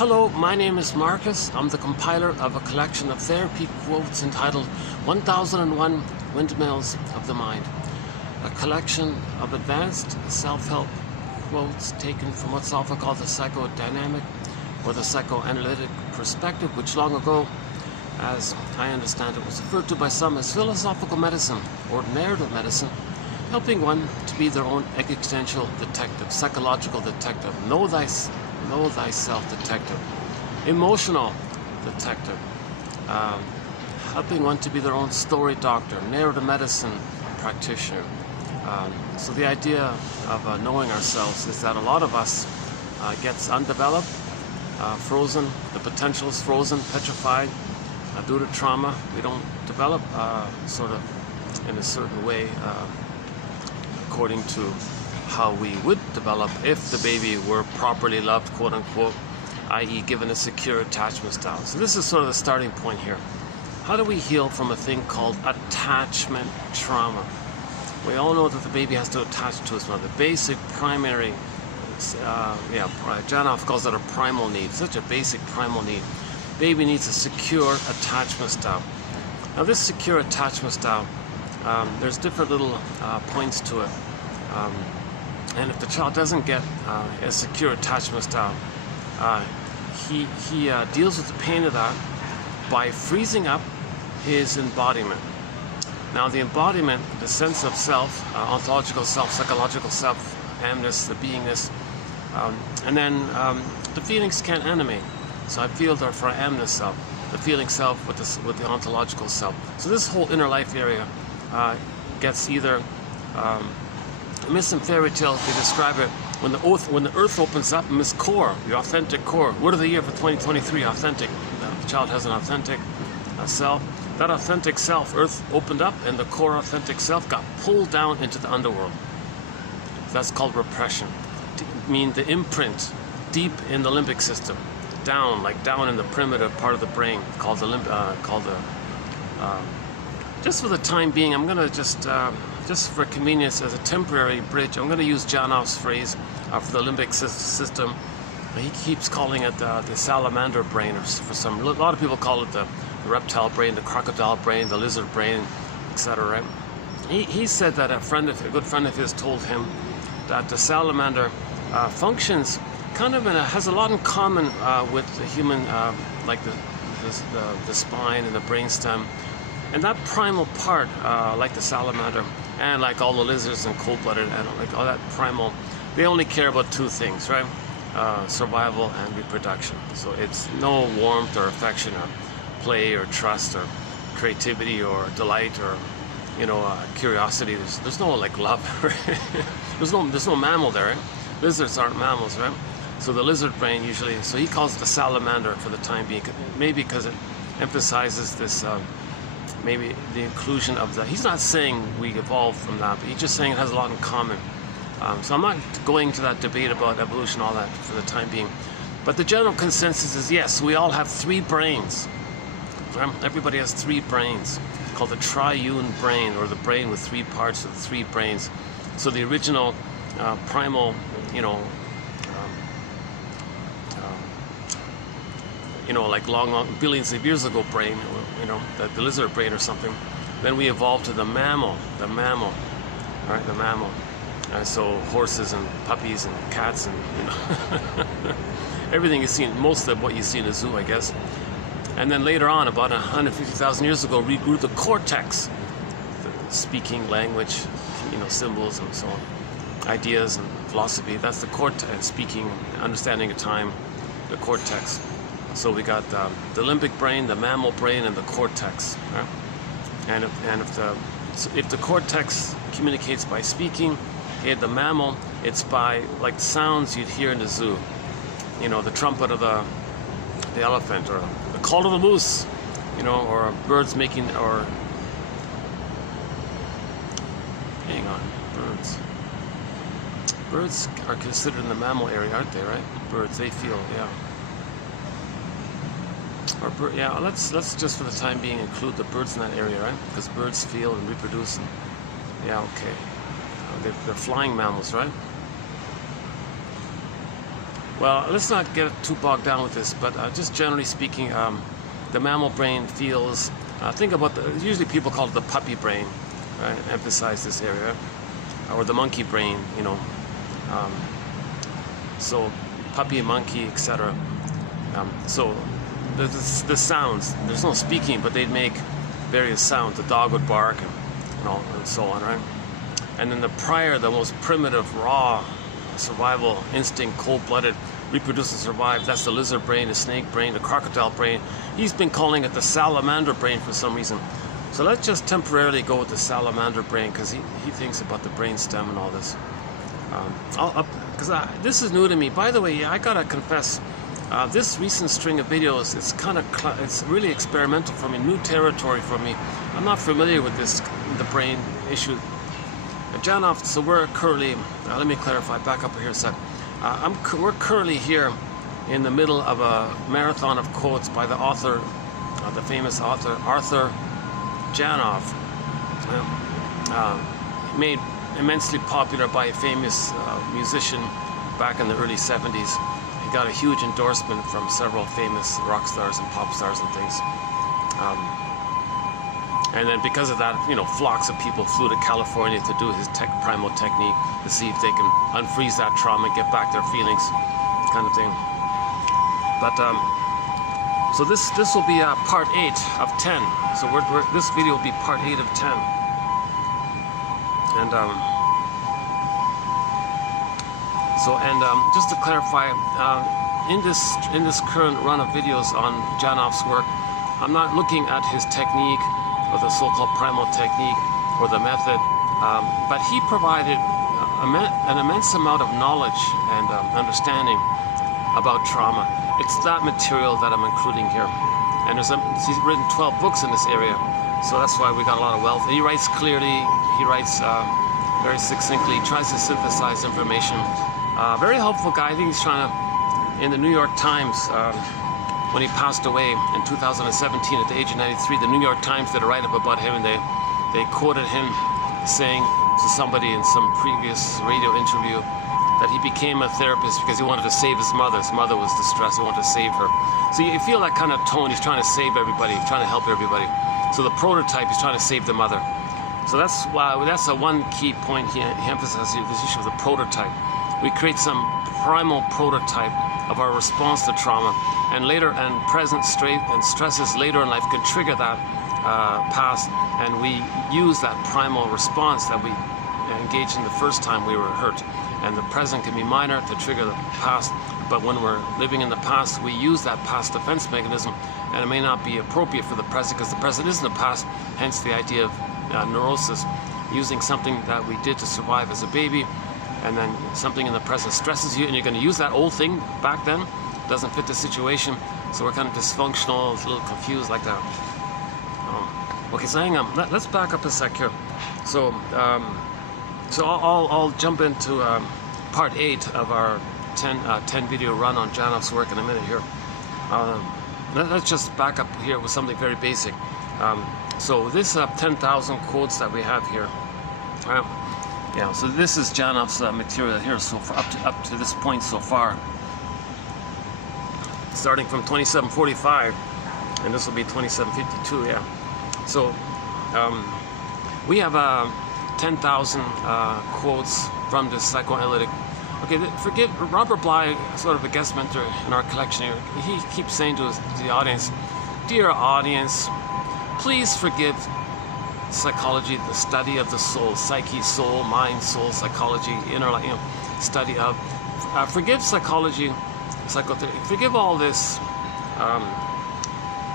Hello, my name is Marcus. I'm the compiler of a collection of therapy quotes entitled 1001 Windmills of the Mind. A collection of advanced self-help quotes taken from what's often called the psychodynamic or the psychoanalytic perspective, which long ago, as I understand it, was referred to by some as philosophical medicine or narrative medicine, helping one to be their own existential detective, psychological detective, know thyself detective, emotional detective, helping one to be their own story doctor, narrative medicine practitioner. So the idea of knowing ourselves is that a lot of us gets undeveloped, frozen, the potential is frozen, petrified due to trauma. We don't develop sort of in a certain way according to how we would develop if the baby were properly loved, quote unquote, i.e. given a secure attachment style. So this is sort of the starting point here. How do we heal from a thing called attachment trauma? We all know that the baby has to attach to its mother. The basic primary, Janov calls it a primal need, such a basic primal need. Baby needs a secure attachment style. Now this secure attachment style, there's different little points to it. And if the child doesn't get a secure attachment style, he deals with the pain of that by freezing up his embodiment. Now the embodiment, the sense of self, ontological self, psychological self, amness, the beingness, and then the feelings can't animate. So I feel therefore I am the self, the feeling self with the ontological self. So this whole inner life area gets either myths and fairy tales, they describe it when the earth opens up in its core, the authentic core. Word of the year for 2023, authentic. The child has an authentic self. That authentic self, earth opened up, and the core authentic self got pulled down into the underworld. That's called repression. Mean the imprint deep in the limbic system, down, like down in the primitive part of the brain, called the just for the time being, I'm gonna just for convenience as a temporary bridge, I'm gonna use Janov's phrase for the limbic system. He keeps calling it the salamander brain, or a lot of people call it the reptile brain, the crocodile brain, the lizard brain, etc. Right? He said that a good friend of his told him that the salamander functions kind of has a lot in common with the human, like the spine and the brainstem, and that primal part, like the salamander and like all the lizards and cold-blooded animals, like all that primal, they only care about two things, right? Survival and reproduction. So it's no warmth or affection or play or trust or creativity or delight or curiosity. There's no like love. there's no mammal there. Right? Lizards aren't mammals, right? So the lizard brain usually. So he calls it the salamander for the time being, maybe because it emphasizes this. Maybe the inclusion of that. He's not saying we evolved from that, but he's just saying it has a lot in common. So I'm not going to that debate about evolution, all that for the time being. But the general consensus is yes, we all have three brains. Everybody has three brains. It's called the triune brain, or the brain with three parts of the three brains. So the original primal, like long billions of years ago brain, the lizard brain or something. Then we evolved to the mammal, all right, the mammal. So horses and puppies and cats and everything you see, most of what you see in a zoo, I guess. And then later on, about 150,000 years ago, we grew the cortex, the speaking language, symbols and so on, ideas and philosophy. That's the cortex, speaking, understanding of time, the cortex. So we got the limbic brain, the mammal brain, and the cortex. Right? And if the cortex communicates by speaking, the mammal, it's by like sounds you'd hear in the zoo. The trumpet of the elephant, or the call of the moose, or birds making, or hang on, birds. Birds are considered in the mammal area, aren't they? Right? Birds, they feel, yeah. Let's just for the time being include the birds in that area, right? Because birds feel and reproduce. And, okay. They're flying mammals, right? Well, let's not get too bogged down with this, but just generally speaking, the mammal brain feels, think about, usually people call it the puppy brain, right? Emphasize this area, or the monkey brain, you know. So puppy, monkey, etc. So the sounds, there's no speaking, but they'd make various sounds. The dog would bark and so on, right? And then the prior, the most primitive, raw survival instinct, cold-blooded, reproduce and survive, that's the lizard brain, the snake brain, the crocodile brain. He's been calling it the salamander brain for some reason. So let's just temporarily go with the salamander brain, because he thinks about the brain stem and all this. Because this is new to me. By the way, I gotta confess, this recent string of videos, it's really experimental for me, new territory for me. I'm not familiar with the brain issue. Janov, so we're currently, let me clarify, back up here a sec. We're currently here in the middle of a marathon of quotes by the author, the famous author, Arthur Janov, made immensely popular by a famous musician back in the early 70s. He got a huge endorsement from several famous rock stars and pop stars and things. And then because of that, flocks of people flew to California to do his primal technique to see if they can unfreeze that trauma and get back their feelings, kind of thing. But so this will be part 8 of 10. So this video will be part 8 of 10. And just to clarify, in this current run of videos on Janov's work, I'm not looking at his technique, or the so-called primal technique, or the method, but he provided an immense amount of knowledge and understanding about trauma. It's that material that I'm including here. And he's written 12 books in this area, so that's why we got a lot of wealth. He writes clearly, he writes very succinctly, tries to synthesize information. Very helpful guy. I think he's trying to, in the New York Times, when he passed away in 2017 at the age of 93, the New York Times did a write-up about him, and they quoted him saying to somebody in some previous radio interview that he became a therapist because he wanted to save his mother. His mother was distressed, he wanted to save her. So you feel that kind of tone, he's trying to save everybody, he's trying to help everybody. So the prototype, he's trying to save the mother. So that's a one key point he emphasizes here, this issue of the prototype. We create some primal prototype of our response to trauma, and present stresses later in life can trigger that past, and we use that primal response that we engaged in the first time we were hurt. And the present can be minor to trigger the past, but when we're living in the past, we use that past defense mechanism, and it may not be appropriate for the present because the present isn't the past, hence the idea of neurosis, using something that we did to survive as a baby, and then something in the present stresses you, and you're going to use that old thing back then, doesn't fit the situation, so we're kind of dysfunctional, a little confused like that. Okay, so hang on, let's back up a sec here. So I'll jump into part 8 of our 10 video run on Janov's work in a minute here. Let's just back up here with something very basic. So this 10,000 quotes that we have here. Yeah, so this is Janov's material here, so up to this point so far. Starting from 2745, and this will be 2752, yeah. So we have 10,000 quotes from this psychoanalytic. Okay, forgive Robert Bly, sort of a guest mentor in our collection here. He keeps saying to the audience, "Dear audience, please forgive psychology, the study of the soul, psyche, soul, mind, soul, psychology, inner life, study of. Forgive psychology, psychotherapy. Forgive all this.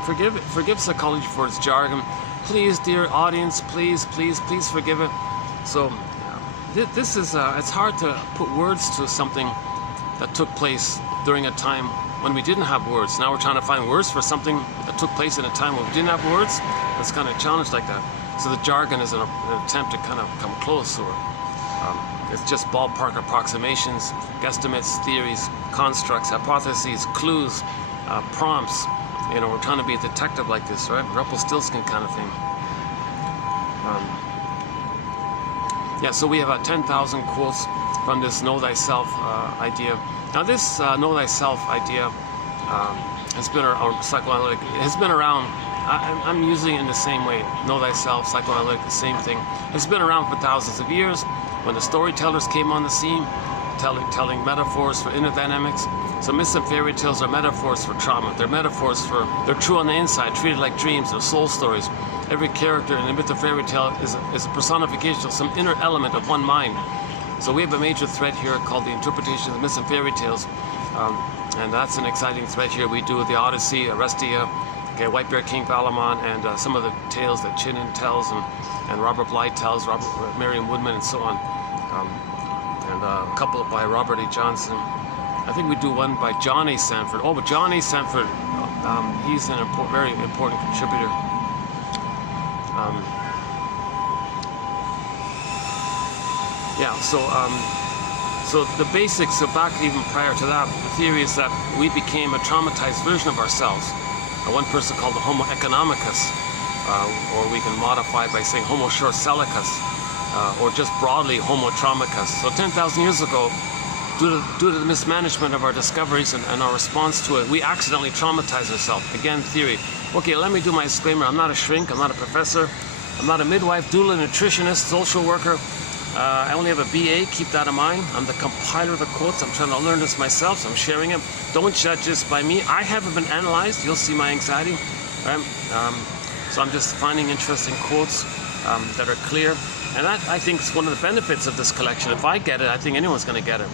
Forgive psychology for its jargon. Please, dear audience, please forgive it." So this is it's hard to put words to something that took place during a time when we didn't have words. Now we're trying to find words for something that took place in a time when we didn't have words. It's kind of a challenge like that. So the jargon is an attempt to kind of come close, or it's just ballpark approximations, guesstimates, theories, constructs, hypotheses, clues, prompts. We're trying to be a detective like this, right? Rumpelstiltskin kind of thing. Yeah, so we have 10,000 quotes from this know thyself idea. Now this know thyself idea has been around, psychoanalytic, has been around. I'm using it in the same way. Know thyself, psychoanalytic, the same thing. It's been around for thousands of years. When the storytellers came on the scene, telling metaphors for inner dynamics. So myths and fairy tales are metaphors for trauma. They're metaphors for, they're true on the inside, treated like dreams. They're soul stories. Every character in a myth or fairy tale is a personification of some inner element of one mind. So we have a major thread here called the interpretation of myths and fairy tales. And that's an exciting thread here. We do the Odyssey, Arestia, okay, White Bear King Valamon, and some of the tales that Chinnen tells and Robert Bly tells, Merriam Woodman, and so on. And a couple by Robert A. Johnson. I think we do one by John A. Sanford. Oh, but John A. Sanford, he's an very important contributor. Yeah, so the basics, so back even prior to that, the theory is that we became a traumatized version of ourselves. One person called the Homo economicus, or we can modify by saying Homo short-sellicus, or just broadly Homo traumicus. So 10,000 years ago, due to the mismanagement of our discoveries and our response to it, we accidentally traumatized ourselves. Again, theory. Okay, let me do my disclaimer. I'm not a shrink, I'm not a professor, I'm not a midwife, doula, nutritionist, social worker. I only have a BA, keep that in mind. I'm the compiler of the quotes. I'm trying to learn this myself, so I'm sharing it. Don't judge this by me. I haven't been analyzed. You'll see my anxiety. Right? So I'm just finding interesting quotes that are clear. And that, I think, is one of the benefits of this collection. If I get it, I think anyone's going to get it.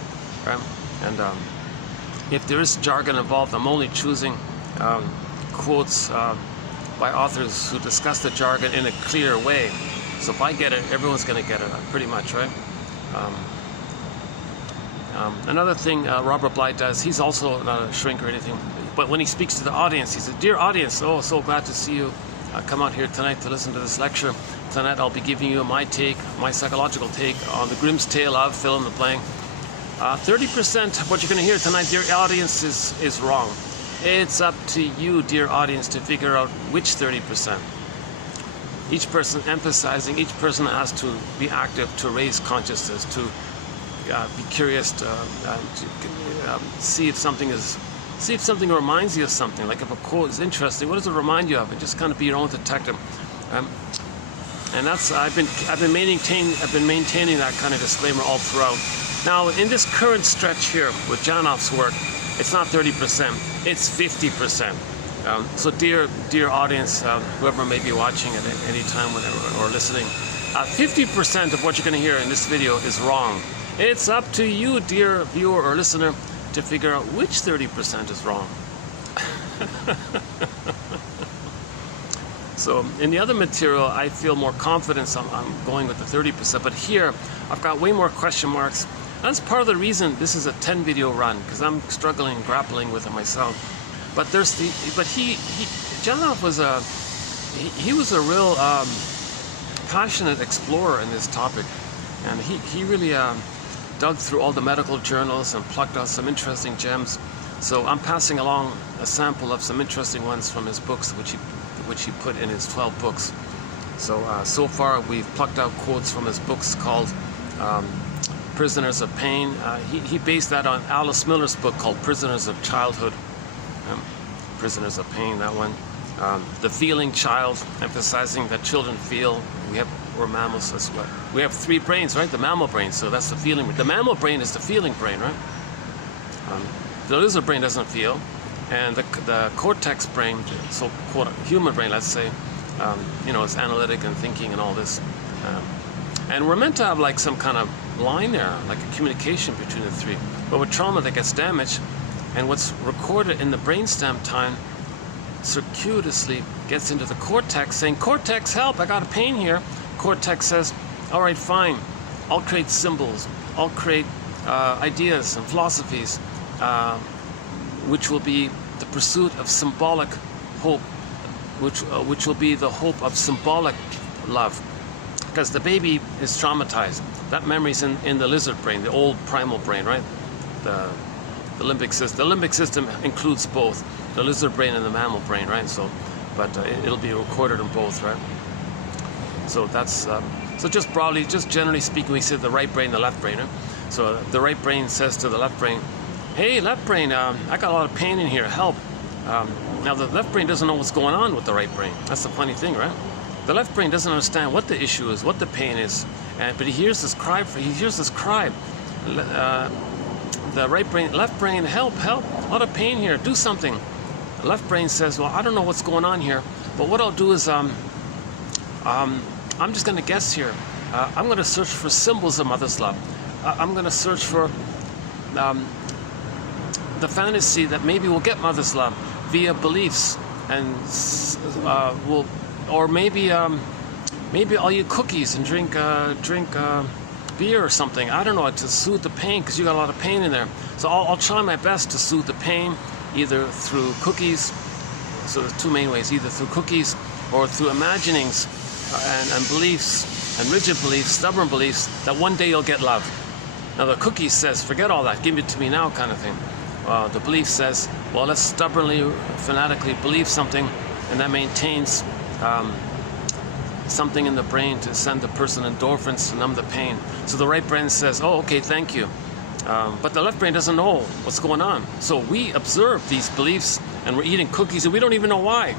Right? And if there is jargon involved, I'm only choosing quotes by authors who discuss the jargon in a clear way. So if I get it, everyone's going to get it, pretty much, right? Another thing Robert Bly does, he's also not a shrink or anything, but when he speaks to the audience, he says, "Dear audience, oh, so glad to see you come out here tonight to listen to this lecture. Tonight I'll be giving you my take, my psychological take on the Grimm's tale of fill in the blank. 30% of what you're going to hear tonight, dear audience, is wrong. It's up to you, dear audience, to figure out which 30%. Each person emphasizing, each person has to be active to raise consciousness, to be curious, to see if something reminds you of something. Like if a quote is interesting, what does it remind you of? And just kind of be your own detective. And that's I've been maintaining that kind of disclaimer all throughout. Now in this current stretch here with Janov's work, it's not 30%, it's 50%. So dear audience, whoever may be watching at any time, whenever, or listening, 50% of what you're going to hear in this video is wrong. It's up to you, dear viewer or listener, to figure out which 30% is wrong. So in the other material, I feel more confidence I'm going with the 30%, but here I've got way more question marks. That's part of the reason this is a 10 video run, because I'm grappling with it myself. But Janov was a real passionate explorer in this topic, and he really dug through all the medical journals and plucked out some interesting gems. So I'm passing along a sample of some interesting ones from his books, which he put in his 12 books. So far we've plucked out quotes from his books called Prisoners of Pain. He based that on Alice Miller's book called Prisoners of Childhood. Prisoners of Pain, that one. The Feeling Child, emphasizing that children feel. We're mammals as well. We have 3 brains, right? The mammal brain, so that's the feeling. The mammal brain is the feeling brain, right? The lizard brain doesn't feel, and the cortex brain, so-called human brain, let's say, is analytic and thinking and all this. And we're meant to have like some kind of line there, like a communication between the 3. But with trauma that gets damaged, and what's recorded in the brainstem time circuitously gets into the cortex saying, "Cortex, help, I got a pain here." Cortex says, "All right, fine, I'll create symbols, I'll create ideas and philosophies, which will be the pursuit of symbolic hope, which will be the hope of symbolic love." Because the baby is traumatized. That memory's in the lizard brain, the old primal brain, right? The limbic system. The limbic system includes both the lizard brain and the mammal brain, right? So, but it'll be recorded in both, right? So that's so just broadly, just generally speaking, we say the right brain, the left brain. Right? So the right brain says to the left brain, hey, left brain, I got a lot of pain in here, help. Now the left brain doesn't know what's going on with the right brain. That's the funny thing, right? The left brain doesn't understand what the issue is, what the pain is, but he hears this cry. The right brain, left brain, help, help, a lot of pain here, do something. The left brain says, well, I don't know what's going on here, but what I'll do is, I'm just going to guess here. I'm going to search for symbols of mother's love. I'm going to search for the fantasy that maybe we'll get mother's love via beliefs, and maybe I'll eat cookies and drink beer or something. I don't know, to soothe the pain, because you got a lot of pain in there. So I'll try my best to soothe the pain, either through cookies. So there's two main ways: either through cookies or through imaginings and beliefs, and rigid beliefs, stubborn beliefs, that one day you'll get love. Now the cookie says, forget all that, give it to me now, kind of thing. The belief says, well, let's stubbornly, fanatically believe something, and that maintains something in the brain to send the person endorphins to numb the pain. So the right brain says, oh, okay, thank you. But the left brain doesn't know what's going on. So we observe these beliefs, and we're eating cookies, and we don't even know why.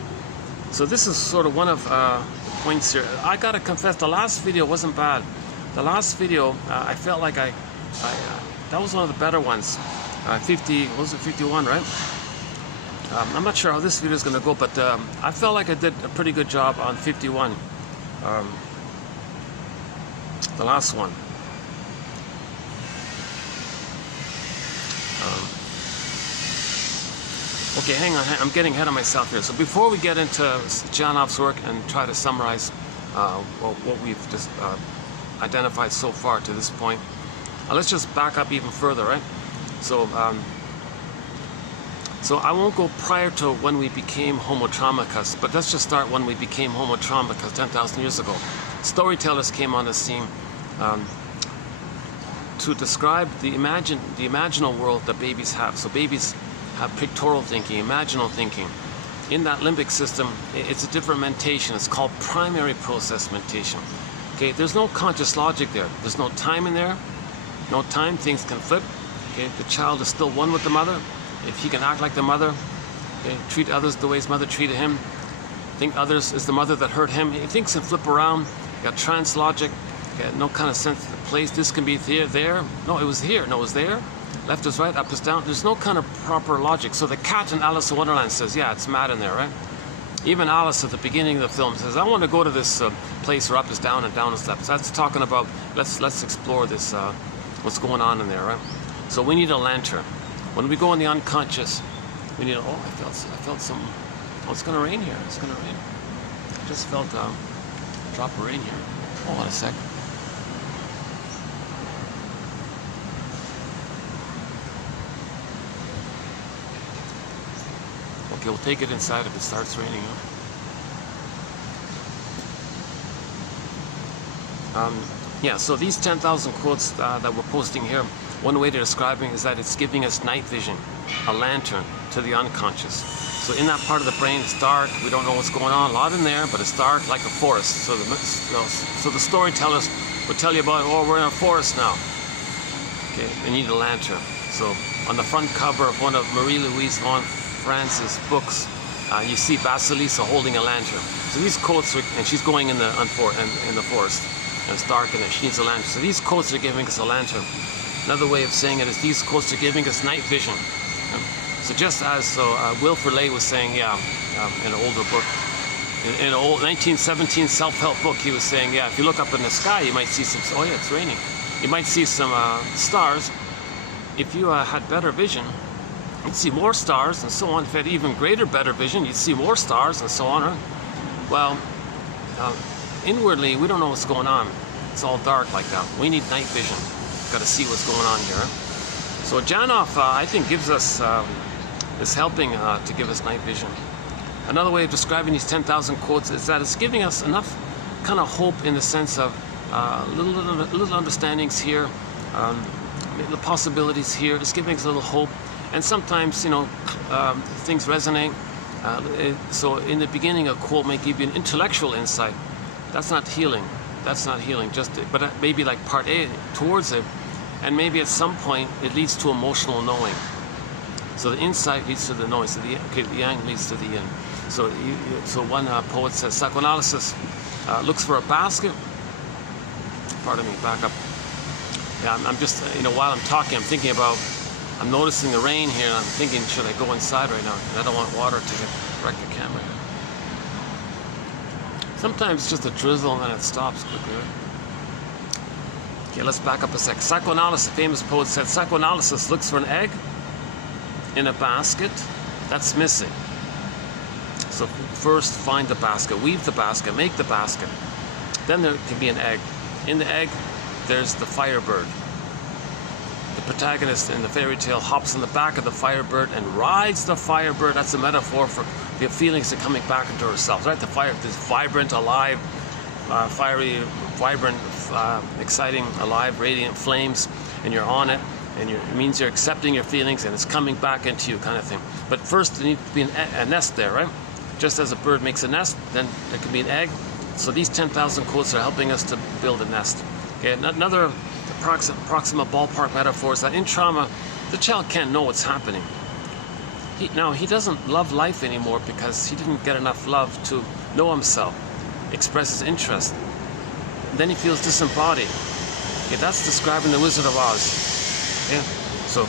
So this is sort of one of the points here. I gotta confess, the last video wasn't bad. The last video, I felt like that was one of the better ones. 51, right? I'm not sure how this video is going to go, but I felt like I did a pretty good job on 51. The last one. Okay, hang on, I'm getting ahead of myself here. So before we get into Janov's work and try to summarize what we've just identified so far to this point, let's just back up even further, right? So I won't go prior to when we became Homo traumicus, but let's just start when we became Homo traumicus 10,000 years ago. Storytellers came on the scene to describe the imaginal world that babies have. So babies have pictorial thinking, imaginal thinking. In that limbic system, it's a different mentation. It's called primary process mentation. Okay, there's no conscious logic there. There's no time in there. No time, things can flip. Okay, the child is still one with the mother. If he can act like the mother, okay, treat others the way his mother treated him, think others is the mother that hurt him, things can flip around. You got trans logic, okay, no kind of sense of place. This can be there. No, it was here. No, it was there. Left is right, up is down. There's no kind of proper logic. So the cat in Alice in Wonderland says, yeah, it's mad in there, right? Even Alice at the beginning of the film says, I want to go to this place where up is down and down is left. So that's talking about, let's explore this, what's going on in there, right? So we need a lantern. When we go in the unconscious, we need, I felt some, it's going to rain here. It's going to rain. I just felt a drop of rain here. Hold on a sec. Okay, we'll take it inside if it starts raining. Yeah, so these 10,000 quotes that we're posting here, one way to describing is that it's giving us night vision, a lantern to the unconscious. So in that part of the brain, it's dark. We don't know what's going on. A lot in there, but it's dark like a forest. So the storytellers will tell you about, oh, we're in a forest now. Okay, we need a lantern. So on the front cover of one of Marie-Louise von Franz's books, you see Vasilisa holding a lantern. So these quotes, and she's going in the forest, and it's dark in there. She needs a lantern. So these quotes are giving us a lantern. Another way of saying it is these quotes are giving us night vision. So just as Wilfred Lay was saying, in an older book, in an old 1917 self-help book, he was saying, yeah, if you look up in the sky, you might see some, oh yeah, it's raining. You might see some stars. If you had better vision, you'd see more stars and so on. If you had even greater, better vision, you'd see more stars and so on. Right? Well, inwardly, we don't know what's going on. It's all dark like that. We need night vision. Got to see what's going on here. So Janov, I think, gives us is helping to give us night vision. Another way of describing these 10,000 quotes is that it's giving us enough kind of hope in the sense of little understandings here, the possibilities here. It's giving us a little hope, and sometimes things resonate. So in the beginning, a quote may give you an intellectual insight. That's not healing. That's not healing. But maybe like part A towards it. And maybe at some point it leads to emotional knowing. So the inside leads to the noise. So the yang leads to the yin. So one poet says psychoanalysis looks for a basket. Pardon me, back up. Yeah, I'm just, while I'm talking, I'm thinking about, I'm noticing the rain here, and I'm thinking, should I go inside right now? I don't want water to wreck the camera. Sometimes it's just a drizzle and then it stops quickly, right? Okay, let's back up a sec. Psychoanalysis, a famous poet said, psychoanalysis looks for an egg in a basket that's missing. So first find the basket, weave the basket, make the basket. Then there can be an egg. In the egg, there's the firebird. The protagonist in the fairy tale hops on the back of the firebird and rides the firebird. That's a metaphor for the feelings that are coming back into herself, right? The fire, this vibrant, alive, fiery, vibrant, exciting, alive, radiant flames, and you're on it, and it means you're accepting your feelings, and it's coming back into you, kind of thing. But first, there needs to be a nest there, right? Just as a bird makes a nest, then there can be an egg. So these 10,000 quotes are helping us to build a nest. Okay, another proximate ballpark metaphor is that in trauma, the child can't know what's happening. He doesn't love life anymore because he didn't get enough love to know himself, express his interest. And then he feels disembodied. Okay, that's describing the Wizard of Oz. Yeah. So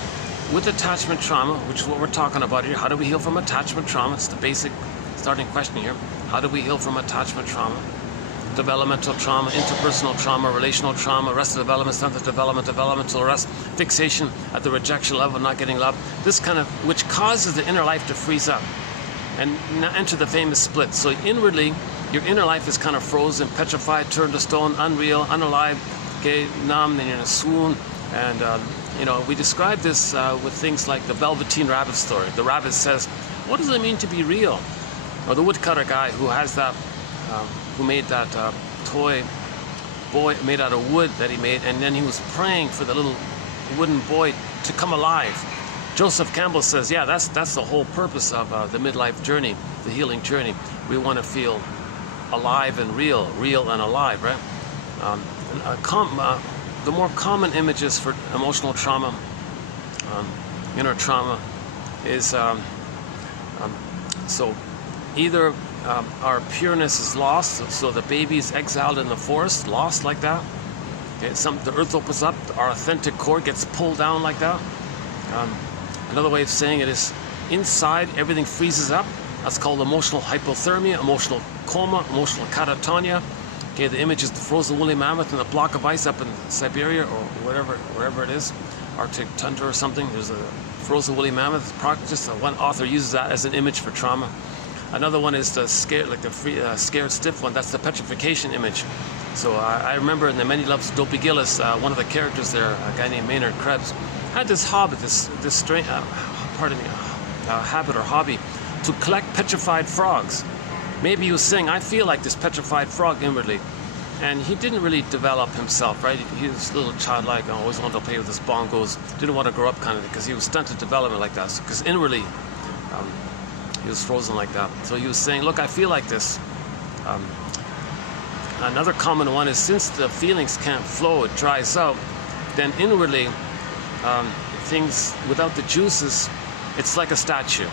with attachment trauma, which is what we're talking about here, how do we heal from attachment trauma? It's the basic starting question here. How do we heal from attachment trauma? Developmental trauma, interpersonal trauma, relational trauma, arrested development, stunted development, developmental arrest, fixation at the rejection level, not getting love. This kind of, which causes the inner life to freeze up and enter the famous split. So inwardly, your inner life is kind of frozen, petrified, turned to stone, unreal, unalive, okay, numb, and you're in a swoon. And we describe this with things like the Velveteen Rabbit story. The rabbit says, "What does it mean to be real?" Or the woodcutter guy who has that, who made that toy boy made out of wood that he made, and then he was praying for the little wooden boy to come alive. Joseph Campbell says, yeah, that's the whole purpose of the midlife journey, the healing journey. We want to feel alive and real and alive, right? The more common images for emotional trauma, inner trauma, is so either our pureness is lost, so the baby's exiled in the forest, lost like that. Okay, the earth opens up, our authentic core gets pulled down like that. Another way of saying it is inside everything freezes up. That's called emotional hypothermia, emotional coma, emotional catatonia. Okay, the image is the frozen woolly mammoth and a block of ice up in Siberia or wherever it is, Arctic tundra or something. There's a frozen woolly mammoth. Just one author uses that as an image for trauma. Another one is the scared, like the scared stiff one. That's the petrification image. So I remember in the Many Loves of Dopey Gillis, one of the characters there, a guy named Maynard Krebs, had this hobby, habit or hobby, to collect petrified frogs. Maybe he was saying, I feel like this petrified frog inwardly. And he didn't really develop himself, right? He was a little childlike, always wanted to play with his bongos, didn't want to grow up kind of, because he was stunted development like that. Because inwardly, he was frozen like that. So he was saying, look, I feel like this. Another common one is since the feelings can't flow, it dries out, then inwardly, things without the juices, it's like a statue.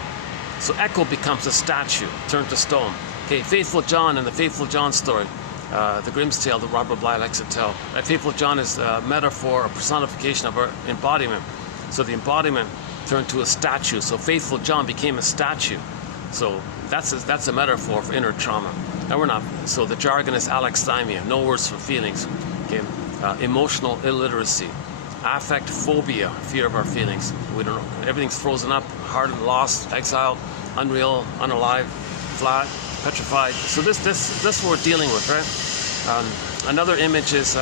So echo becomes a statue, turned to stone. Okay, Faithful John and the Faithful John story, the Grimm's tale that Robert Bly likes to tell. Faithful John is a metaphor, a personification of our embodiment. So the embodiment turned to a statue. So Faithful John became a statue. So that's a metaphor for inner trauma. Now we're not. So the jargon is alexithymia, no words for feelings. Okay, emotional illiteracy, affect phobia, fear of our feelings. We don't know. Everything's frozen up, hardened, lost, exiled, unreal, unalive, flat, petrified. So this what we're dealing with, right? Another image is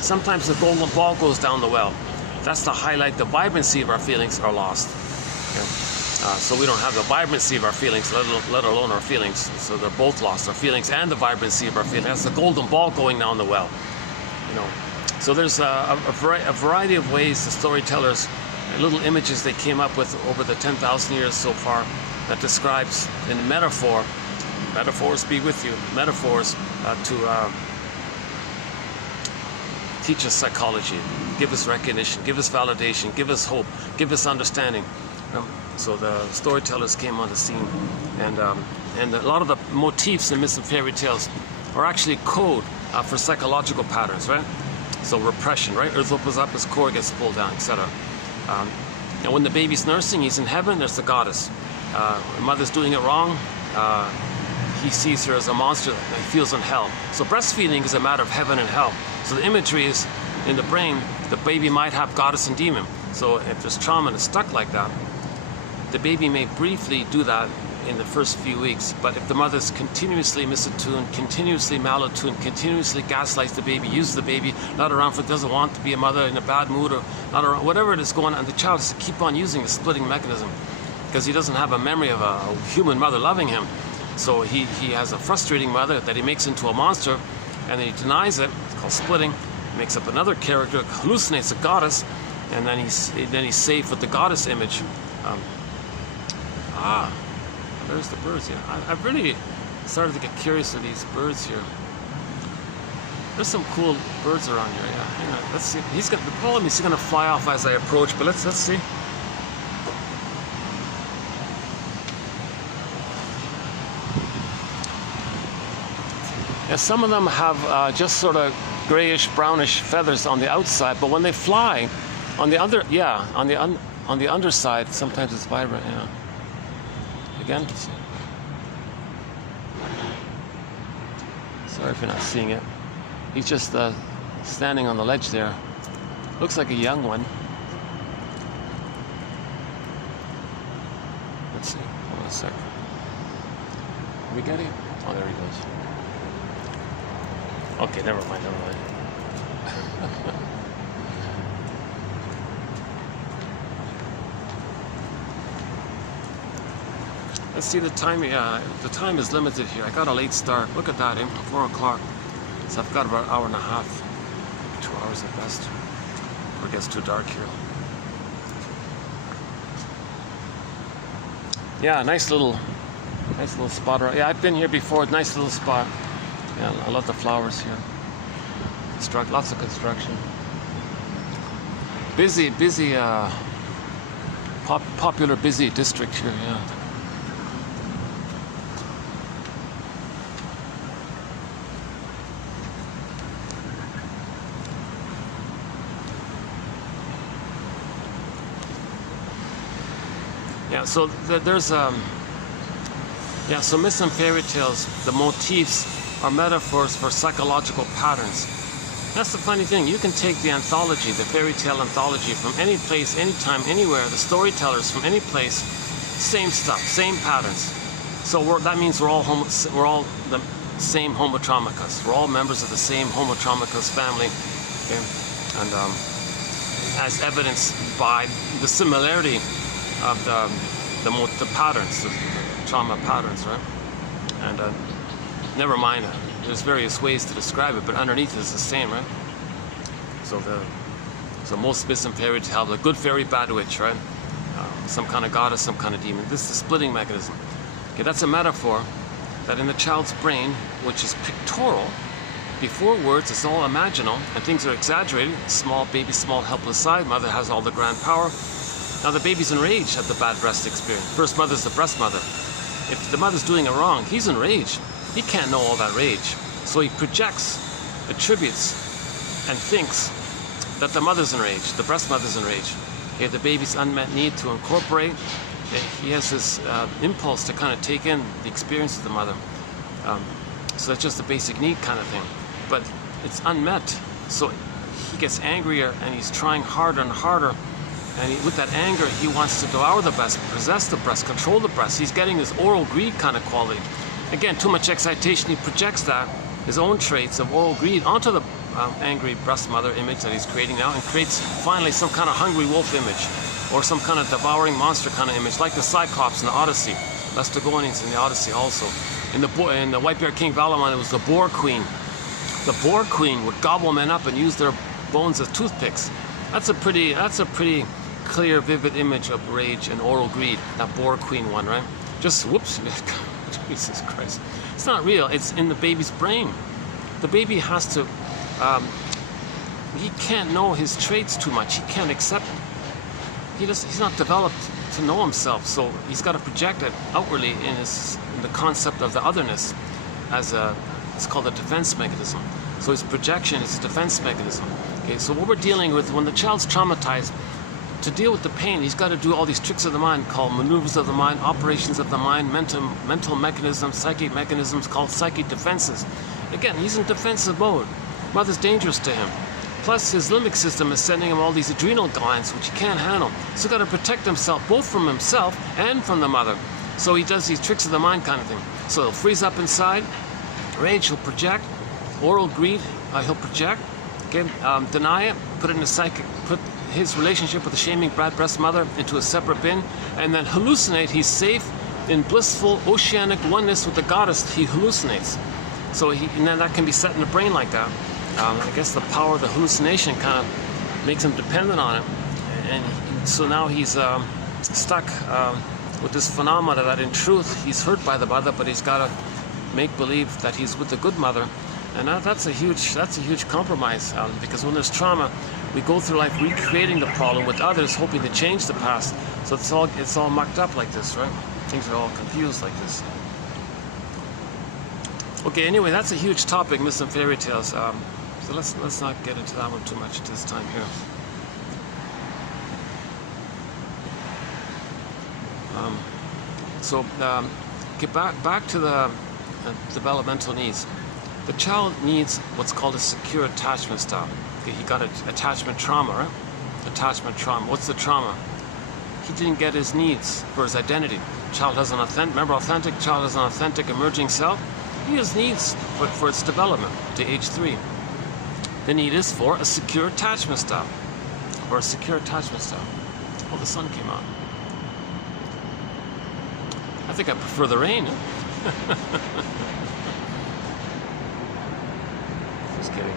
sometimes the golden ball goes down the well. That's to highlight the vibrancy of our feelings are lost. Okay? So we don't have the vibrancy of our feelings, let alone our feelings. So they're both lost, our feelings and the vibrancy of our feelings. That's the golden ball going down the well. So there's a variety of ways the storytellers, little images they came up with over the 10,000 years so far that describes in metaphors be with you, metaphors to teach us psychology, give us recognition, give us validation, give us hope, give us understanding. So the storytellers came on the scene, and a lot of the motifs in myths and fairy tales are actually code for psychological patterns, right? So repression, right? Earth opens up, his core gets pulled down, etc. And when the baby's nursing, he's in heaven, there's the goddess. The mother's doing it wrong, he sees her as a monster that he feels in hell. So breastfeeding is a matter of heaven and hell. So the imagery is in the brain, the baby might have goddess and demon. So if there's trauma and it's stuck like that, the baby may briefly do that in the first few weeks, but if the mother's continuously misattuned, continuously malattuned, continuously gaslights the baby, uses the baby, not around for doesn't want to be a mother, in a bad mood, or not around, whatever it is going on, the child has to keep on using the splitting mechanism because he doesn't have a memory of a human mother loving him. So he has a frustrating mother that he makes into a monster, and then he denies it. It's called splitting. He makes up another character, hallucinates a goddess, and then he's safe with the goddess image. There's the birds here. I've really started to get curious of these birds here. There's some cool birds around here. Yeah, hang on. Let's see. The problem is he's gonna fly off as I approach. But let's see. Yeah, some of them have just sort of grayish, brownish feathers on the outside, but when they fly, on the underside, sometimes it's vibrant. Yeah. Again. Sorry if you're not seeing it. He's just standing on the ledge there. Looks like a young one. Let's see. Hold on a sec. Can we get him? Oh, there he goes. Okay, never mind. Let's see the time. The time is limited here. I got a late start. Look at that, 4 o'clock. So I've got about an hour and a half, 2 hours at best, before it gets too dark here. Yeah, nice little spot. Yeah, I've been here before. Nice little spot. Yeah, I love the flowers here. Lots of construction. Busy, popular, busy district here. Yeah. Yeah, so there's so myths and fairy tales, the motifs are metaphors for psychological patterns. That's the funny thing. You can take the anthology, the fairy tale anthology, from any place, anytime, anywhere, the storytellers from any place, same stuff, same patterns. So that means we're all the same homotraumicus. We're all members of the same homotraumicus family, okay? And as evidenced by the similarity of the patterns, the trauma patterns, right? And never mind, there's various ways to describe it, but underneath it is the same, right? So most myths and fairy tale have a good fairy, bad witch, right? Some kind of goddess, some kind of demon. This is the splitting mechanism. Okay, that's a metaphor that in the child's brain, which is pictorial, before words, it's all imaginal, and things are exaggerated. Small baby, small helpless side. Mother has all the grand power. Now the baby's enraged at the bad breast experience. First mother's the breast mother. If the mother's doing it wrong, he's enraged. He can't know all that rage. So he projects, attributes, and thinks that the mother's enraged, the breast mother's enraged. Okay, the baby's unmet need to incorporate. Okay, he has this impulse to kind of take in the experience of the mother. So that's just a basic need kind of thing. But it's unmet. So he gets angrier and he's trying harder and harder. And with that anger, he wants to devour the breast, possess the breast, control the breast. He's getting this oral greed kind of quality. Again, too much excitation, he projects that, his own traits of oral greed, onto the angry breast mother image that he's creating now, and creates finally some kind of hungry wolf image, or some kind of devouring monster kind of image, like the Cyclops in the Odyssey. Laestagonians in the Odyssey also. In the White Bear King Valamon, it was the Boar Queen. The Boar Queen would gobble men up and use their bones as toothpicks. That's a pretty clear, vivid image of rage and oral greed. That Boar Queen one, right? Just whoops. Jesus Christ. It's not real. It's in the baby's brain. The baby has to, he can't know his traits too much. He can't accept he's not developed to know himself, so he's got to project it outwardly in the concept of the otherness as it's called a defense mechanism. So his projection is a defense mechanism. Okay, so what we're dealing with when the child's traumatized, to deal with the pain, he's got to do all these tricks of the mind called maneuvers of the mind, operations of the mind, mental mechanisms, psychic mechanisms called psychic defenses. Again, he's in defensive mode. Mother's dangerous to him. Plus, his limbic system is sending him all these adrenal glands, which he can't handle. So he's got to protect himself, both from himself and from the mother. So he does these tricks of the mind kind of thing. So he'll freeze up inside. Rage, he'll project. Oral greed, he'll project. Okay, deny it, put it in a psychic, put his relationship with the shaming breast mother into a separate bin, and then hallucinate. He's safe in blissful oceanic oneness with the goddess. He hallucinates. So and then that can be set in the brain like that. I guess the power of the hallucination kind of makes him dependent on it, and so now he's stuck with this phenomena that in truth he's hurt by the mother, but he's got to make believe that he's with the good mother, and that's a huge compromise, because when there's trauma, we go through life recreating the problem with others, hoping to change the past. So it's all mucked up like this, right? Things are all confused like this. Okay, anyway, that's a huge topic, myths and fairy tales. So let's not get into that one too much this time here. Get back to the developmental needs. The child needs what's called a secure attachment style. Okay, he got an attachment trauma, right? Attachment trauma. What's the trauma? He didn't get his needs for his identity. Child has an authentic child has an authentic emerging self. He has needs for its development to age 3. The need is for a secure attachment style, or a secure attachment style. Oh, the sun came out. I think I prefer the rain. Just kidding.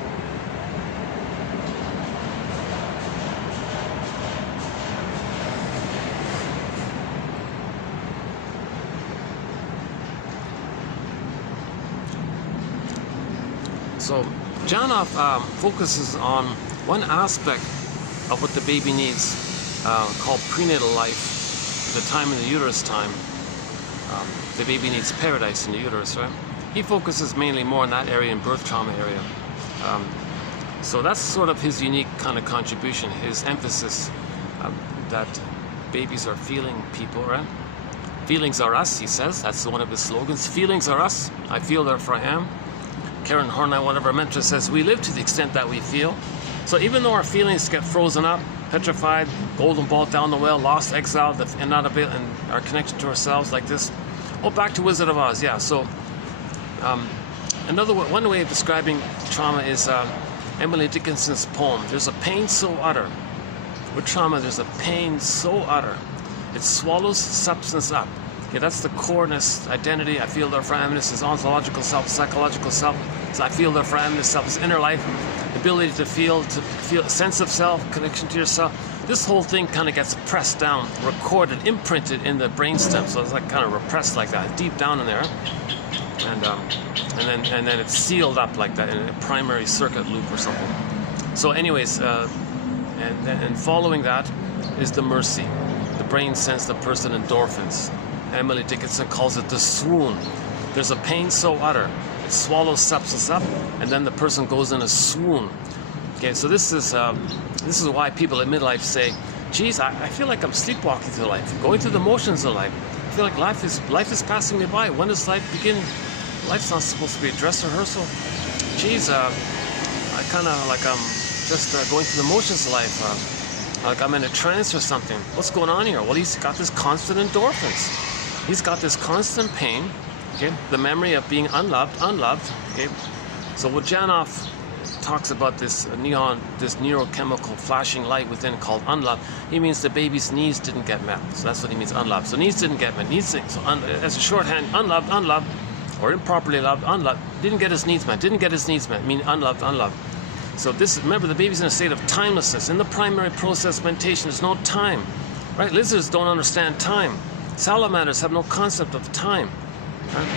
So Janov focuses on one aspect of what the baby needs, called prenatal life, the time in the uterus time. The baby needs paradise in the uterus, right? He focuses mainly more on that area, in birth trauma area. So that's sort of his unique kind of contribution, his emphasis that babies are feeling people, right? Feelings are us, he says. That's one of his slogans. Feelings are us. I feel, therefore I am. Karen Horney, one of our mentors, says we live to the extent that we feel. So even though our feelings get frozen up, petrified, golden ball down the well, lost, exiled, and not a bit, and are connected to ourselves like this. Oh, back to Wizard of Oz, yeah. So one way of describing trauma is Emily Dickinson's poem. There's a pain so utter. With trauma, there's a pain so utter. It swallows substance up. Okay, that's the coreness, identity. I feel therefore I am. This is ontological self, psychological self. So I feel therefore I am. This self is inner life, ability to feel a sense of self, connection to yourself. This whole thing kind of gets pressed down, recorded, imprinted in the brainstem. So it's like kind of repressed like that, deep down in there, and then it's sealed up like that in a primary circuit loop or something. So, anyways, and following that is the mercy. The brain sends the person endorphins. Emily Dickinson calls it the swoon. There's a pain so utter, it swallows substance up, and then the person goes in a swoon. Okay, so this is why people at midlife say, geez, I feel like I'm sleepwalking through life, going through the motions of life. I feel like life is passing me by. When does life begin? Life's not supposed to be a dress rehearsal. Geez, I kind of like I'm just going through the motions of life. Like I'm in a trance or something. What's going on here? Well, he's got this constant endorphins. He's got this constant pain, okay? The memory of being unloved, okay? So what Janov talks about this neurochemical flashing light within called unloved, he means the baby's needs didn't get met. So that's what he means, unloved. So needs didn't get met. So as a shorthand, unloved, or improperly loved, unloved, didn't get his needs met, meaning unloved. So remember, the baby's in a state of timelessness. In the primary process mentation, there's no time, right? Lizards don't understand time. Salamanders have no concept of time. Right?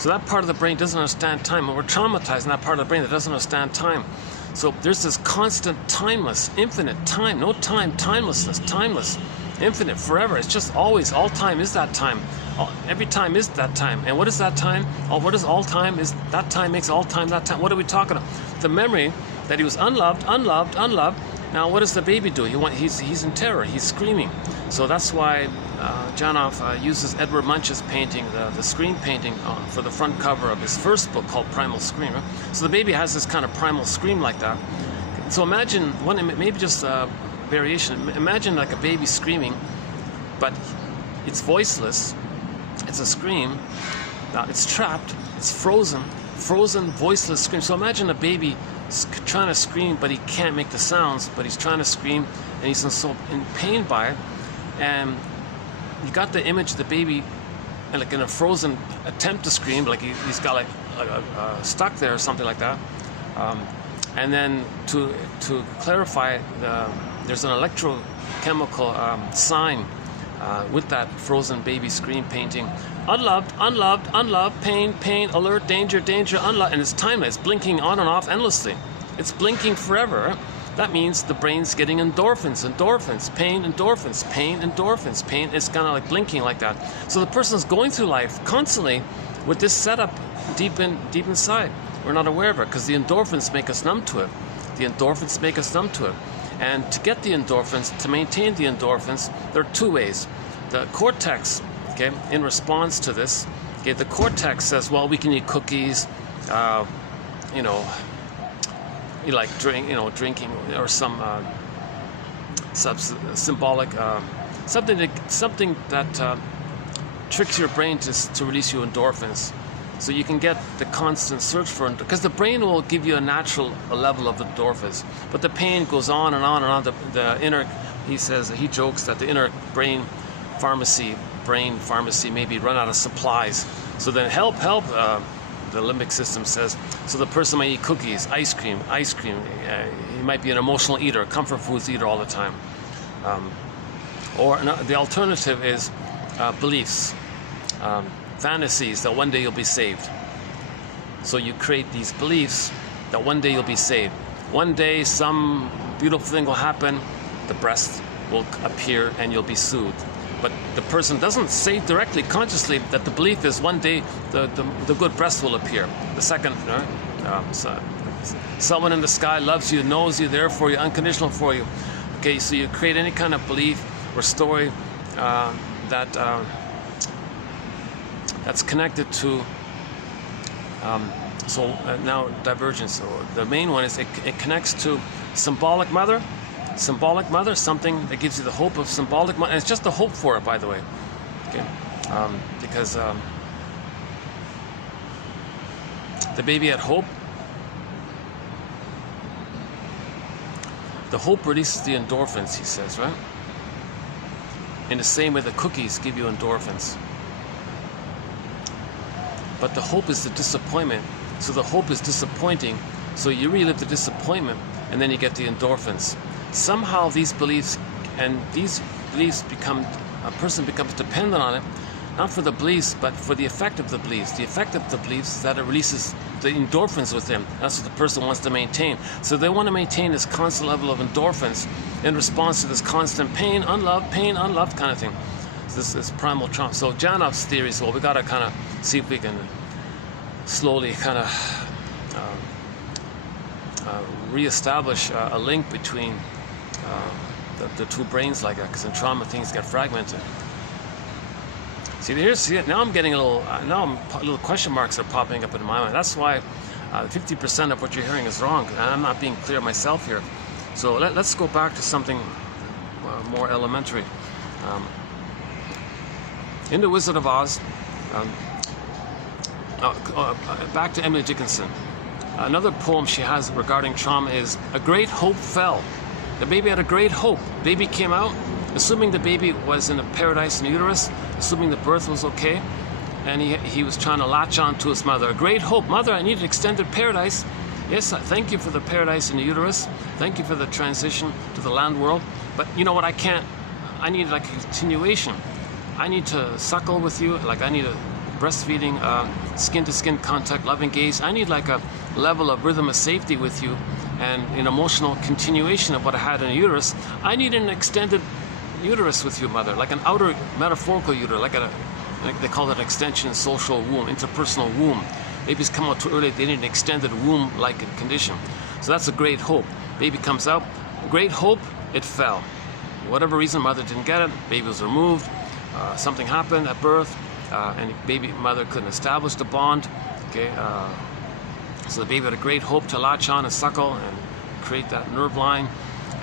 So that part of the brain doesn't understand time. And we're traumatized in that part of the brain that doesn't understand time. So there's this constant, timeless, infinite time, no time, timelessness, timeless, infinite, forever. It's just always, all time is that time. Every time is that time. And what is that time? What is all time? Is that time makes all time that time. What are we talking about? The memory that he was unloved, unloved, unloved. Now what does the baby do? He's in terror, he's screaming. So that's why Janov uses Edward Munch's painting, the scream painting, for the front cover of his first book called Primal Scream. Right? So the baby has this kind of primal scream like that. So imagine, maybe just a variation, imagine like a baby screaming, but it's voiceless, it's a scream, now it's trapped, it's frozen, voiceless scream. So imagine a baby trying to scream, but he can't make the sounds, but he's trying to scream, and he's in pain by it. And you got the image of the baby like in a frozen attempt to scream, like he's got like stuck there or something like that. And then to clarify, there's an electrochemical sign with that frozen baby scream painting. Unloved, unloved, unloved, pain, pain, alert, danger, danger, unloved. And it's timeless, blinking on and off endlessly. It's blinking forever. That means the brain's getting endorphins, endorphins, pain, endorphins, pain, endorphins, pain. It's kind of like blinking like that. So the person's going through life constantly with this setup deep inside. We're not aware of it because the endorphins make us numb to it. The endorphins make us numb to it. And to get the endorphins, to maintain the endorphins, there are two ways. The cortex, okay, in response to this, okay, the cortex says, well, we can eat cookies, you know, you like drinking or some symbolic something that tricks your brain to release you endorphins, so you can get the constant search for, because the brain will give you a natural level of endorphins, but the pain goes on and on and on. The inner, he jokes that the inner brain pharmacy maybe run out of supplies. So then help, the limbic system says. So the person might eat cookies, ice cream. He might be an emotional eater, comfort foods eater all the time. Or the alternative is beliefs, fantasies that one day you'll be saved. So you create these beliefs that one day you'll be saved. One day some beautiful thing will happen, the breast will appear and you'll be soothed. But the person doesn't say directly, consciously, that the belief is one day the good breast will appear. The second, someone in the sky loves you, knows you, there for you, unconditional for you. Okay, so you create any kind of belief or story that's connected to. Now divergence. So the main one is it connects to symbolic mother. Symbolic mother, something that gives you the hope of symbolic mother. And it's just the hope for it, by the way. Okay, because the baby had hope. The hope releases the endorphins, he says, right? In the same way the cookies give you endorphins. But the hope is the disappointment. So the hope is disappointing. So you relive the disappointment, and then you get the endorphins. Somehow these beliefs become, a person becomes dependent on it, not for the beliefs, but for the effect of the beliefs. The effect of the beliefs is that it releases the endorphins with them. That's what the person wants to maintain. So they want to maintain this constant level of endorphins in response to this constant pain, unloved kind of thing. So this primal trauma. So Janov's theory is, well, we got to kind of see if we can slowly kind of reestablish a link between the two brains like that, because in trauma things get fragmented. See, now I'm getting little question marks are popping up in my mind. That's why 50% of what you're hearing is wrong, and I'm not being clear myself here. So let's go back to something more elementary. In The Wizard of Oz, back to Emily Dickinson. Another poem she has regarding trauma is, "A great hope fell." The baby had a great hope. Baby came out, assuming the baby was in a paradise in the uterus, assuming the birth was okay, and he was trying to latch on to his mother. A great hope. Mother, I need an extended paradise. Yes, thank you for the paradise in the uterus. Thank you for the transition to the land world. But you know what, I need like a continuation. I need to suckle with you, like I need a breastfeeding, skin-to-skin contact, loving gaze. I need like a level of rhythm of safety with you, and an emotional continuation of what I had in the uterus, I need an extended uterus with you, mother, like an outer metaphorical uterus, like they call it an extension social womb, interpersonal womb. Babies come out too early, they need an extended womb-like condition. So that's a great hope. Baby comes out, great hope, it fell. Whatever reason, mother didn't get it, baby was removed, something happened at birth, and mother couldn't establish the bond. Okay, so the baby had a great hope to latch on and suckle and create that nerve line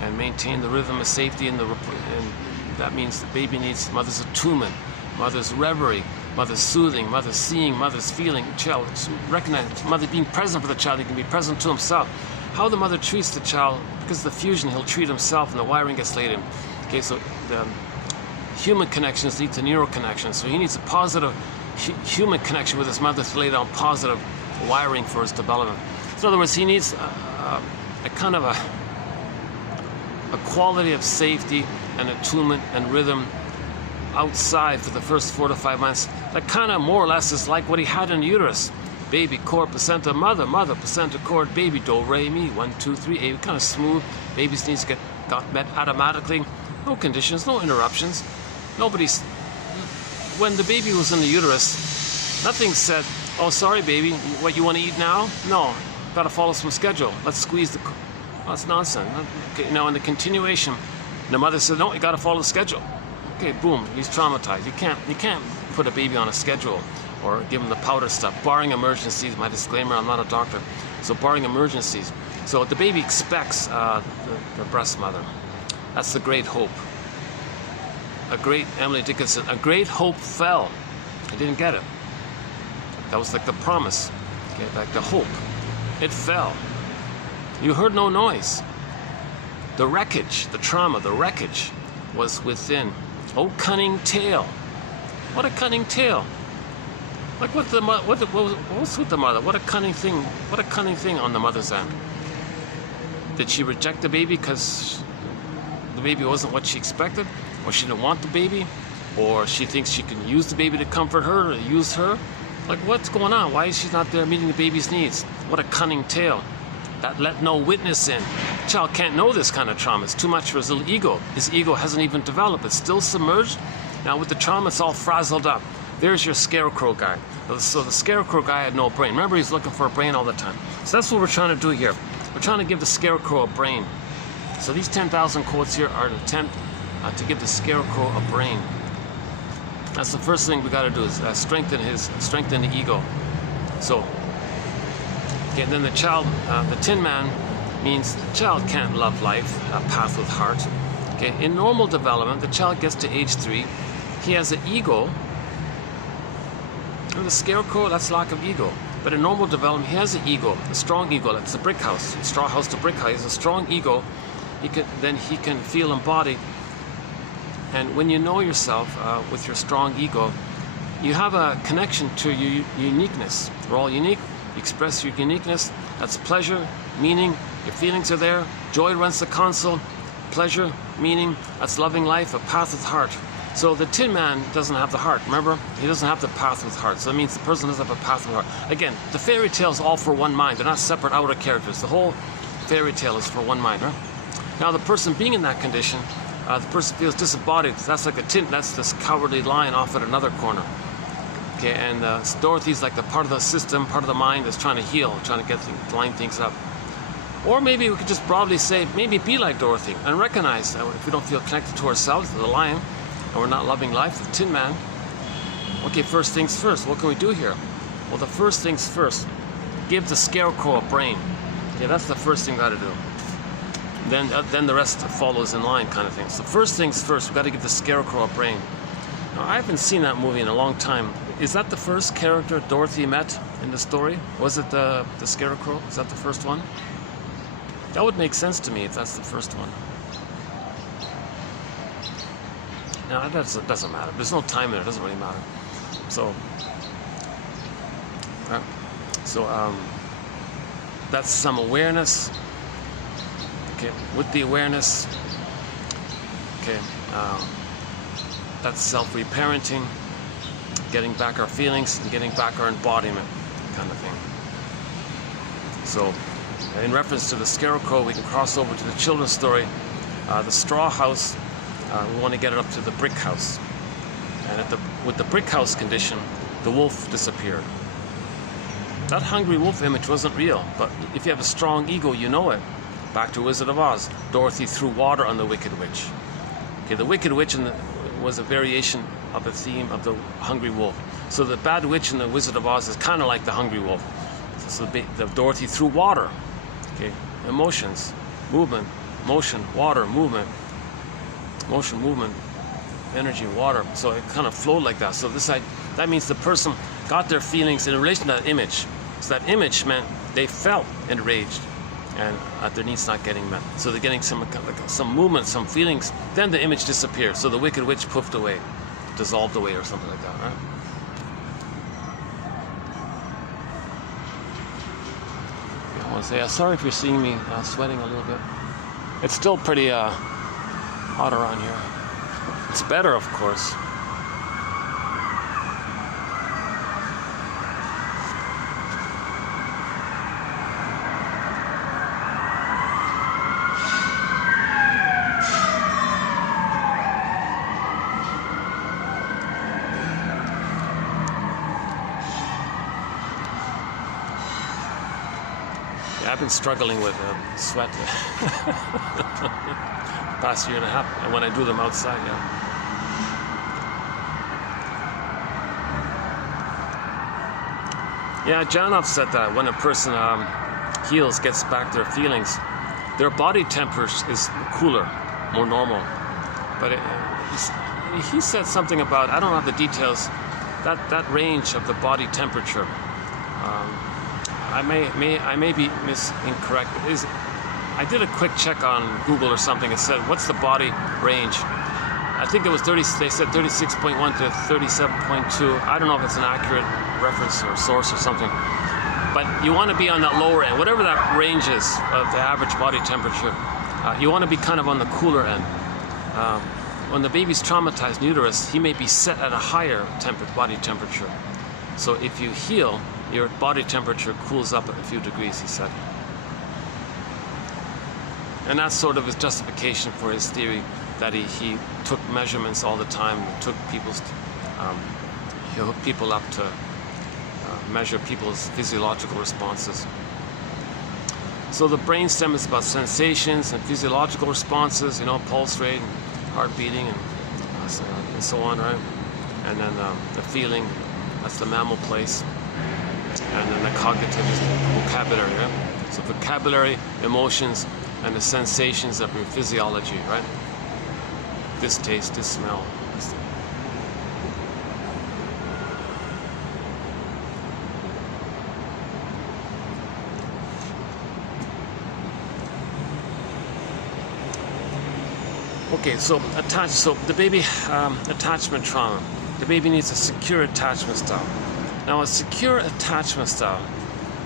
and maintain the rhythm of safety and that means the baby needs mother's attunement, mother's reverie, mother's soothing, mother's seeing, mother's feeling. Child, recognize mother being present for the child, he can be present to himself. How the mother treats the child, because of the fusion, he'll treat himself and the wiring gets laid in. Okay, so the human connections lead to neural connections. So he needs a positive human connection with his mother to lay down positive wiring for his development. So in other words, he needs a kind of a quality of safety and attunement and rhythm outside for the first 4 to 5 months. That kind of more or less is like what he had in the uterus. Baby, cord, placenta, mother, placenta, cord, baby, do, re, mi, 1, 2, 3, A, kind of smooth. Baby's needs got met automatically. No conditions, no interruptions. When the baby was in the uterus, nothing said, oh, sorry, baby, what, you want to eat now? No, got to follow some schedule. Let's squeeze the... Oh, that's nonsense. Okay, now in the continuation, the mother said, no, you got to follow the schedule. Okay, boom, he's traumatized. You can't put a baby on a schedule or give him the powder stuff, barring emergencies. My disclaimer, I'm not a doctor. So barring emergencies. So the baby expects the breast mother. That's the great hope. Emily Dickinson, a great hope fell. I didn't get it. That was like the promise, okay, like the hope. It fell. You heard no noise. The wreckage, the trauma, the wreckage was within. Oh, cunning tale. What a cunning tale. Like what's with the mother? What a cunning thing on the mother's end. Did she reject the baby because the baby wasn't what she expected? Or she didn't want the baby? Or she thinks she can use the baby to comfort her or use her? Like what's going on? Why is she not there meeting the baby's needs? What a cunning tale. That let no witness in. The child can't know this kind of trauma. It's too much for his little ego. His ego hasn't even developed. It's still submerged. Now with the trauma, it's all frazzled up. There's your scarecrow guy. So the scarecrow guy had no brain. Remember, he's looking for a brain all the time. So that's what we're trying to do here. We're trying to give the scarecrow a brain. So these 10,000 quotes here are an attempt to give the scarecrow a brain. That's the first thing we got to do is strengthen the ego. So, okay, and then the child, the Tin Man means the child can't love life, a path with heart. Okay, in normal development, the child gets to age 3. He has an ego. And the scarecrow, that's lack of ego. But in normal development, he has an ego, a strong ego. That's a brick house, straw house to brick house. He has a strong ego. He can feel embodied. And when you know yourself with your strong ego, you have a connection to your uniqueness. We're all unique. You express your uniqueness. That's pleasure, meaning. Your feelings are there. Joy runs the console. Pleasure, meaning. That's loving life, a path with heart. So the Tin Man doesn't have the heart, remember? He doesn't have the path with heart. So that means the person doesn't have a path with heart. Again, the fairy tale is all for one mind. They're not separate outer characters. The whole fairy tale is for one mind, right? Now the person being in that condition, the person feels disembodied. That's like that's this cowardly lion off at another corner. Okay, and Dorothy's like the part of the system, part of the mind that's trying to heal, trying to line things up. Or maybe we could just broadly say, maybe be like Dorothy and recognize that if we don't feel connected to ourselves, to the lion, and we're not loving life, the Tin Man. Okay, first things first. What can we do here? Well, the first things first. Give the scarecrow a brain. Okay, that's the first thing we got to do. Then the rest follows in line, kind of thing. So first things first, we got to give the scarecrow a brain. Now, I haven't seen that movie in a long time. Is that the first character Dorothy met in the story? Was it the scarecrow? Is that the first one? That would make sense to me if that's the first one. No, that doesn't matter. There's no time in it. It doesn't really matter. So, that's some awareness. Okay, with the awareness. Okay, that's self-reparenting, getting back our feelings and getting back our embodiment, kind of thing. So, in reference to the scarecrow, we can cross over to the children's story, the straw house. We want to get it up to the brick house. And with the brick house condition, the wolf disappeared. That hungry wolf image wasn't real, but if you have a strong ego, you know it. Back to Wizard of Oz, Dorothy threw water on the Wicked Witch. Okay, the Wicked Witch was a variation of the theme of the hungry wolf. So the bad witch in the Wizard of Oz is kind of like the hungry wolf. So the Dorothy threw water. Okay, emotions, movement, motion, water, movement, motion, movement, energy, water. So it kind of flowed like that. So that means the person got their feelings in relation to that image. So that image meant they felt enraged and their needs not getting met. So they're getting some movement, some feelings. Then the image disappeared. So the Wicked Witch poofed away, dissolved away, or something like that, right? I want to say, sorry if you're seeing me sweating a little bit. It's still pretty hot around here. It's better, of course. I've been struggling with sweat past year and a half, and when I do them outside, yeah, Janov said that when a person heals, gets back their feelings, their body temperature is cooler, more normal. But he said something about, I don't have the details, that range of the body temperature. I may be incorrect. I did a quick check on Google or something. It said, what's the body range? I think it was they said 36.1 to 37.2. I don't know if it's an accurate reference or source or something. But you want to be on that lower end, whatever that range is of the average body temperature. You want to be kind of on the cooler end. When the baby's traumatized in uterus, he may be set at a higher body temperature. So if you heal, your body temperature cools up a few degrees, he said. And that's sort of his justification for his theory that he took measurements all the time, took he hooked people up to measure people's physiological responses. So the brainstem is about sensations and physiological responses, pulse rate, and heart beating, and so on, right? And then the feeling, that's the mammal place. And then the cognitive is the vocabulary, right? So vocabulary, emotions, and the sensations of your physiology, right? This taste, this smell, this thing. Okay, so the baby attachment trauma. The baby needs a secure attachment style. Now, a secure attachment style,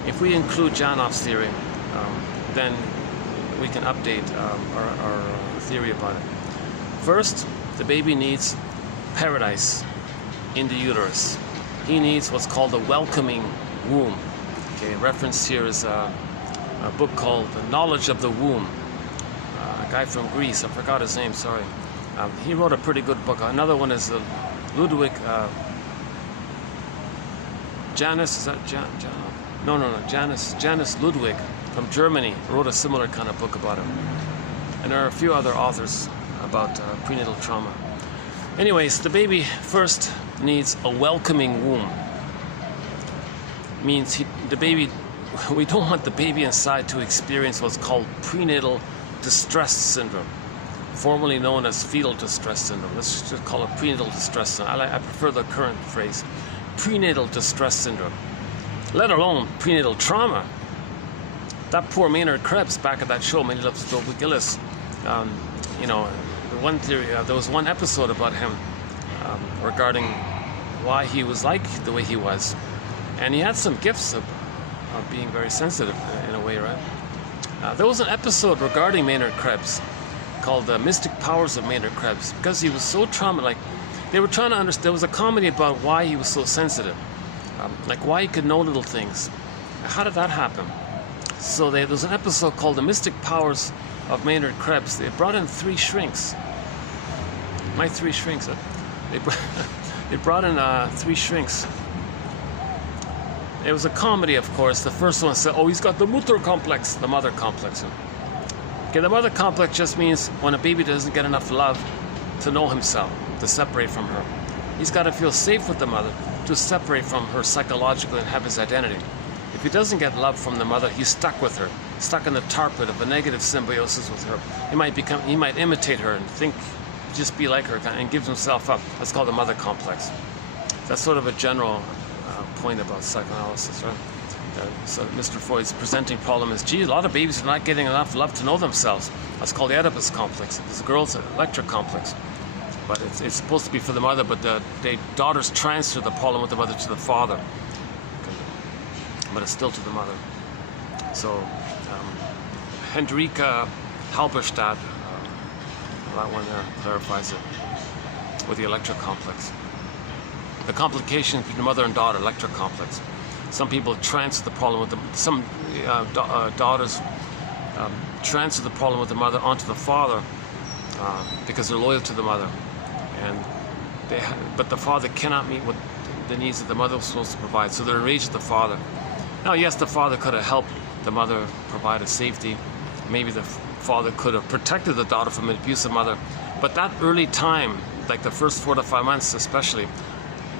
if we include Janov's theory, then we can update our theory about it. First, the baby needs paradise in the uterus. He needs what's called a welcoming womb. Okay, reference here is a book called The Knowledge of the Womb. A guy from Greece, I forgot his name, sorry. He wrote a pretty good book. Another one is Ludwig Janus, is that Janov? No, Janus Ludwig from Germany wrote a similar kind of book about it. And there are a few other authors about prenatal trauma. Anyways, the baby first needs a welcoming womb. Means we don't want the baby inside to experience what's called prenatal distress syndrome, formerly known as fetal distress syndrome. Let's just call it prenatal distress syndrome. I prefer the current phrase, prenatal distress syndrome, let alone prenatal trauma. That poor Maynard Krebs back at that show, Many Loves Joe Gillis, the one theory, there was one episode about him regarding why he was like the way he was. And he had some gifts of being very sensitive in a way, right? There was an episode regarding Maynard Krebs called The Mystic Powers of Maynard Krebs, because he was so traumatized. They were trying to understand, there was a comedy about why he was so sensitive, like why he could know little things. How did that happen? So there was an episode called The Mystic Powers of Maynard Krebs. They brought in 3 shrinks. My 3 shrinks. They brought in 3 shrinks. It was a comedy, of course. The first one said, oh, he's got the Mutter complex, the mother complex. Okay, the mother complex just means when a baby doesn't get enough love to know himself, to separate from her. He's got to feel safe with the mother to separate from her psychologically and have his identity. If he doesn't get love from the mother, he's stuck with her, stuck in the tar pit of a negative symbiosis with her. He might imitate her and think, just be like her, and gives himself up. That's called the mother complex. That's sort of a general point about psychoanalysis, right? So Mr. Freud's presenting problem is, gee, a lot of babies are not getting enough love to know themselves. That's called the Oedipus complex. There's a girl's Electra complex. But it's supposed to be for the mother, but the daughters transfer the problem with the mother to the father. But it's still to the mother. So Hendrika Halberstadt, that one there clarifies it with the Electra complex. The complication between the mother and daughter, Electra complex. Some people transfer the problem with them. Some daughters transfer the problem with the mother onto the father because they're loyal to the mother, but the father cannot meet what the needs that the mother was supposed to provide, so they're enraged at the father. Now, yes, the father could have helped the mother provide a safety. Maybe the father could have protected the daughter from an abusive mother, but that early time, like the first 4 to 5 months especially,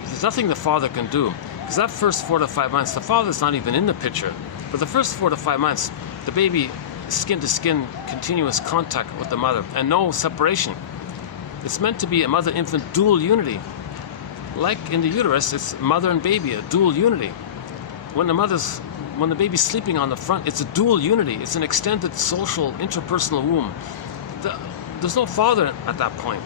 there's nothing the father can do. Because that first 4 to 5 months, the father's not even in the picture. But the first 4 to 5 months, the baby, skin to skin, continuous contact with the mother, and no separation. It's meant to be a mother-infant dual unity. Like in the uterus, it's mother and baby, a dual unity. When the baby's sleeping on the front, it's a dual unity. It's an extended social, interpersonal womb. There's no father at that point.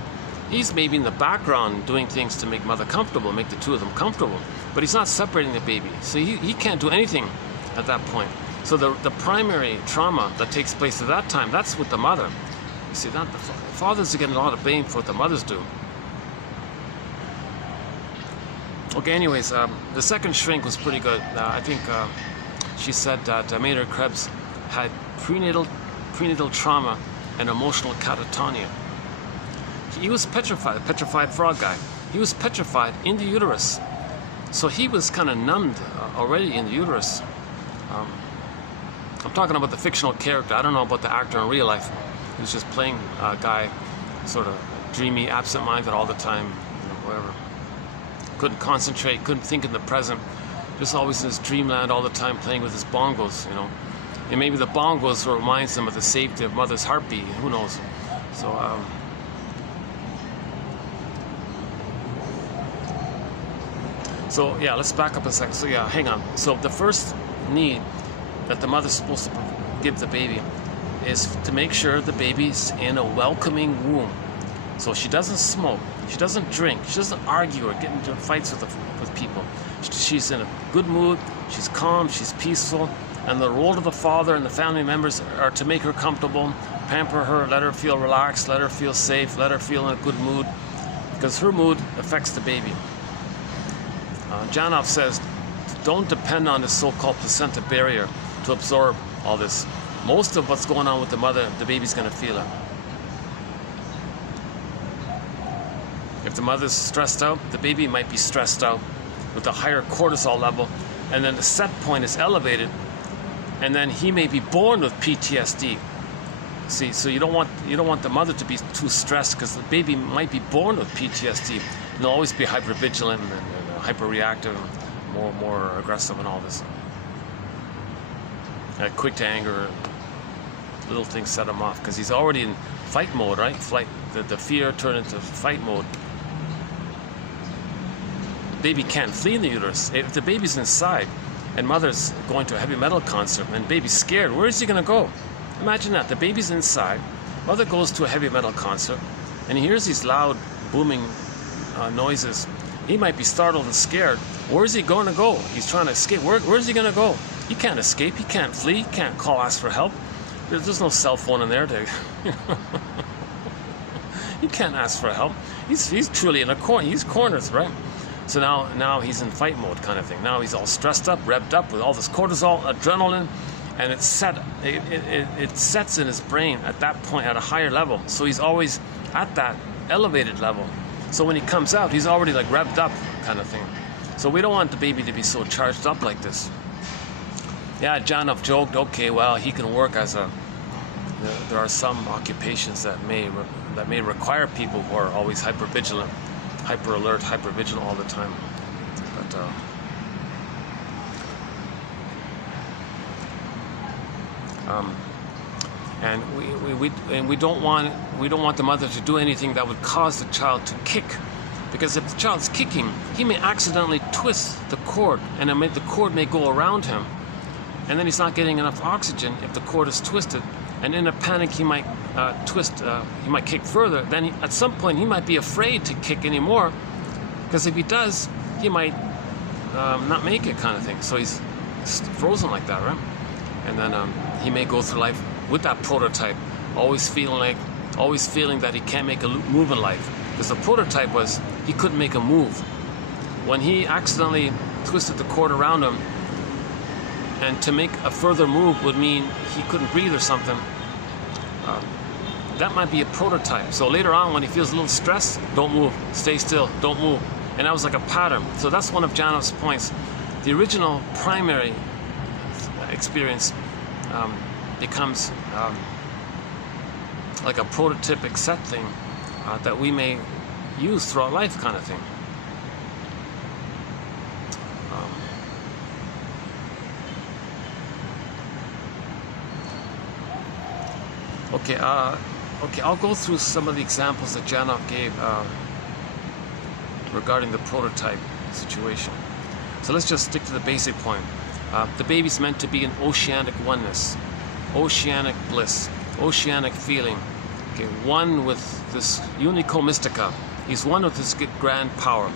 He's maybe in the background doing things to make mother comfortable, make the two of them comfortable, but he's not separating the baby. So he can't do anything at that point. So the primary trauma that takes place at that time, that's with the mother. You see, the fathers are getting a lot of blame for what the mothers do. Okay, anyways, the second shrink was pretty good. I think she said that Maynard Krebs had prenatal trauma and emotional catatonia. He was petrified, a petrified frog guy. He was petrified in the uterus. So he was kind of numbed already in the uterus. I'm talking about the fictional character. I don't know about the actor in real life. He was just playing a guy, sort of dreamy, absent-minded all the time, whatever. Couldn't concentrate, couldn't think in the present. Just always in his dreamland all the time, playing with his bongos, And maybe the bongos reminds him of the safety of mother's heartbeat. Who knows? So yeah, let's back up a second. So yeah, hang on. So the first need that the mother's supposed to give the baby is to make sure the baby's in a welcoming womb. So she doesn't smoke, she doesn't drink, she doesn't argue or get into fights with people. She's in a good mood, she's calm, she's peaceful, and the role of the father and the family members are to make her comfortable, pamper her, let her feel relaxed, let her feel safe, let her feel in a good mood, because her mood affects the baby. Janov says, don't depend on the so-called placenta barrier to absorb all this. Most of what's going on with the mother, the baby's going to feel it. If the mother's stressed out, the baby might be stressed out with a higher cortisol level, and then the set point is elevated, and then he may be born with PTSD. See, so you don't want the mother to be too stressed, because the baby might be born with PTSD, and they'll always be hypervigilant and hyperreactive, more aggressive, and all this. Quick to anger, little things set him off, because he's already in fight mode, right? The fear turned into fight mode. Baby can't flee in the uterus. If the baby's inside and mother's going to a heavy metal concert and baby's scared, where is he going to go? Imagine that. The baby's inside, mother goes to a heavy metal concert, and he hears these loud, booming noises. He might be startled and scared. Where is he going to go? He's trying to escape. Where is he going to go? He can't escape. He can't flee. He can't ask for help. There's no cell phone in there to... He can't ask for help. He's truly in a corner. He's cornered, right? So now he's in fight mode kind of thing. Now he's all stressed up, revved up with all this cortisol, adrenaline, and it sets in his brain at that point at a higher level. So he's always at that elevated level. So when he comes out, he's already like revved up kind of thing. So we don't want the baby to be so charged up like this. Yeah, Janov joked, okay, well, he can work as a, there are some occupations that may require people who are always hyper vigilant, hyper alert, hyper vigilant all the time. But and we don't want the mother to do anything that would cause the child to kick, because if the child's kicking, he may accidentally twist the cord, and the cord may go around him, and then he's not getting enough oxygen if the cord is twisted, and in a panic he might he might kick further. Then at some point he might be afraid to kick anymore, because if he does, he might not make it, kind of thing. So he's frozen like that, right? And then he may go through life with that prototype, always feeling that he can't make a move in life, because the prototype was he couldn't make a move. When he accidentally twisted the cord around him, and to make a further move would mean he couldn't breathe or something, that might be a prototype. So later on, when he feels a little stressed, don't move, stay still, don't move. And that was like a pattern. So that's one of Janov's points. The original primary experience becomes like a prototypic set thing that we may use throughout life, kind of thing. Okay, I'll go through some of the examples that Janov gave regarding the prototype situation. So let's just stick to the basic point. The baby's meant to be an oceanic oneness, oceanic bliss, oceanic feeling. Okay, one with this unico mystica. He's one with this grand power.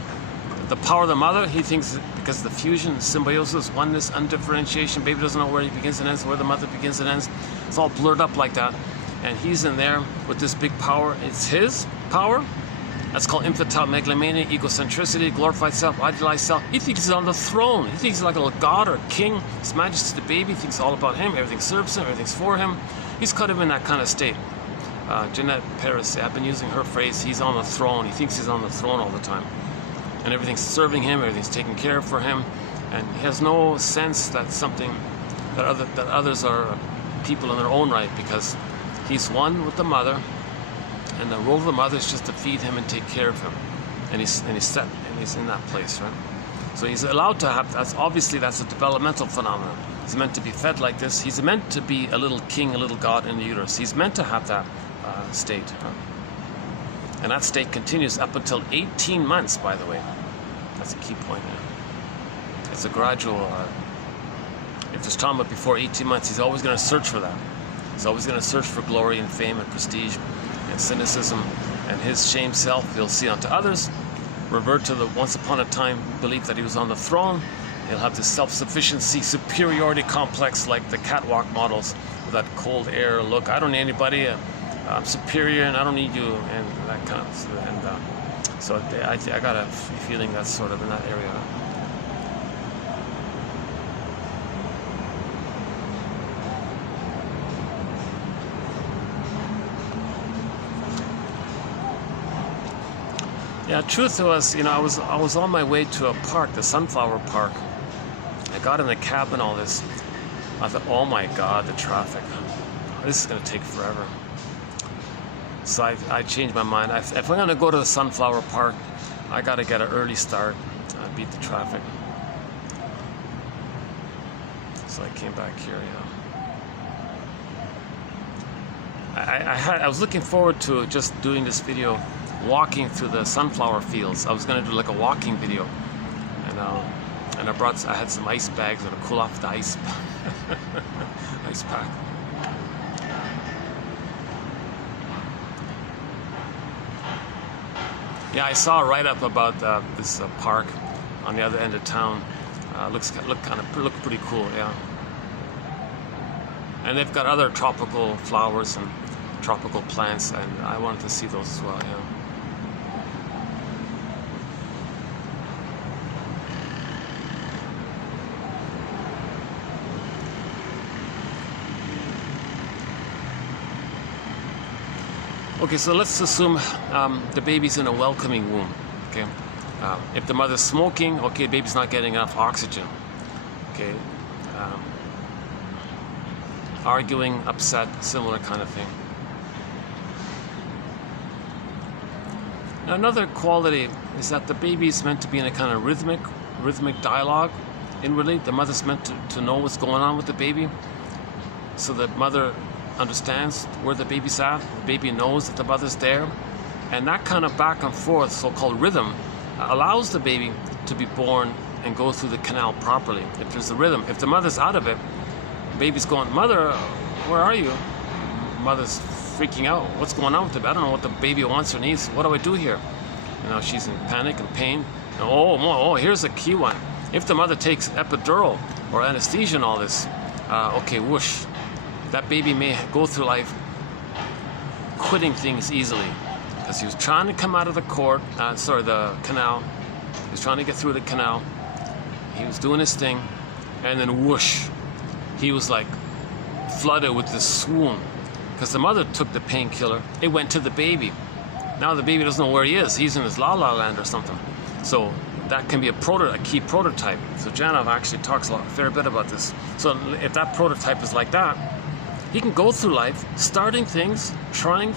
The power of the mother, he thinks, because of the fusion, symbiosis, oneness, undifferentiation, baby doesn't know where he begins and ends, where the mother begins and ends. It's all blurred up like that. And he's in there with this big power. It's his power. That's called infantile megalomania, egocentricity, glorified self, idealized self. He thinks he's on the throne. He thinks he's like a god or a king. His Majesty the baby thinks all about him. Everything serves him. Everything's for him. He's kind of in that kind of state. Jeanette Paris, I've been using her phrase, he's on the throne. He thinks he's on the throne all the time. And everything's serving him. Everything's taken care of for him. And he has no sense that something, that others are people in their own right, because he's one with the mother, and the role of the mother is just to feed him and take care of him, and he's set, and he's in that place, right? So he's allowed to have. That's a developmental phenomenon. He's meant to be fed like this. He's meant to be a little king, a little god in the uterus. He's meant to have that state, right? And that state continues up until 18 months. By the way, that's a key point here. It's a gradual. If there's trauma before 18 months, he's always going to search for that. He's always going to search for glory and fame and prestige and cynicism and his shame self he'll see onto others, revert to the once upon a time belief that he was on the throne. He'll have this self-sufficiency, superiority complex like the catwalk models with that cold air look. I don't need anybody, I'm superior and I don't need you, and that kind of, and so I got a feeling that's sort of in that area. Yeah, truth was, I was on my way to a park, the Sunflower Park. I got in the cab and all this. I thought, oh my God, the traffic. This is going to take forever. So I changed my mind. If I'm going to go to the Sunflower Park, I got to get an early start, beat the traffic. So I came back here, I was looking forward to just doing this video, walking through the sunflower fields. I was going to do like a walking video, and I had some ice bags to cool off the ice ice pack. Yeah, I saw right up about this park on the other end of town. Looked pretty cool, yeah. And they've got other tropical flowers and tropical plants, and I wanted to see those as well, yeah. Okay, so let's assume the baby's in a welcoming womb. Okay, if the mother's smoking, okay, baby's not getting enough oxygen. Okay, arguing, upset, similar kind of thing. Now, another quality is that the baby's meant to be in a kind of rhythmic dialogue. Inwardly, the mother's meant to know what's going on with the baby, so the mother understands where the baby's at. The baby knows that the mother's there, and that kind of back and forth, so-called rhythm, allows the baby to be born and go through the canal properly. If there's a rhythm, if the mother's out of it, the baby's going, "Mother, where are you?" Mother's freaking out. What's going on with the baby? I don't know what the baby wants or needs. What do I do here? You know, she's in panic and pain. Oh, here's a key one. If the mother takes epidural or anesthesia and all this, okay, whoosh, that baby may go through life quitting things easily, because he was trying to come out of the the canal. He was trying to get through the canal. He was doing his thing, and then whoosh, he was like flooded with this swoon, because the mother took the painkiller. It went to the baby. Now the baby doesn't know where he is. He's in his la-la land or something. So that can be a key prototype. So Janov actually talks a fair bit about this. So if that prototype is like that, he can go through life, starting things, trying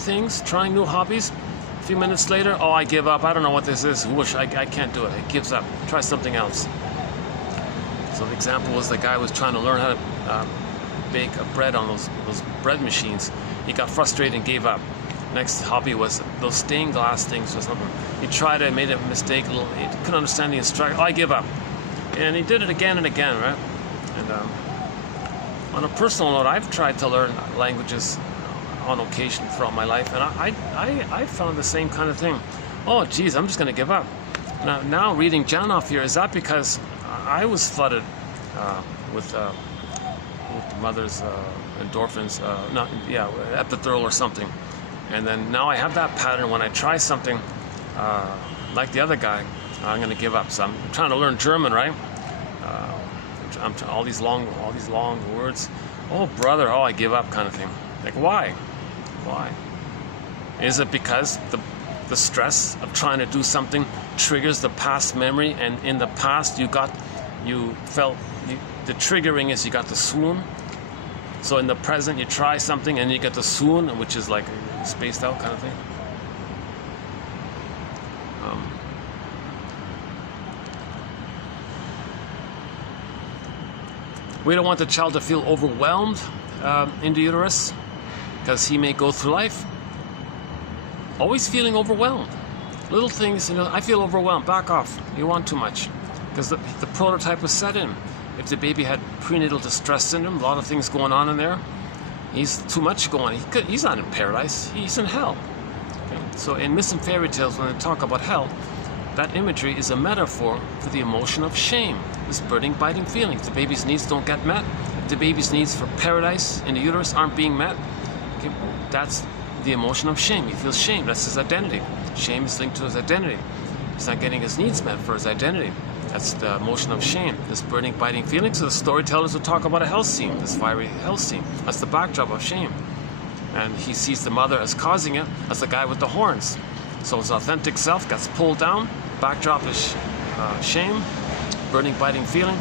new hobbies. A few minutes later, oh, I give up. I don't know what this is. Whoosh, I can't do it. He gives up. Try something else. So the example was the guy was trying to learn how to bake a bread on those bread machines. He got frustrated and gave up. Next hobby was those stained glass things or something. He tried it, made a mistake, he couldn't understand the instruction. Oh, I give up. And he did it again and again, right? And on a personal note, I've tried to learn languages on occasion throughout my life, and I found the same kind of thing. Oh, geez, I'm just going to give up. Now reading Janov here, is that because I was flooded with the mother's endorphins, epidural or something. And then now I have that pattern. When I try something like the other guy, I'm going to give up. So I'm trying to learn German, right? All these long words. Oh, brother, I give up, kind of thing. Like, why? Why? Is it because the stress of trying to do something triggers the past memory, and in the past the triggering is you got the swoon? So in the present, you try something and you get the swoon, which is like spaced out kind of thing. We don't want the child to feel overwhelmed in the uterus, because he may go through life always feeling overwhelmed. Little things, I feel overwhelmed. Back off. You want too much, because the prototype was set in. If the baby had prenatal distress syndrome, a lot of things going on in there, he's too much going. He's not in paradise. He's in hell. Okay? So in myths and fairy tales, when they talk about hell, that imagery is a metaphor for the emotion of shame, this burning, biting feeling. If the baby's needs don't get met, if the baby's needs for paradise in the uterus aren't being met, okay, that's the emotion of shame. He feels shame. That's his identity. Shame is linked to his identity. He's not getting his needs met for his identity. That's the emotion of shame, this burning, biting feeling. So the storytellers will talk about a hell scene, this fiery hell scene. That's the backdrop of shame. And he sees the mother as causing it, as the guy with the horns. So his authentic self gets pulled down. Backdrop is shame, burning, biting feeling.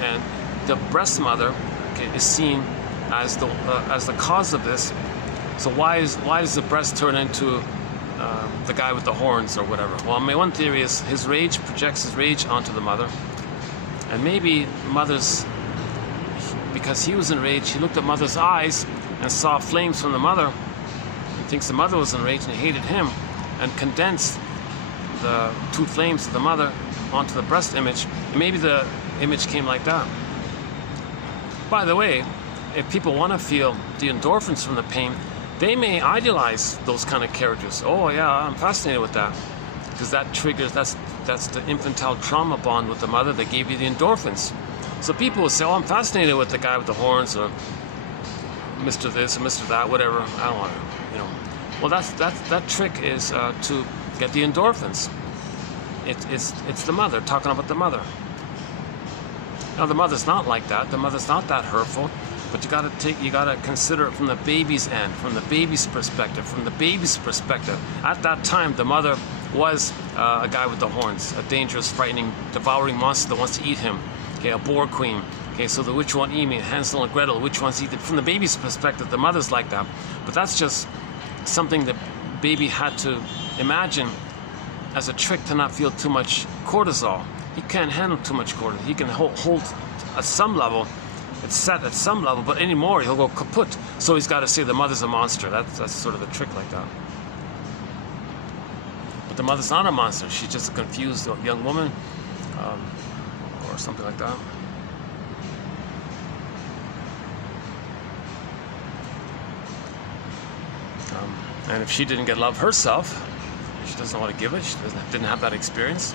And the breast mother, okay, is seen as the cause of this. So why does the breast turn into the guy with the horns or whatever? Well, my one theory is his rage projects his rage onto the mother, and maybe because he was enraged, he looked at mother's eyes and saw flames from the mother. He thinks the mother was enraged and hated him, and condensed the two flames of the mother onto the breast image, and maybe the image came like that. By the way, if people want to feel the endorphins from the pain, they may idealize those kind of characters. Oh yeah, I'm fascinated with that, because that triggers, that's the infantile trauma bond with the mother that gave you the endorphins. So people will say, oh, I'm fascinated with the guy with the horns, or Mr. this or Mr. that, whatever. I don't want to, Well, that trick is to get the endorphins. It's the mother, talking about the mother. Now the mother's not like that. The mother's not that hurtful. But you gotta consider it from the baby's end, from the baby's perspective. From the baby's perspective, at that time, the mother was a guy with the horns, a dangerous, frightening, devouring monster that wants to eat him. Okay, a boar queen. Okay, so the which one eat me? Hansel and Gretel. Which one's eat? From the baby's perspective, the mother's like that. But that's just something that baby had to imagine as a trick to not feel too much cortisol. He can't handle too much cortisol. He can hold at some level. It's set at some level, but anymore he'll go kaput. So he's got to say the mother's a monster. That's sort of a trick like that. But the mother's not a monster. She's just a confused young woman, or something like that. And if she didn't get love herself, she doesn't know how to give it. She didn't have that experience.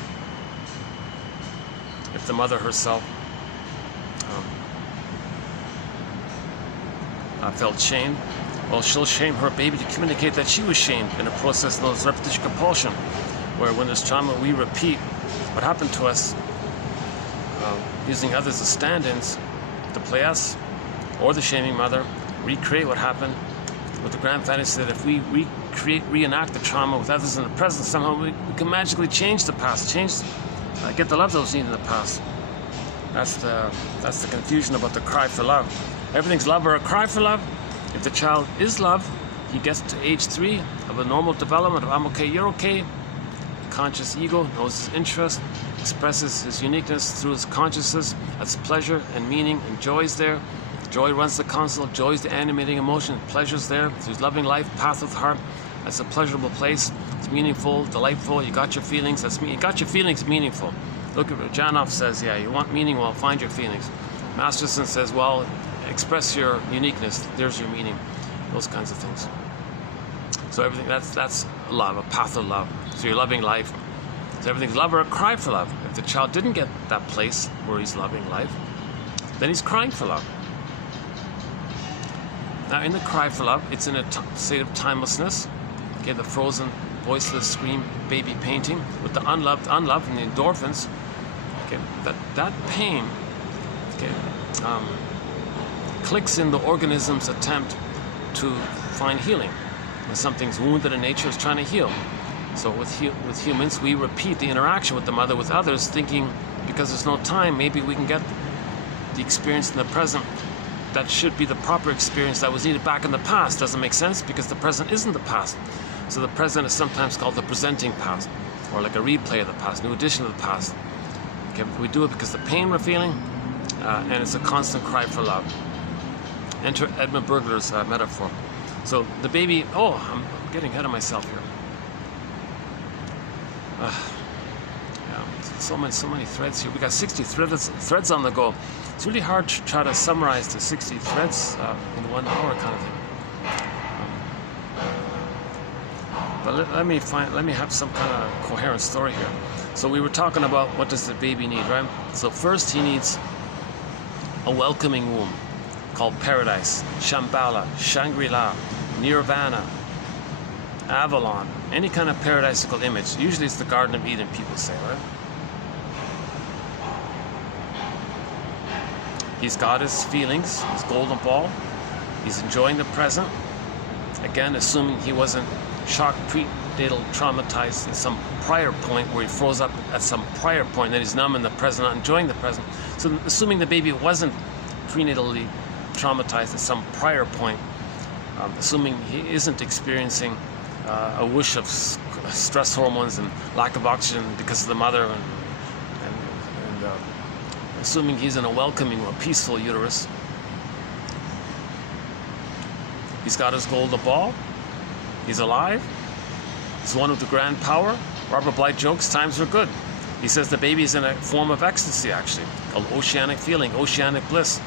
If the mother herself felt shame, well, she'll shame her baby to communicate that she was shamed in a process known as repetition compulsion, where when there's trauma, we repeat what happened to us, using others as stand-ins to play us, or the shaming mother, recreate what happened with the grand fantasy that if we reenact the trauma with others in the present, somehow we can magically change the past, get the love that was needed in the past. That's the confusion about the cry for love. Everything's love or a cry for love. If the child is love, he gets to age 3 of a normal development of I'm okay, you're okay. Conscious ego knows his interest, expresses his uniqueness through his consciousness. That's pleasure and meaning, and joy's there. Joy runs the console. Joy is the animating emotion. Pleasure's there. There's loving life, path of heart. That's a pleasurable place. It's meaningful, delightful. You got your feelings. You got your feelings meaningful. Look at what Janov says. Yeah, you want meaning? Well, find your feelings. Masterson says, well, express your uniqueness. There's your meaning. Those kinds of things. So everything that's love, a path of love. So you're loving life. So everything's love or a cry for love. If the child didn't get that place where he's loving life, then he's crying for love. Now, in the cry for love, it's in a state of timelessness. Okay, the frozen, voiceless scream, baby painting with the unloved, and the endorphins. Okay, that pain, okay, clicks in the organism's attempt to find healing. When something's wounded in nature, is trying to heal. So with humans, we repeat the interaction with the mother with others, thinking because there's no time, maybe we can get the experience in the present. That should be the proper experience that was needed back in the past. Doesn't make sense because the present isn't the past. So the present is sometimes called the presenting past, or like a replay of the past, new edition of the past. Okay, we do it because the pain we're feeling, and it's a constant cry for love. Enter Edmund Burglar's metaphor. So the baby, I'm getting ahead of myself here. So many threads here. We got 60 threads on the go. It's really hard to try to summarize the 60 threads in 1 hour kind of thing. But let me have some kind of coherent story here. So we were talking about what does the baby need, right? So first he needs a welcoming womb called paradise, Shambhala, Shangri-La, Nirvana, Avalon, any kind of paradisical image. Usually it's the Garden of Eden, people say, right? He's got his feelings, his golden ball. He's enjoying the present. Again, assuming he wasn't shocked, prenatal, traumatized at some prior point where he froze up at some prior point, then he's numb in the present, not enjoying the present. So assuming the baby wasn't prenatally traumatized at some prior point, assuming he isn't experiencing a whoosh of stress hormones and lack of oxygen because of the mother, and assuming he's in a welcoming or peaceful uterus. He's got his golden ball. He's alive. He's one with the grand power. Robert Blythe jokes, times were good. He says the baby is in a form of ecstasy, actually, called oceanic feeling, oceanic bliss.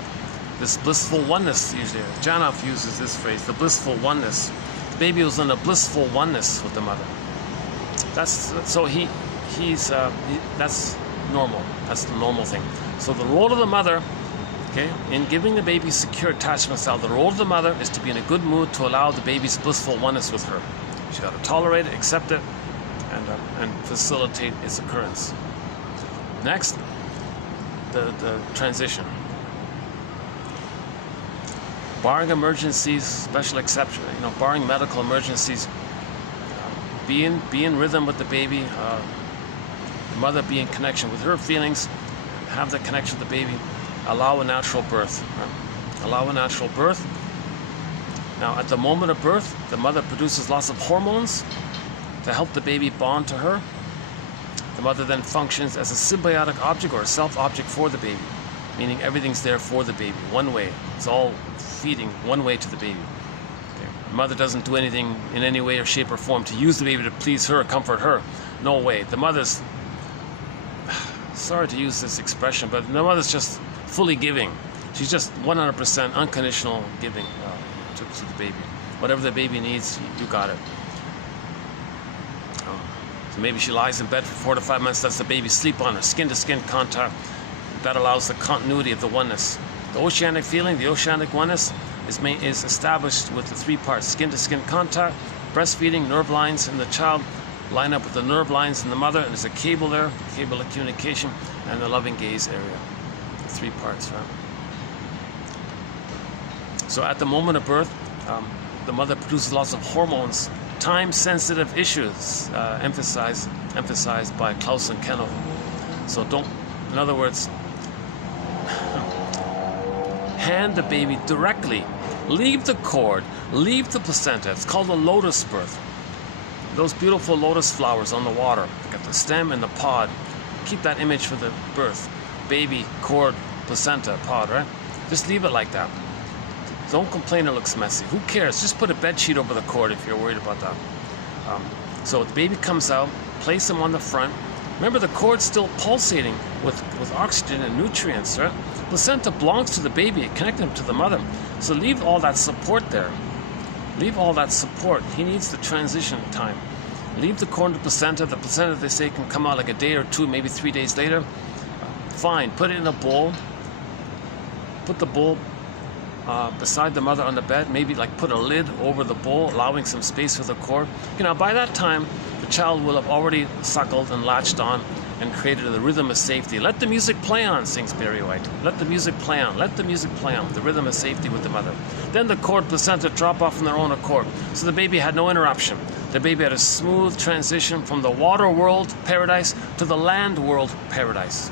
This blissful oneness, usually. Janov uses this phrase, the blissful oneness. The baby was in a blissful oneness with the mother. That's normal. That's the normal thing. So the role of the mother, okay, in giving the baby secure attachment style, the role of the mother is to be in a good mood to allow the baby's blissful oneness with her. She's got to tolerate it, accept it, and facilitate its occurrence. Next, the transition. Barring emergencies, special exception, barring medical emergencies, be in rhythm with the baby. The mother be in connection with her feelings, have that connection with the baby. Allow a natural birth. Right? Allow a natural birth. Now, at the moment of birth, the mother produces lots of hormones to help the baby bond to her. The mother then functions as a symbiotic object or a self-object for the baby, meaning everything's there for the baby, one way. It's all feeding one way to the baby. Okay. The mother doesn't do anything in any way or shape or form to use the baby to please her, comfort her. No way. The mother's, sorry to use this expression, but the mother's just fully giving. She's just 100% unconditional giving to the baby. Whatever the baby needs, you got it. So maybe she lies in bed for 4 to 5 months, lets the baby sleep on her, skin-to-skin contact. That allows the continuity of the oneness. The oceanic feeling, the oceanic oneness, is established with the 3 parts: skin-to-skin contact, breastfeeding, nerve lines in the child line up with the nerve lines in the mother, and there's a cable there, cable of communication, and the loving gaze area. 3 parts, right? So at the moment of birth, the mother produces lots of hormones, time-sensitive issues, emphasized by Klaus and Janov. So in other words, hand the baby directly. Leave the cord, leave the placenta. It's called a lotus birth. Those beautiful lotus flowers on the water, got the stem and the pod. Keep that image for the birth. Baby, cord, placenta, pod, right? Just leave it like that. Don't complain it looks messy. Who cares? Just put a bed sheet over the cord if you're worried about that. So the baby comes out, place him on the front. Remember, the cord's still pulsating with oxygen and nutrients, right? Placenta belongs to the baby, connected him to the mother. So leave all that support there. Leave all that support. He needs the transition time. Leave the cord to placenta. The placenta, they say, can come out like a day or 2, maybe 3 days later. Fine. Put it in a bowl. Put the bowl beside the mother on the bed. Maybe like put a lid over the bowl, allowing some space for the cord. By that time, the child will have already suckled and latched on and created the rhythm of safety. Let the music play on, sings Barry White. Let the music play on. Let the music play on. The rhythm of safety with the mother. Then the cord, placenta drop off from their own accord. So the baby had no interruption. The baby had a smooth transition from the water world paradise to the land world paradise.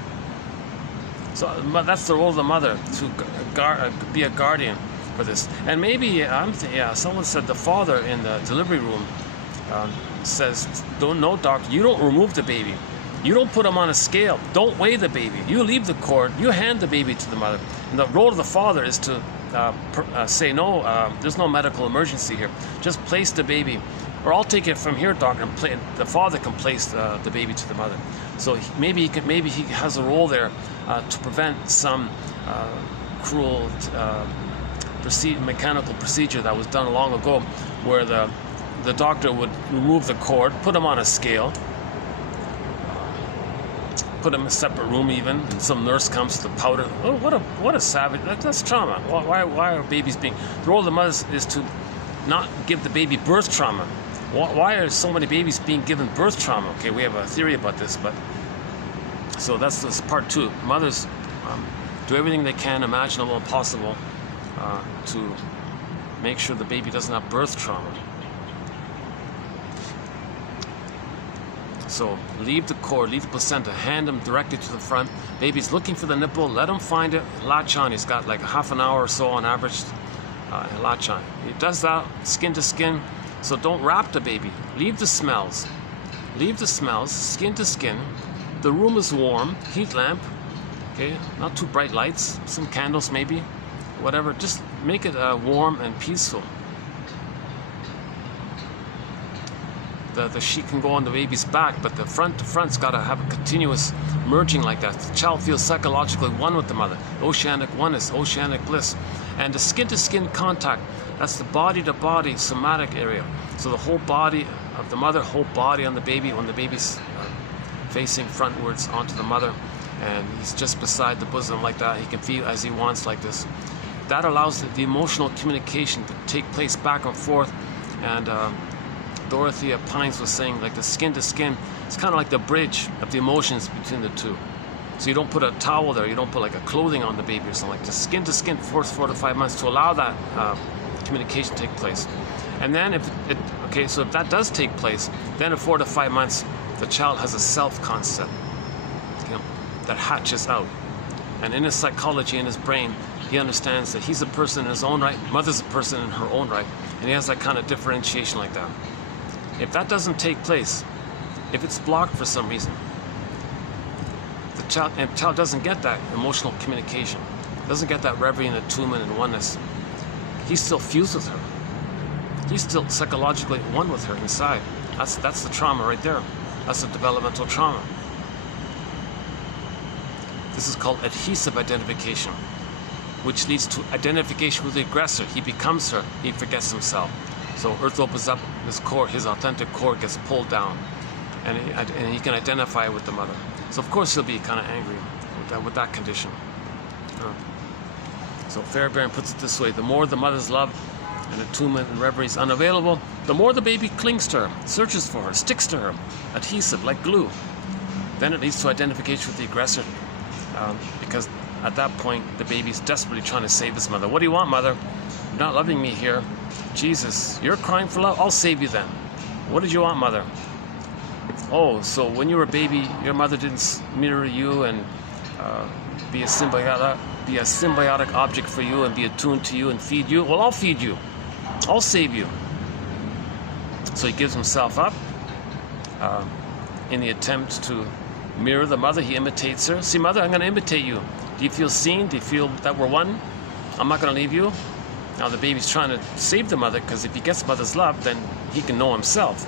So that's the role of the mother, to be a guardian for this. And maybe, someone said the father in the delivery room says, no, doctor, you don't remove the baby. You don't put him on a scale. Don't weigh the baby. You leave the cord. You hand the baby to the mother. And the role of the father is to say, no, there's no medical emergency here. Just place the baby. Or I'll take it from here, doctor, and the father can place the baby to the mother. So maybe he has a role there to prevent some cruel mechanical procedure that was done long ago, where the doctor would remove the cord, put him on a scale, put him in a separate room even, and some nurse comes to powder. Oh, what a savage! That's trauma. Why are babies being? The role of the mother is to not give the baby birth trauma. Why are so many babies being given birth trauma? Okay, we have a theory about this, but so that's part 2. Mothers do everything they can, imaginable and possible, to make sure the baby doesn't have birth trauma. So leave the cord, leave the placenta, hand him directly to the front. Baby's looking for the nipple, let him find it, latch on. He's got like a half an hour or so on average, latch on. He does that skin to skin. So don't wrap the baby. Leave the smells. Leave the smells, skin to skin. The room is warm, heat lamp, okay? Not too bright lights, some candles maybe, whatever. Just make it warm and peaceful. The sheet can go on the baby's back, but the front to front's got to have a continuous merging like that. The child feels psychologically one with the mother. Oceanic oneness, oceanic bliss. And the skin-to-skin contact, that's the body-to-body somatic area. So the whole body of the mother, whole body on the baby, when the baby's facing frontwards onto the mother, and he's just beside the bosom like that. He can feel as he wants like this. That allows the emotional communication to take place back and forth. And Dorothea Pines was saying, like the skin to skin, it's kind of like the bridge of the emotions between the two. So you don't put a towel there, you don't put like a clothing on the baby or something, like just skin to skin for 4 to 5 months to allow that communication to take place. And then so if that does take place, then at 4 to 5 months, the child has a self-concept, that hatches out. And in his psychology, in his brain, he understands that he's a person in his own right, mother's a person in her own right, and he has that kind of differentiation like that. If that doesn't take place, if it's blocked for some reason, the child doesn't get that emotional communication, doesn't get that reverie and attunement and oneness. He's still fused with her. He's still psychologically one with her inside. That's the trauma right there. That's the developmental trauma. This is called adhesive identification, which leads to identification with the aggressor. He becomes her, he forgets himself. So earth opens up, his core, his authentic core gets pulled down, and he can identify with the mother. So of course he'll be kind of angry with that condition. So Fairbairn puts it this way: the more the mother's love and attunement and reverie is unavailable, the more the baby clings to her, searches for her, sticks to her, adhesive like glue. Then it leads to identification with the aggressor, because at that point the baby's desperately trying to save his mother. What do you want, mother? You're not loving me here. Jesus, you're crying for love? I'll save you then. What did you want, mother? Oh, so when you were a baby, your mother didn't mirror you and be a symbiotic object for you and be attuned to you and feed you? Well, I'll feed you. I'll save you. So he gives himself up in the attempt to mirror the mother. He imitates her. See, mother, I'm going to imitate you. Do you feel seen? Do you feel that we're one? I'm not going to leave you. Now the baby's trying to save the mother, because if he gets mother's love, then he can know himself.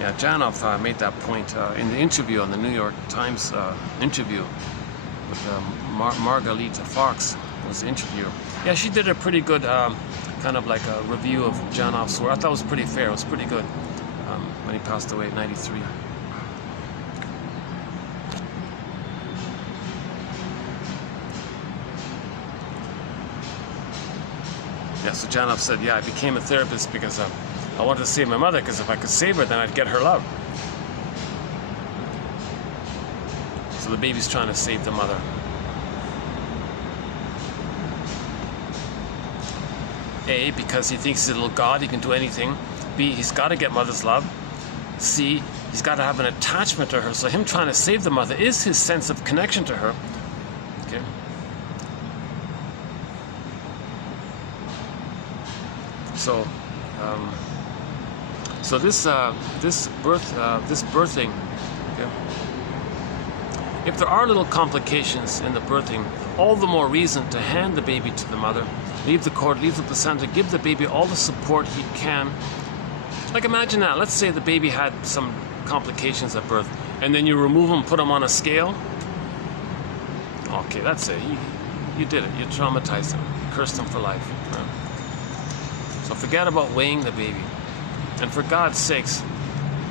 Yeah, Janov made that point in the interview on the New York Times interview with Margalit Fox was the interview. Yeah, she did a pretty good kind of like a review of Janov's work. I thought it was pretty fair. It was pretty good when he passed away at 93. Yeah, so Janov said, yeah, I became a therapist because I wanted to save my mother, because if I could save her, then I'd get her love. So the baby's trying to save the mother. A, because he thinks he's a little god, he can do anything. B, he's got to get mother's love. C, he's got to have an attachment to her. So him trying to save the mother is his sense of connection to her. Okay. So this birthing, okay, if there are little complications in the birthing, all the more reason to hand the baby to the mother, leave the cord, leave the placenta, give the baby all the support he can. Like imagine that, let's say the baby had some complications at birth, and then you remove him, put him on a scale. Okay, that's it. You did it. You traumatized him. You cursed him for life. Right? So forget about weighing the baby. And for God's sakes,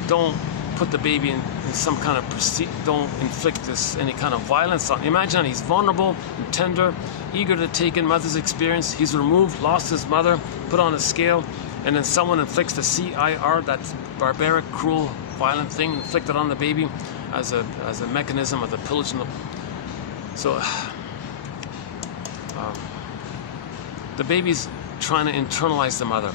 don't put the baby in some kind of don't inflict any kind of violence on. Imagine he's vulnerable and tender, eager to take in mother's experience. He's removed, lost his mother, put on a scale, and then someone inflicts the CIR, that barbaric, cruel, violent thing inflicted on the baby as a mechanism of the pillage. So the baby's trying to internalize the mother,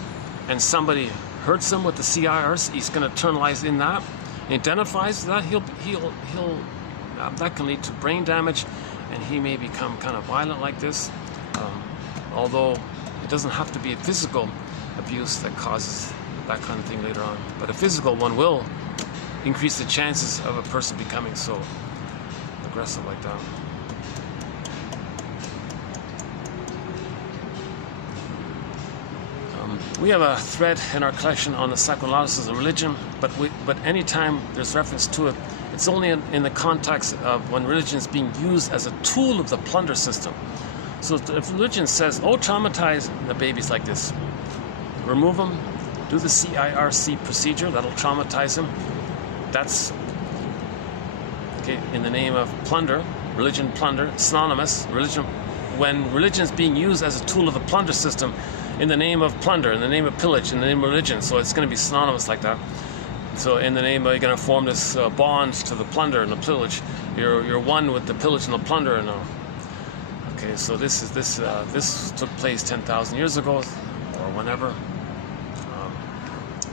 and somebody hurts him with the CIRs. He's going to internalize in that. He identifies that he'll that can lead to brain damage, and he may become kind of violent like this. Although it doesn't have to be a physical abuse that causes that kind of thing later on, but a physical one will increase the chances of a person becoming so aggressive like that. We have a thread in our collection on the psychoanalysis of religion, but anytime there's reference to it, it's only in the context of when religion is being used as a tool of the plunder system. So if religion says, oh, traumatize the babies like this, remove them, do the CIRC procedure, that'll traumatize him, that's okay, in the name of plunder, religion plunder, synonymous. Religion, when religion is being used as a tool of the plunder system, in the name of plunder, in the name of pillage, in the name of religion, so it's going to be synonymous like that. So in the name of, you're going to form this bond to the plunder and the pillage. You're one with the pillage and the plunder. And okay, so this took place 10,000 years ago, or whenever,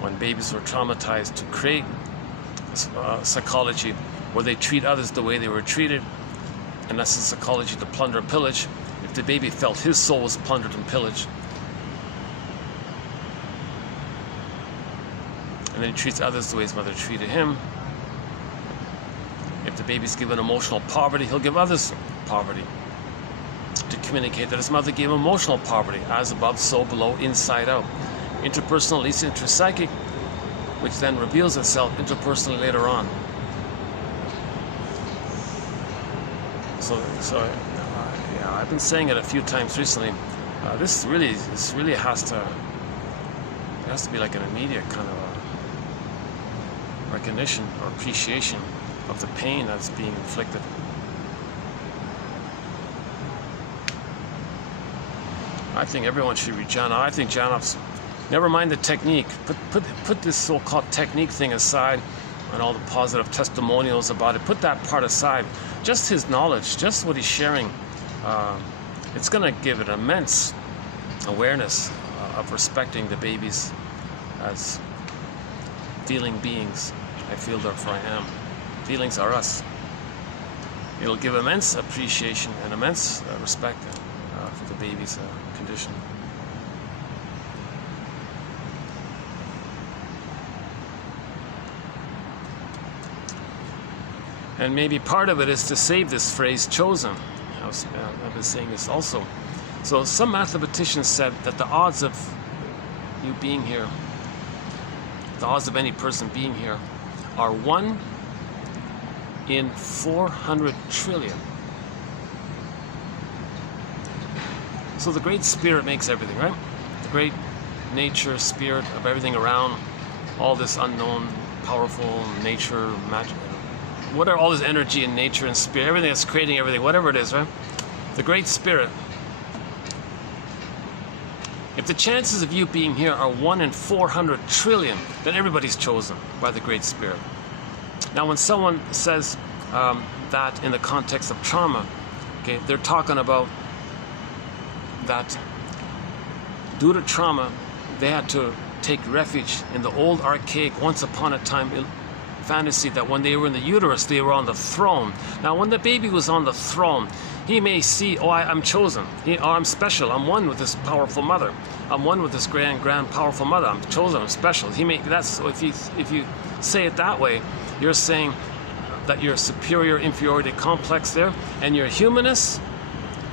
when babies were traumatized, to create psychology where they treat others the way they were treated, and that's the psychology to plunder and pillage. If the baby felt his soul was plundered and pillaged, and then he treats others the way his mother treated him. If the baby's given emotional poverty, he'll give others poverty, to communicate that his mother gave him emotional poverty, as above, so below, inside out. Interpersonal leads to intrapsychic, which then reveals itself interpersonally later on. Yeah, I've been saying it a few times recently. This really has to be like an immediate kind of recognition or appreciation of the pain that's being inflicted. I think everyone should read Janov. I think Janov's, never mind the technique, put this so-called technique thing aside and all the positive testimonials about it. Put that part aside. Just his knowledge, just what he's sharing, it's going to give an immense awareness of respecting the babies as feeling beings. I feel, therefore I am. Feelings are us. It'll give immense appreciation and immense respect for the baby's condition. And maybe part of it is to save this phrase, chosen. I've been saying this also. So some mathematicians said that the odds of you being here, the odds of any person being here, are 1 in 400 trillion. So the great spirit makes everything, right? The great nature, spirit of everything around, all this unknown, powerful nature, magic, whatever, all this energy and nature and spirit, everything that's creating everything, whatever it is, right? The great spirit. If the chances of you being here are 1 in 400 trillion, then everybody's chosen by the great spirit. Now, when someone says that in the context of trauma, okay, they're talking about that due to trauma, they had to take refuge in the old archaic, once upon a time fantasy that when they were in the uterus, they were on the throne. Now, when the baby was on the throne, he may see, oh, I'm chosen. I'm special. I'm one with this powerful mother. I'm one with this grand, powerful mother. I'm chosen. I'm special. So if you say it that way, you're saying that you're superior, inferiority complex there, and you're humanist.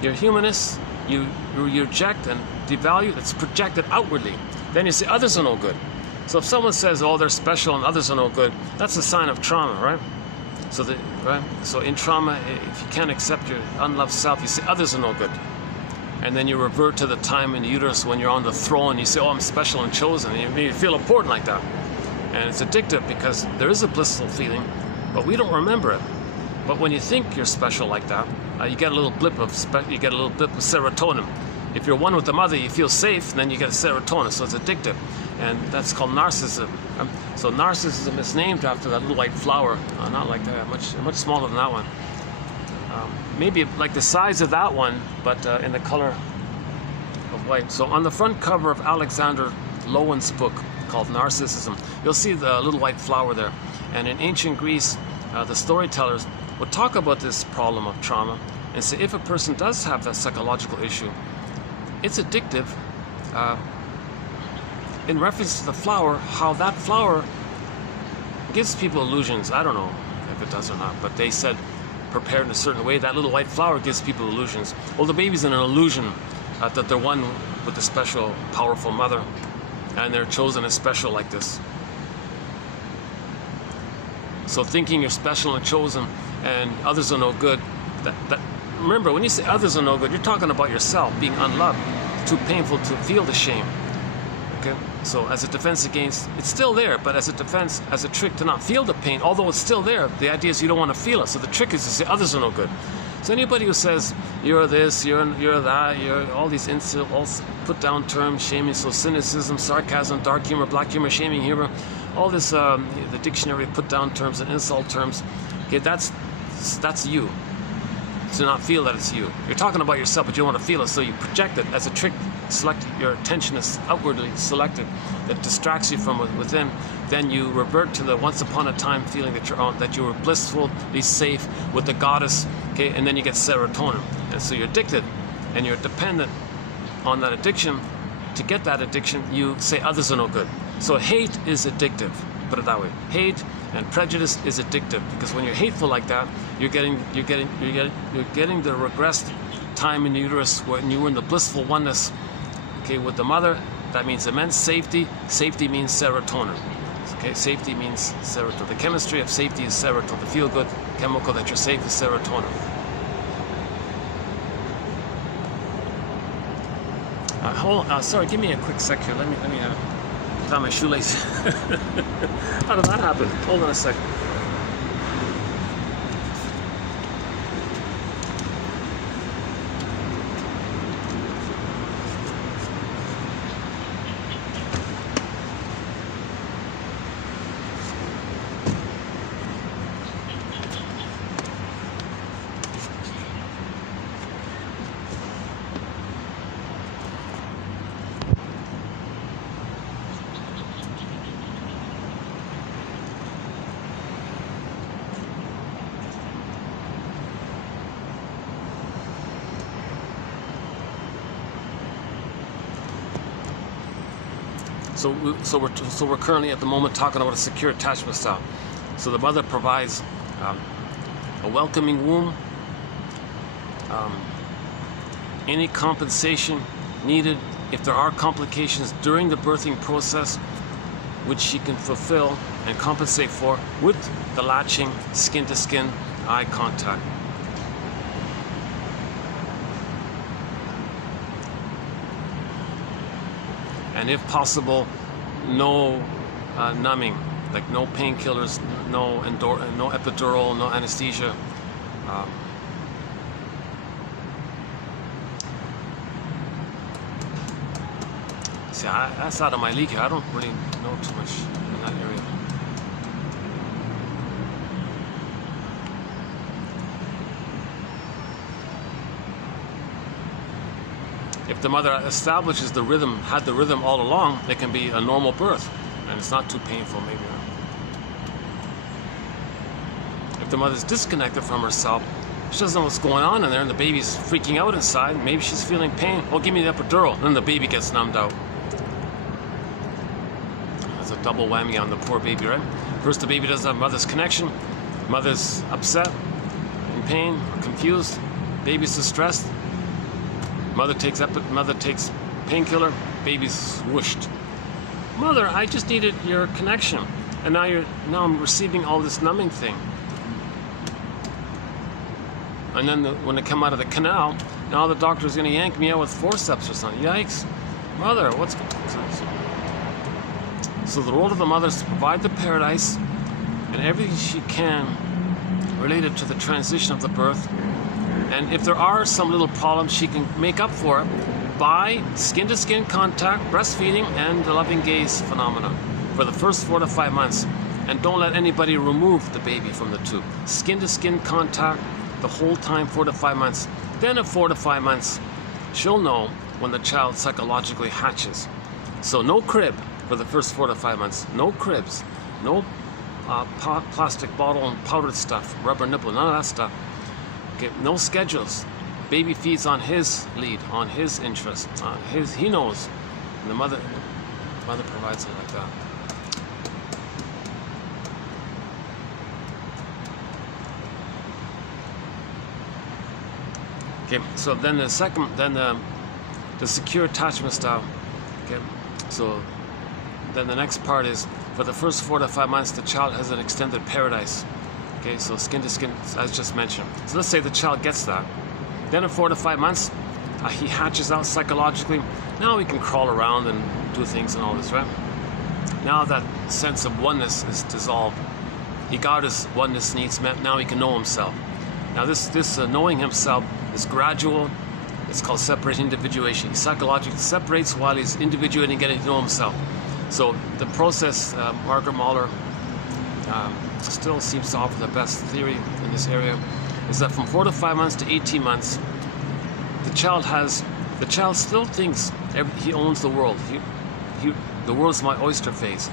You reject and devalue. It's projected outwardly. Then you say others are no good. So if someone says, oh, they're special and others are no good, that's a sign of trauma, right? So in trauma, if you can't accept your unloved self, you say others are no good. And then you revert to the time in the uterus when you're on the throne, you say, oh, I'm special and chosen. And you feel important like that. And it's addictive because there is a blissful feeling, but we don't remember it. But when you think you're special like that, you get a little blip of serotonin. If you're one with the mother, you feel safe, and then you get serotonin, so it's addictive. And that's called narcissism. So narcissism is named after that little white flower. Not like that, much smaller than that one. Maybe like the size of that one, but in the color of white. So on the front cover of Alexander Lowen's book called Narcissism, you'll see the little white flower there. And in ancient Greece, the storytellers would talk about this problem of trauma and say if a person does have that psychological issue, it's addictive. In reference to the flower, how that flower gives people illusions. I don't know if it does or not, but they said prepared in a certain way, that little white flower gives people illusions. Well, the baby's in an illusion that they're one with the special, powerful mother, and they're chosen as special like this. So thinking you're special and chosen and others are no good, remember, when you say others are no good, you're talking about yourself being unloved. It's too painful to feel the shame. Okay? So as a defense against, it's still there, but as a defense, as a trick to not feel the pain, although it's still there, the idea is you don't want to feel it. So the trick is to say others are no good. So anybody who says you're this, you're that, you're all these put down terms, shaming, so cynicism, sarcasm, dark humor, black humor, shaming humor, all this, the dictionary put down terms and insult terms. Okay, that's you. To not feel that it's you. You're talking about yourself, but you don't want to feel it, so you project it as a trick. Select your attention is outwardly selected that distracts you from within. Then you revert to the once upon a time feeling that you're on, that you were blissfully safe with the goddess. Okay, and then you get serotonin, and so you're addicted, and you're dependent on that addiction. To get that addiction, you say others are no good. So hate is addictive. Put it that way. Hate and prejudice is addictive, because when you're hateful like that, you're getting the regressed time in the uterus when you were in the blissful oneness. Okay, with the mother, that means immense safety. Safety means serotonin. Okay, safety means serotonin. The chemistry of safety is serotonin. The feel-good chemical that you're safe is serotonin. Sorry, give me a quick sec here. Let me tie my shoelace. How did that happen? Hold on a second. So we're currently at the moment talking about a secure attachment style. So the mother provides a welcoming womb, any compensation needed if there are complications during the birthing process, which she can fulfill and compensate for with the latching, skin-to-skin eye contact. And if possible, no numbing, like no painkillers, no epidural, no anesthesia. See, that's out of my league here. I don't really know too much in that area. If the mother establishes the rhythm, had the rhythm all along, it can be a normal birth, and it's not too painful, maybe. If the mother's disconnected from herself, she doesn't know what's going on in there, and the baby's freaking out inside, maybe she's feeling pain. Oh, give me the epidural, and then the baby gets numbed out. That's a double whammy on the poor baby, right? First, the baby doesn't have mother's connection, mother's upset, in pain, confused, baby's distressed. Mother takes painkiller, baby's whooshed. Mother, I just needed your connection, and now I'm receiving all this numbing thing. And then when they come out of the canal, now the doctor's going to yank me out with forceps or something. Yikes, mother, what's? So the role of the mother is to provide the paradise and everything she can related to the transition of the birth. And if there are some little problems, she can make up for it by skin-to-skin contact, breastfeeding, and the loving gaze phenomena for the first 4 to 5 months. And don't let anybody remove the baby from the tube. Skin-to-skin contact the whole time, 4 to 5 months. Then at 4 to 5 months, she'll know when the child psychologically hatches. So no crib for the first 4 to 5 months. No cribs. No plastic bottle and powdered stuff, rubber nipple, none of that stuff. Okay, no schedules. Baby feeds on his lead, on his interest, he knows. And the mother provides it like that. Okay, so then the secure attachment style. Okay, so then the next part is for the first 4 to 5 months, the child has an extended paradise. Okay, so skin to skin, as just mentioned. So let's say the child gets that. Then at 4 to 5 months, he hatches out psychologically. Now he can crawl around and do things and all this, right? Now that sense of oneness is dissolved. He got his oneness needs met. Now he can know himself. Now this knowing himself is gradual. It's called separate individuation. He psychologically separates while he's individuating, getting to know himself. So the process, Margaret Mahler still seems to offer the best theory in this area, is that from 4 to 5 months to 18 months, the child still thinks he owns the world. The world's my oyster phase.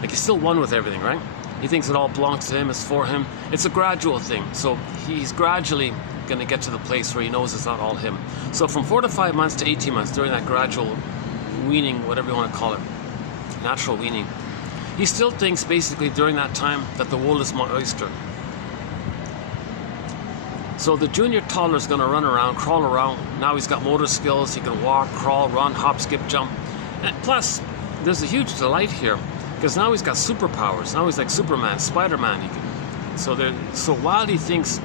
Like, he's still one with everything, right? He thinks it all belongs to him, it's for him. It's a gradual thing. So he's gradually going to get to the place where he knows it's not all him. So from 4 to 5 months to 18 months, during that gradual weaning, whatever you want to call it, natural weaning, he still thinks basically during that time that the world is my oyster. So the junior toddler is going to run around, crawl around. Now he's got motor skills. He can walk, crawl, run, hop, skip, jump. And plus, there's a huge delight here because now he's got superpowers. Now he's like Superman, Spider-Man. So while he thinks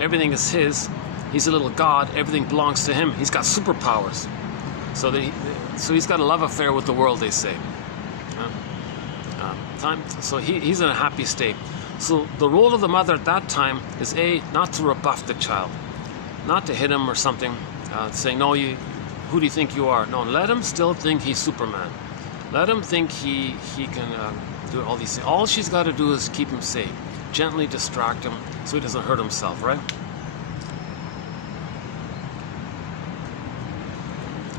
everything is his, he's a little god. Everything belongs to him. He's got superpowers. So he's got a love affair with the world, they say. So he's in a happy state. So the role of the mother at that time is not to rebuff the child, not to hit him or something, saying, no, who do you think you are? No, let him still think he's Superman. Let him think he can do all these things. All she's got to do is keep him safe, gently distract him so he doesn't hurt himself, right?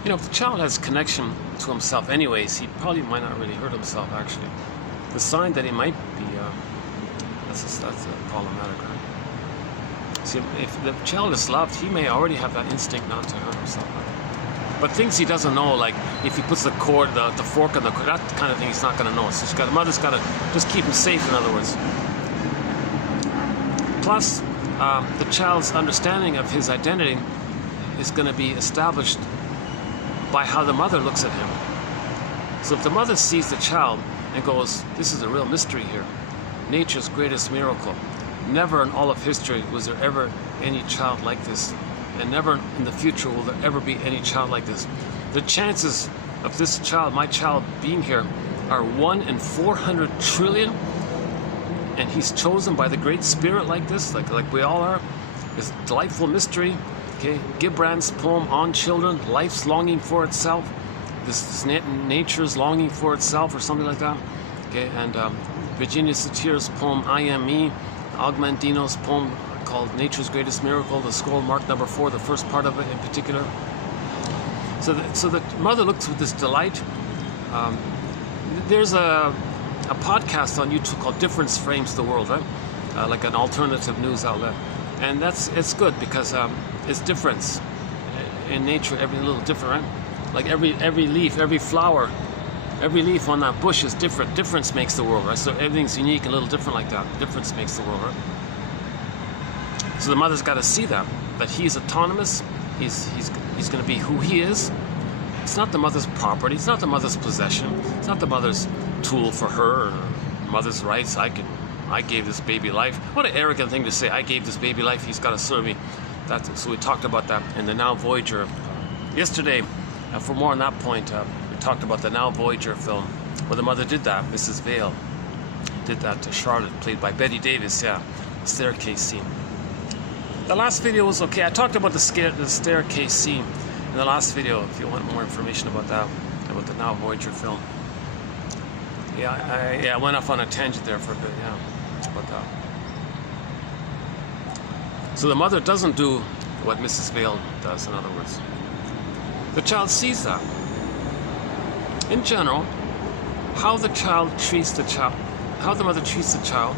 You know, if the child has connection to himself anyways, he probably might not really hurt himself, actually. The sign that he might be, that's problematic, right? See, if the child is loved, he may already have that instinct not to hurt himself, right? But things he doesn't know, like if he puts the fork in the cord, that kind of thing he's not going to know. So the mother's got to just keep him safe, in other words. Plus, the child's understanding of his identity is going to be established by how the mother looks at him. So if the mother sees the child and goes, this is a real mystery here, nature's greatest miracle. Never in all of history was there ever any child like this, and never in the future will there ever be any child like this. The chances of this child, my child, being here are 1 in 400 trillion, and he's chosen by the Great Spirit like this, like we all are. This delightful mystery. Okay, Gibran's poem On Children, Life's Longing for Itself, this nature's longing for itself, or something like that. Okay, and Virginia Satir's poem I Am Me, Augmendino's poem called Nature's Greatest Miracle, the scroll marked number 4, the first part of it in particular. So the mother looks with this delight. There's a podcast on YouTube called Difference Frames the World, right? Like an alternative news outlet. And it's good because it's difference in nature, every little different, right? Like every leaf, every flower, every leaf on that bush is different. Difference makes the world, right? So everything's unique and a little different like that. Difference makes the world, right? So the mother's got to see that he's autonomous. He's going to be who he is. It's not the mother's property. It's not the mother's possession. It's not the mother's tool for her or mother's rights. I gave this baby life. What an arrogant thing to say. I gave this baby life. He's got to serve me. So we talked about that in the Now Voyager yesterday. For more on that point, we talked about the Now Voyager film where the mother did that. Mrs. Vale did that to Charlotte, played by Betty Davis. Yeah, the staircase scene. The last video was okay. I talked about the staircase scene in the last video. If you want more information about that, about the Now Voyager film. Yeah, I went off on a tangent there for a bit. Yeah, about that. So the mother doesn't do what Mrs. Vale does, in other words. The child sees that. In general, how the mother treats the child,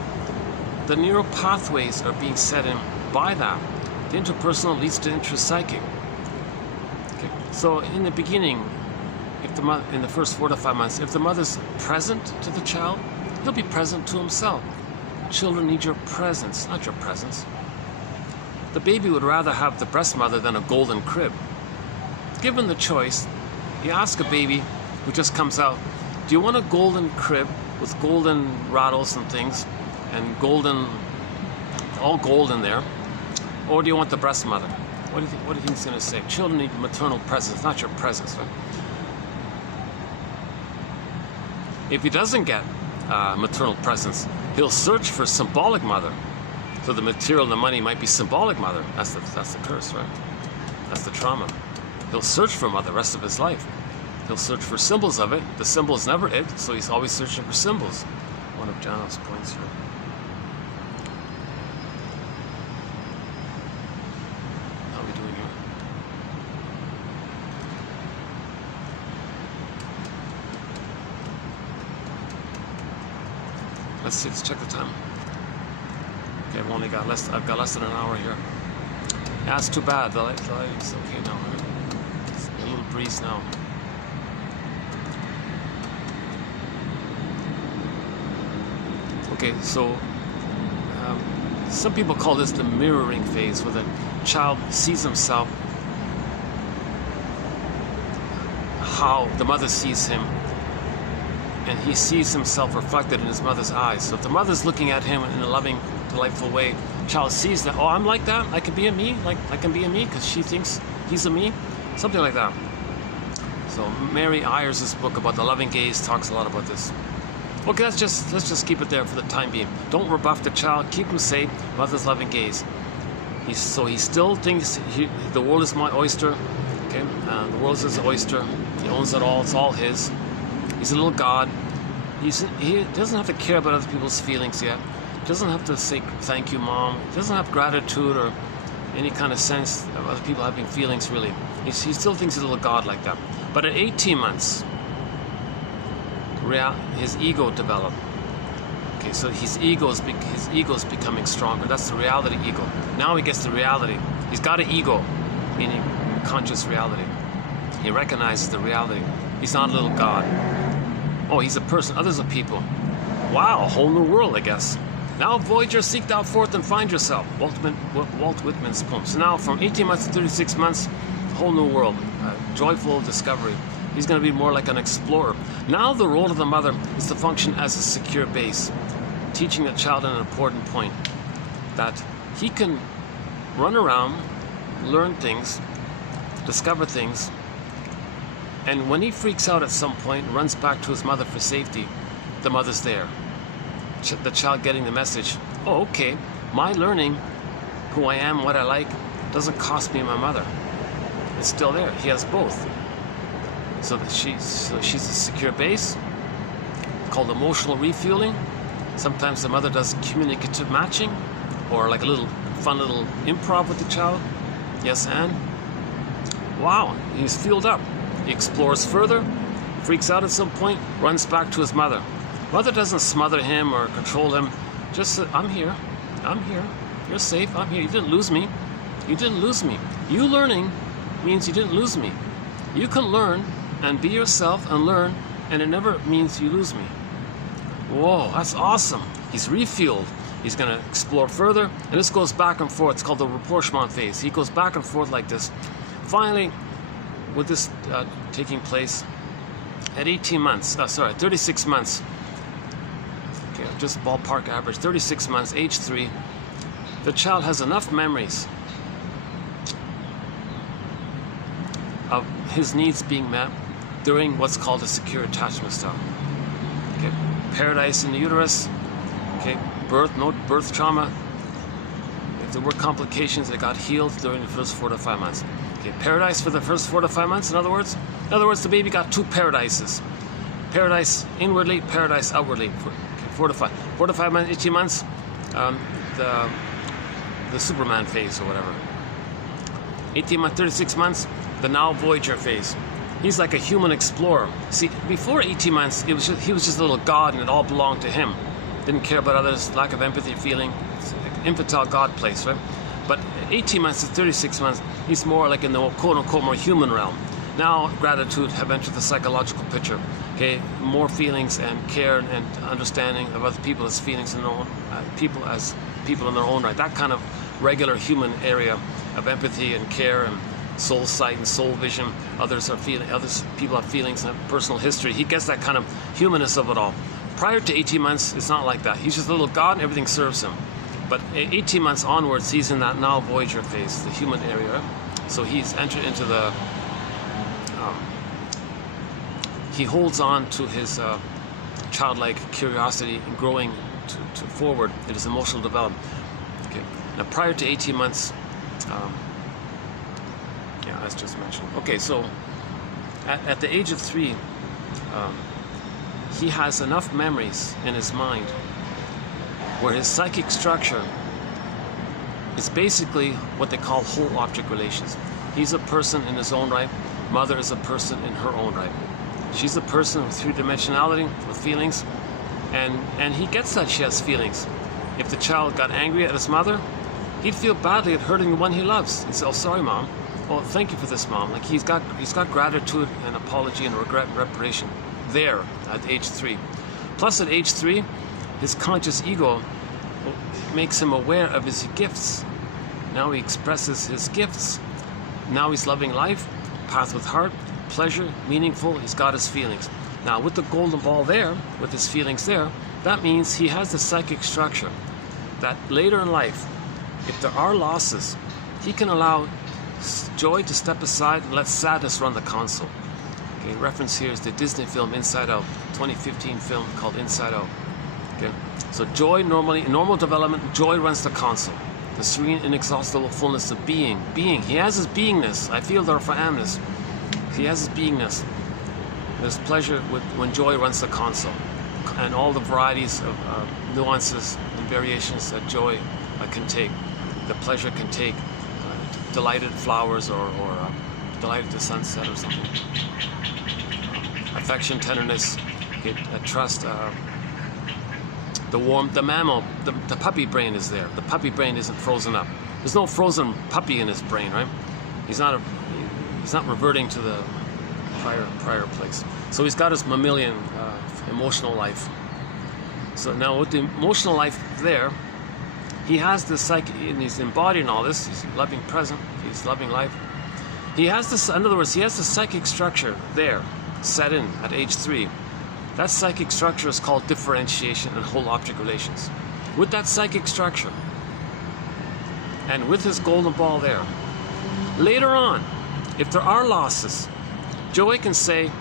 the neural pathways are being set in by that. The interpersonal leads to intrapsychic. Okay. So in the beginning, in the first 4 to 5 months, if the mother's present to the child, he'll be present to himself. Children need your presence, not your presence. The baby would rather have the breast mother than a golden crib. Given the choice, you ask a baby who just comes out, do you want a golden crib with golden rattles and things and all gold in there, or do you want the breast mother? What do you think he's going to say? Children need maternal presence, not your presence, right? If he doesn't get maternal presence, he'll search for symbolic mother. So the material and the money might be symbolic mother. That's the curse, right? That's the trauma. He'll search for mother the rest of his life. He'll search for symbols of it. The symbol is never it, so he's always searching for symbols. One of Janov's points here. How are we doing here? Let's see. Let's check the time. Okay, I've got less than an hour here. Yeah, that's too bad. The light's okay now. It's a little breeze now. Okay, so some people call this the mirroring phase, where the child sees himself how the mother sees him, and he sees himself reflected in his mother's eyes. So if the mother's looking at him in a loving, delightful way, the child sees that, oh, I'm like that, I can be a me, like I can be a me because she thinks he's a me, something like that. So Mary Ayers' book about the loving gaze talks a lot about this. Okay, let's just keep it there for the time being. Don't rebuff the child, keep him safe, mother's loving gaze. He still thinks the world is my oyster, okay? The world is his oyster, he owns it all, it's all his. He's a little god. He doesn't have to care about other people's feelings yet. Doesn't have to say thank you, mom. Doesn't have gratitude or any kind of sense of other people having feelings, really. He still thinks he's a little god like that. But at 18 months, his ego developed. Okay, so his ego is becoming stronger. That's the reality ego. Now he gets the reality. He's got an ego, meaning conscious reality. He recognizes the reality. He's not a little god. Oh, he's a person. Others are people. Wow, a whole new world, I guess. Now, voyager, seek thou forth and find yourself. Walt Whitman's poem. So now, from 18 months to 36 months, a whole new world. Joyful discovery. He's going to be more like an explorer. Now, the role of the mother is to function as a secure base, teaching the child an important point, that he can run around, learn things, discover things, and when he freaks out at some point, runs back to his mother for safety, the mother's there. The child getting the message, oh, okay, my learning who I am, what I like, doesn't cost me my mother. It's still there. He has both. So she's a secure base, called emotional refueling. Sometimes the mother does communicative matching, or like a little fun little improv with the child. Yes, and wow, he's fueled up. He explores further, freaks out at some point, runs back to his mother. Mother doesn't smother him or control him. Just says, I'm here. You're safe. I'm here. You didn't lose me. You didn't lose me. You learning means you didn't lose me. You can learn and be yourself and learn, and it never means you lose me. Whoa, that's awesome. He's refueled. He's going to explore further, and this goes back and forth. It's called the rapprochement phase. He goes back and forth like this. Finally, with this taking place at 36 months, okay, just ballpark average, 36 months, age 3, the child has enough memories of his needs being met during what's called a secure attachment style. Okay, paradise in the uterus, okay, no birth trauma. If there were complications, it got healed during the first 4 to 5 months. Okay, paradise for the first 4 to 5 months, in other words, the baby got 2 paradises. Paradise inwardly, paradise outwardly. 4 to 5 months, 18 months, the Superman phase or whatever. 18 months, 36 months, the now Voyager phase. He's like a human explorer. See, before 18 months, he was just a little god and it all belonged to him. Didn't care about others, lack of empathy, feeling. Infantile god place, right? But 18 months to 36 months, he's more like in the quote-unquote more human realm. Now, gratitude have entered the psychological picture. Okay, more feelings and care and understanding of other people as feelings in their own, people as people in their own right. That kind of regular human area of empathy and care and soul sight and soul vision. Other people have feelings and have personal history. He gets that kind of humanness of it all. Prior to 18 months, it's not like that. He's just a little god and everything serves him. But 18 months onwards, he's in that now Voyager phase, the human area. So he's entered into the, he holds on to his childlike curiosity and growing to forward in his emotional development. Okay. Now prior to 18 months, yeah, as just mentioned. Okay, so At the age of 3, he has enough memories in his mind where his psychic structure is basically what they call whole object relations. He's a person in his own right. Mother is a person in her own right. She's a person with three-dimensionality, with feelings, and he gets that she has feelings. If the child got angry at his mother, he'd feel badly at hurting the one he loves. He'd say, "Oh, sorry, Mom. Oh, thank you for this, Mom." Like he's got gratitude and apology and regret and reparation there at age 3. Plus, at age 3, his conscious ego makes him aware of his gifts. Now he expresses his gifts. Now he's loving life, path with heart, pleasure, meaningful. He's got his feelings. Now, with the golden ball there, with his feelings there, that means he has the psychic structure that later in life, if there are losses, he can allow joy to step aside and let sadness run the console. Okay, reference here is the Disney film Inside Out, 2015 film called Inside Out. Okay, so joy normally, in normal development, joy runs the console. The serene, inexhaustible fullness of being. He has his beingness. I feel therefore amness. He has his beingness. There's pleasure when joy runs the console, and all the varieties of nuances and variations that joy can take. The pleasure can take delighted flowers or delighted the sunset or something. Affection, tenderness, trust. The mammal, the puppy brain is there. The puppy brain isn't frozen up. There's no frozen puppy in his brain, right? He's not reverting to the prior place. So he's got his mammalian emotional life. So now with the emotional life there, he has the psyche, and he's embodying all this. He's loving present. He's loving life. He has this. In other words, he has the psychic structure there, set in at age 3. That psychic structure is called differentiation and whole object relations. With that psychic structure, and with his golden ball there, later on, if there are losses, joy can say,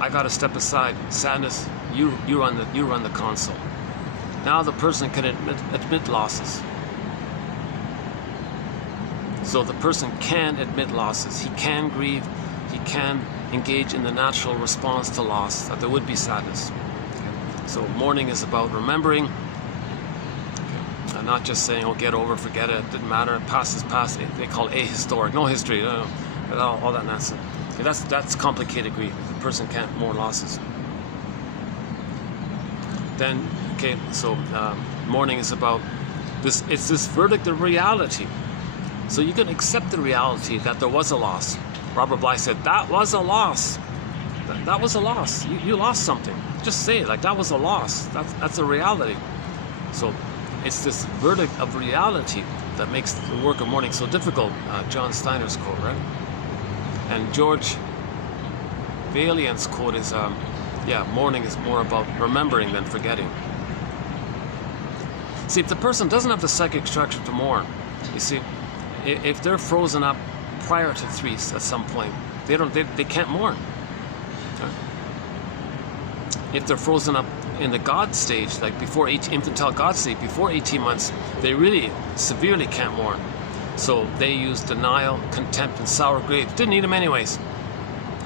"I got to step aside. Sadness, you run the console." Now the person can admit losses. So the person can admit losses. He can grieve. He can engage in the natural response to loss, that there would be sadness. Okay. So mourning is about remembering, okay, and not just saying, "Oh, get over, forget it, didn't matter, past is past." They call it ahistoric, no history, all that nonsense. Okay, that's complicated grief. The person can't mourn losses. Then, okay, so mourning is about this. It's this verdict of reality. So you can accept the reality that there was a loss. Robert Bly said, "That was a loss. That was a loss. You lost something. Just say it, like that was a loss. That's a reality." So it's this verdict of reality that makes the work of mourning so difficult. John Steiner's quote, right? And George Valiant's quote is, mourning is more about remembering than forgetting. See, if the person doesn't have the psychic structure to mourn, you see, if they're frozen up prior to 3 at some point, they can't mourn. Okay? If they're frozen up in the God stage, like before infantile God stage, before 18 months, they really severely can't mourn. So they use denial, contempt, and sour grapes. Didn't eat them anyways.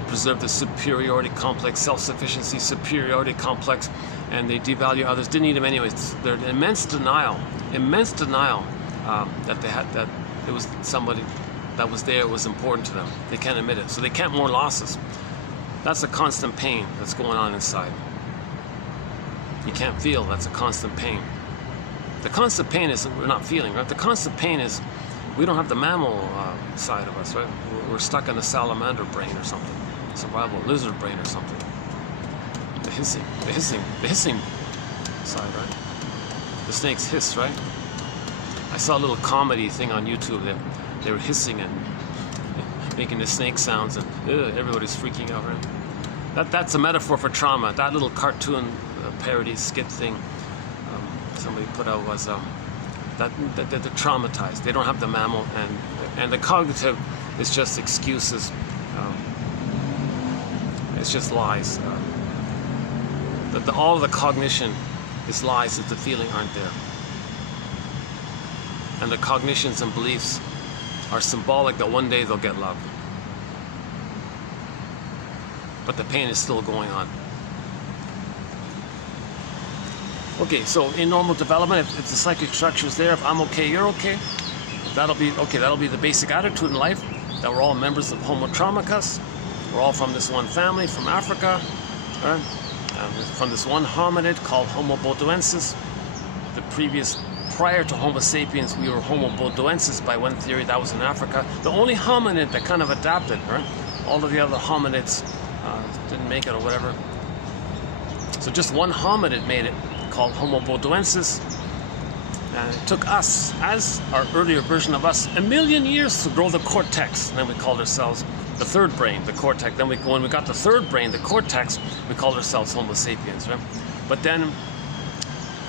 Preserve the superiority complex, self-sufficiency, superiority complex, and they devalue others. Didn't eat them anyways. There's immense denial that it was somebody that was there, was important to them. They can't admit it, so they can't mourn losses. That's a constant pain that's going on inside. You can't feel, that's a constant pain. The constant pain is we're not feeling, right? The constant pain is we don't have the mammal side of us, right? We're stuck in the salamander brain or something, survival lizard brain or something. The hissing side, right? The snakes hiss, right? I saw a little comedy thing on YouTube that they were hissing and making the snake sounds, and everybody's freaking out, right? That's a metaphor for trauma. That little cartoon parody skit thing somebody put out was that they're traumatized. They don't have the mammal, and the cognitive is just excuses. It's just lies. All of the cognition is lies that the feeling aren't there. And the cognitions and beliefs are symbolic that one day they'll get love. but the pain is still going on. Okay, so in normal development, if the psychic structure is there, if I'm okay, you're okay, that'll be the basic attitude in life, that we're all members of Homo Traumacus. We're all from this one family, from Africa, right? From this one hominid called Homo bodoensis. Prior to Homo sapiens, we were Homo bodoensis by one theory, that was in Africa. The only hominid that kind of adapted, right? All of the other hominids didn't make it or whatever. So just one hominid made it, called Homo bodoensis. And it took us, as our earlier version of us, 1 million years to grow the cortex. And then we called ourselves the third brain, the cortex. Then when we got the third brain, the cortex, we called ourselves Homo sapiens, right? But then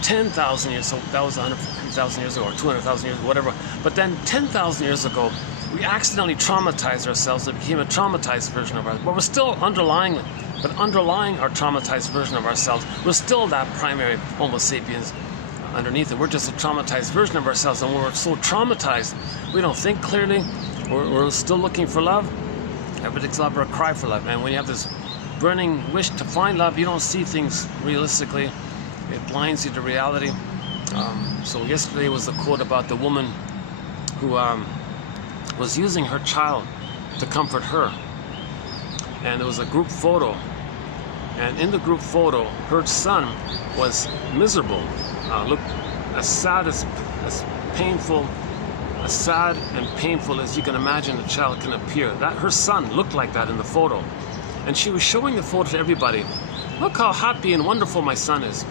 10,000 years, so that was 150,000 years ago, or 200,000 years, whatever. But then 10,000 years ago, we accidentally traumatized ourselves. It became a traumatized version of ourselves. But we're still underlying our traumatized version of ourselves, we're still that primary Homo sapiens underneath it. We're just a traumatized version of ourselves, and when we're so traumatized, we don't think clearly. We're still looking for love. Everything's love or a cry for love. And when you have this burning wish to find love, you don't see things realistically. It blinds you to reality. So yesterday was the quote about the woman who was using her child to comfort her. And there was a group photo. And in the group photo, her son was miserable. Looked as sad, as painful, as sad and painful as you can imagine a child can appear. That her son looked like that in the photo. And she was showing the photo to everybody. Look how happy and wonderful my son is.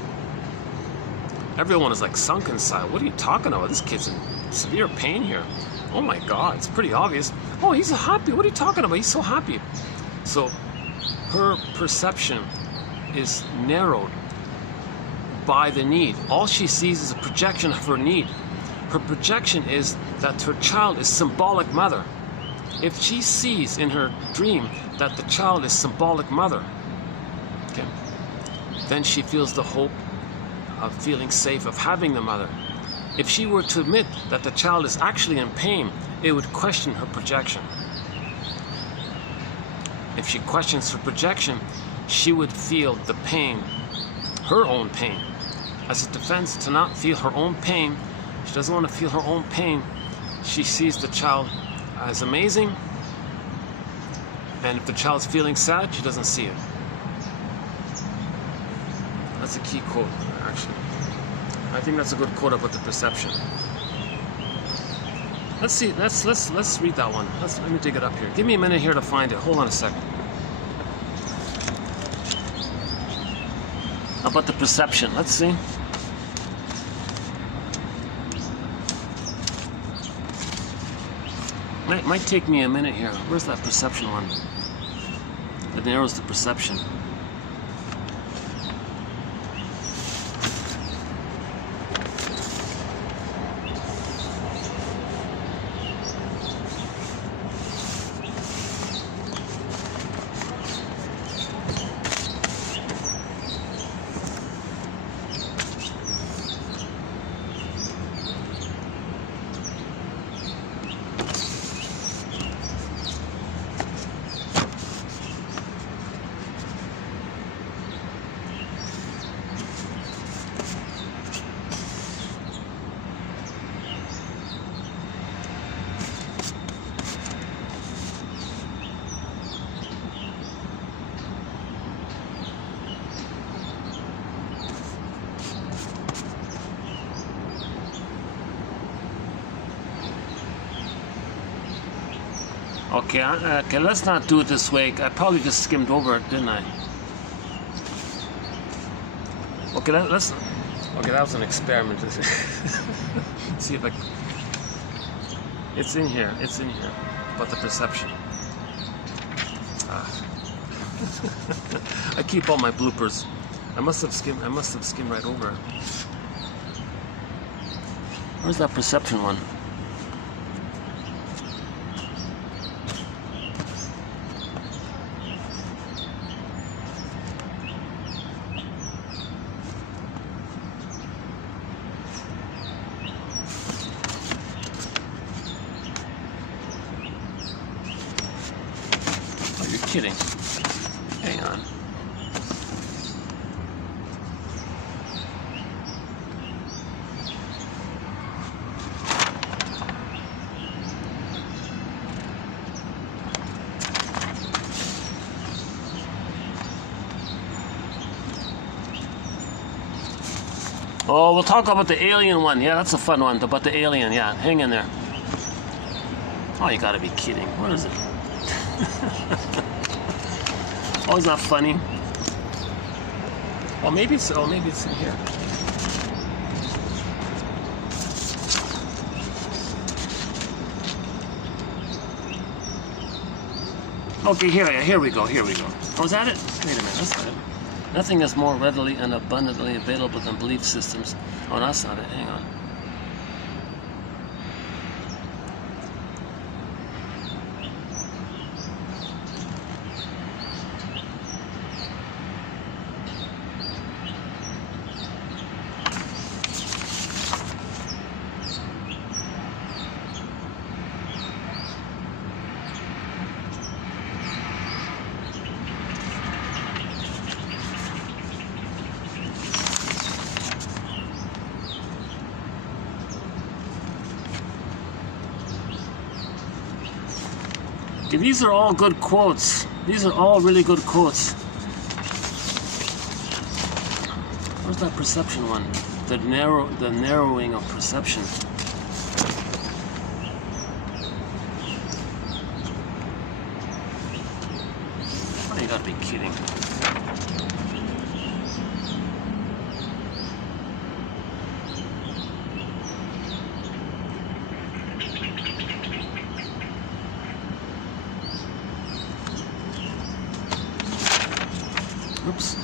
Everyone is like sunk inside. What are you talking about? This kid's in severe pain here. Oh my God, it's pretty obvious. Oh, he's happy. What are you talking about? He's so happy. So her perception is narrowed by the need. All she sees is a projection of her need. Her projection is that her child is symbolic mother. If she sees in her dream that the child is symbolic mother, okay, then she feels the hope of feeling safe, of having the mother. If she were to admit that the child is actually in pain, it would question her projection. If she questions her projection, she would feel the pain, her own pain. As a defense to not feel her own pain, she doesn't want to feel her own pain. She sees the child as amazing, and if the child's feeling sad, she doesn't see it. That's a key quote, actually. I think that's a good quote about the perception. Let's see. Let's read that one. Let me dig it up here. Give me a minute here to find it. Hold on a second. About the perception. Let's see. Might take me a minute here. Where's that perception one? That narrows the perception. Okay, let's not do it this way. I probably just skimmed over it, didn't I? Okay, let's. Okay, that was an experiment. Let's see if I. It's in here. It's in here. About the perception. I keep all my bloopers. I must have skimmed right over it. Where's that perception one? Kidding. Hang on. Oh, we'll talk about the alien one. Yeah, that's a fun one. About the alien. Yeah, hang in there. Oh, you gotta be kidding. What is it? Oh, is that funny? Oh, maybe it's. Oh, maybe it's in here. Okay, here we go. Oh, is that it? Wait a minute, that's not it. Nothing is more readily and abundantly available than belief systems. Oh, that's not it. Hang on. Okay, these are all good quotes. These are all really good quotes. Where's that perception one? The narrowing of perception. Oh, you gotta be kidding. Oops.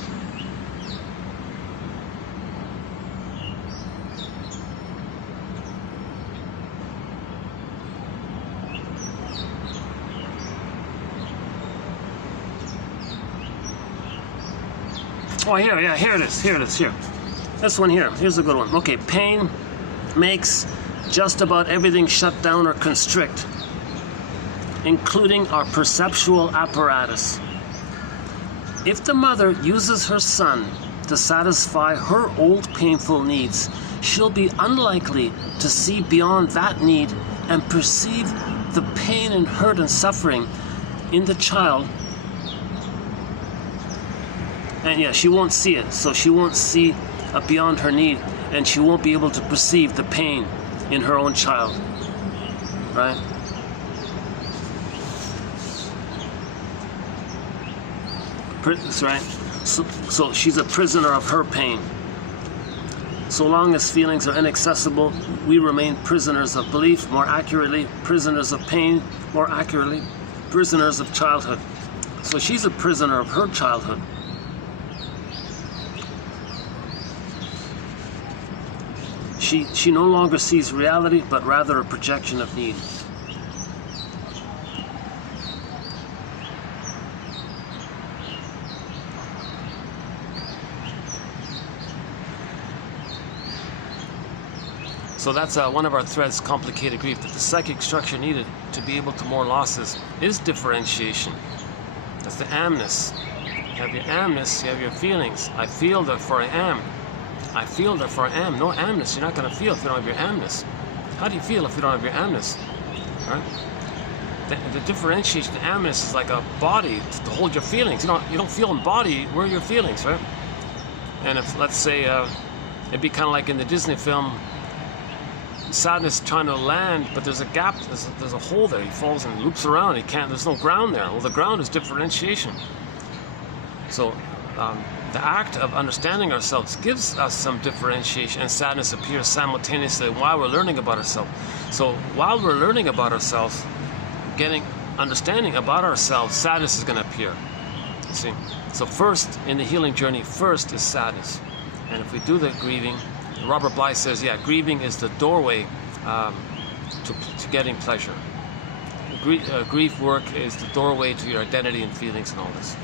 Oh, here it is. This one here. Here's a good one. Okay, pain makes just about everything shut down or constrict, including our perceptual apparatus. If the mother uses her son to satisfy her old painful needs, she'll be unlikely to see beyond that need and perceive the pain and hurt and suffering in the child. And yeah, she won't see it, so she won't see beyond her need, and she won't be able to perceive the pain in her own child, right? That's right. So she's a prisoner of her pain. So long as feelings are inaccessible, we remain prisoners of belief, more accurately, prisoners of pain, more accurately, prisoners of childhood. So she's a prisoner of her childhood. She no longer sees reality, but rather a projection of need. So that's one of our threads, complicated grief, that the psychic structure needed to be able to mourn losses is differentiation. That's the amness. You have your amness, you have your feelings. I feel, therefore I am. I feel, therefore I am. No amness, you're not going to feel if you don't have your amness. How do you feel if you don't have your amness? Right? The differentiation, the amness is like a body to hold your feelings. You don't feel in body, where are your feelings, right? And if, let's say, it'd be kind of like in the Disney film, sadness trying to land, but there's a gap, there's a hole there. He falls and loops around. There's no ground there. Well, the ground is differentiation. So the act of understanding ourselves gives us some differentiation, and sadness appears simultaneously while we're learning about ourselves. So while we're learning about ourselves, getting understanding about ourselves, sadness is going to appear. You see? So first in the healing journey, first is sadness. And if we do the grieving, Robert Bly says, yeah, grieving is the doorway to getting pleasure. Grief work is the doorway to your identity and feelings and all this.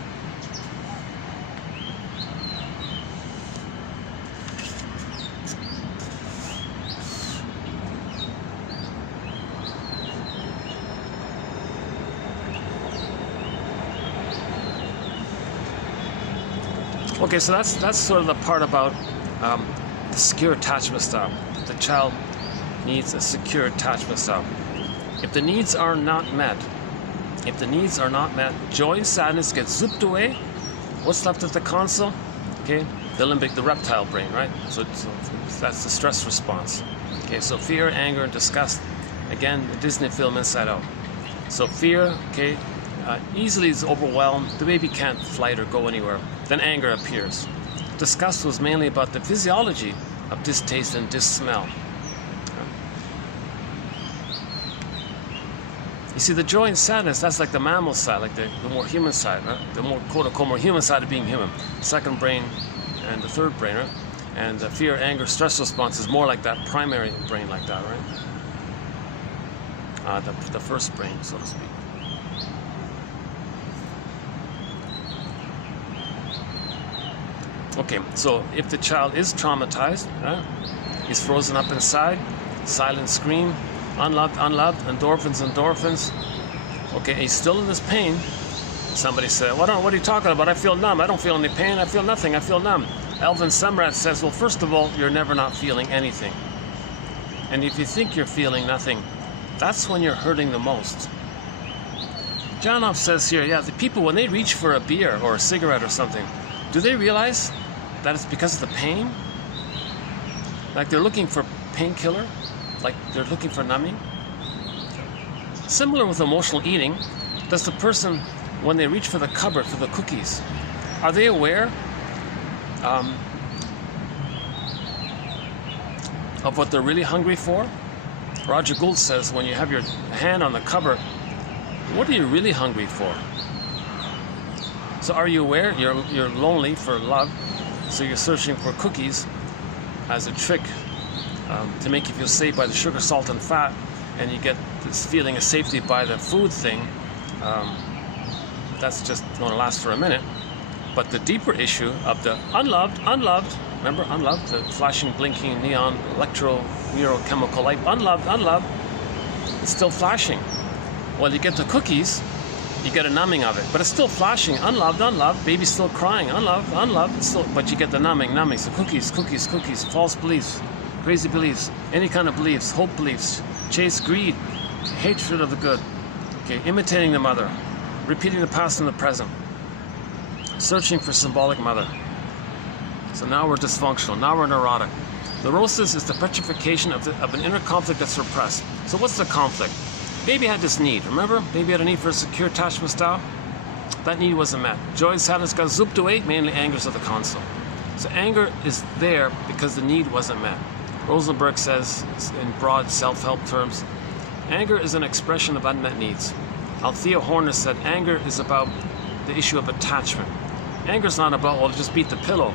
Okay, so that's sort of the part about the secure attachment style. The child needs a secure attachment style. If the needs are not met, joy and sadness get zipped away. What's left at the console? Okay, the reptile brain, right? So that's the stress response. Okay, so fear, anger, and disgust. Again, the Disney film Inside Out. So fear, okay, easily is overwhelmed. The baby can't flight or go anywhere. Then anger appears. Disgust was mainly about the physiology of distaste and dis-smell. You see, the joy and sadness, that's like the mammal side, like the more human side, right? The more, quote-unquote, more human side of being human. Second brain and the third brain, right? And the fear, anger, stress response is more like that primary brain like that, right? The first brain, so to speak. Okay, so if the child is traumatized, right? He's frozen up inside, silent scream, unloved, endorphins. Okay, he's still in this pain. Somebody said, what are you talking about? I feel numb. I don't feel any pain. I feel nothing. I feel numb. Elvin Semrat says, well, first of all, you're never not feeling anything. And if you think you're feeling nothing, that's when you're hurting the most. Janov says here, yeah, the people, when they reach for a beer or a cigarette or something, do they realize that it's because of the pain? Like they're looking for painkiller? Like they're looking for numbing? Similar with emotional eating, does the person, when they reach for the cupboard for the cookies, are they aware of what they're really hungry for? Roger Gould says, when you have your hand on the cupboard, what are you really hungry for? So are you aware you're lonely for love, so you're searching for cookies as a trick to make you feel safe by the sugar, salt, and fat, and you get this feeling of safety by the food thing. That's just going to last for a minute. But the deeper issue of the unloved, remember unloved, the flashing, blinking, neon, neurochemical light, unloved, it's still flashing. Well, you get the cookies, you get a numbing of it, but it's still flashing, unloved, baby's still crying, unloved, it's still, but you get the numbing, so cookies, false beliefs, crazy beliefs, any kind of beliefs, hope beliefs, chase, greed, hatred of the good, okay, imitating the mother, repeating the past and the present, searching for symbolic mother. So now we're dysfunctional, now we're neurotic. Neurosis is the petrification of an inner conflict that's repressed. So what's the conflict? Baby had this need, remember? Baby had a need for a secure attachment style. That need wasn't met. Joy and sadness got zooped away, mainly angers of the console. So anger is there because the need wasn't met. Rosenberg says, in broad self-help terms, anger is an expression of unmet needs. Althea Horner said, anger is about the issue of attachment. Anger's not about, well, just beat the pillow.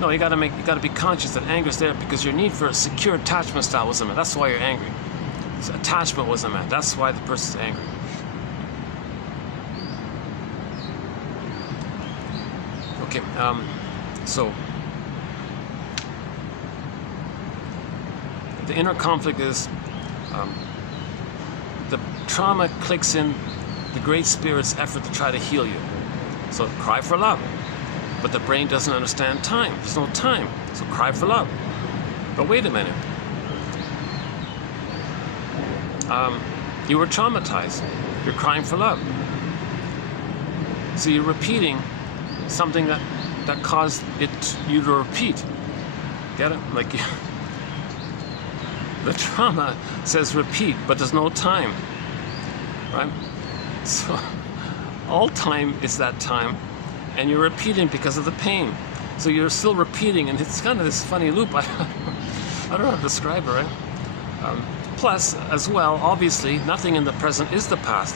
No, you gotta be conscious that anger's there because your need for a secure attachment style wasn't met. That's why you're angry. So attachment wasn't met. That's why the person's angry. Okay, so the inner conflict is the trauma clicks in the Great Spirit's effort to try to heal you. So cry for love. But the brain doesn't understand time. There's no time. So cry for love. But wait a minute. You were traumatized. You're crying for love. So you're repeating something that caused you to repeat. Get it? Like the trauma says repeat, but there's no time. Right? So all time is that time, and you're repeating because of the pain. So you're still repeating, and it's kind of this funny loop. I don't know how to describe it, right? Plus, as well, obviously, nothing in the present is the past.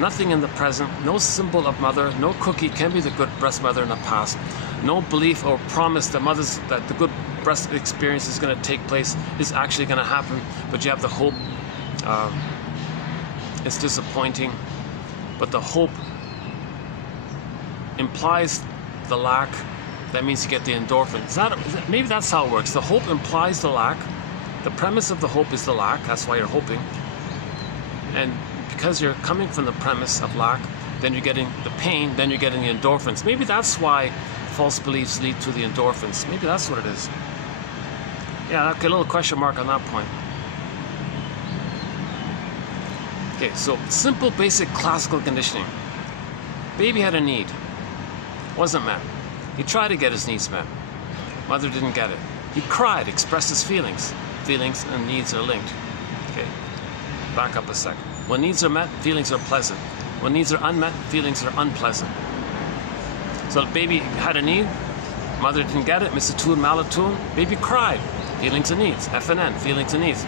Nothing in the present, no symbol of mother, no cookie can be the good breast mother in the past. No belief or promise that the good breast experience is going to take place is actually going to happen, but you have the hope. It's disappointing, but the hope implies the lack. That means you get the endorphins. Maybe that's how it works. The hope implies the lack. The premise of the hope is the lack. That's why you're hoping. And because you're coming from the premise of lack, then you're getting the pain, then you're getting the endorphins. Maybe that's why false beliefs lead to the endorphins. Maybe that's what it is. Yeah, okay, a little question mark on that point. Okay, so simple, basic, classical conditioning. Baby had a need. Wasn't met. He tried to get his needs met. Mother didn't get it. He cried, expressed his feelings. Feelings and needs are linked. Okay, back up a sec. When needs are met, feelings are pleasant. When needs are unmet, feelings are unpleasant. So the baby had a need, mother didn't get it, missed a tune, malatune, baby cried. Feelings and needs, FNN, feelings and needs.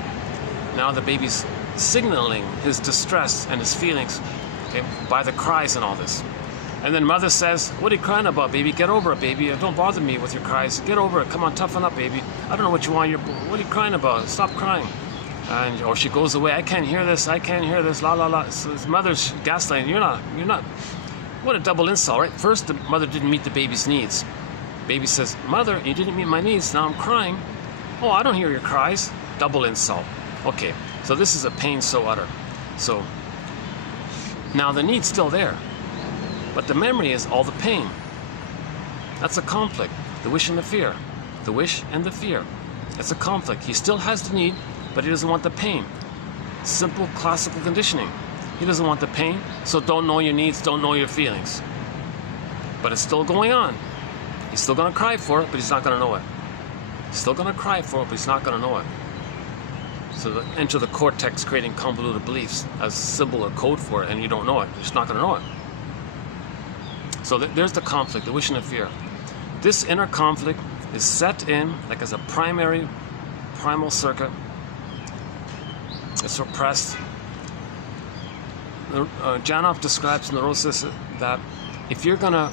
Now the baby's signaling his distress and his feelings, okay, by the cries and all this. And then mother says, what are you crying about, baby? Get over it, baby. Don't bother me with your cries. Get over it. Come on, toughen up, baby. I don't know what you want. What are you crying about? Stop crying. Or she goes away. I can't hear this. I can't hear this. La, la, la. So his mother's gaslighting. You're not. What a double insult, right? First, the mother didn't meet the baby's needs. Baby says, mother, you didn't meet my needs. Now I'm crying. Oh, I don't hear your cries. Double insult. Okay, so this is a pain so utter. So now the need's still there. But the memory is all the pain. That's a conflict. The wish and the fear. The wish and the fear. It's a conflict. He still has the need, but he doesn't want the pain. Simple classical conditioning. He doesn't want the pain, so don't know your needs, don't know your feelings. But it's still going on. He's still going to cry for it, but he's not going to know it. He's still going to cry for it, but he's not going to know it. So enter the cortex, creating convoluted beliefs as symbol or code for it, and you don't know it. You're just not going to know it. So there's the conflict, the wish and the fear. This inner conflict is set in like as a primal circuit. It's repressed. Janov describes neurosis that if you're going to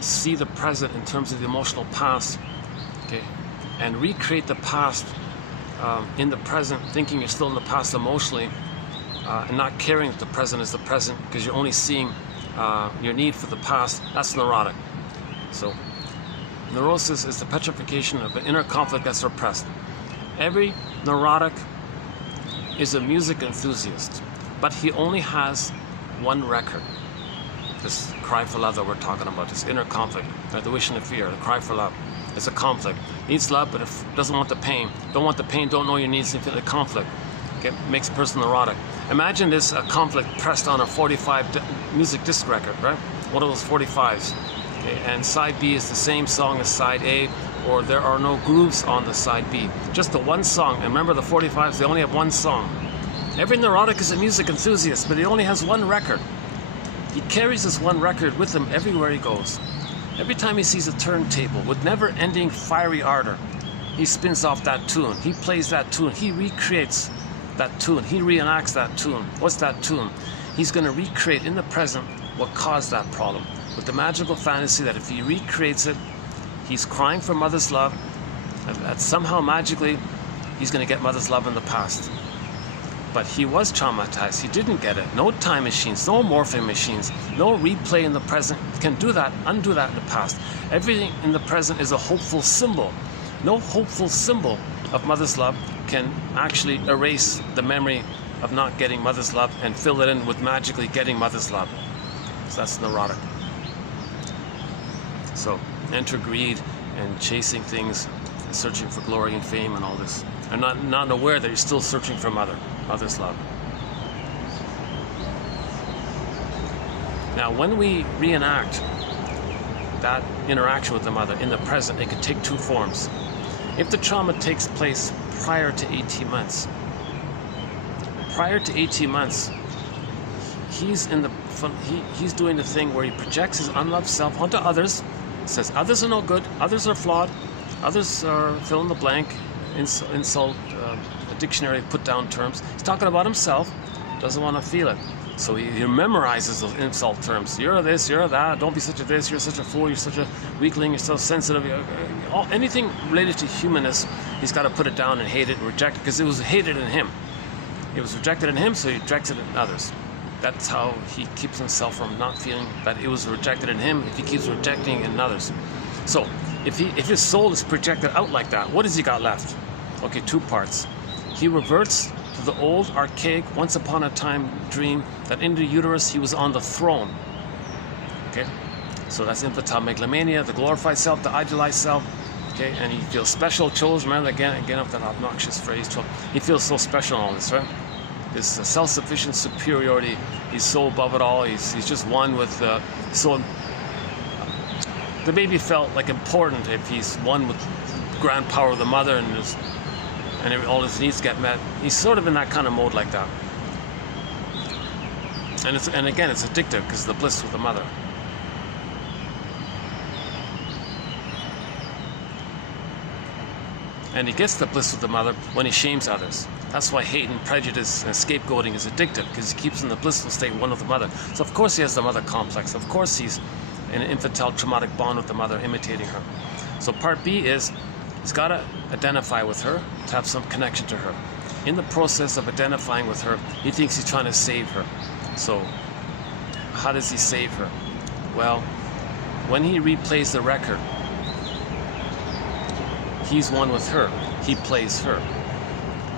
see the present in terms of the emotional past, okay, and recreate the past in the present, thinking you're still in the past emotionally, and not caring that the present is the present because you're only seeing your need for the past, that's neurotic. So neurosis is the petrification of an inner conflict that's repressed. Every neurotic is a music enthusiast, but he only has one record. This cry for love that we're talking about, this inner conflict, right? The wish and the fear, the cry for love. It's a conflict. Needs love, but doesn't want the pain. Don't want the pain, don't know your needs, and feel the conflict. Okay? Makes a person neurotic. Imagine this conflict pressed on a 45 music disc record, right? One of those 45s. Okay? And side B is the same song as side A, or there are no grooves on the side B. Just the one song. And remember the 45s, they only have one song. Every neurotic is a music enthusiast, but he only has one record. He carries this one record with him everywhere he goes. Every time he sees a turntable with never-ending fiery ardor, he spins off that tune. He plays that tune. He recreates that tune. He reenacts that tune. What's that tune? He's going to recreate in the present what caused that problem, with the magical fantasy that if he recreates it, he's crying for mother's love, and that somehow magically he's going to get mother's love in the past. But he was traumatized. He didn't get it. No time machines, no morphing machines, no replay in the present can do that, undo that in the past. Everything in the present is a hopeful symbol. No hopeful symbol of mother's love can actually erase the memory of not getting mother's love and fill it in with magically getting mother's love. So that's neurotic. So enter greed and chasing things, and searching for glory and fame and all this. And not aware that you're still searching for mother's love. Now, when we reenact that interaction with the mother in the present, it could take two forms. If the trauma takes place prior to 18 months, he's doing the thing where he projects his unloved self onto others, says others are no good, others are flawed, others are fill in the blank, insult, a dictionary put down terms. He's talking about himself, doesn't want to feel it. So he memorizes those insult terms. You're this, you're that, don't be such a this, you're such a fool, you're such a weakling, you're so sensitive. Anything related to humanness, he's got to put it down and hate it and reject it, because it was hated in him. It was rejected in him, so he rejects it in others. That's how he keeps himself from not feeling that it was rejected in him, if he keeps rejecting it in others. So if his soul is projected out like that, what has he got left? Okay, two parts. He reverts to the old, archaic, once upon a time dream that in the uterus he was on the throne. Okay? So that's infantile megalomania, the glorified self, the idealized self. Okay? And he feels special, chosen. Remember again of that obnoxious phrase, he feels so special in all this, right? This self-sufficient superiority, he's so above it all, he's just one with, so the baby felt like important if he's one with grand power of the mother and all his needs get met. He's sort of in that kind of mode like that. And again, it's addictive because the bliss with the mother. And he gets the bliss with the mother when he shames others. That's why hate and prejudice and scapegoating is addictive, because he keeps in the blissful state one with the mother. So of course he has the mother complex. Of course he's in an infantile traumatic bond with the mother, imitating her. So part B is he's got to identify with her to have some connection to her. In the process of identifying with her, he thinks he's trying to save her. So how does he save her? Well, when he replays the record, he's one with her. He plays her.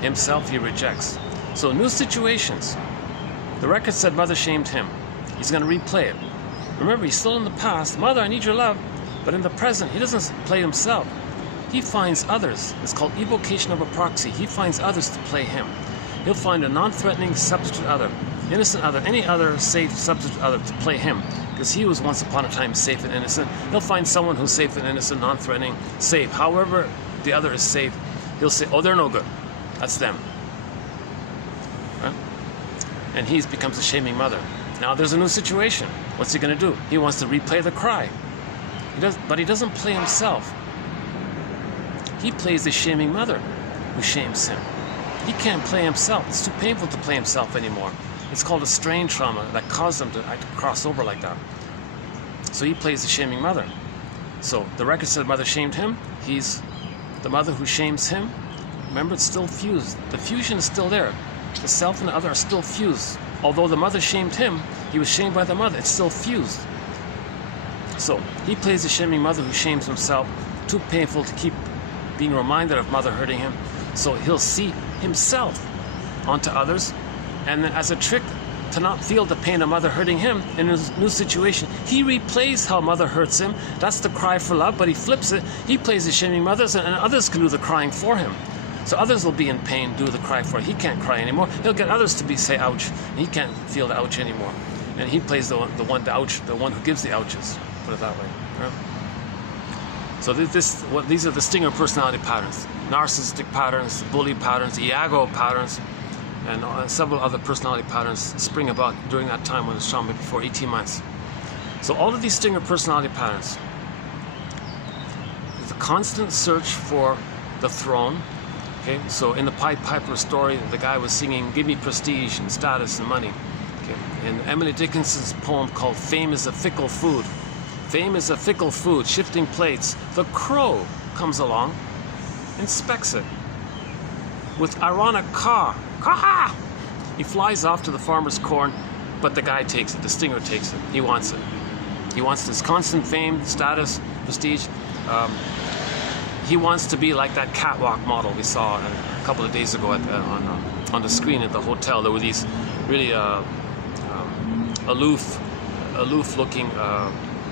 Himself he rejects. So new situations. The record said mother shamed him. He's going to replay it. Remember, he's still in the past. Mother, I need your love. But in the present, he doesn't play himself. He finds others. It's called evocation of a proxy. He finds others to play him. He'll find a non-threatening substitute other, innocent other, any other safe substitute other to play him, because he was once upon a time safe and innocent. He'll find someone who's safe and innocent, non-threatening, safe. However the other is safe, he'll say, oh, they're no good. That's them. Right? And he becomes a shaming mother. Now there's a new situation. What's he going to do? He wants to replay the cry. But he doesn't play himself. He plays the shaming mother who shames him. He can't play himself. It's too painful to play himself anymore. It's called a strain trauma that caused him to cross over like that. So he plays the shaming mother. So the record said mother shamed him. He's the mother who shames him. Remember, it's still fused. The fusion is still there. The self and the other are still fused. Although the mother shamed him, he was shamed by the mother. It's still fused. So he plays the shaming mother who shames himself. Too painful to keep being reminded of mother hurting him. So he'll see himself onto others. And then as a trick to not feel the pain of mother hurting him in his new situation, he replays how mother hurts him. That's the cry for love, but he flips it. He plays the shaming mothers, and others can do the crying for him. So others will be in pain, do the cry for him. He can't cry anymore. He'll get others to say ouch. He can't feel the ouch anymore. And he plays the one who gives the ouches. Put it that way. Right? So these are the stinger personality patterns. Narcissistic patterns, bully patterns, Iago patterns, and several other personality patterns spring about during that time when it's trauma before 18 months. So all of these stinger personality patterns, the constant search for the throne. Okay, so in the Pied Piper story, the guy was singing, "Give me prestige and status and money." Okay, in Emily Dickinson's poem called "Fame is a Fickle Food," fame is a fickle food, shifting plates. The crow comes along, inspects it with ironic caw. Caw! He flies off to the farmer's corn, but the guy takes it. The stinger takes it. He wants it. He wants this constant fame, status, prestige. He wants to be like that catwalk model we saw a couple of days ago on the screen at the hotel. There were these really aloof-looking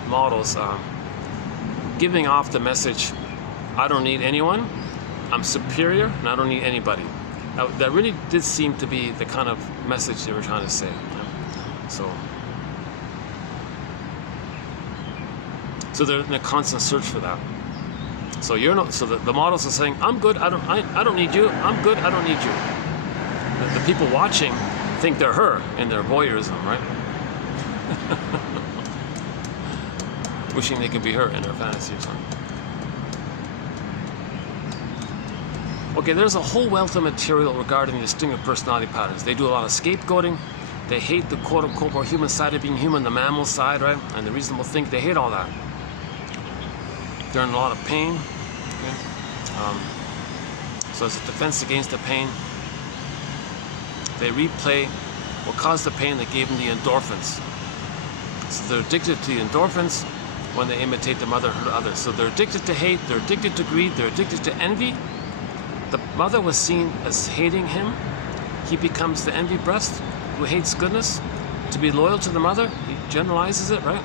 models giving off the message, I don't need anyone, I'm superior, and I don't need anybody. Now, that really did seem to be the kind of message they were trying to say. So they're in a constant search for that. So the models are saying, I'm good, I don't need you, I'm good, I don't need you. The people watching think they're her in their voyeurism, right? Wishing they could be her in their fantasy or something. Okay, there's a whole wealth of material regarding the stinger personality patterns. They do a lot of scapegoating. They hate the quote-unquote more human side of being human, the mammal side, right? And the reasonable think, they hate all that. They're in a lot of pain. Okay? So as a defense against the pain, they replay what caused the pain that gave them the endorphins. So they're addicted to the endorphins when they imitate the mother hurt others. So they're addicted to hate, they're addicted to greed, they're addicted to envy. The mother was seen as hating him. He becomes the envy breast who hates goodness. To be loyal to the mother, he generalizes it, right?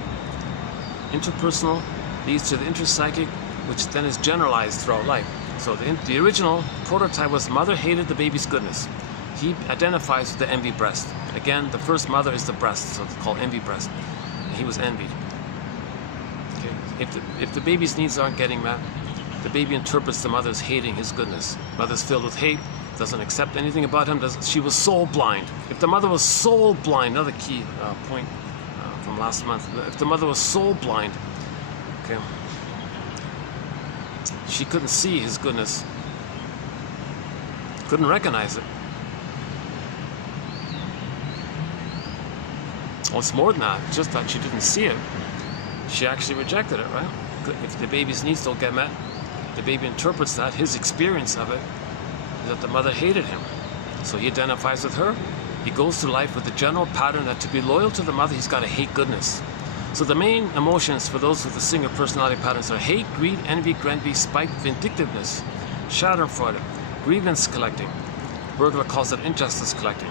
Interpersonal leads to the interpsychic, which then is generalized throughout life. So the original prototype was mother hated the baby's goodness. He identifies with the envy breast. Again, the first mother is the breast, so it's called envy breast. And he was envied. Okay, if the baby's needs aren't getting met, the baby interprets the mother's hating his goodness. Mother's filled with hate, doesn't accept anything about him. She was soul blind. If the mother was soul blind, another key point from last month. If the mother was soul blind, okay, she couldn't see his goodness, couldn't recognize it. Well, it's more than that. It's just that she didn't see it. She actually rejected it, right? If the baby's needs don't get met, the baby interprets that, his experience of it, is that the mother hated him. So he identifies with her. He goes through life with the general pattern that to be loyal to the mother, he's got to hate goodness. So the main emotions for those with the single personality patterns are hate, greed, envy, spite, vindictiveness, schadenfreude, grievance collecting. Bergler calls it injustice collecting.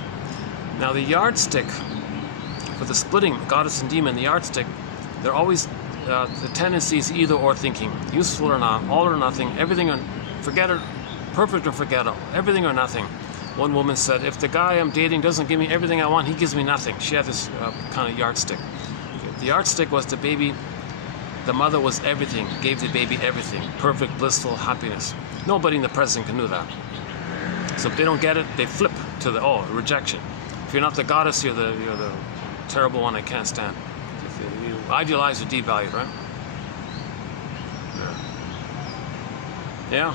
Now the yardstick for the splitting, goddess and demon, the yardstick, they're always, the tendency is either or thinking, useful or not, all or nothing, everything or forget it, perfect or forget it, everything or nothing. One woman said, if the guy I'm dating doesn't give me everything I want, he gives me nothing. She had this kind of yardstick. The yardstick was the baby, the mother was everything, gave the baby everything, perfect, blissful happiness. Nobody in the present can do that. So if they don't get it, they flip to the, rejection. If you're not the goddess, you're the terrible one I can't stand. You idealize or devalue, right? Yeah.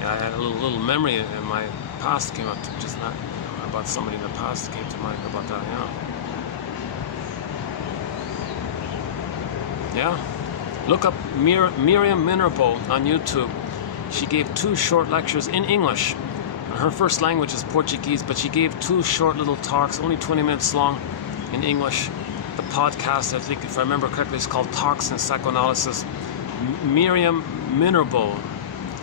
Yeah, I had a little memory in my past came up, just not about somebody in the past came to mind about that. Yeah. Look up Miriam Minerbo on YouTube. She gave 2 short lectures in English. Her first language is Portuguese, but she gave 2 short little talks, only 20 minutes long, in English. The podcast, I think, if I remember correctly, is called Talks in Psychoanalysis. Miriam Minerbo,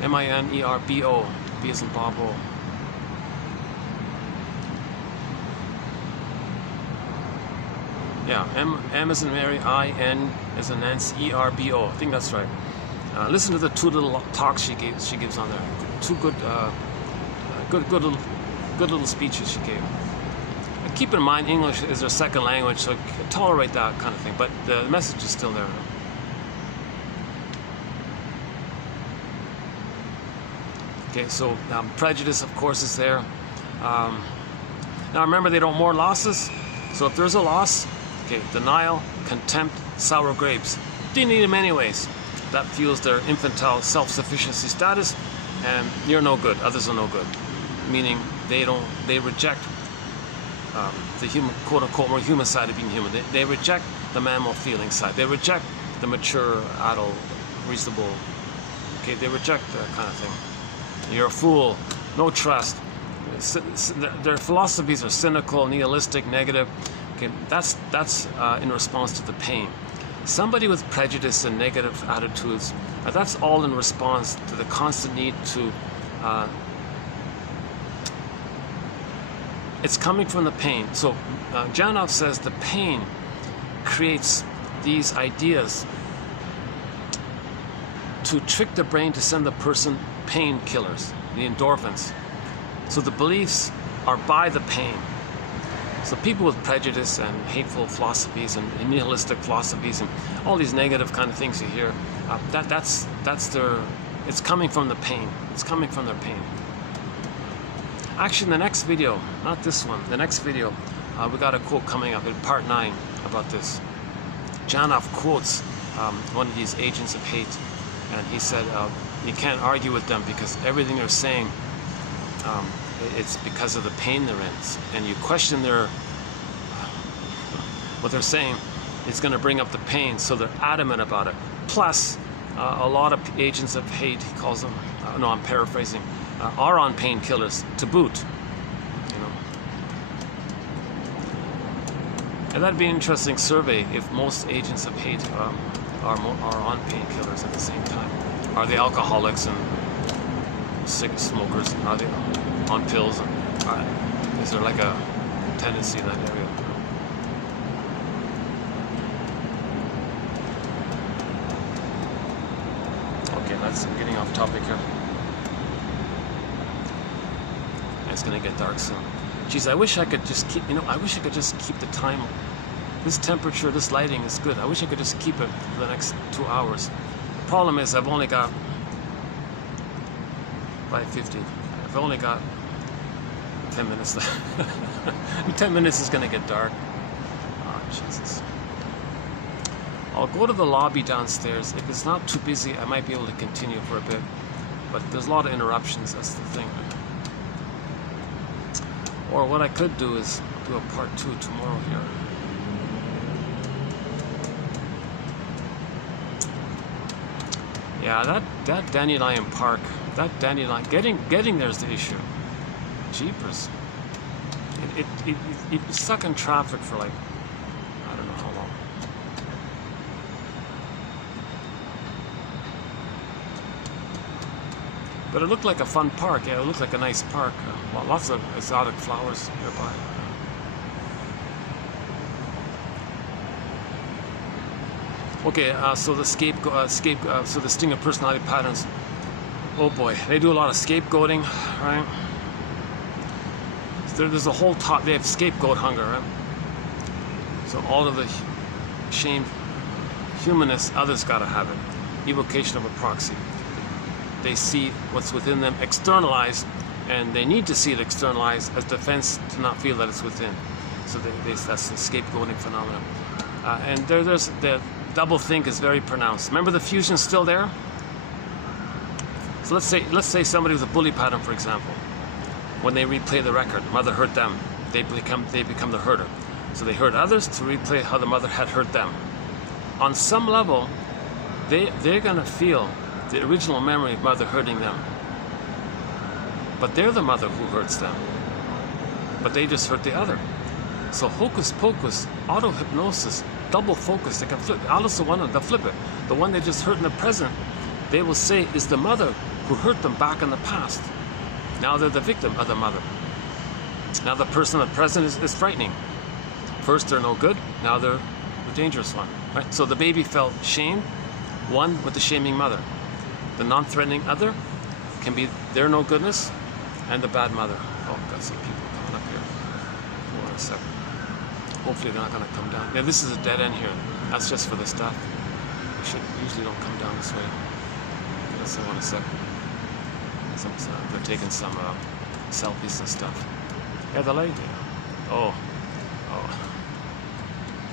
M-I-N-E-R-B-O, B as in Bob O. Yeah, M as in Mary, I-N as in Nancy, E-R-B-O. I think that's right. Listen to the 2 little talks she gives on there. 2 good little speeches she gave. And keep in mind, English is their second language, so tolerate that kind of thing. But the message is still there. Okay, so prejudice, of course, is there. Now remember, they don't mourn losses. So if there's a loss, okay, denial, contempt, sour grapes. They need them anyways. That fuels their infantile self-sufficiency status, and you're no good. Others are no good. Meaning they reject the human, quote-unquote, more human side of being human. They reject the mammal feeling side. They reject the mature, adult, reasonable. Okay, they reject that kind of thing. You're a fool. No trust. Their philosophies are cynical, nihilistic, negative. Okay, that's in response to the pain. Somebody with prejudice and negative attitudes, that's all in response to the constant need to. It's coming from the pain. So Janov says the pain creates these ideas to trick the brain to send the person painkillers, the endorphins. So the beliefs are by the pain. So people with prejudice and hateful philosophies and nihilistic philosophies and all these negative kind of things you hear, that's their, it's coming from the pain. It's coming from their pain. Actually, in the next video, not this one, the next video, we got a quote coming up in part 9 about this. Janov quotes one of these agents of hate, and he said, you can't argue with them because everything they're saying, it's because of the pain they're in. And you question what they're saying, it's going to bring up the pain, so they're adamant about it. Plus, a lot of agents of hate, he calls them, no, I'm paraphrasing, are on painkillers to boot. You know. And that'd be an interesting survey if most agents of hate are on painkillers at the same time. Are they alcoholics and cigarette smokers? Are they on pills? Is there like a tendency in that area? Okay, that's getting off topic here. It's gonna get dark soon. Geez, I wish I could just keep, I wish I could just keep the time This temperature, this lighting is good. I wish I could just keep it for the next 2 hours. The problem is I've only got 5:50. I've only got 10 minutes left. In 10 minutes is going to get dark. Oh, Jesus. I'll go to the lobby downstairs. If it's not too busy, I might be able to continue for a bit. But there's a lot of interruptions, that's the thing. Or what I could do is do a part 2 tomorrow here. Yeah, that Dandelion Park, that Dandelion, getting there's the issue. Jeepers. It's stuck in traffic for like, I don't know how long. But it looked like a fun park. Yeah, it looked like a nice park. Well, lots of exotic flowers nearby. Okay, so the so the sting of personality patterns. Oh boy, they do a lot of scapegoating, right? So there's a whole top. They have scapegoat hunger, right? So all of the shame, humanness, others gotta have it. Evocation of a proxy. They see what's within them externalized, and they need to see it externalized as defense to not feel that it's within. So that's the scapegoating phenomenon. And there's the double think is very pronounced. Remember, the fusion's still there. So let's say somebody with a bully pattern, for example, when they replay the record, mother hurt them, they become the hurter. So they hurt others to replay how the mother had hurt them. On some level, they're gonna feel the original memory of mother hurting them. But they're the mother who hurts them. But they just hurt the other. So hocus pocus, auto-hypnosis, double focus, they can flip. Alice the one, they'll flip it. The one they just hurt in the present, they will say is the mother who hurt them back in the past. Now they're the victim of the mother. Now the person in the present is frightening. First they're no good, now they're the dangerous one. Right? So the baby felt shamed, one with the shaming mother. The non-threatening other can be their no goodness and the bad mother. Oh, got some people coming up here. Hold on a second. Hopefully they're not going to come down. Yeah, this is a dead end here. That's just for the stuff. They usually don't come down this way. Let's hold on a second. They're taking some selfies and stuff. Yeah, the light. Yeah.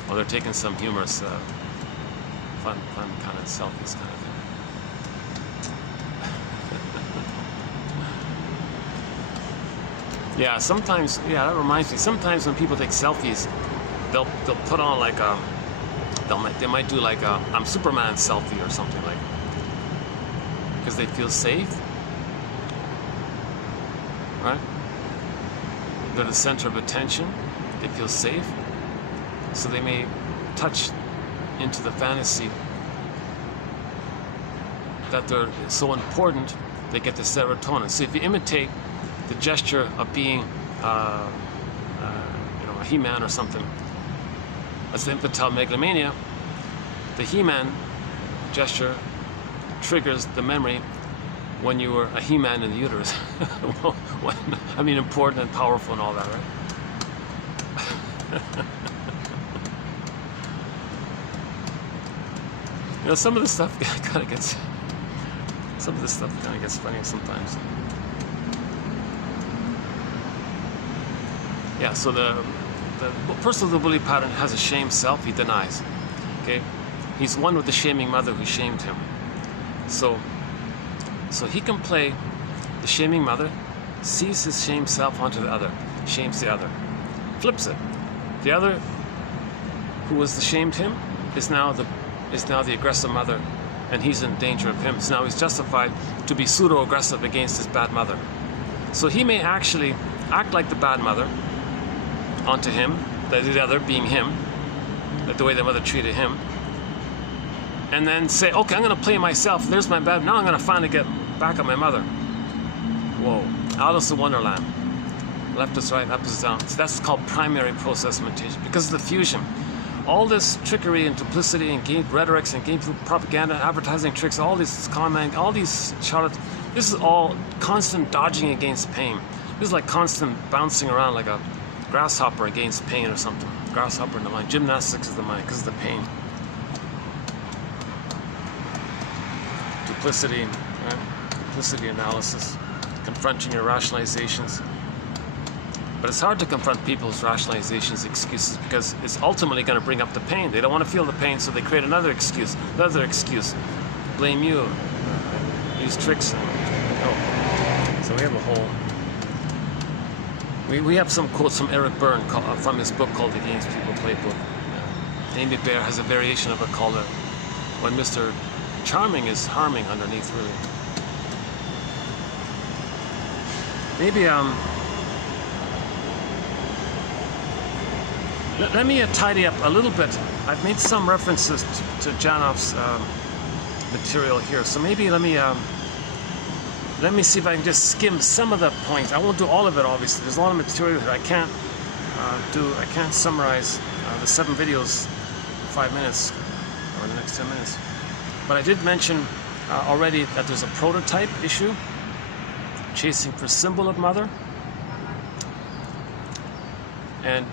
Oh, they're taking some humorous, fun kind of selfies kind of thing. Yeah, sometimes, yeah, that reminds me. Sometimes when people take selfies, they'll put on like a, they might do like a I'm Superman selfie or something like, because they feel safe, right? They're the center of attention. They feel safe, so they may touch into the fantasy that they're so important. They get the serotonin. So if you imitate the gesture of being, a He-Man or something, as the infantile megalomania, the He-Man gesture triggers the memory when you were a He-Man in the uterus. Important and powerful and all that, right? Some of this stuff kind of gets funny sometimes. Yeah, so the person with the bully pattern has a shame self, he denies. Okay? He's one with the shaming mother who shamed him. So he can play the shaming mother, sees his shame self onto the other, shames the other, flips it. The other who was the shamed him is now the aggressive mother, and he's in danger of him. So now he's justified to be pseudo-aggressive against his bad mother. So he may actually act like the bad mother onto him, the other being him, like the way the mother treated him, and then say, okay, I'm going to play myself. There's my bad. Now I'm going to finally get back at my mother. Whoa. Alice in Wonderland. Left is right, up is down. So that's called primary process imitation because of the fusion. All this trickery and duplicity and game rhetorics and game propaganda, advertising tricks, all these comment, all these charlatans, this is all constant dodging against pain. This is like constant bouncing around like a grasshopper against pain or something. grasshopper in the mind. Gymnastics of the mind because of the pain. Duplicity, right? Duplicity analysis, confronting your rationalizations. But it's hard to confront people's rationalizations, excuses, because it's ultimately going to bring up the pain. They don't want to feel the pain, so they create another excuse, blame you, use tricks. So we have a whole. We have some quotes from Eric Byrne from his book called The Games People Play book. Amy Bear has a variation of it called When Mr. Charming is Harming underneath, really. Maybe let me tidy up a little bit. I've made some references to Janov's material here, so maybe let me see if I can just skim some of the points. I won't do all of it, obviously. There's a lot of material here. I can't summarize the 7 videos in 5 minutes or the next 10 minutes. But I did mention already that there's a prototype issue, chasing for symbol of mother, and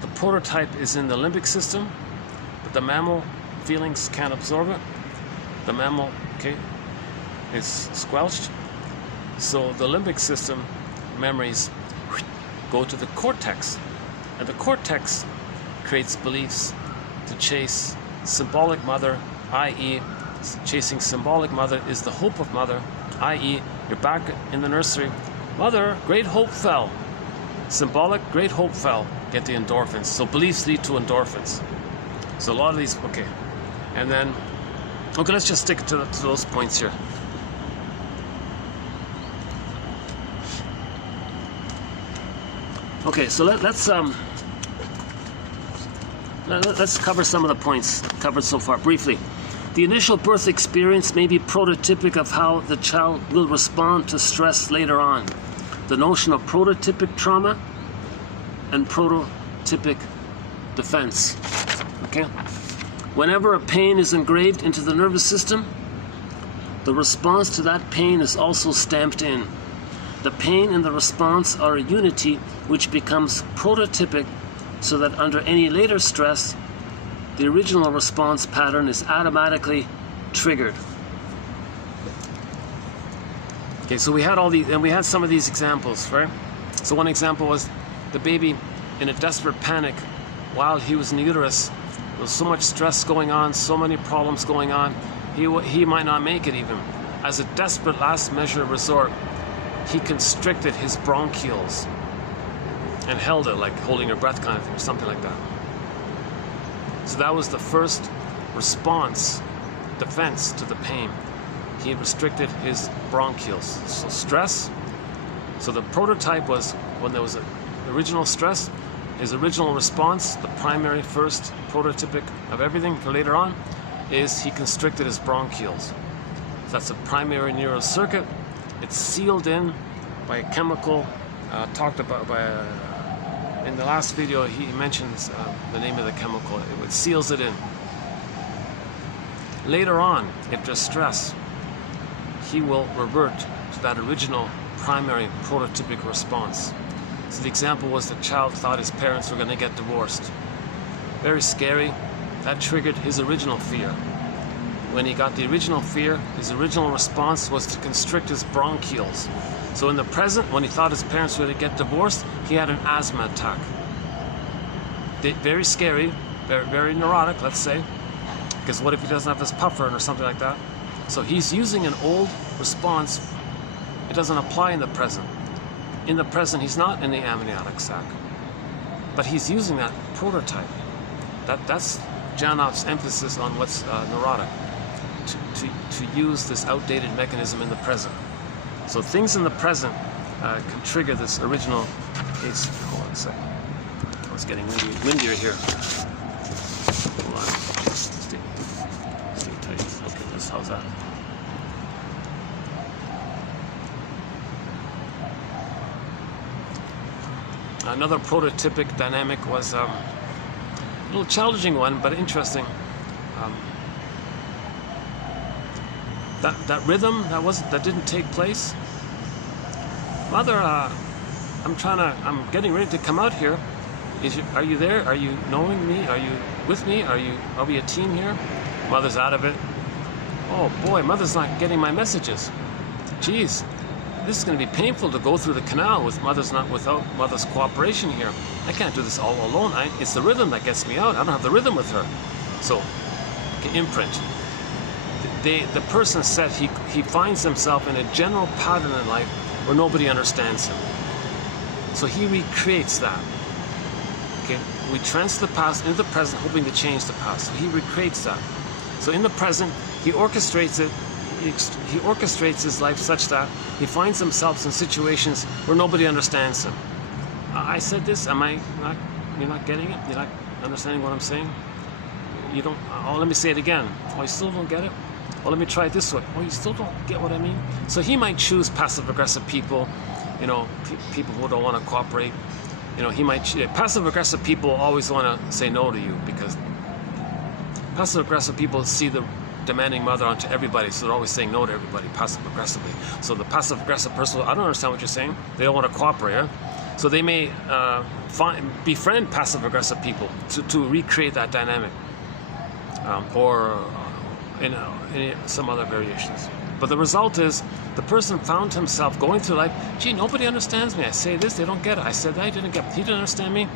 the prototype is in the limbic system, but the mammal feelings can't absorb it. The mammal, is squelched. So the limbic system memories go to the cortex, and the cortex creates beliefs to chase symbolic mother, i.e. chasing symbolic mother is the hope of mother, i.e. you're back in the nursery. Mother, great hope fell. Symbolic, great hope fell. Get the endorphins. So beliefs lead to endorphins. So a lot of these, and then, let's just stick to those points here. Okay, so let's cover some of the points covered so far briefly. The initial birth experience may be prototypic of how the child will respond to stress later on. The notion of prototypic trauma and prototypic defense. Whenever a pain is engraved into the nervous system, the response to that pain is also stamped in. The pain and the response are a unity which becomes prototypic, so that under any later stress, the original response pattern is automatically triggered. So we had all these, and we had some of these examples, right? So one example was the baby in a desperate panic while he was in the uterus. There was so much stress going on, so many problems going on, he might not make it even. As a desperate last measure resort, he constricted his bronchioles and held it, like holding your breath kind of thing, or something like that. So that was the first response, defense to the pain. He restricted his bronchioles. So stress. So the prototype was when there was an original stress, his original response, the primary first prototypic of everything for later on, is he constricted his bronchioles. So that's a primary neural circuit. It's sealed in by a chemical talked about by in the last video. He mentions the name of the chemical. It seals it in. Later on, if there's stress, he will revert to that original primary prototypic response. So the example was the child thought his parents were going to get divorced. Very scary. That triggered his original fear. When he got the original fear, his original response was to constrict his bronchioles. So in the present, when he thought his parents were going to get divorced, he had an asthma attack. Very scary, very neurotic, let's say. Because what if he doesn't have his puffer or something like that? So he's using an old response. It doesn't apply in the present. In the present, he's not in the amniotic sac. But he's using that prototype. That's Janov's emphasis on what's neurotic. To use this outdated mechanism in the present. So things in the present can trigger this original case. Hold on a second. Oh, it's getting windier here. Hold on. Stay tight. Okay, how's that? Another prototypic dynamic was a little challenging one, but interesting. That rhythm that didn't take place. Mother, I'm getting ready to come out here. Are you there? Are you knowing me? Are you with me? Are we a team here? Mother's out of it. Oh boy, mother's not getting my messages. Geez, this is going to be painful to go through the canal without mother's cooperation here. I can't do this all alone. It's the rhythm that gets me out. I don't have the rhythm with her. So, imprint. The person said he finds himself in a general pattern in life where nobody understands him. So he recreates that. Okay, we transfer the past into the present, hoping to change the past. So he recreates that. So in the present, he orchestrates it. He orchestrates his life such that he finds himself in situations where nobody understands him. I said this. Am I not? You're not getting it. You're not understanding what I'm saying. You don't. Oh, let me say it again. Oh, you still don't get it. Well, let me try it this way. Oh, you still don't get what I mean? So he might choose passive-aggressive people, people who don't want to cooperate. He might passive-aggressive people always want to say no to you because passive-aggressive people see the demanding mother onto everybody, so they're always saying no to everybody passive-aggressively. So the passive-aggressive person, I don't understand what you're saying. They don't want to cooperate. Huh? So they may befriend passive-aggressive people to recreate that dynamic, or in some other variations. But the result is the person found himself going through life, gee, nobody understands me. I say this, they don't get it. I said that, he didn't understand me.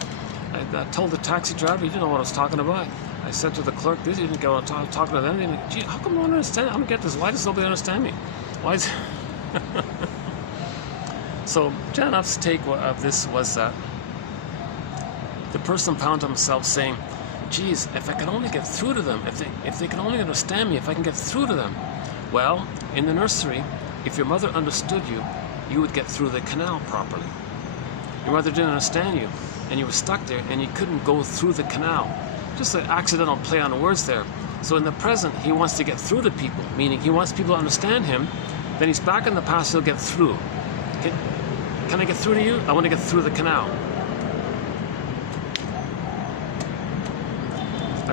I told the taxi driver, he didn't know what I was talking about. I said to the clerk, this, he didn't get what I was talking to them. Gee, how come no one understands? I don't get this. Why does nobody understand me? Why is... So Janov's take of this was that the person found himself saying, geez, if I could only get through to them, if they could only understand me, if I can get through to them. Well, in the nursery, if your mother understood you, you would get through the canal properly. Your mother didn't understand you, and you were stuck there, and you couldn't go through the canal. Just an accidental play on the words there. So in the present, he wants to get through to people, meaning he wants people to understand him. Then he's back in the past, he'll get through. Can I get through to you? I want to get through the canal.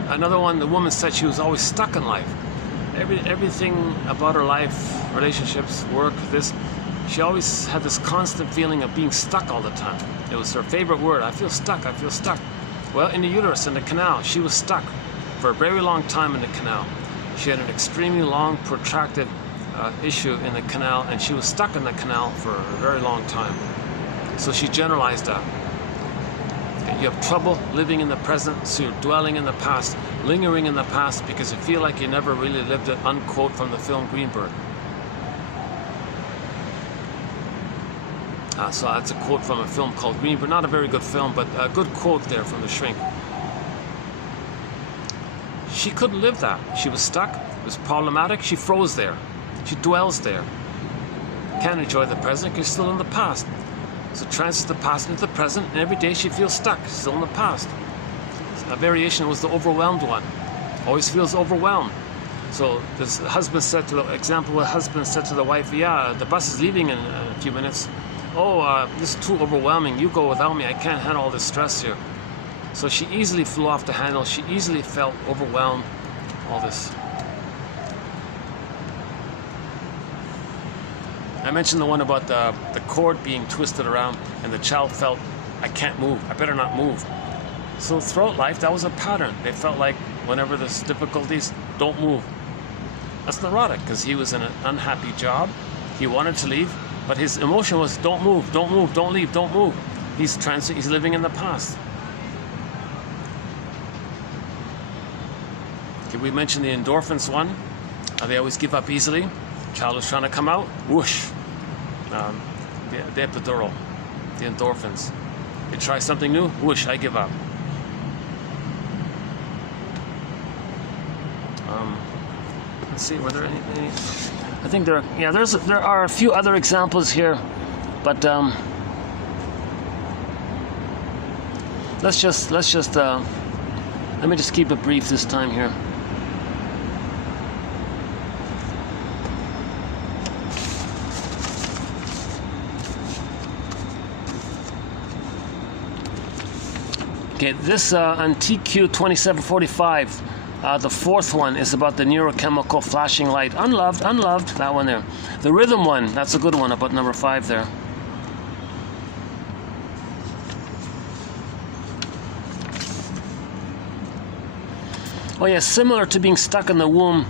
Another one, the woman said she was always stuck in life. Everything about her life, relationships, work, she always had this constant feeling of being stuck all the time. It was her favorite word. I feel stuck, I feel stuck. Well, in the uterus, in the canal, she was stuck for a very long time in the canal. She had an extremely long, protracted issue in the canal, and she was stuck in the canal for a very long time. So she generalized that. You have trouble living in the present, so you're dwelling in the past, lingering in the past because you feel like you never really lived it, unquote from the film Greenberg. So that's a quote from a film called Greenberg. Not a very good film, but a good quote there from The Shrink. She couldn't live that. She was stuck. It was problematic. She froze there. She dwells there. Can't enjoy the present because she's still in the past. So transfers the past into the present, and every day she feels stuck, still in the past. A variation was the overwhelmed one. Always feels overwhelmed. So this husband said to the wife, yeah, the bus is leaving in a few minutes. Oh, this is too overwhelming. You go without me. I can't handle all this stress here. So she easily flew off the handle. She easily felt overwhelmed. All this. I mentioned the one about the cord being twisted around and the child felt, I can't move, I better not move. So throughout life, that was a pattern. They felt like whenever there's difficulties, don't move. That's neurotic because he was in an unhappy job. He wanted to leave, but his emotion was don't move, don't move, don't leave, don't move. He's living in the past. Okay, we mentioned the endorphins one. They always give up easily. Child is trying to come out, whoosh. The epidural, the endorphins. They try something new, whoosh, I give up. Let's see, were there any? I think there are a few other examples here, but let's just let me just keep it brief this time here. Okay, this on TQ 2745, the fourth one is about the neurochemical flashing light. Unloved, that one there. The rhythm one, that's a good one, about number 5 there. Oh yeah, similar to being stuck in the womb.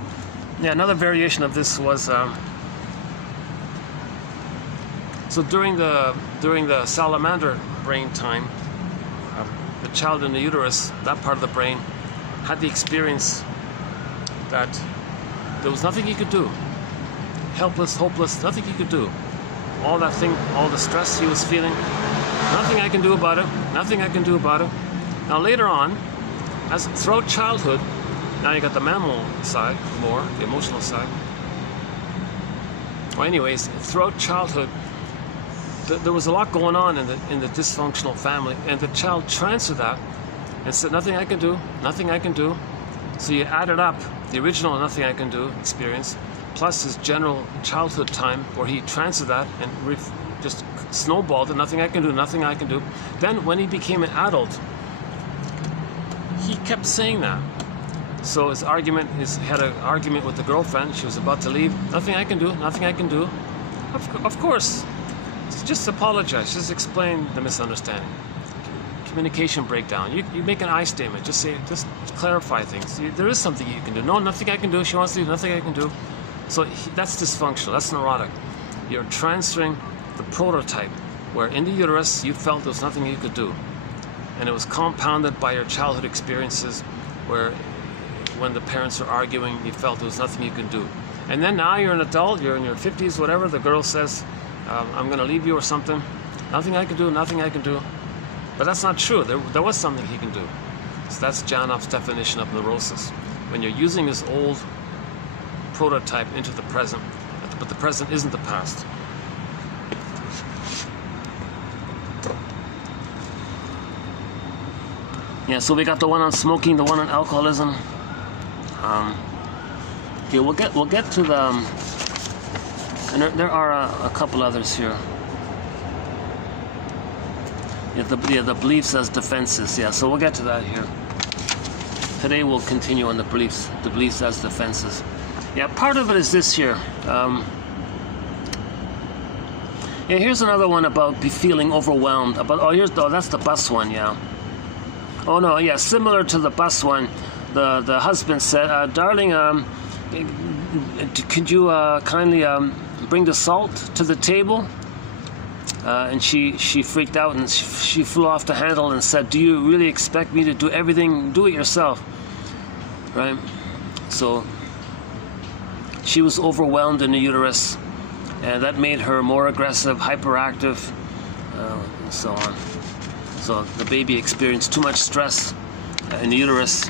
Yeah, another variation of this was so during the salamander brain time, the child in the uterus, that part of the brain, had the experience that there was nothing he could do. Helpless, hopeless, nothing he could do. All that thing, all the stress he was feeling, nothing I can do about it, nothing I can do about it. Now later on, as throughout childhood, now you got the mammal side more, the emotional side. Well, anyways, throughout childhood, there was a lot going on in the dysfunctional family, and the child transferred that and said, nothing I can do, nothing I can do. So you added up the original nothing I can do experience, plus his general childhood time where he transferred that and just snowballed it, nothing I can do, nothing I can do. Then when he became an adult, he kept saying that. So his argument had an argument with the girlfriend. She was about to leave. Nothing I can do, nothing I can do. Of course, just apologize, just explain the misunderstanding. Communication breakdown. You make an I statement. Just clarify things. There is something you can do. No, nothing I can do. She wants to leave. Nothing I can do. So that's dysfunctional. That's neurotic. You're transferring the prototype where in the uterus you felt there was nothing you could do, and it was compounded by your childhood experiences where when the parents were arguing you felt there was nothing you could do. And then now you're an adult, you're in your 50s, whatever, the girl says, I'm going to leave you or something. Nothing I can do, nothing I can do. But that's not true. There was something he can do. So that's Janov's definition of neurosis. When you're using this old prototype into the present, but the present isn't the past. Yeah, so we got the one on smoking, the one on alcoholism. Okay, we'll get to the and there are a couple others here. Yeah, the beliefs as defenses. Yeah, so we'll get to that here. Today we'll continue on the beliefs as defenses. Yeah, part of it is this here. Yeah, here's another one about feeling overwhelmed. That's the bus one. Yeah. Oh no, yeah, similar to the bus one. The husband said, "Darling, could you kindly bring the salt to the table?" And she freaked out and she flew off the handle and said, "Do you really expect me to do everything? Do it yourself." Right? So she was overwhelmed in the uterus, and that made her more aggressive, hyperactive, and so on. So the baby experienced too much stress in the uterus.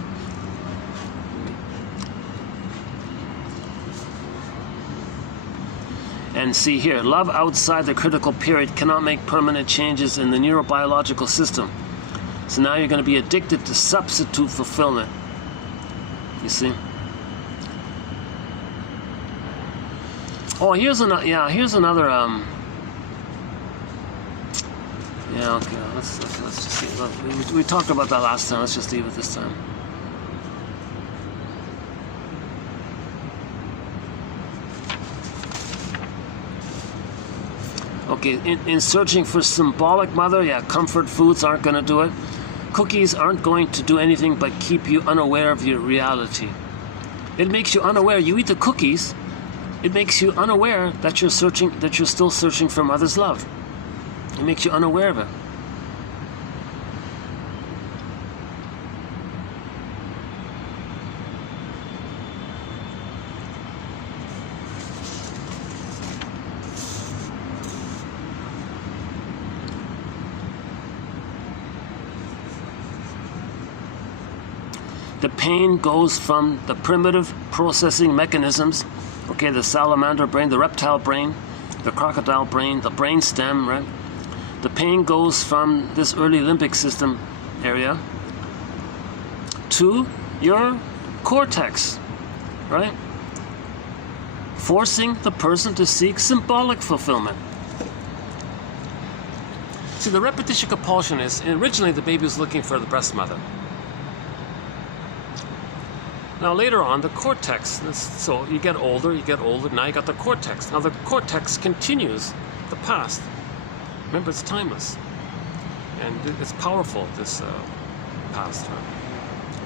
And see here, love outside the critical period cannot make permanent changes in the neurobiological system. So now you're going to be addicted to substitute fulfillment. You see? Oh, here's another. Yeah, here's another. Yeah, okay. Let's just see. We talked about that last time. Let's just leave it this time. Okay, in searching for symbolic mother, yeah, comfort foods aren't going to do it. Cookies aren't going to do anything but keep you unaware of your reality. It makes you unaware. You eat the cookies, it makes you unaware that you're still searching for mother's love. It makes you unaware of it. The pain goes from the primitive processing mechanisms, okay, the salamander brain, the reptile brain, the crocodile brain, the brain stem, right? The pain goes from this early limbic system area to your cortex, right? Forcing the person to seek symbolic fulfillment. See, the repetition compulsion is, originally the baby was looking for the breast mother. Now later on, the cortex, so you get older, now you got the cortex. Now the cortex continues the past. Remember, it's timeless. And it's powerful, this past. Right?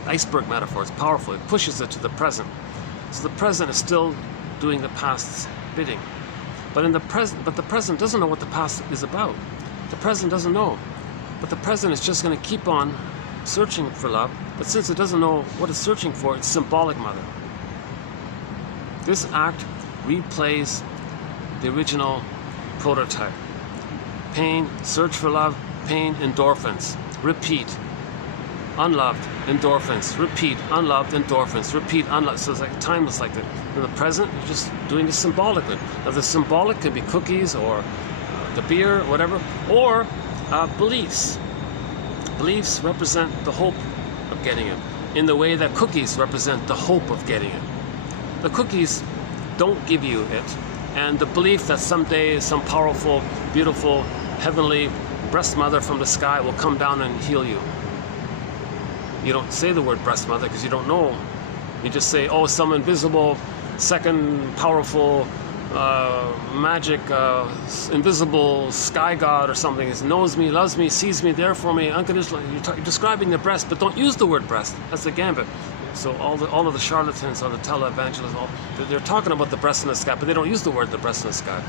iceberg metaphor. It's powerful. It pushes it to the present. So the present is still doing the past's bidding. But the present doesn't know what the past is about. The present doesn't know. But the present is just going to keep on searching for love. But since it doesn't know what it's searching for, it's symbolic mother. This act replays the original prototype. Pain, search for love, pain, endorphins. Repeat. Unloved, endorphins. Repeat. Unloved, endorphins. Repeat. Unloved. So it's like time is like that. In the present, you're just doing it symbolically. Now the symbolic could be cookies or the beer, whatever, or beliefs. Beliefs represent the hope of getting it, in the way that cookies represent the hope of getting it. The cookies don't give you it, and the belief that someday some powerful, beautiful, heavenly breast mother from the sky will come down and heal you. You don't say the word breast mother because you don't know. You just say, oh, some invisible, second, powerful, magic, invisible sky god or something. He knows me, loves me, sees me, there for me, unconditionally. You're describing the breast, but don't use the word breast. That's the gambit. So all of the charlatans or the televangelists, they're talking about the breast in the sky, but they don't use the word the breast in the sky.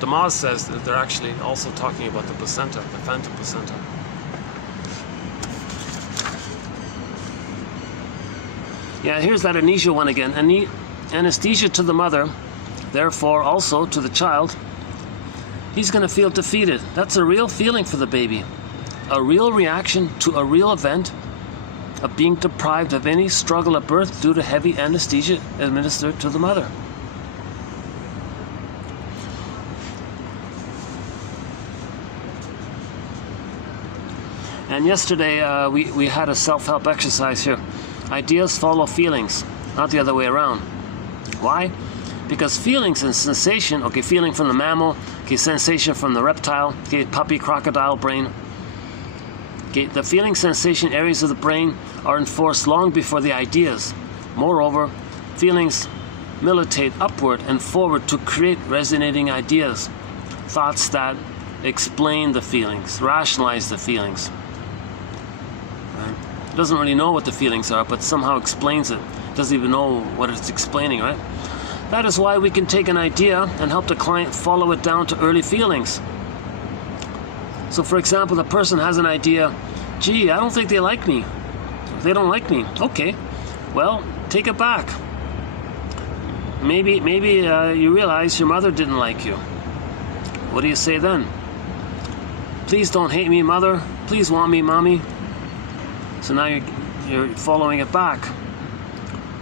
Janov says that they're actually also talking about the placenta, the phantom placenta. Yeah, here's that anesthesia one again. Anesthesia to the mother, therefore also to the child. He's going to feel defeated. That's a real feeling for the baby. A real reaction to a real event of being deprived of any struggle at birth due to heavy anesthesia administered to the mother. And yesterday we had a self-help exercise here. Ideas follow feelings, not the other way around. Why? Because feelings and sensation, okay, feeling from the mammal, okay, sensation from the reptile, okay, puppy, crocodile brain. Okay, the feeling sensation areas of the brain are enforced long before the ideas. Moreover, feelings militate upward and forward to create resonating ideas, thoughts that explain the feelings, rationalize the feelings. Right? It doesn't really know what the feelings are, but somehow explains it. Doesn't even know what it's explaining, right? That is why we can take an idea and help the client follow it down to early feelings. So for example, the person has an idea, gee, I don't think they like me. They don't like me. Okay, well, take it back. Maybe you realize your mother didn't like you. What do you say then? Please don't hate me, mother. Please want me, mommy. So now you're following it back.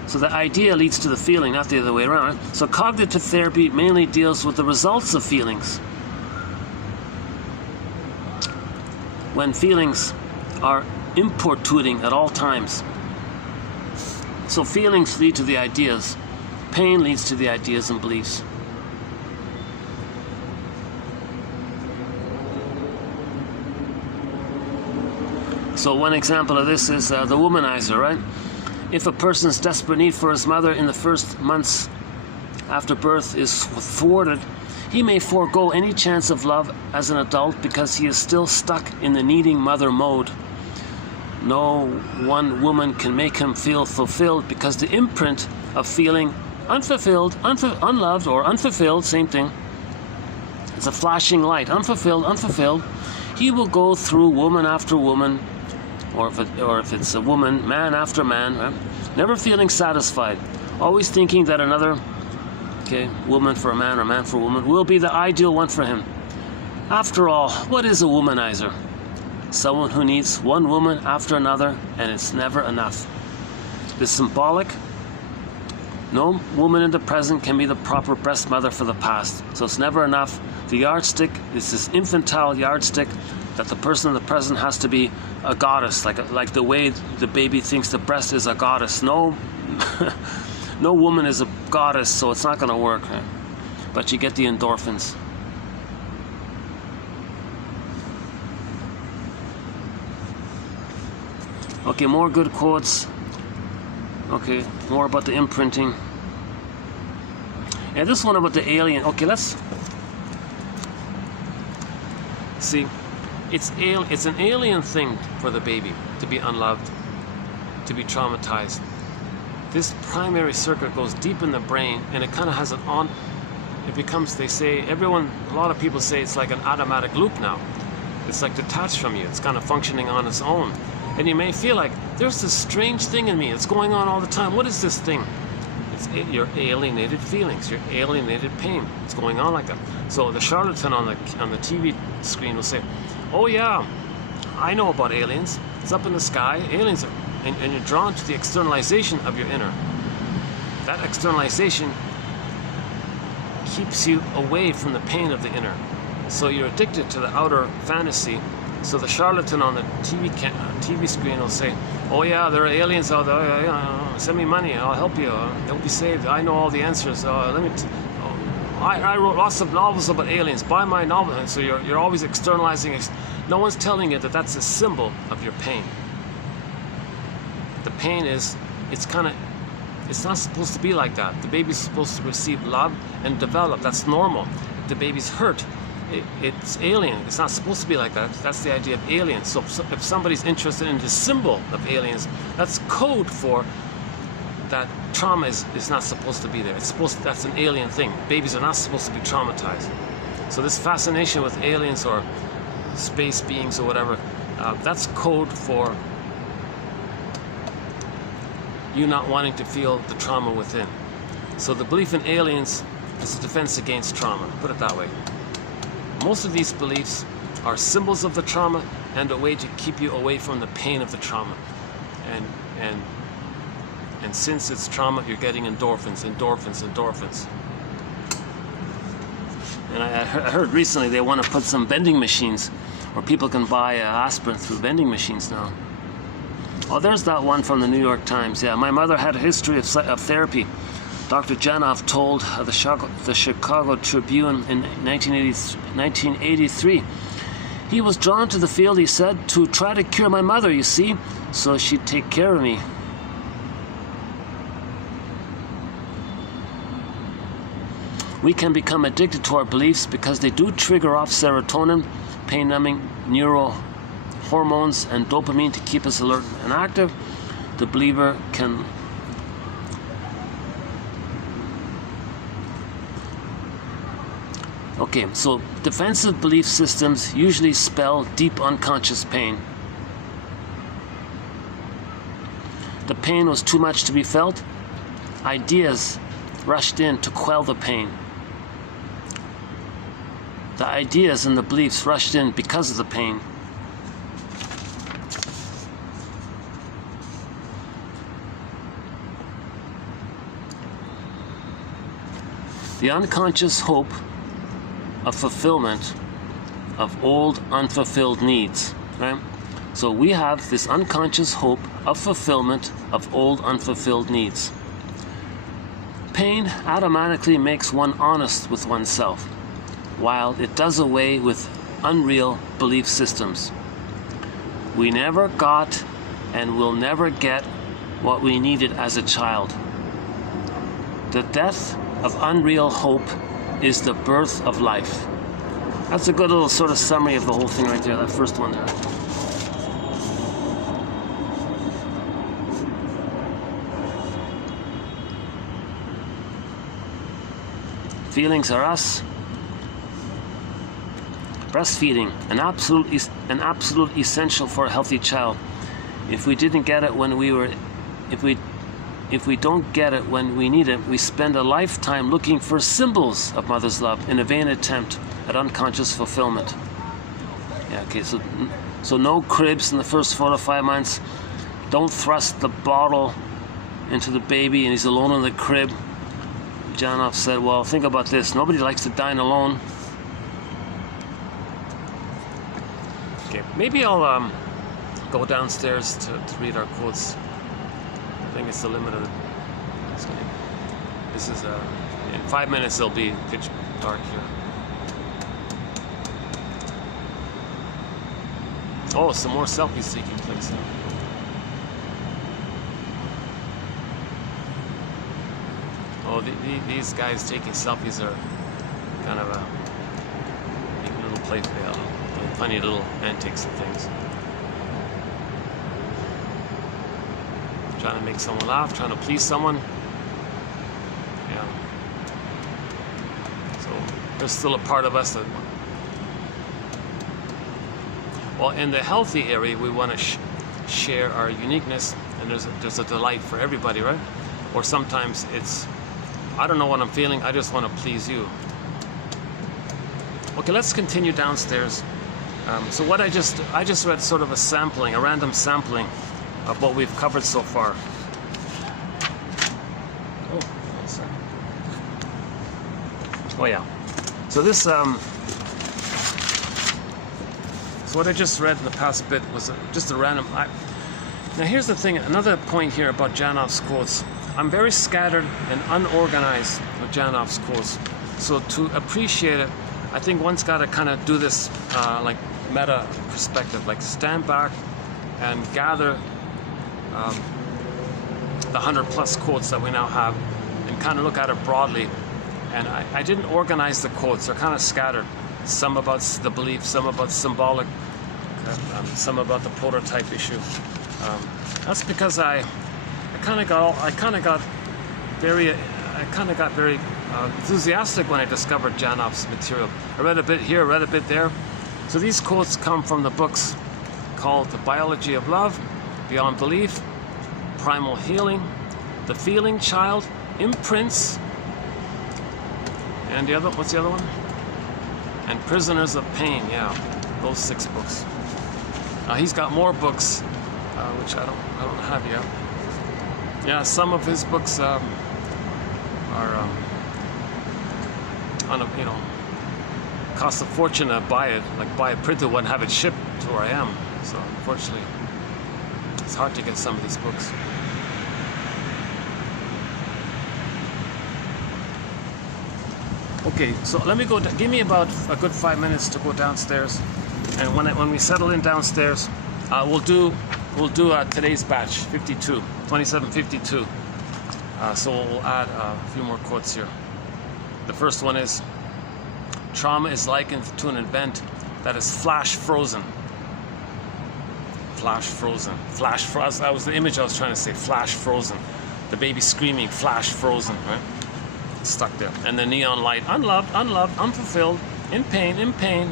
So the idea leads to the feeling, not the other way around. So cognitive therapy mainly deals with the results of feelings. When feelings are importuning at all times. So feelings lead to the ideas. Pain leads to the ideas and beliefs. So one example of this is the womanizer, right? If a person's desperate need for his mother in the first months after birth is thwarted, he may forego any chance of love as an adult because he is still stuck in the needing mother mode. No one woman can make him feel fulfilled because the imprint of feeling unfulfilled, unloved, or unfulfilled, same thing. It's a flashing light. Unfulfilled, unfulfilled. He will go through woman after woman, or if it's a woman, man after man, right? Never feeling satisfied, always thinking that another, okay, woman for a man or man for a woman, will be the ideal one for him. After all, what is a womanizer? Someone who needs one woman after another, and it's never enough. The symbolic. No woman in the present can be the proper breast mother for the past, so it's never enough. The yardstick is this infantile yardstick that the person in the present has to be a goddess, like the way the baby thinks the breast is a goddess. No, no woman is a goddess, so it's not going to work. Right? But you get the endorphins. Okay, more good quotes. Okay, more about the imprinting. Yeah, this one about the alien. Okay, let's see. It's an alien thing for the baby to be unloved. to be traumatized. This primary circuit goes deep in the brain, and it kind of has it becomes, they say, a lot of people say it's like an automatic loop now. It's like detached from you. It's kind of functioning on its own. And you may feel like, there's this strange thing in me. It's going on all the time. What is this thing? It's your alienated feelings, your alienated pain. It's going on like that. So the charlatan on the TV screen will say, oh yeah, I know about aliens. It's up in the sky. Aliens are, and you're drawn to the externalization of your inner. That externalization keeps you away from the pain of the inner. So you're addicted to the outer fantasy. So the charlatan on the TV screen will say, oh yeah, there are aliens out there, send me money, I'll help you, you'll be saved, I know all the answers, I wrote lots of novels about aliens, buy my novel. So you're always externalizing. No one's telling you that that's a symbol of your pain. The pain is, it's not supposed to be like that. The baby's supposed to receive love and develop. That's normal. If the baby's hurt, it's alien. It's not supposed to be like that. That's the idea of aliens. So if somebody's interested in the symbol of aliens, that's code for that trauma is not supposed to be there. That's an alien thing. Babies are not supposed to be traumatized. So this fascination with aliens or space beings or whatever, that's code for you not wanting to feel the trauma within. So the belief in aliens is a defense against trauma, put it that way. Most of these beliefs are symbols of the trauma and a way to keep you away from the pain of the trauma. And since it's trauma, you're getting endorphins. And I heard recently they want to put some vending machines where people can buy aspirin through vending machines now. Oh, there's that one from the New York Times. Yeah, my mother had a history of therapy. Dr. Janov told the Chicago Tribune in 1983. He was drawn to the field, he said, to try to cure my mother, you see, so she'd take care of me. We can become addicted to our beliefs because they do trigger off serotonin, pain-numbing neurohormones, and dopamine to keep us alert and active. The believer can Okay, so defensive belief systems usually spell deep unconscious pain. The pain was too much to be felt. Ideas rushed in to quell the pain. The ideas and the beliefs rushed in because of the pain. The unconscious hope of fulfillment of old unfulfilled needs, right? So we have this unconscious hope of fulfillment of old unfulfilled needs. Pain automatically makes one honest with oneself, while it does away with unreal belief systems. We never got and will never get what we needed as a child. The death of unreal hope is the birth of life. That's a good little sort of summary of the whole thing right there, that first one there. Feelings are us. Breastfeeding, an absolute essential for a healthy child. If we didn't get it when we were, if we don't get it when we need it, we spend a lifetime looking for symbols of mother's love in a vain attempt at unconscious fulfillment. Yeah, okay, so no cribs in the first 4 to 5 months. Don't thrust the bottle into the baby and he's alone in the crib. Janov said, well, think about this. Nobody likes to dine alone. Okay, maybe I'll go downstairs to read our quotes. I think it's the limit of it. This is in 5 minutes it'll be pitch dark here. Oh, some more selfies taking place now. Oh, these guys taking selfies are kind of a little playful, funny little antics and things. trying to make someone laugh, trying to please someone. Yeah. So there's still a part of us that, well, in the healthy area, we want to share our uniqueness, and there's a delight for everybody, right? Or sometimes it's, I don't know what I'm feeling, I just want to please you. Okay, let's continue downstairs. So what I just read sort of a sampling, a random sampling of what we've covered so far. Oh, one second. Oh yeah. So this, so what I just read in the past bit was just a random. Now here's the thing. Another point here about Janov's quotes. I'm very scattered and unorganized with Janov's quotes. So to appreciate it, I think one's got to kind of do this like meta perspective, like stand back and gather the 100+ quotes that we now have and kind of look at it broadly. And I didn't organize the quotes. They're kind of scattered. Some about the belief, some about symbolic, some about the prototype issue. That's because I kind of got very enthusiastic when I discovered Janov's material. I read a bit here, read a bit there. So these quotes come from the books called The Biology of Love, Beyond Belief, Primal Healing, The Feeling Child, Imprints, and what's the other one? And Prisoners of Pain. Yeah, those 6 books. He's got more books, which I don't have yet. Yeah, some of his books are on a, cost a fortune to buy it, like buy a printed one, have it shipped to where I am. So unfortunately, it's hard to get some of these books. Okay, so let me go. Give me about a good 5 minutes to go downstairs, and when we settle in downstairs, we'll do today's batch 2752. So we'll add a few more quotes here. The first one is, trauma is likened to an event that is flash frozen. Flash frozen. That was the image I was trying to say. Flash frozen. The baby screaming. Flash frozen. Right. Stuck there. And the neon light. Unloved. Unfulfilled. In pain.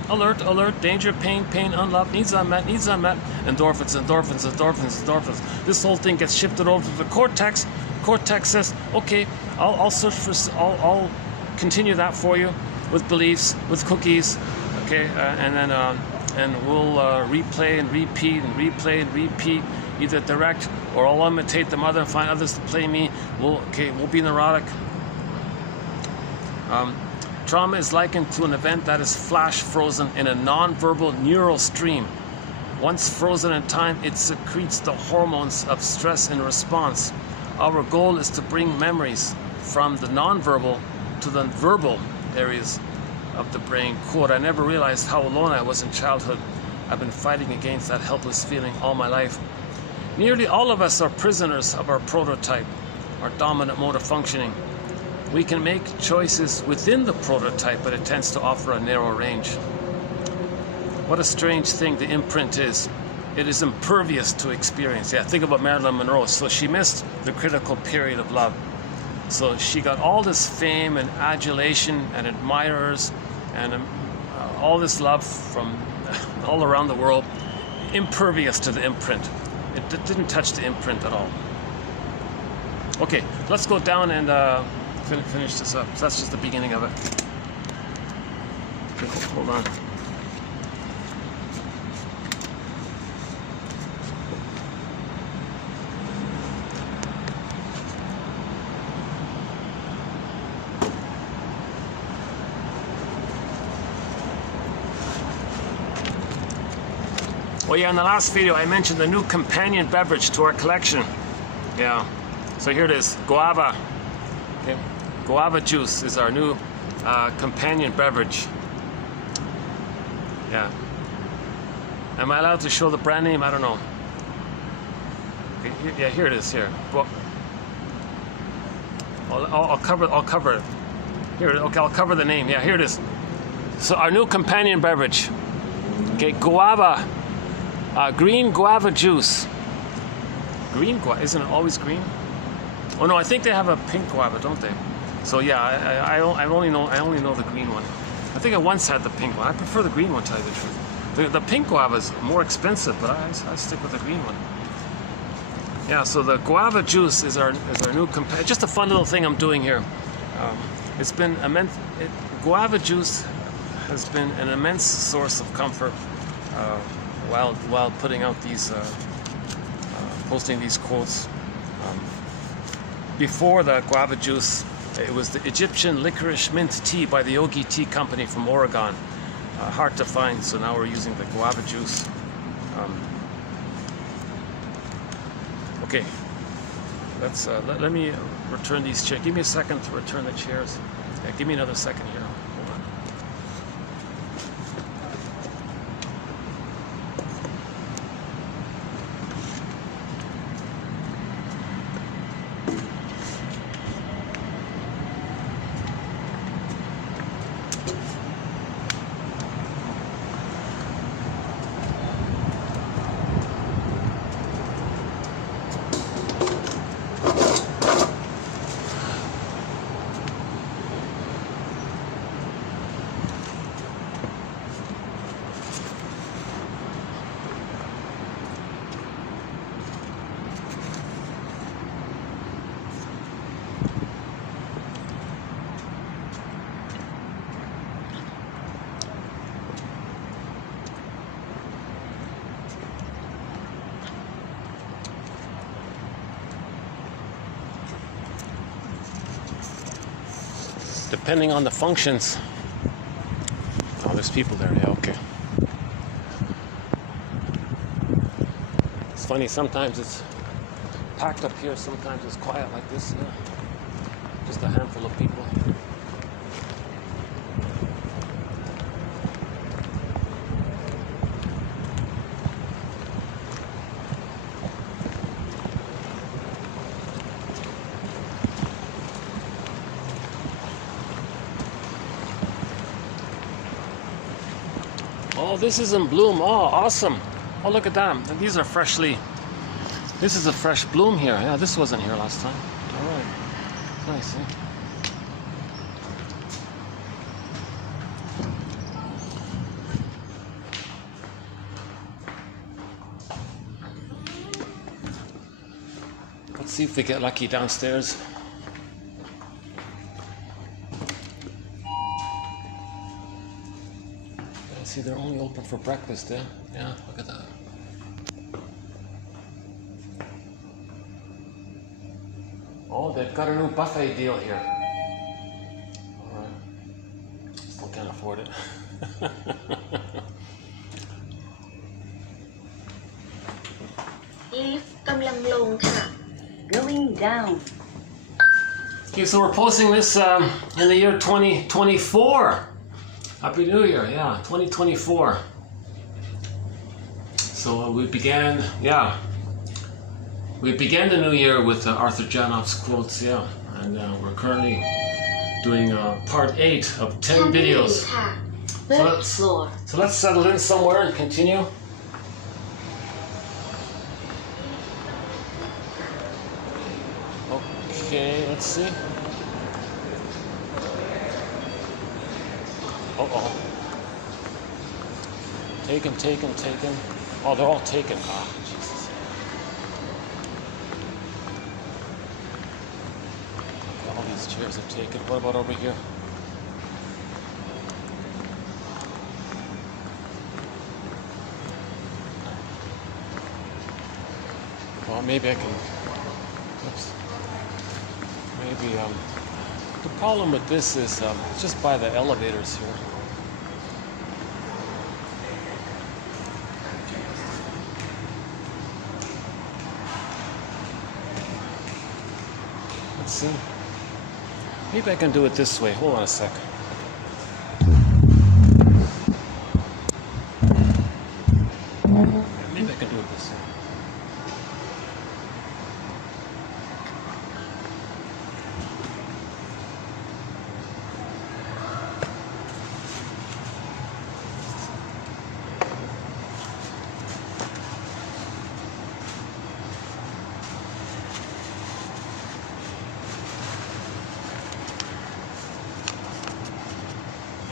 Alert. Danger. Pain. Unloved. Needs unmet. Endorphins. This whole thing gets shifted over to the cortex. Cortex says, okay, I'll search for. I'll continue that for you with beliefs, with cookies. Okay, and then and we'll replay and repeat, either direct or I'll imitate the mother and find others to play me. We'll be neurotic. Trauma is likened to an event that is flash frozen in a nonverbal neural stream. Once frozen in time, it secretes the hormones of stress in response. Our goal is to bring memories from the nonverbal to the verbal areas of the brain. Quote, I never realized how alone I was in childhood. I've been fighting against that helpless feeling all my life. Nearly all of us are prisoners of our prototype, our dominant mode of functioning. We can make choices within the prototype, but it tends to offer a narrow range. What a strange thing the imprint is. It is impervious to experience. Yeah, think about Marilyn Monroe. So she missed the critical period of love. So she got all this fame and adulation and admirers and all this love from all around the world, impervious to the imprint. It didn't touch the imprint at all. Okay, let's go down and finish this up. So that's just the beginning of it. Okay, hold on. Oh yeah, in the last video I mentioned the new companion beverage to our collection. Yeah, so here it is, guava. Okay. Guava juice is our new companion beverage. Yeah. Am I allowed to show the brand name? I don't know. Okay, yeah, here it is. Here. Well, I'll cover it. Here. Okay, I'll cover the name. Yeah, here it is. So our new companion beverage. Okay, guava. Green guava juice. green guava. Isn't it always green? Oh no, I think they have a pink guava, don't they? So yeah, I only know the green one. I think I once had the pink one. I prefer the green one, to tell you the truth. The pink guava is more expensive, but I stick with the green one. Yeah, so the guava juice is our new companion. Just a fun little thing I'm doing here. It's been immense. Guava juice has been an immense source of comfort while putting out these, posting these quotes. Before the guava juice, it was the Egyptian licorice mint tea by the Yogi Tea Company from Oregon. Hard to find, so now we're using the guava juice. Okay, let me return these chairs. Give me a second to return the chairs. Yeah, give me another second here. Hold on. Depending on the functions. Oh, there's people there. Yeah, okay. It's funny, sometimes it's packed up here, sometimes it's quiet like this. Yeah. Just a handful of people. Oh, this is in bloom. Oh, awesome. Oh, look at that. And these are freshly... This is a fresh bloom here. Yeah, this wasn't here last time. All right. Nice, eh? Let's see if we get lucky downstairs. See, they're only open for breakfast, eh? Yeah, look at that. Oh, they've got a new buffet deal here. All right. Still can't afford it. Lift กำลังลงค่ะ Going down. Okay, so we're posting this in the year 2024. Happy New Year, yeah, 2024. So we began the new year with Arthur Janov's quotes, yeah, and we're currently doing part 8 of 10 videos. So let's settle in somewhere and continue. Okay, let's see. Uh-oh. Taken. Oh, they're all taken. Ah, Jesus. Okay, all these chairs are taken. What about over here? Well, maybe I can... Oops. Maybe, the problem with this is it's just by the elevators here. Let's see. Maybe I can do it this way. Hold on a sec. Maybe I can do it this way.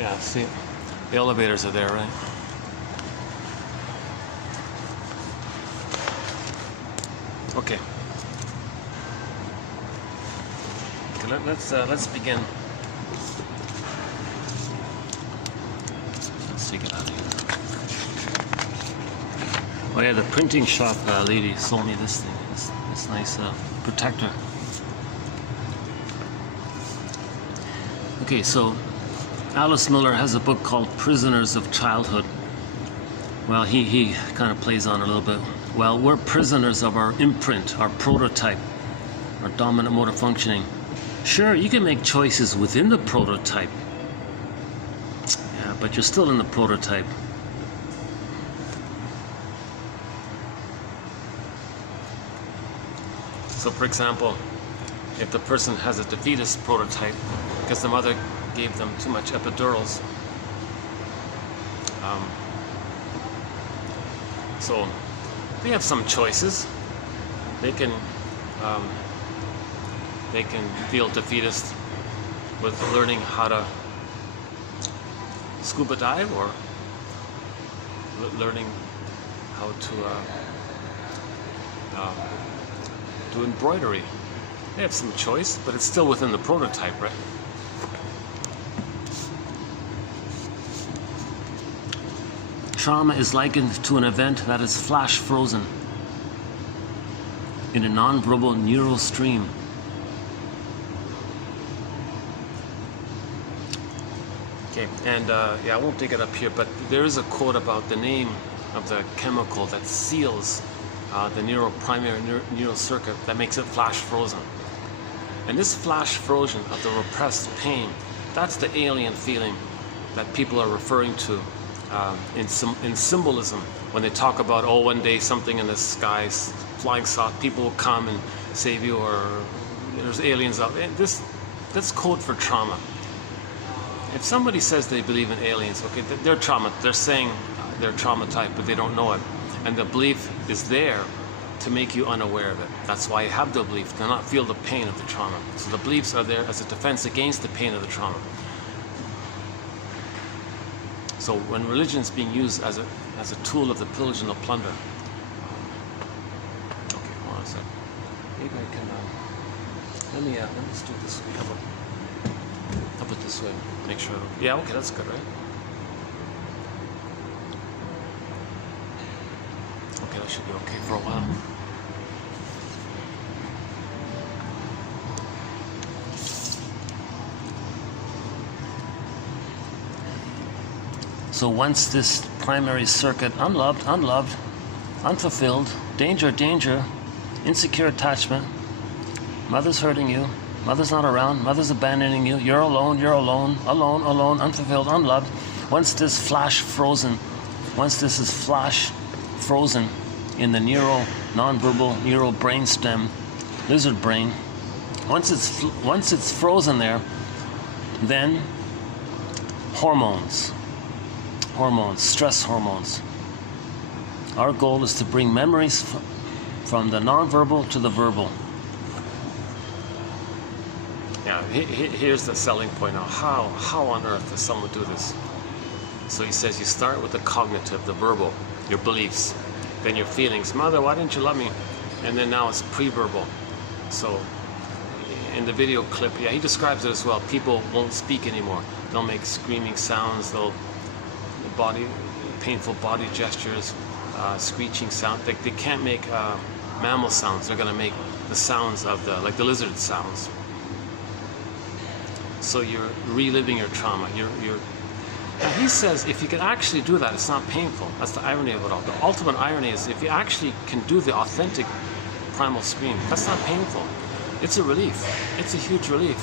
Yeah, see, the elevators are there, right? Okay. Let's begin. Let's take it out of here. Oh yeah, the printing shop lady sold me this thing. This nice protector. Okay, so Alice Miller has a book called Prisoners of Childhood. Well, he kind of plays on it a little bit. Well, we're prisoners of our imprint, our prototype, our dominant mode of functioning. Sure, you can make choices within the prototype. Yeah, but you're still in the prototype. So, for example, if the person has a defeatist prototype because the mother gave them too much epidurals, so they have some choices. They can feel defeatist with learning how to scuba dive, or learning how to do embroidery. They have some choice, but it's still within the prototype, right? Trauma is likened to an event that is flash frozen in a nonverbal neural stream. Okay, and yeah, I won't dig it up here, but there is a quote about the name of the chemical that seals the primary neural circuit that makes it flash frozen. And this flash frozen of the repressed pain, that's the alien feeling that people are referring to in symbolism when they talk about, oh, one day something in the sky, flying saucer, people will come and save you, or there's aliens out there. That's code for trauma. If somebody says they believe in aliens, okay, they're they're saying they're traumatized, but they don't know it. And the belief is there to make you unaware of it. That's why you have the belief, to not feel the pain of the trauma. So the beliefs are there as a defense against the pain of the trauma. So when religion is being used as a tool of the pillage and the plunder. Okay, hold on a second. Maybe I can, let me just do it this way. How about this way? Make sure, yeah, okay, that's good, right? Okay, that should be okay for a while. So once this primary circuit, unloved, unfulfilled, danger, insecure attachment, mother's hurting you, mother's not around, mother's abandoning you, you're alone, alone, unfulfilled, unloved. Once this is flash frozen in the nonverbal neural brainstem, lizard brain, once it's frozen there, then hormones, stress hormones. Our goal is to bring memories from the nonverbal to the verbal. Now, here's the selling point now. How on earth does someone do this? So he says you start with the cognitive, the verbal, your beliefs, then your feelings. Mother, why didn't you love me? And then now it's pre-verbal. So in the video clip, yeah, he describes it as well. People won't speak anymore. They'll make screaming sounds. They'll painful body gestures, screeching sound. They can't make mammal sounds. They're gonna make the sounds of like the lizard sounds. So you're reliving your trauma. Now he says if you can actually do that, it's not painful. That's the irony of it all. The ultimate irony is if you actually can do the authentic primal scream, that's not painful. It's a relief. It's a huge relief.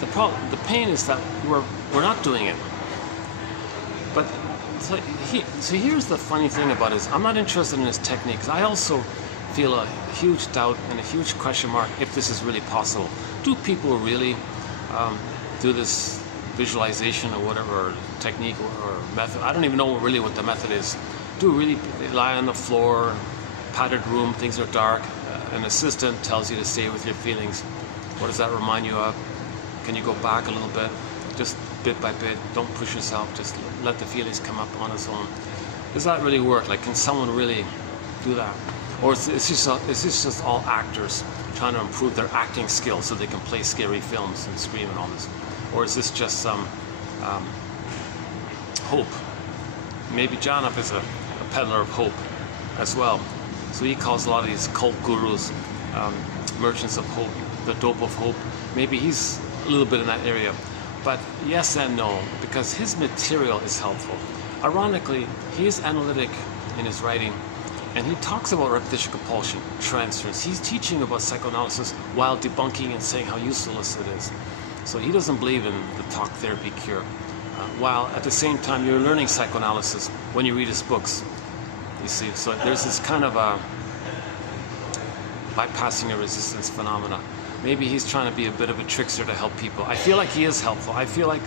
The pain is that we're not doing it. But so here's the funny thing about it is I'm not interested in his techniques. I also feel a huge doubt and a huge question mark if this is really possible. Do people really do this visualization or whatever technique or method? I don't even know really what the method is. Do really lie on the floor, padded room, things are dark, an assistant tells you to stay with your feelings. What does that remind you of? Can you go back a little bit? Just bit by bit. Don't push yourself. Just let the feelings come up on its own. Does that really work? Like, can someone really do that? Or is this just all actors trying to improve their acting skills so they can play scary films and scream and all this? Or is this just some hope? Maybe Janov is a peddler of hope as well. So he calls a lot of these cult gurus merchants of hope, the dope of hope. Maybe he's a little bit in that area. But yes and no, because his material is helpful. Ironically, he is analytic in his writing, and he talks about repetition compulsion, transference. He's teaching about psychoanalysis while debunking and saying how useless it is. So he doesn't believe in the talk therapy cure. While at the same time you're learning psychoanalysis when you read his books. You see, so there's this kind of a bypassing a resistance phenomena. Maybe he's trying to be a bit of a trickster to help people. I feel like he is helpful. I feel like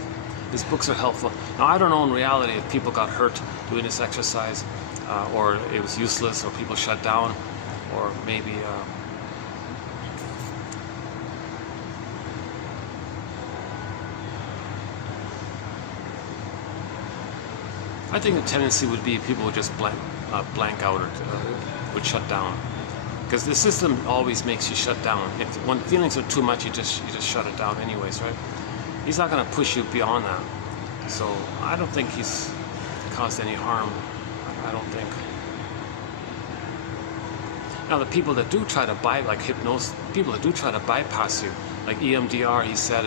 his books are helpful. Now, I don't know in reality if people got hurt doing this exercise, or it was useless, or people shut down, or maybe I think the tendency would be people would just blank out or would shut down, because the system always makes you shut down. When feelings are too much, you just shut it down anyways, right? He's not going to push you beyond that. So I don't think he's caused any harm. I don't think. Now the people that do try to like hypnosis, people that do try to bypass you, like EMDR, he said,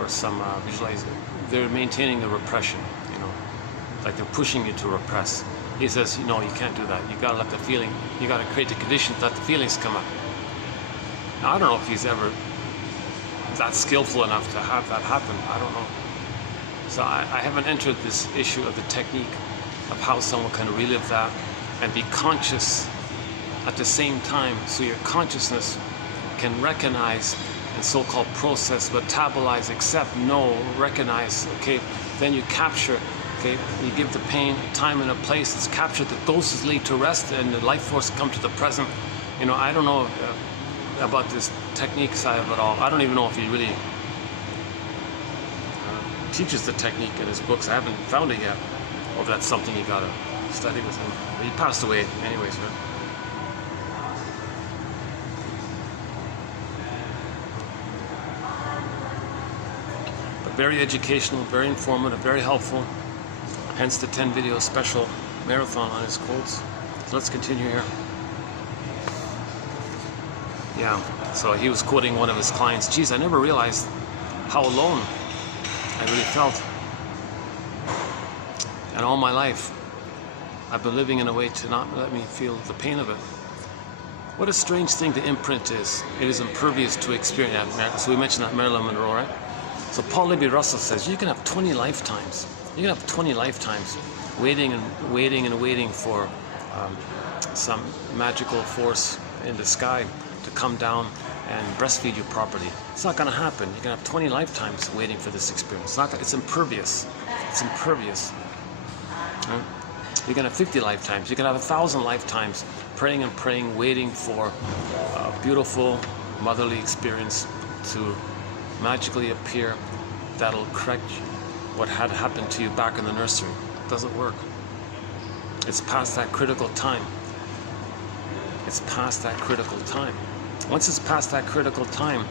or some visualizing, they're maintaining the repression. Like they're pushing you to repress. He says, no, you can't do that. You gotta let the feeling, you gotta create the conditions that the feelings come up. Now I don't know if he's ever that skillful enough to have that happen. I don't know. So I haven't entered this issue of the technique of how someone can relive that and be conscious at the same time, so your consciousness can recognize and so-called process, metabolize, accept, know, recognize, okay, then you capture. Okay, you give the pain time and a place. It's captured. The doses lead to rest, and the life force come to the present. I don't know about this technique side of it all. I don't even know if he really teaches the technique in his books. I haven't found it yet. Or if that's something you gotta study with him. But he passed away, anyways, right? But very educational, very informative, very helpful. Hence the 10 video special marathon on his quotes. So let's continue here. Yeah, so he was quoting one of his clients. Geez, I never realized how alone I really felt. And all my life, I've been living in a way to not let me feel the pain of it. What a strange thing the imprint is. It is impervious to experience. So we mentioned that Marilyn Monroe, right? So Paul Libby Russell says you can have 20 lifetimes. You can have 20 lifetimes waiting and waiting and waiting for some magical force in the sky to come down and breastfeed you properly. It's not going to happen. You can have 20 lifetimes waiting for this experience. It's impervious. It's impervious. Right? You can have 50 lifetimes. You can have 1,000 lifetimes praying and praying, waiting for a beautiful motherly experience to magically appear that'll correct what had happened to you back in the nursery. It doesn't work. It's past that critical time. It's past that critical time. Once it's past that critical time,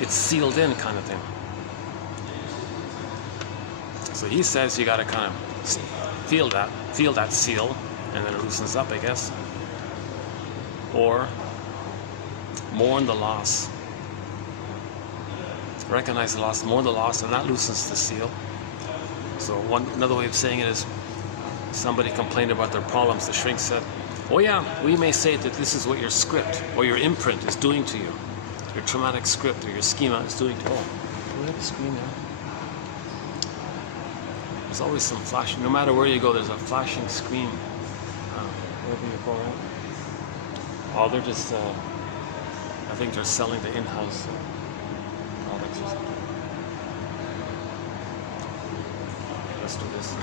it's sealed in kind of thing. So he says you got to kind of feel that seal, and then it loosens up, I guess. Or mourn the loss. Recognize the loss, mourn the loss, and that loosens the seal. So another way of saying it is, somebody complained about their problems. The shrink said, oh yeah, we may say that this is what your script or your imprint is doing to you. Your traumatic script or your schema is doing to you. Oh, do we have a screen now? There's always some flashing. No matter where you go, there's a flashing screen. Wherever you go, right? Oh, they're just, I think they're selling the in-house products or something. Let's do this.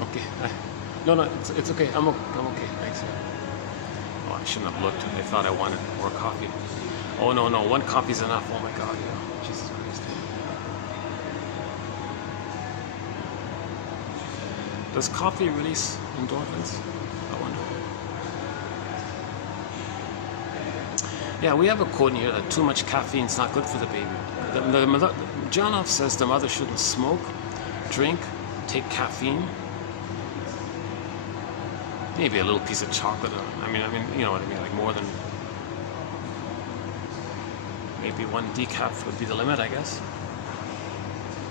Okay. No, it's okay. I'm okay. Thanks. Oh, I shouldn't have looked. I thought I wanted more coffee. Oh no, no, one coffee's enough. Oh my God, yeah. Jesus Christ. Does coffee release endorphins? I wonder. Yeah, we have a quote in here that too much caffeine is not good for the baby. Janov says the mother shouldn't smoke, drink, take caffeine. Maybe a little piece of chocolate. I mean, you know what I mean, like more than maybe one decaf would be the limit, I guess.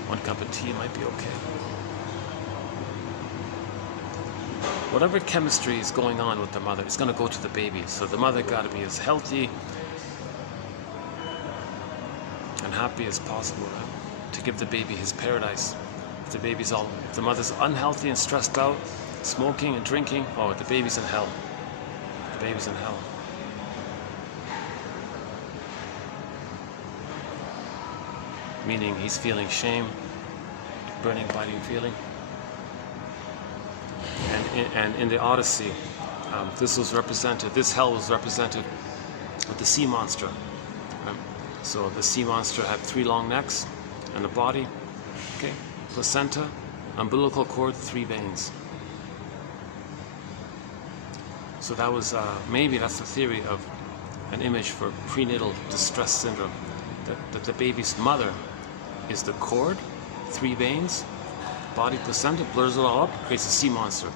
One cup of tea might be okay. Whatever chemistry is going on with the mother, it's going to go to the baby. So the mother got to be as healthy and happy as possible, right? To give the baby his paradise. If the mother's unhealthy and stressed out, smoking and drinking, oh, the baby's in hell. The baby's in hell. Meaning he's feeling shame, burning, biting feeling. And in the Odyssey, this hell was represented with the sea monster. So the sea monster had 3 long necks and a body, okay, placenta, umbilical cord, 3 veins. So that was, maybe that's the theory of an image for prenatal distress syndrome, that the baby's mother is the cord, 3 veins, body, placenta, blurs it all up, creates a sea monster.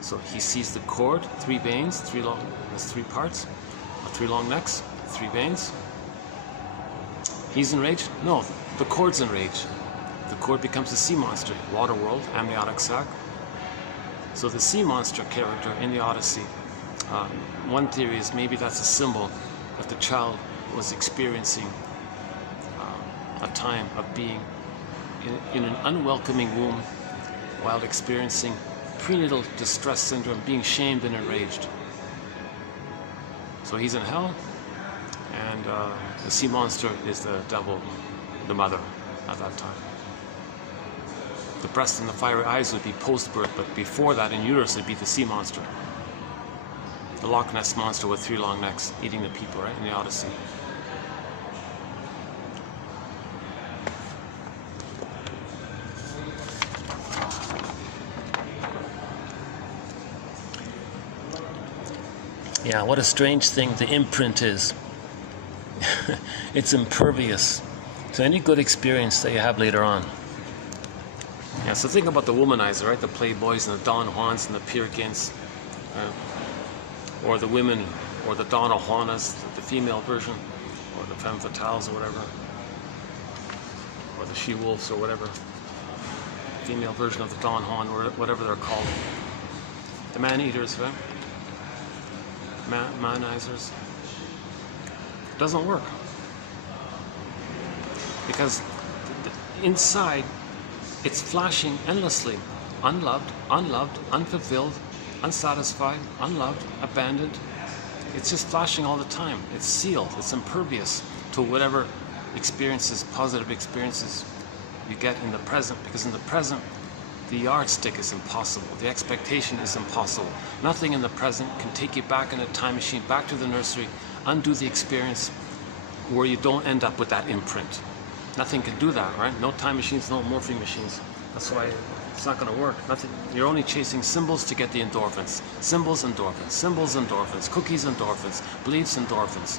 So he sees the cord, 3 veins, 3 parts, 3 long necks, 3 veins. He's enraged? No, the cord's enraged. The cord becomes a sea monster, water world, amniotic sac. So the sea monster character in the Odyssey, one theory is maybe that's a symbol that the child was experiencing a time of being in an unwelcoming womb while experiencing prenatal distress syndrome, being shamed and enraged. So he's in hell, and the sea monster is the devil, the mother at that time. The breast and the fiery eyes would be post-birth, but before that in uterus it'd be the sea monster. The Loch Ness monster with 3 long necks eating the people, right, in the Odyssey. Yeah, what a strange thing the imprint is. It's impervious to any good experience that you have later on. Yeah, so think about the womanizer, right? The playboys and the Don Juans and the Peer Gyns, or the women, or the Donna Juanas, the female version, or the femme fatales or whatever, or the she-wolves or whatever, female version of the Don Juan, or whatever they're called. The man-eaters, right? Manizers. Doesn't work. Because inside, it's flashing endlessly. Unloved, unfulfilled, unsatisfied, unloved, abandoned. It's just flashing all the time. It's sealed. It's impervious to whatever experiences, positive experiences you get in the present. Because in the present, the yardstick is impossible. The expectation is impossible. Nothing in the present can take you back in a time machine, back to the nursery, undo the experience where you don't end up with that imprint. Nothing can do that, right? No time machines, no morphing machines. That's why it's not going to work. Nothing. You're only chasing symbols to get the endorphins. Symbols, endorphins. Symbols, endorphins. Cookies, endorphins. Beliefs, endorphins.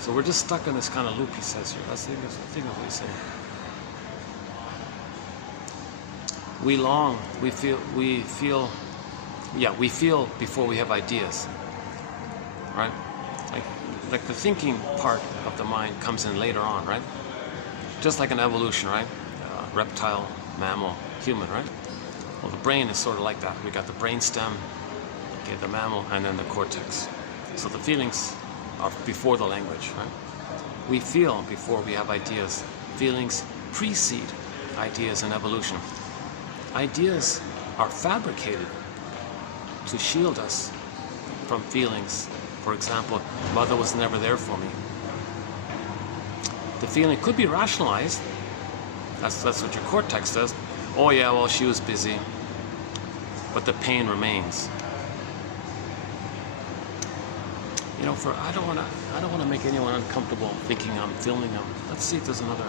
So we're just stuck in this kind of loop, he says here. That's the thing of what he's saying. We long, we feel before we have ideas, right? Like the thinking part of the mind comes in later on, right? Just like an evolution, right? Reptile, mammal, human, right? Well, the brain is sort of like that. We got the brain stem, okay, the mammal, and then the cortex. So the feelings are before the language, right? We feel before we have ideas. Feelings precede ideas in evolution. Ideas are fabricated to shield us from feelings. For example, mother was never there for me. The feeling could be rationalized. That's what your cortex does. Oh yeah, well, she was busy. But the pain remains. You know, I don't want to make anyone uncomfortable thinking I'm filming them. Let's see if there's another.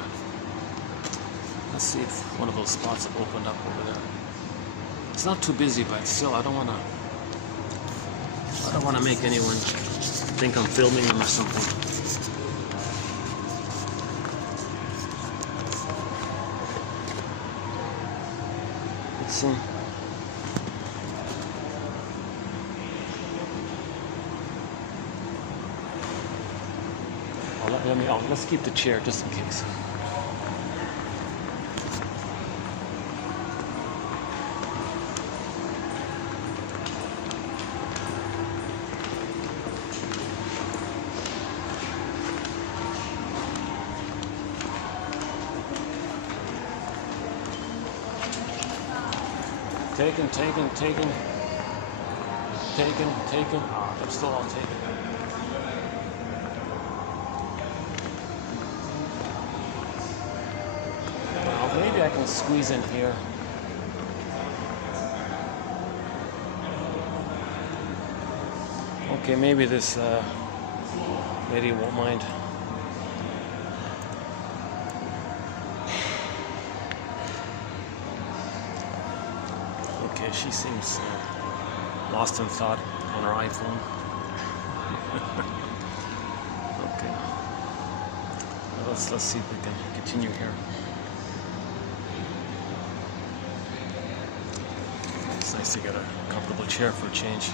Let's see if one of those spots have opened up over there. It's not too busy, but still, I don't want to make anyone think I'm filming them or something. Let's see. Let's keep the chair just in case. Taken. Ah, they're still all taken. Well, maybe I can squeeze in here. Okay, maybe this lady won't mind. Okay, she seems lost in thought on her iPhone. Okay. Well, let's see if we can continue here. It's nice to get a comfortable chair for a change.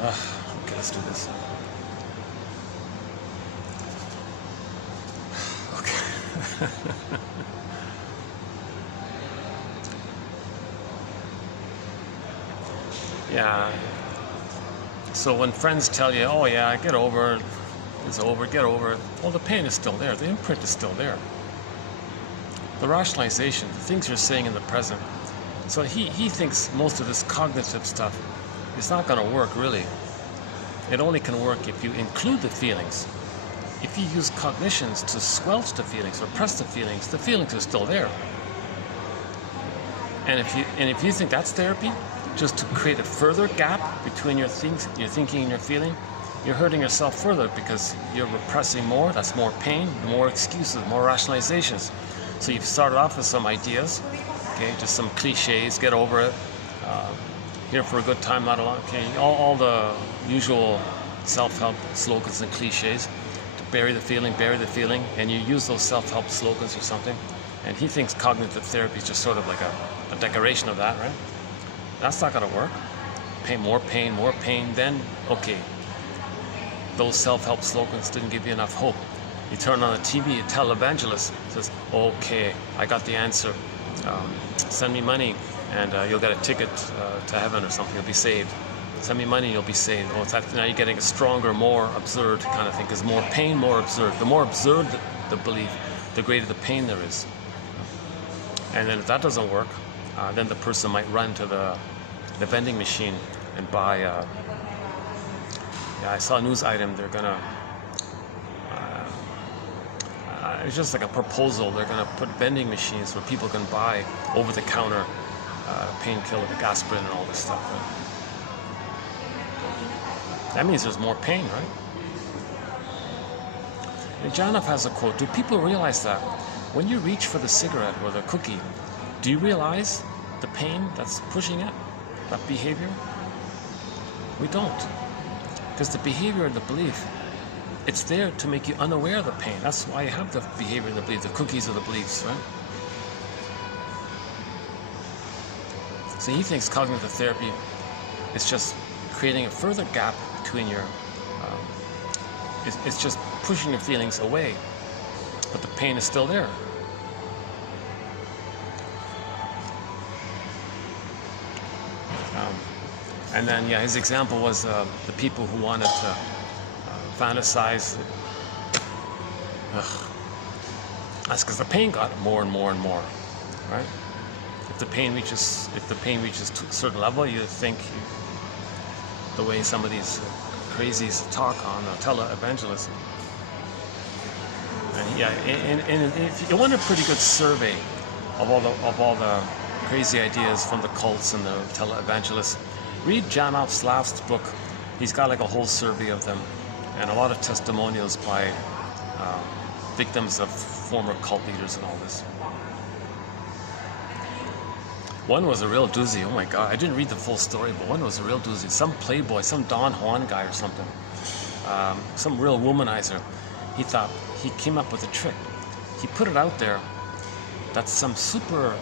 Okay, let's do this. Okay. Yeah. So when friends tell you, oh yeah, get over it, it's over, get over it, well, the pain is still there. The imprint is still there. The rationalization, the things you're saying in the present. So he thinks most of this cognitive stuff is not going to work, really. It only can work if you include the feelings. If you use cognitions to squelch the feelings, repress the feelings are still there. And if you think that's therapy, just to create a further gap between your thinking and your feeling, you're hurting yourself further because you're repressing more. That's more pain, more excuses, more rationalizations. So you've started off with some ideas, okay, just some cliches, get over it, here for a good time, not a long, okay, all the usual self-help slogans and cliches to bury the feeling, and you use those self-help slogans or something, and he thinks cognitive therapy is just sort of like a decoration of that, right? That's not going to work. More pain, then, okay, those self-help slogans didn't give you enough hope. You turn on the TV, a televangelist says, okay, I got the answer. Send me money and you'll get a ticket to heaven or something, you'll be saved. Send me money, you'll be saved. Oh, it's actually, now you're getting a stronger, more absurd kind of thing, because more pain, more absurd. The more absurd the belief, the greater the pain there is. And then if that doesn't work, then the person might run to the vending machine and buy. Yeah, I saw a news item. They're gonna. It's just like a proposal. They're gonna put vending machines where people can buy over-the-counter painkiller, like aspirin, and all this stuff. Right? That means there's more pain, right? And Janov has a quote. Do people realize that when you reach for the cigarette or the cookie, do you realize the pain that's pushing it, that behavior? We don't. Because the behavior and the belief, it's there to make you unaware of the pain. That's why you have the behavior and the belief, the cookies are the beliefs, right? So he thinks cognitive therapy is just creating a further gap between your, it's just pushing your feelings away, but the pain is still there. And then, yeah, his example was the people who wanted to fantasize. That's because the pain got more and more and more, right? If the pain reaches to a certain level, you think the way some of these crazies talk on tele-evangelism. And yeah, and if you want a pretty good survey of all the crazy ideas from the cults and the tele-evangelists, read Janov's last book. He's got like a whole survey of them. and a lot of testimonials by victims of former cult leaders and all this. One was a real doozy. Oh my God, I didn't read the full story, but one was a real doozy. Some playboy, some Don Juan guy or something, some real womanizer. He thought he came up with a trick. He put it out there that some super,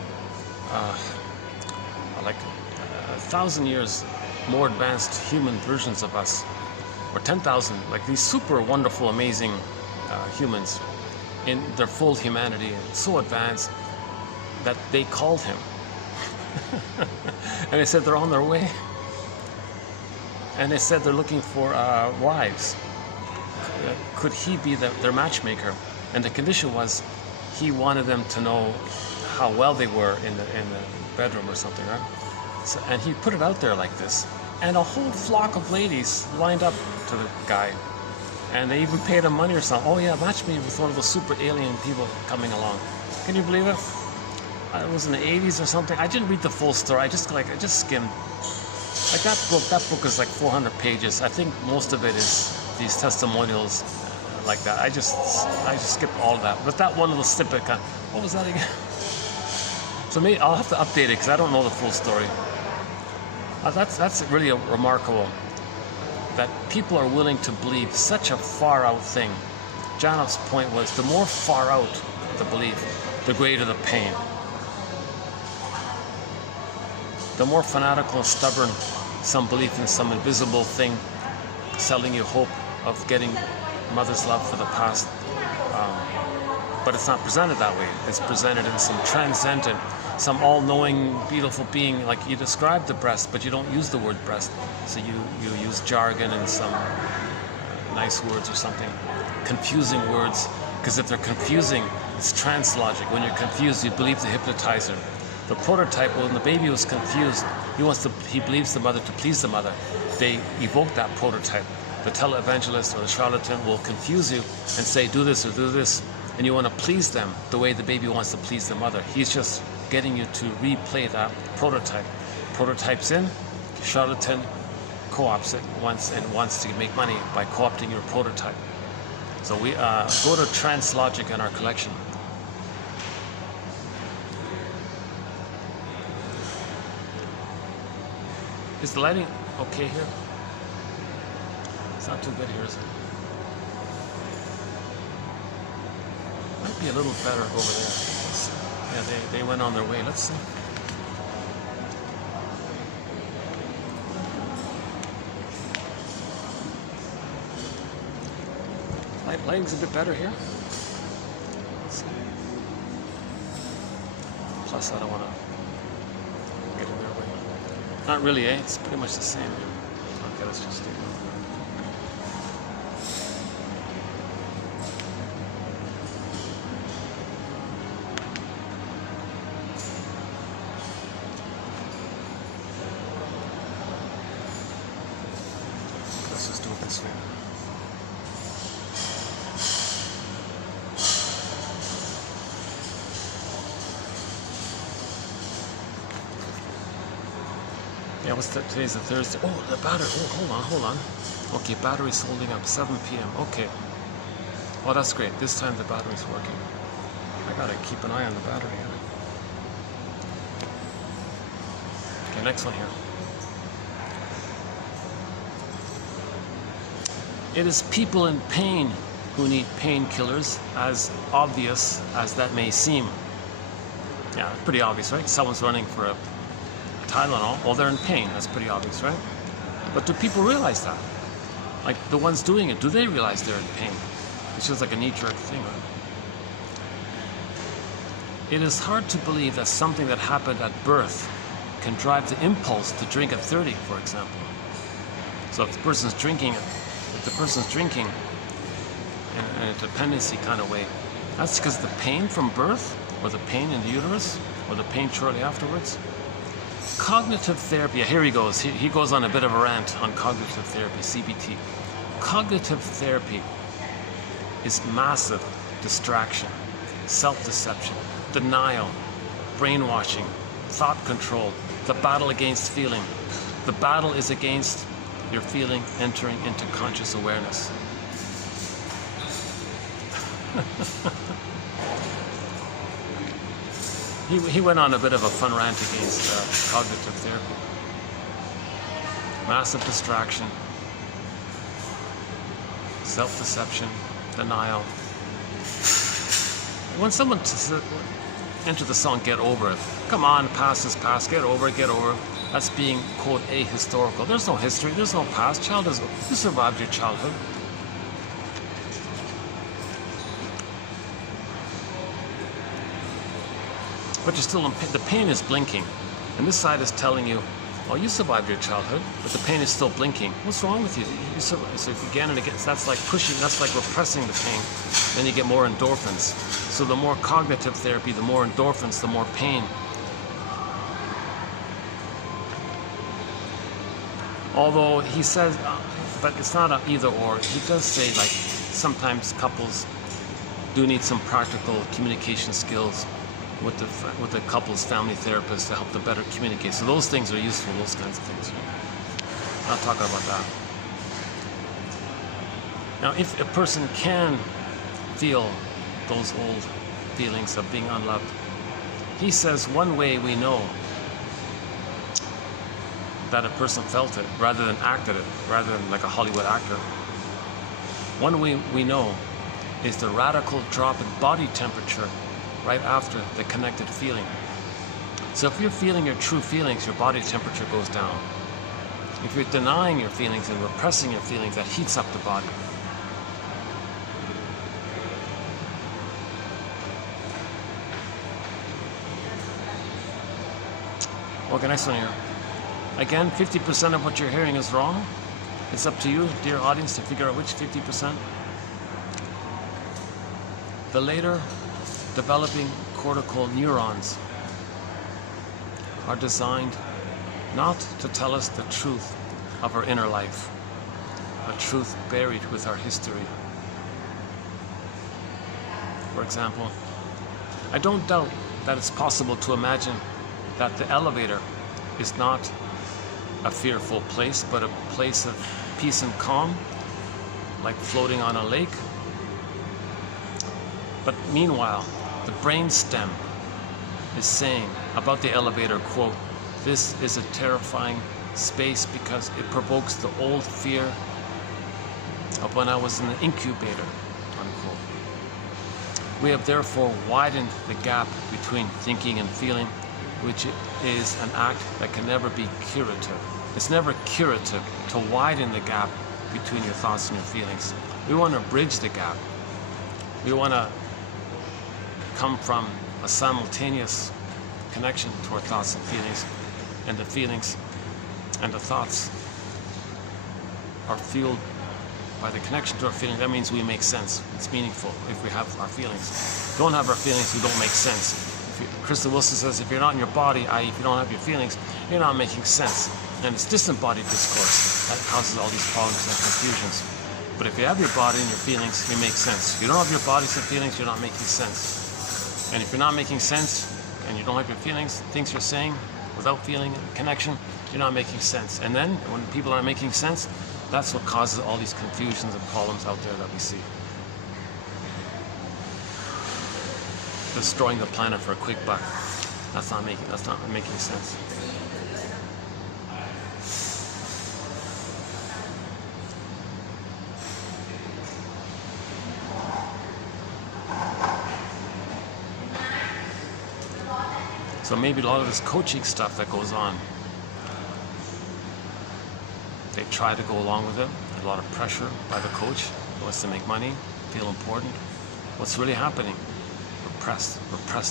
like 1,000 years more advanced human versions of us, or 10,000, like these super wonderful, amazing humans in their full humanity, and so advanced that they called him. And they said they're on their way. And they said they're looking for wives. Could he be their matchmaker? And the condition was he wanted them to know how well they were in the bedroom or something, right? So, and he put it out there like this. And a whole flock of ladies lined up to the guy. And they even paid him money or something. Oh yeah, match me with one of those super alien people coming along. Can you believe it? It was in the 80s or something. I didn't read the full story. I just skimmed. Like that book is like 400 pages. I think most of it is these testimonials like that. I just skipped all of that. But that one little snippet, what was that again? So maybe I'll have to update it because I don't know the full story. That's really remarkable that people are willing to believe such a far out thing. Janov's point was the more far out the belief, the greater the pain. The more fanatical and stubborn some belief in some invisible thing selling you hope of getting mother's love for the past. But it's not presented that way. It's presented in some transcendent, some all-knowing, beautiful being. Like you describe the breast, but you don't use the word breast. So you use jargon and some nice words or something. Confusing words. Because if they're confusing, it's trance logic. When you're confused, you believe the hypnotizer. The prototype, when the baby was confused, he believes the mother to please the mother. They evoke that prototype. The televangelist or the charlatan will confuse you and say, do this or do this. And you want to please them the way the baby wants to please the mother. He's just getting you to replay that prototype. Prototype's in, charlatan co-opts it wants to make money by co-opting your prototype. So we go to trance logic in our collection. Is the lighting okay here? It's not too good here, is it? Might be a little better over there. Yeah, they went on their way. Let's see. Lighting's a bit better here. Let's see. Plus, I don't want to get in their way. Not really, eh? It's pretty much the same. Okay, let's just do it. Let's just do it this way. Yeah, today's the Thursday. Oh, the battery. Oh, hold on. Okay, battery's holding up. 7 p.m. Okay. Oh, that's great. This time the battery's working. I gotta keep an eye on the battery. Okay, next one here. It is people in pain who need painkillers, as obvious as that may seem. Yeah, pretty obvious, right? Someone's running for a Tylenol, well, they're in pain. That's pretty obvious, right? But do people realize that? Like the ones doing it, do they realize they're in pain? It's just like a knee-jerk thing, right? It is hard to believe that something that happened at birth can drive the impulse to drink at 30, for example. So if the person's drinking in a dependency kind of way, that's because the pain from birth, or the pain in the uterus, or the pain shortly afterwards. Cognitive therapy, yeah, here he goes. He goes on a bit of a rant on cognitive therapy, CBT. Cognitive therapy is massive distraction, self-deception, denial, brainwashing, thought control, the battle against feeling. The battle is against your feeling entering into conscious awareness. He went on a bit of a fun rant against cognitive therapy. Massive distraction, self-deception, denial. When someone enter the song "Get Over It," come on, past is past, get over it, get over it. That's being, quote, ahistorical. There's no history, there's no past. You survived your childhood. But you're still, the pain is blinking. And this side is telling you, oh, you survived your childhood, but the pain is still blinking. What's wrong with you? You survived. So again and again, that's like pushing, that's like repressing the pain. Then you get more endorphins. So the more cognitive therapy, the more endorphins, the more pain. Although he says, but it's not an either or. He does say like sometimes couples do need some practical communication skills with the couple's family therapist to help them better communicate. So those things are useful, those kinds of things. Not talking about that. Now, if a person can feel those old feelings of being unloved, he says one way we know that a person felt it rather than acted it, rather than like a Hollywood actor. One way we know is the radical drop in body temperature right after the connected feeling. So if you're feeling your true feelings, your body temperature goes down. If you're denying your feelings and repressing your feelings, that heats up the body. Okay, next one here. Again, 50% of what you're hearing is wrong. It's up to you, dear audience, to figure out which 50%. The later developing cortical neurons are designed not to tell us the truth of our inner life, a truth buried with our history. For example, I don't doubt that it's possible to imagine that the elevator is not a fearful place, but a place of peace and calm, like floating on a lake. But meanwhile, the brainstem is saying about the elevator, quote, "This is a terrifying space because it provokes the old fear of when I was in the incubator," unquote. We have therefore widened the gap between thinking and feeling, which is an act that can never be curative. It's never curative to widen the gap between your thoughts and your feelings. We want to bridge the gap. We want to come from a simultaneous connection to our thoughts and the feelings and the thoughts are fueled by the connection to our feelings. That means we make sense. It's meaningful if we have our feelings. Don't have our feelings, we don't make sense. Krista Wilson says, if you're not in your body, i.e. if you don't have your feelings, you're not making sense. And it's disembodied discourse that causes all these problems and confusions. But if you have your body and your feelings, you make sense. If you don't have your bodies and feelings, you're not making sense. And if you're not making sense and you don't have your feelings, things you're saying without feeling and connection, you're not making sense. And then when people aren't making sense, that's what causes all these confusions and problems out there that we see. Destroying the planet for a quick buck. That's not making sense. So maybe a lot of this coaching stuff that goes on, they try to go along with it. There's a lot of pressure by the coach. He wants to make money, feel important. What's really happening? Repress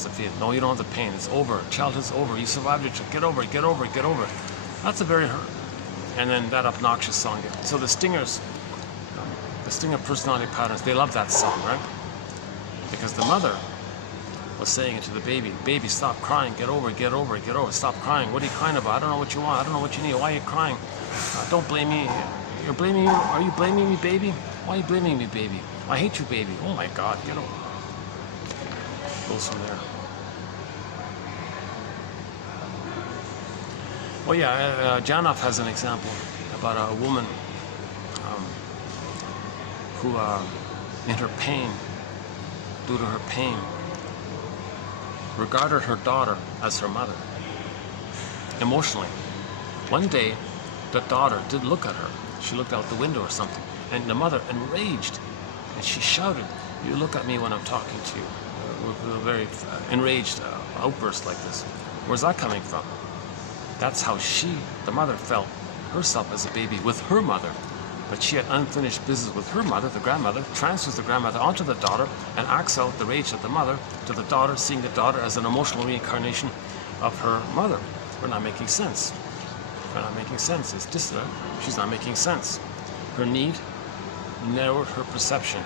the feeling. No, you don't have the pain. It's over. Childhood's over. You survived it. Get over it. Get over it. Get over it. That's a very hurt. And then that obnoxious song. So the Stingers, the Stinger personality patterns, they love that song, right? Because the mother was saying it to the baby. Baby, stop crying. Get over it. Get over it. Get over it. Stop crying. What are you crying about? I don't know what you want. I don't know what you need. Why are you crying? Don't blame me. You're blaming me. Are you blaming me, baby? Why are you blaming me, baby? I hate you, baby. Oh my God. Get over it. Goes from there. Well, yeah, Janov has an example about a woman who, in her pain, due to her pain, regarded her daughter as her mother. Emotionally. One day, the daughter did look at her. She looked out the window or something, and the mother, enraged, and she shouted, "You look at me when I'm talking to you," with a very enraged outburst like this. Where's that coming from? That's how she, the mother, felt herself as a baby with her mother. But she had unfinished business with her mother, the grandmother, transfers the grandmother onto the daughter, and acts out the rage of the mother to the daughter, seeing the daughter as an emotional reincarnation of her mother. We're not making sense. We're not making sense. It's just she's not making sense. Her need narrowed her perception,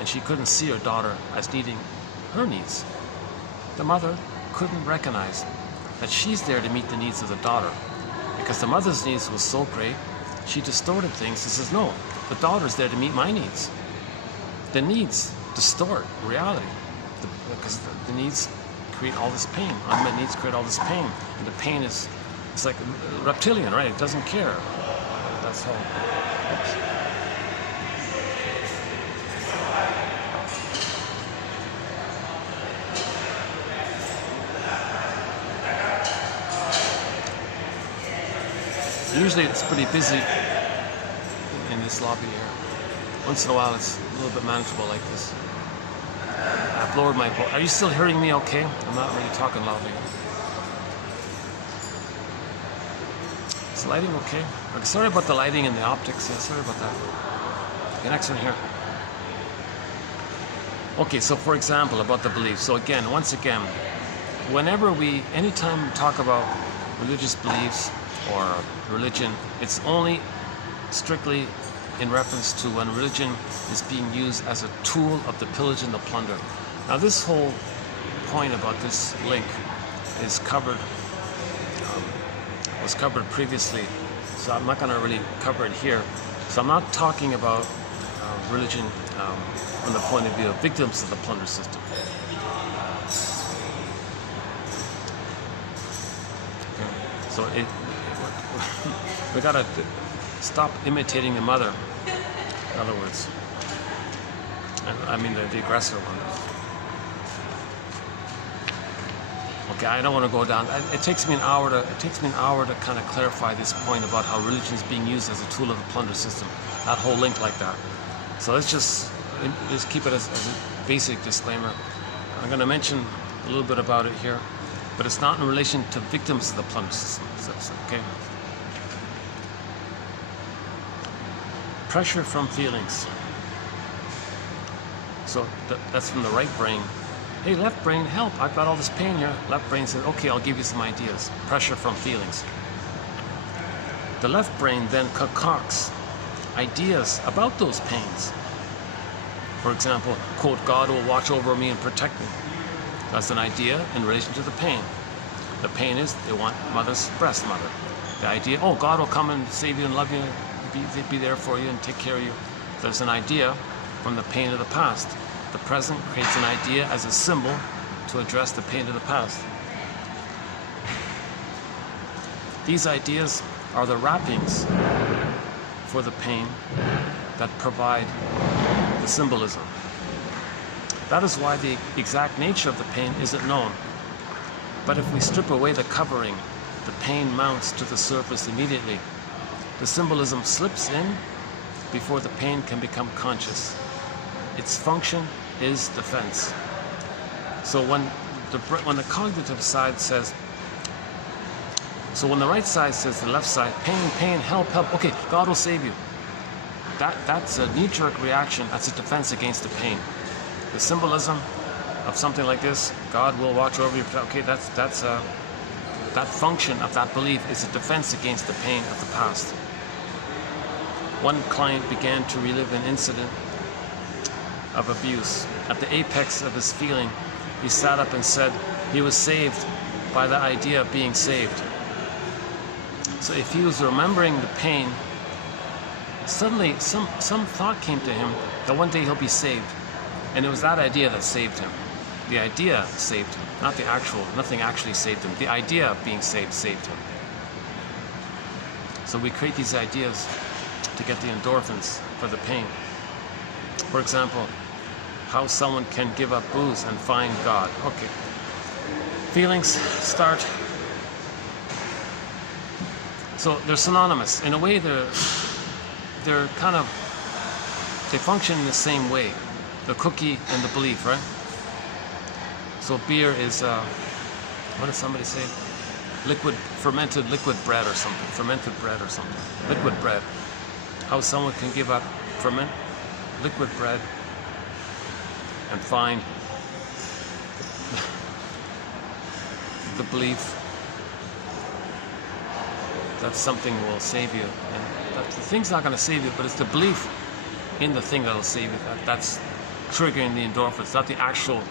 and she couldn't see her daughter as needing her needs. The mother couldn't recognize that she's there to meet the needs of the daughter, because the mother's needs was so great. She distorted things and says, no, the daughter's there to meet my needs. The needs distort reality, because the needs create all this pain. Unmet needs create all this pain. And the pain is, it's like reptilian, right? It doesn't care. That's how. Oops. Usually it's pretty busy in this lobby here. Once in a while it's a little bit manageable like this. I've lowered my voice. Are you still hearing me okay? I'm not really talking loudly. Is the lighting okay? Okay, sorry about the lighting and the optics. Yeah, sorry about that. Okay, next one here. Okay, so for example, about the belief. So again, once again, anytime we talk about religious beliefs or religion, it's only strictly in reference to when religion is being used as a tool of the pillage and the plunder. Now this whole point about this link is was covered previously, so I'm not going to really cover it here. So I'm not talking about religion from the point of view of victims of the plunder system. Okay. So we gotta stop imitating the mother, in other words. And I mean the aggressor one. Okay, I don't want to go down. It takes me an hour to kind of clarify this point about how religion is being used as a tool of the plunder system. That whole link like that. So let's just keep it as a basic disclaimer. I'm going to mention a little bit about it here, but it's not in relation to victims of the plunder system. Okay. Pressure from feelings. So that's from the right brain. Hey, left brain, help, I've got all this pain here. Left brain says, okay, I'll give you some ideas. Pressure from feelings. The left brain then concocts ideas about those pains. For example, quote, God will watch over me and protect me. That's an idea in relation to the pain. The pain is they want mother's breast mother. The idea, oh, God will come and save you and love you, be there for you and take care of you. There's an idea from the pain of the past. The present creates an idea as a symbol to address the pain of the past. These ideas are the wrappings for the pain that provide the symbolism. That is why the exact nature of the pain isn't known. But if we strip away the covering, the pain mounts to the surface immediately. The symbolism slips in before the pain can become conscious. Its function is defense. So when the cognitive side says, so when the right side says to the left side, pain, pain, help, help, okay, God will save you. That's a knee-jerk reaction. That's a defense against the pain. The symbolism of something like this, God will watch over you. Okay, that function of that belief is a defense against the pain of the past. One client began to relive an incident of abuse. At the apex of his feeling, he sat up and said he was saved by the idea of being saved. So if he was remembering the pain, suddenly some thought came to him that one day he'll be saved. And it was that idea that saved him. The idea saved him, not the actual, nothing actually saved him. The idea of being saved him. So we create these ideas to get the endorphins for the pain. For example, how someone can give up booze and find God. Okay. Feelings start. So they're synonymous. In a way, they're kind of, they function in the same way. The cookie and the belief, right? So beer is, what does somebody say? Fermented liquid bread or something. Fermented bread or something. Liquid bread. How someone can give up liquid bread and find the belief that something will save you. And that the thing's not going to save you, but it's the belief in the thing that'll save you. That's triggering the endorphins, not the actual,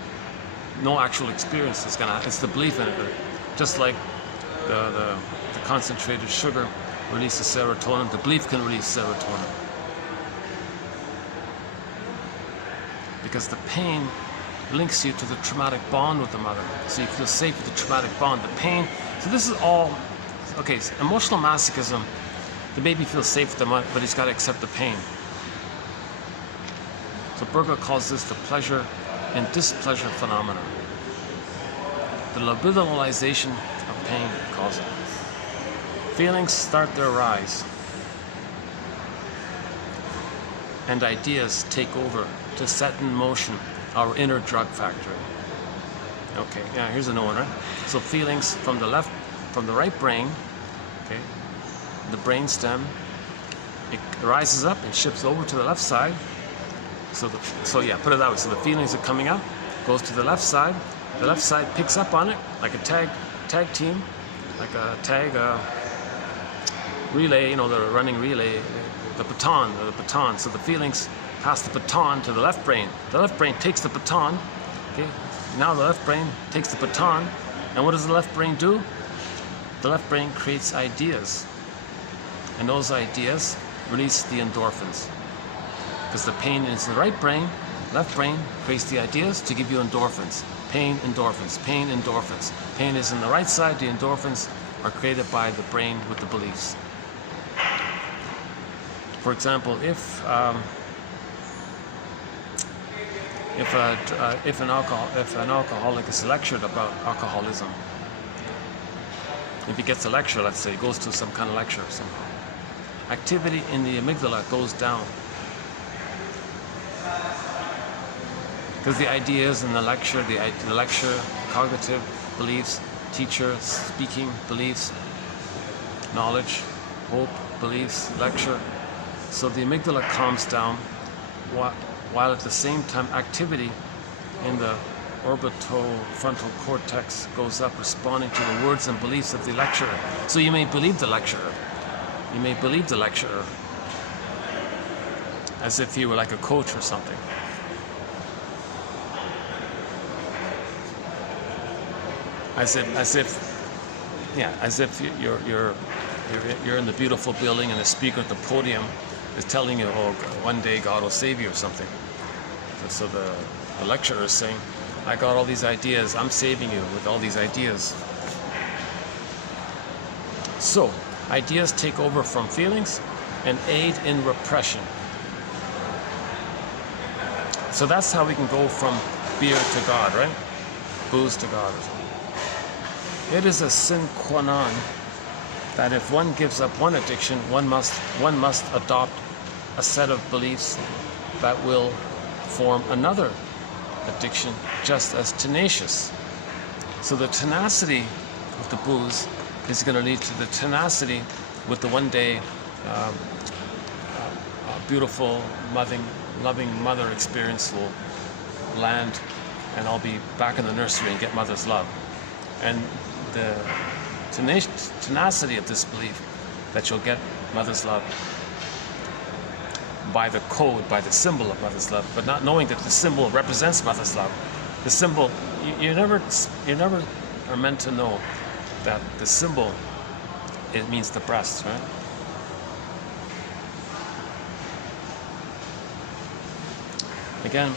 no actual experience is gonna, it's the belief in it. Just like the concentrated sugar releases serotonin, the belief can release serotonin. Because the pain links you to the traumatic bond with the mother. So you feel safe with the traumatic bond. The pain, so this is all, okay, so emotional masochism, the baby feels safe with the mother, but he's got to accept the pain. So Berger calls this the pleasure and displeasure phenomenon. The libidinalization of pain calls it. Feelings start their rise, and ideas take over to set in motion our inner drug factory. Okay, yeah, here's another one, right? So feelings from the right brain, okay, the brain stem, it rises up and shifts over to the left side. So yeah, put it that way. So the feelings are coming up, goes to the left side. The left side picks up on it like a tag team, like a tag relay. You know, the running relay, the baton. So the feelings pass the baton to the left brain. The left brain takes the baton. Okay. Now the left brain takes the baton, and what does the left brain do? The left brain creates ideas, and those ideas release the endorphins. Because the pain is in the right brain, left brain creates the ideas to give you endorphins. Pain, endorphins, pain, endorphins. Pain is in the right side, the endorphins are created by the brain with the beliefs. For example, if an alcoholic is lectured about alcoholism, if he gets a lecture, let's say, he goes to some kind of lecture somehow, activity in the amygdala goes down. Because the ideas in the lecture, cognitive beliefs, teacher, speaking beliefs, knowledge, hope, beliefs, lecture. So the amygdala calms down, while at the same time activity in the orbitofrontal cortex goes up, responding to the words and beliefs of the lecturer. So you may believe the lecturer. You may believe the lecturer as if he were like a coach or something. As if you're in the beautiful building and the speaker at the podium is telling you, oh, one day God will save you or something. So the lecturer is saying, I got all these ideas, I'm saving you with all these ideas. So, ideas take over from feelings and aid in repression. So that's how we can go from beer to God, right? Booze to God or something. It is a sine qua non that if one gives up one addiction, one must adopt a set of beliefs that will form another addiction just as tenacious. So the tenacity of the booze is going to lead to the tenacity with the one day beautiful, loving mother experience will land, and I'll be back in the nursery and get mother's love. And the tenacity of this belief that you'll get mother's love by the code, by the symbol of mother's love, but not knowing that the symbol represents mother's love. The symbol, you never are meant to know that the symbol, it means the breast, right? Again,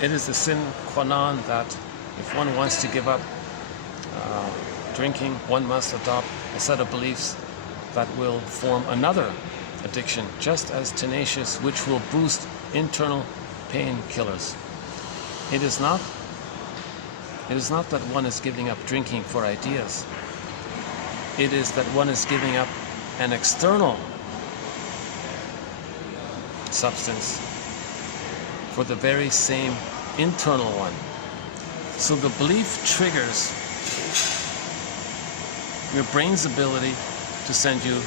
it is the sine qua non that if one wants to give up drinking, one must adopt a set of beliefs that will form another addiction just as tenacious, which will boost internal painkillers. It is not that one is giving up drinking for ideas. It is that one is giving up an external substance for the very same internal one. So the belief triggers your brain's ability to send you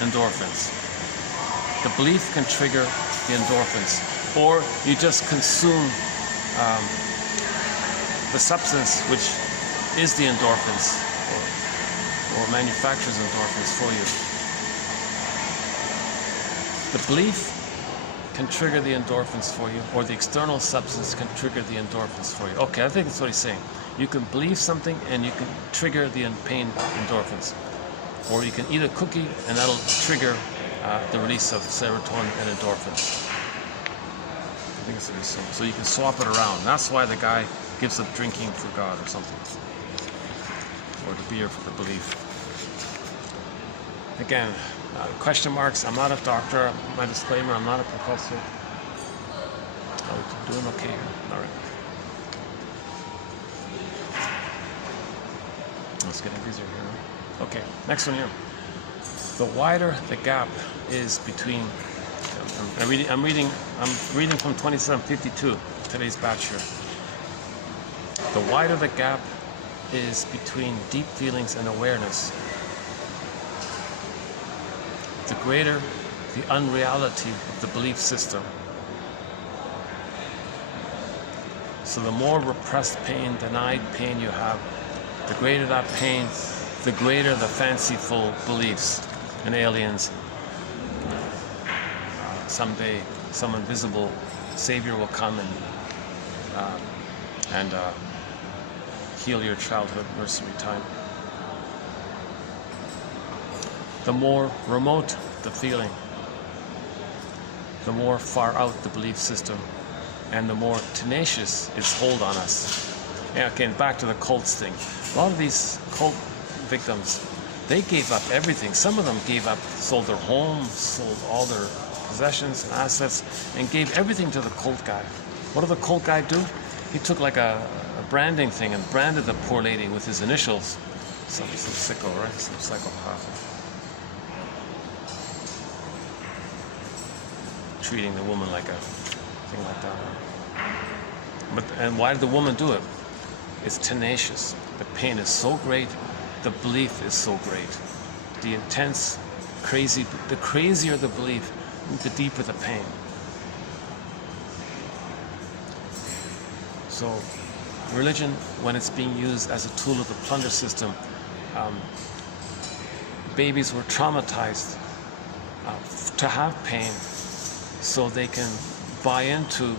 endorphins. The belief can trigger the endorphins, or you just consume the substance which is the endorphins, or manufactures endorphins for you. The belief can trigger the endorphins for you, or the external substance can trigger the endorphins for you. Okay, I think that's what he's saying. You can believe something and you can trigger the pain endorphins. Or you can eat a cookie and that'll trigger the release of serotonin and endorphins. I think that's what he's saying. So you can swap it around. That's why the guy gives up drinking for God or something. Or the beer for the belief. Again, question marks. I'm not a doctor. My disclaimer, I'm not a professor. Oh, doing okay here. All right. It's getting easier here. Okay, next one here. The wider the gap is between, I'm reading from 2752, today's batch here. The wider the gap is between deep feelings and awareness, the greater the unreality of the belief system. So the more repressed pain, denied pain you have, the greater that pain, the greater the fanciful beliefs in aliens. Someday, some invisible savior will come and heal your childhood nursery time. The more remote the feeling, the more far out the belief system, and the more tenacious its hold on us. And again, back to the cults thing. A lot of these cult victims, they gave up everything. Some of them gave up, sold their homes, sold all their possessions and assets, and gave everything to the cult guy. What did the cult guy do? He took like a branding thing and branded the poor lady with his initials. Some sicko, right? Some psychopath. Treating the woman like a thing like that. And why did the woman do it? It's tenacious. The pain is so great. The belief is so great. The intense, crazy, the crazier the belief, the deeper the pain. So religion, when it's being used as a tool of the plunder system, babies were traumatized to have pain so they can buy into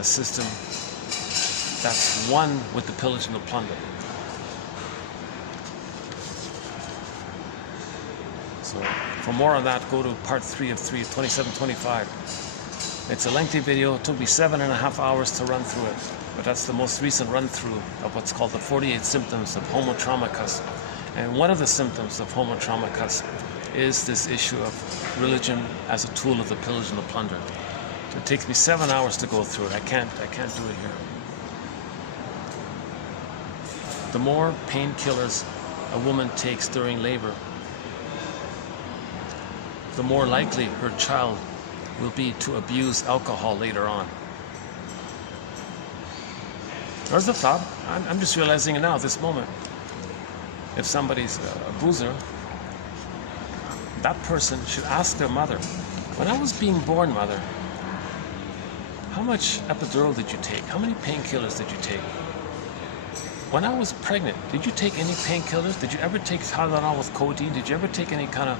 a system that's one with the pillage and the plunder. So for more on that, go to part 3 of 2725. It's a lengthy video. It took me 7.5 hours to run through it, but that's the most recent run through of what's called the 48 symptoms of Homo Traumacus. And one of the symptoms of Homo Traumacus is this issue of religion as a tool of the pillage and the plunder. It takes me 7 hours to go through it. I can't do it here. The more painkillers a woman takes during labor, the more likely her child will be to abuse alcohol later on. There's the thought. I'm just realizing it now, this moment. If somebody's a boozer, that person should ask their mother, when I was being born, mother, how much epidural did you take? How many painkillers did you take? When I was pregnant, did you take any painkillers? Did you ever take Tylenol with codeine? Did you ever take any kind of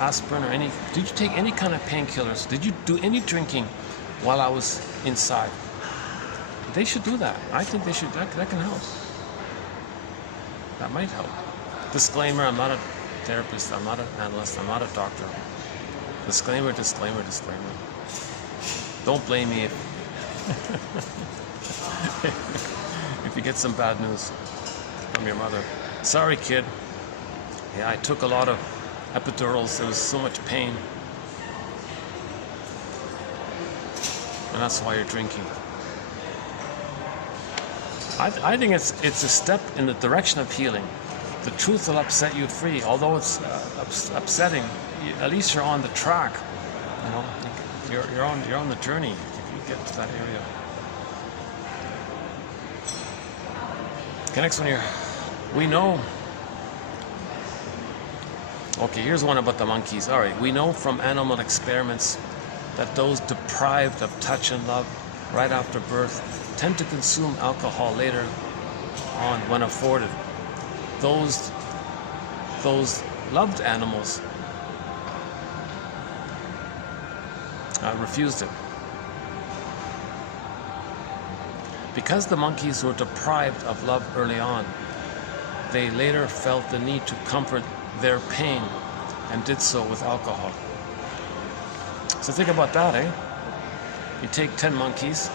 aspirin or any? Did you take any kind of painkillers? Did you do any drinking while I was inside? They should do that. I think they should. That can help. That might help. Disclaimer, I'm not a therapist. I'm not an analyst. I'm not a doctor. Disclaimer, disclaimer, disclaimer. Don't blame me if you get some bad news from your mother. Sorry, kid. Yeah, I took a lot of epidurals. There was so much pain. and that's why you're drinking. I think it's a step in the direction of healing. The truth will upset you free, although it's upsetting. At least you're on the track. You know, you're on the journey if you get to that area. Okay, next one here. We know. Okay, here's one about the monkeys. All right, we know from animal experiments that those deprived of touch and love right after birth tend to consume alcohol later on when afforded. Those loved animals refused it. Because the monkeys were deprived of love early on, they later felt the need to comfort their pain and did so with alcohol. So think about that, eh? You take 10 monkeys,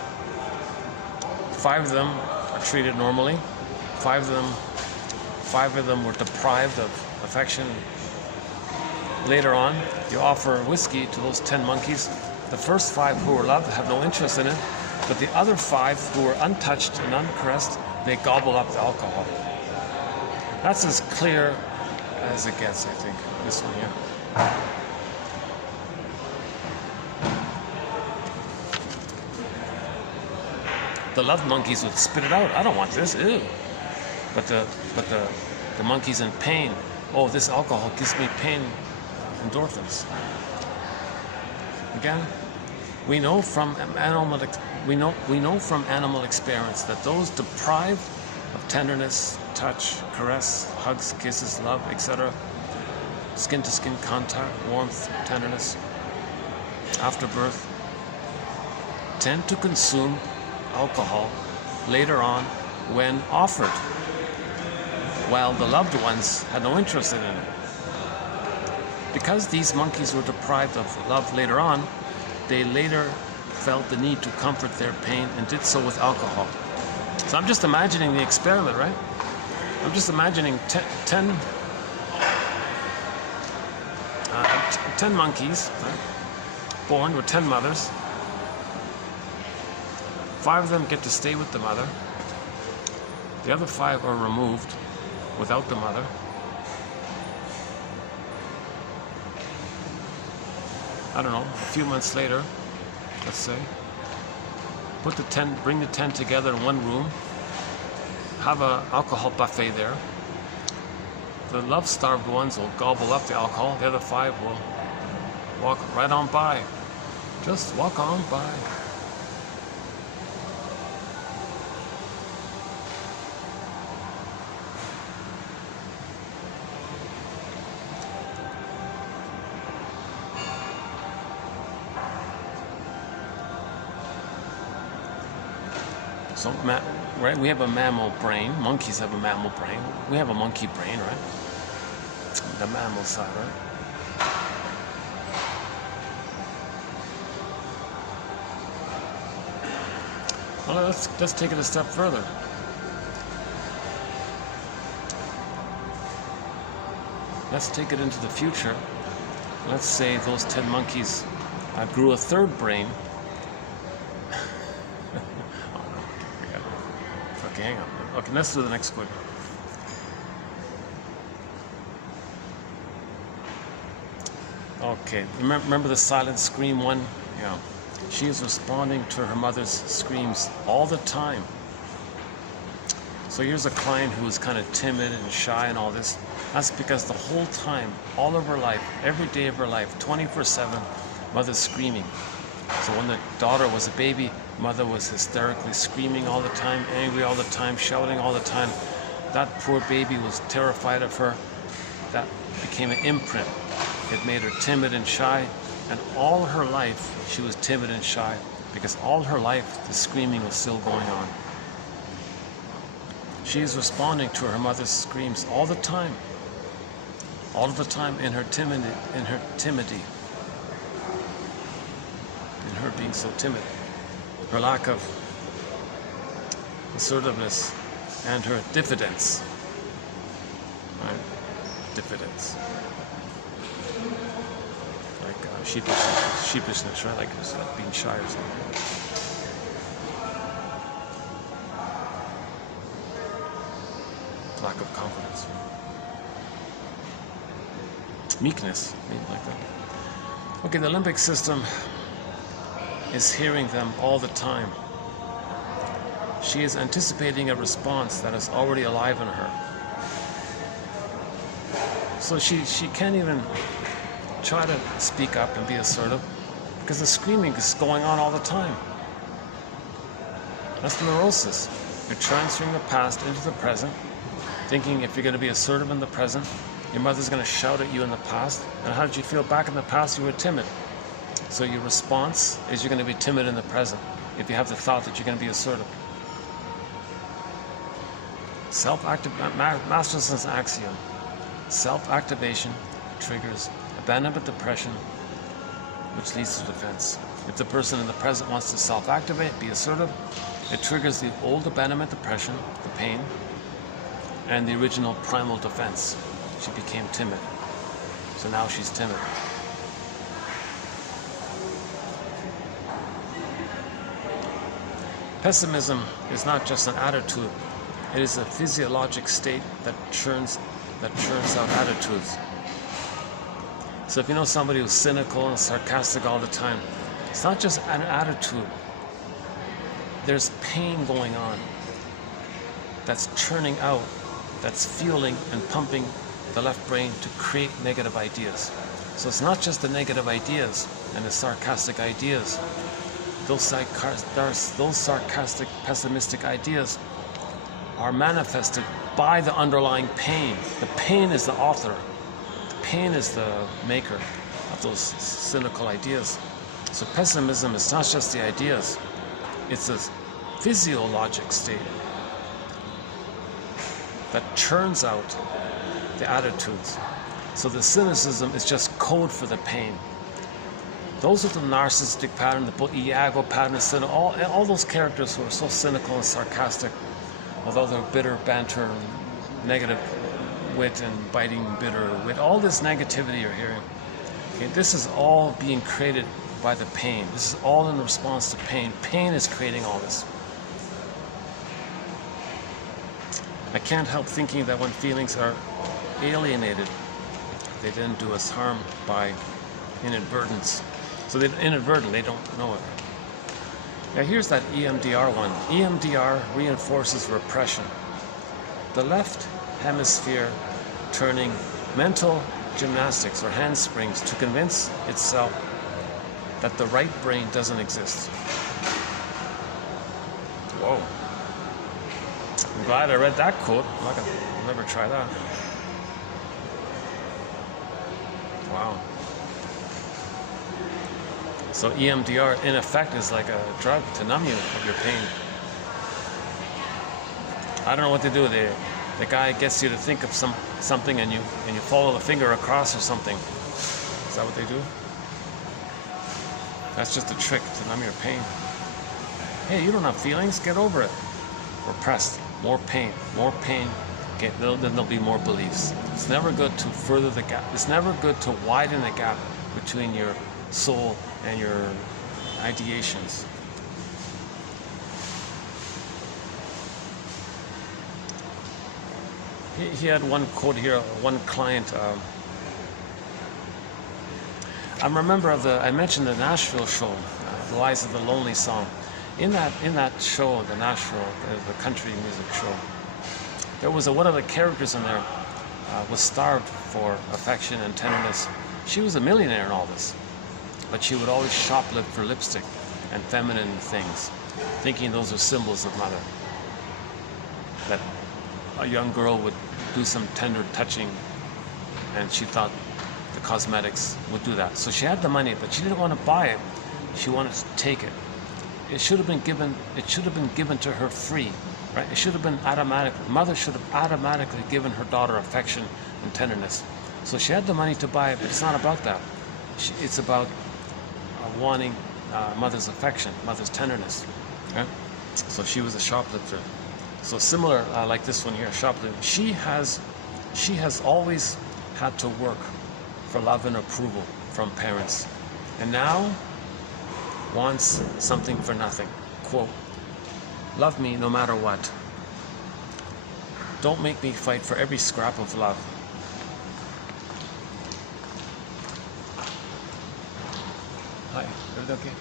5 of them are treated normally, 5 of them were deprived of affection. Later on, you offer whiskey to those 10 monkeys. The first 5 who were loved have no interest in it, but the other 5 who were untouched and uncaressed, they gobble up the alcohol. That's as clear as it gets, I think, this one here. The loved monkeys would spit it out. I don't want this, ew. But the monkeys in pain, oh, this alcohol gives me pain, endorphins. Again, we know from animal experiments that those deprived of tenderness, touch, caress, hugs, kisses, love, etc., skin-to-skin contact, warmth, tenderness, after birth, tend to consume alcohol later on when offered, while the loved ones had no interest in it. Because these monkeys were deprived of love later on, they later felt the need to comfort their pain and did so with alcohol. So I'm just imagining the experiment, right? I'm just imagining 10 monkeys, right? Born with 10 mothers. 5 of them get to stay with the mother. The other 5 are removed without the mother. I don't know, a few months later, let's say, bring the 10 together in one room, have an alcohol buffet there. The love-starved ones will gobble up the alcohol. The other 5 will walk right on by. Just walk on by. So, right? We have a mammal brain. Monkeys have a mammal brain. We have a monkey brain, right? The mammal side, right? Well, let's take it a step further. Let's take it into the future. Let's say those 10 monkeys grew a 3rd brain. Okay, hang on. Okay, let's do the next one. Okay, remember the silent scream one? Yeah. She is responding to her mother's screams all the time. So here's a client who is kind of timid and shy and all this. That's because the whole time, all of her life, every day of her life, 24/7, mother's screaming. So when the daughter was a baby, mother was hysterically screaming all the time, angry all the time, shouting all the time. That poor baby was terrified of her. That became an imprint. It made her timid and shy, and all her life she was timid and shy because all her life the screaming was still going on. She is responding to her mother's screams all the time in her timidity, in her being so timid, her lack of assertiveness, and her diffidence. Right? Diffidence. Like sheepishness, right? Like being shy or something. confidence. Meekness, maybe like that. Okay, the limbic system is hearing them all the time. She is anticipating a response that is already alive in her. So she can't even try to speak up and be assertive because the screaming is going on all the time. That's neurosis. You're transferring the past into the present, thinking if you're going to be assertive in the present, your mother's going to shout at you in the past. And how did you feel back in the past? You were timid. So your response is you're going to be timid in the present if you have the thought that you're going to be assertive. Masterson's axiom. Self-activation triggers abandonment depression, which leads to defense. If the person in the present wants to self-activate, be assertive, it triggers the old abandonment depression, the pain, and the original primal defense. She became timid. So now she's timid. Pessimism is not just an attitude. It is a physiologic state that churns out attitudes. So if you know somebody who's cynical and sarcastic all the time, it's not just an attitude. There's pain going on that's churning out, that's fueling and pumping the left brain to create negative ideas. So it's not just the negative ideas and the sarcastic ideas. Those sarcastic, pessimistic ideas are manifested by the underlying pain. The pain is the author. The pain is the maker of those cynical ideas. So pessimism is not just the ideas. It's a physiologic state that churns out the attitudes. So the cynicism is just code for the pain. Those are the narcissistic pattern, the Iago pattern, all those characters who are so cynical and sarcastic, although they're bitter banter, negative wit and biting bitter wit, all this negativity you're hearing, okay, this is all being created by the pain. This is all in response to pain. Pain is creating all this. I can't help thinking that when feelings are alienated, they then do us harm by inadvertence. So they inadvertently, they don't know it. Now here's that EMDR one. EMDR reinforces repression. The left hemisphere turning mental gymnastics or handsprings to convince itself that the right brain doesn't exist. Whoa. I'm glad I read that quote. I'll never try that. Wow. So EMDR, in effect, is like a drug to numb you of your pain. I don't know what to do. The guy gets you to think of something, and you follow the finger across or something. Is that what they do? That's just a trick to numb your pain. Hey, you don't have feelings. Get over it. Repressed. More pain. More pain. Okay, then there'll be more beliefs. It's never good to further the gap. It's never good to widen the gap between your soul and your ideations. He had one quote here, one client. I remember I mentioned the Nashville show, The Lies of the Lonely song. In that show, the Nashville, the country music show, there was one of the characters in there was starved for affection and tenderness. She was a millionaire in all this, but she would always shoplift for lipstick and feminine things, thinking those are symbols of mother. That a young girl would do some tender touching, and she thought the cosmetics would do that. So she had the money, but she didn't want to buy it. She wanted to take it. It should have been given to her free, right? It should have been automatic. Mother should have automatically given her daughter affection and tenderness. So she had the money to buy it, but it's not about that. It's about wanting mother's affection, mother's tenderness. Right? So she was a shoplifter. So similar, like this one here, shoplifter. She has always had to work for love and approval from parents, and now wants something for nothing. Quote, love me no matter what. Don't make me fight for every scrap of love. Hi, everything okay?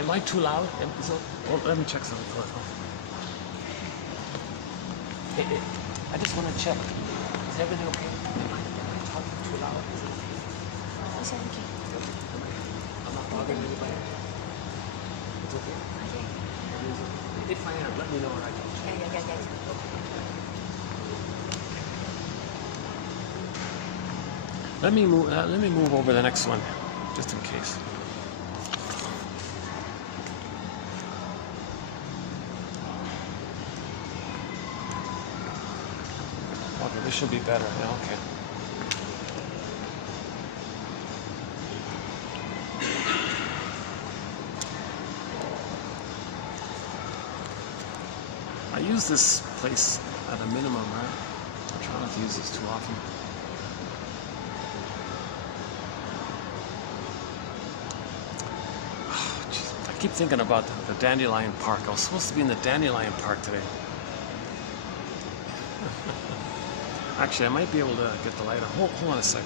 Am I too loud? Oh, let me check something first. Hey, I just want to check. Is everything okay? Am I talking too loud? It's okay. I'm not bothering anybody. It's okay? If I am, let me know what I can. Yeah. Let me move over the next one, just in case. Okay, this should be better. Yeah, okay. I use this place at a minimum, right? I try not to use this too often. I keep thinking about the Dandelion Park. I was supposed to be in the Dandelion Park today. Actually, I might be able to get the light on. Hold on a sec.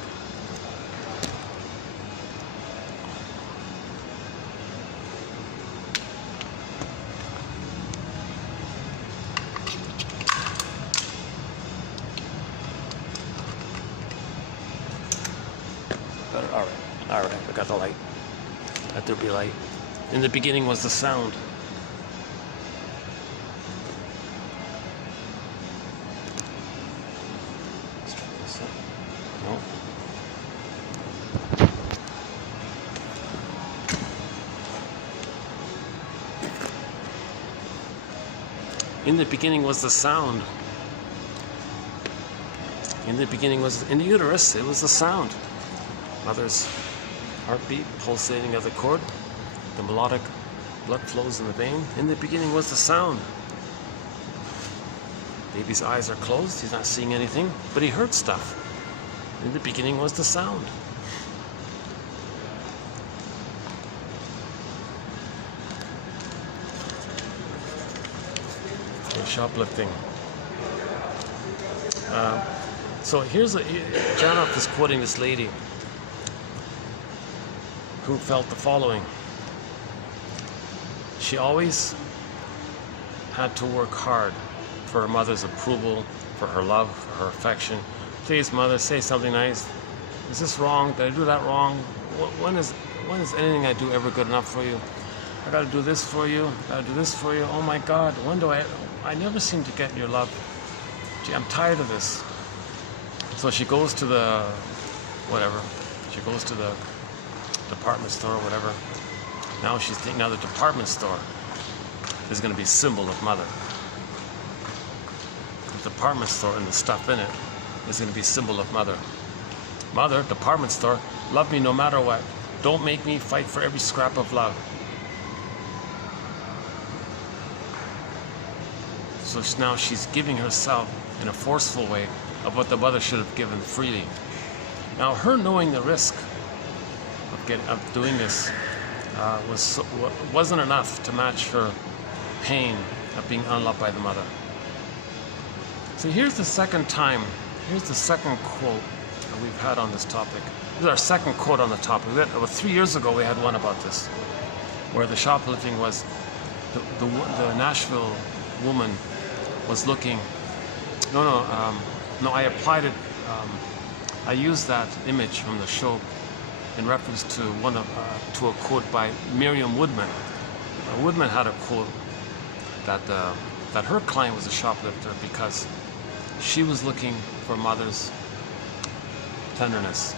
Better. All right. I got the light. Let there be light. In the beginning was the sound. Let's try this up. No. In the beginning was the sound. In the beginning was, in the uterus, it was the sound. Mother's heartbeat, pulsating of the cord. The melodic blood flows in the vein. In the beginning was the sound. Baby's eyes are closed. He's not seeing anything, but he heard stuff. In the beginning was the sound. Okay, shoplifting. So here's Janov is quoting this lady who felt the following. She always had to work hard for her mother's approval, for her love, for her affection. Please, mother, say something nice. Is this wrong? Did I do that wrong? When is anything I do ever good enough for you? I gotta do this for you. I gotta do this for you. Oh my God, when do I never seem to get your love. Gee, I'm tired of this. So she goes to the, whatever. She goes to the department store or whatever. Now she's thinking, now the department store is going to be a symbol of mother. The department store and the stuff in it is going to be a symbol of mother. Mother, department store, love me no matter what. Don't make me fight for every scrap of love. So now she's giving herself in a forceful way of what the mother should have given freely. Now her knowing the risk of doing this wasn't enough to match her pain of being unloved by the mother. So here's the second time, here's the second quote that we've had on this topic. This is our second quote on the topic. About 3 years ago we had one about this, where the shoplifting was, the Nashville woman was looking, no, I applied it, I used that image from the show in reference to to a quote by Miriam Woodman. Woodman had a quote that her client was a shoplifter because she was looking for mother's tenderness.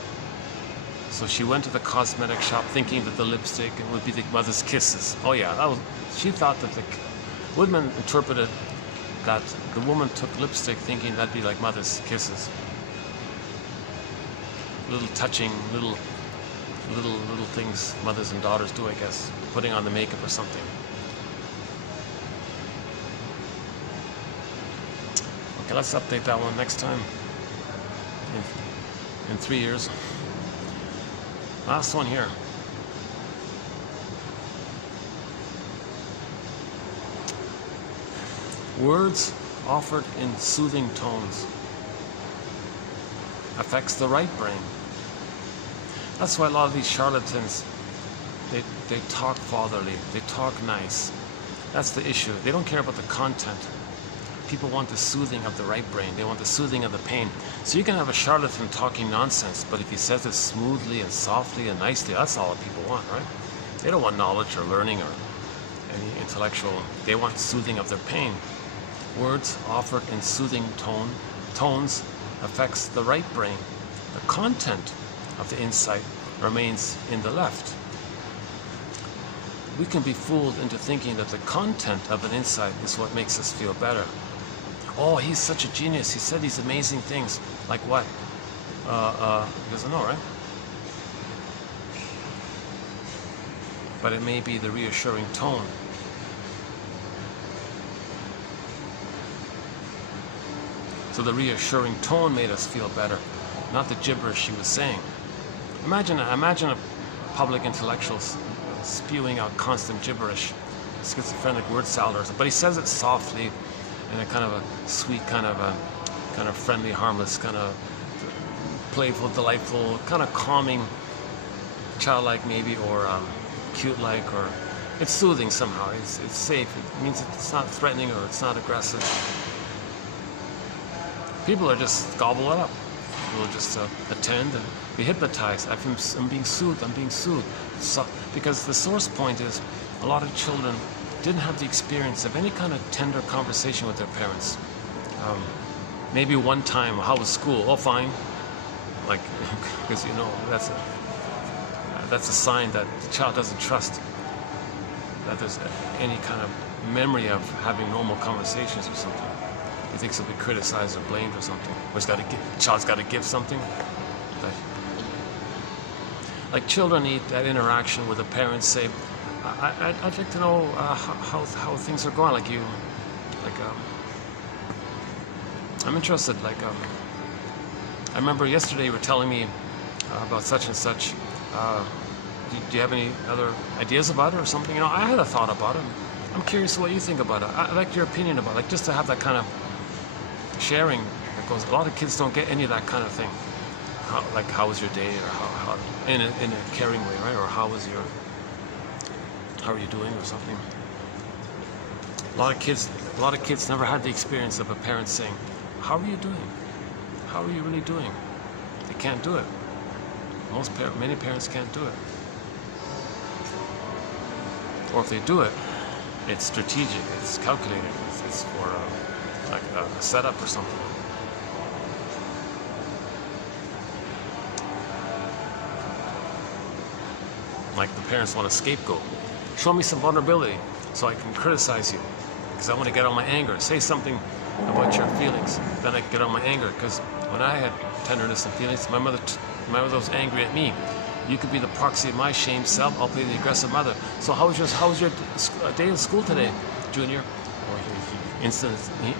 So she went to the cosmetic shop thinking that the lipstick would be the mother's kisses. Oh yeah, she thought that Woodman interpreted that the woman took lipstick thinking that'd be like mother's kisses. Little touching, little things mothers and daughters do, I guess. Putting on the makeup or something. Okay, let's update that one next time. In 3 years. Last one here. Words offered in soothing tones affects the right brain. That's why a lot of these charlatans, they talk fatherly, they talk nice. That's the issue. They don't care about the content. People want the soothing of the right brain. They want the soothing of the pain. So you can have a charlatan talking nonsense, but if he says it smoothly and softly and nicely, that's all that people want, right? They don't want knowledge or learning or any intellectual. They want soothing of their pain. Words offered in soothing tones affects the right brain. The content of the insight remains in the left. We can be fooled into thinking that the content of an insight is what makes us feel better. Oh, he's such a genius. He said these amazing things. Like what? He doesn't know, right? But it may be the reassuring tone. So the reassuring tone made us feel better, not the gibberish he was saying. Imagine a public intellectual spewing out constant gibberish, schizophrenic word salad, but he says it softly, in a kind of a sweet, kind of friendly, harmless, kind of playful, delightful, kind of calming, childlike maybe, or cute-like, or it's soothing somehow. It's safe. It means it's not threatening or it's not aggressive. People are just gobble it up. People just attend and be hypnotized. I'm being soothed. I'm being soothed. So, because the source point is, a lot of children didn't have the experience of any kind of tender conversation with their parents. Maybe one time, how was school? Oh, fine. Like, because you know that's a sign that the child doesn't trust that there's any kind of memory of having normal conversations or something. He thinks he'll be criticized or blamed or something. Or the child's got to give something. Like children need that interaction with the parents. Say, I'd like to know how things are going. I'm interested. I remember yesterday you were telling me about such and such. Do you have any other ideas about it or something? You know, I had a thought about it. I'm curious what you think about it. I'd like your opinion about it. Just to have that kind of sharing. Because a lot of kids don't get any of that kind of thing. How was your day, or how in a caring way, right? Or how are you doing, or something. A lot of kids never had the experience of a parent saying, how are you doing? How are you really doing? They can't do it. Many parents can't do it. Or if they do it, it's strategic, it's calculated, it's for a setup or something. Like the parents want a scapegoat. Show me some vulnerability so I can criticize you. Because I want to get on my anger. Say something about your feelings. Then I can get on my anger. Because when I had tenderness and feelings, my mother was angry at me. You could be the proxy of my shame self. I'll be the aggressive mother. So how was your day in school today, Junior? Or he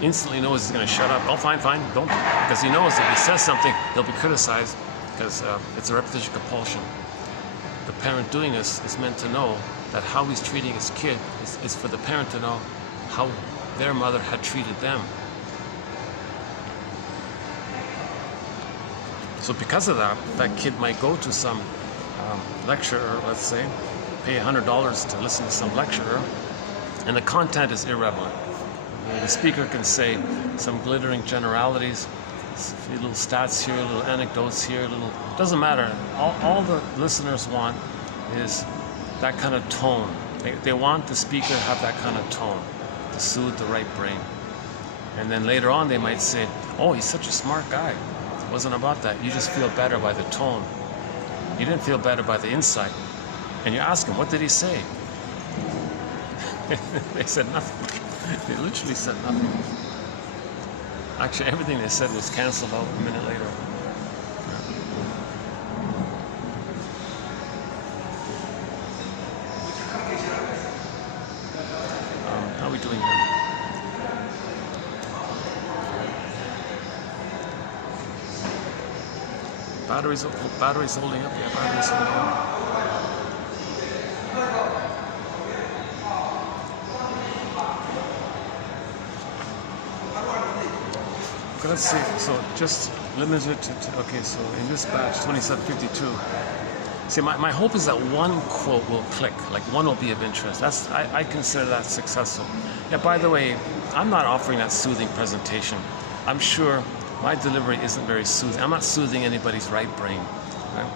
instantly knows he's going to shut up. Oh, fine, don't. Because he knows if he says something, he'll be criticized. Because it's a repetition compulsion. The parent doing this is meant to know that how he's treating his kid is for the parent to know how their mother had treated them. So because of that, that kid might go to some lecturer, let's say, pay $100 to listen to some lecturer, and the content is irrelevant. The speaker can say some glittering generalities, a few little stats here, little anecdotes here, doesn't matter. All the listeners want is that kind of tone. They want the speaker to have that kind of tone to soothe the right brain. And then later on they might say, oh, he's such a smart guy. It wasn't about that. You just feel better by the tone. You didn't feel better by the insight. And you ask them, what did he say? They said nothing. They literally said nothing. Actually, everything they said was canceled out a minute later. How are we doing here? Batteries holding up? Yeah, batteries holding up. let's see. So just limit it to okay. So in this batch, 2752. See, my hope is that one quote will click, like one will be of interest. I consider that successful. Yeah. By the way, I'm not offering that soothing presentation. I'm sure my delivery isn't very soothing. I'm not soothing anybody's right brain. Right?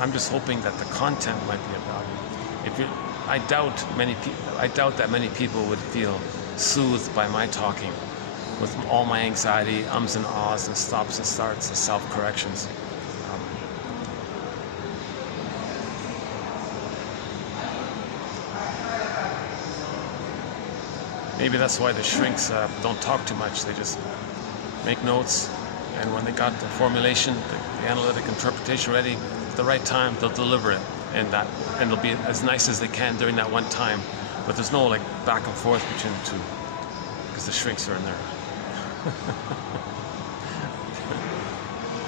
I'm just hoping that the content might be of value. I doubt that many people would feel soothed by my talking, with all my anxiety, ums and ahs, and stops and starts, and self-corrections. Maybe that's why the shrinks don't talk too much. They just make notes, and when they got the formulation, the analytic interpretation ready, at the right time, they'll deliver it, and they'll be as nice as they can during that one time. But there's no like back and forth between the two, because the shrinks are in there.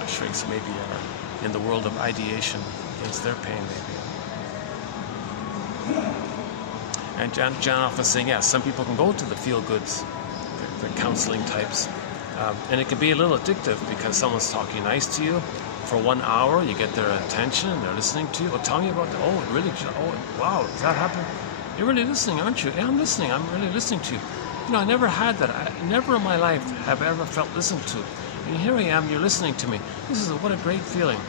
The shrinks maybe are in the world of ideation against their pain, maybe. And Janov was saying, yeah, some people can go to the feel-goods, the counseling types, and it can be a little addictive because someone's talking nice to you for 1 hour. You get their attention, and they're listening to you. Well, tell me about the, oh, really? Oh, wow, does that happen? You're really listening, aren't you? Yeah, I'm listening. I'm really listening to you. You know, I never had that. Never in my life have I ever felt listened to. And here I am, you're listening to me. What a great feeling.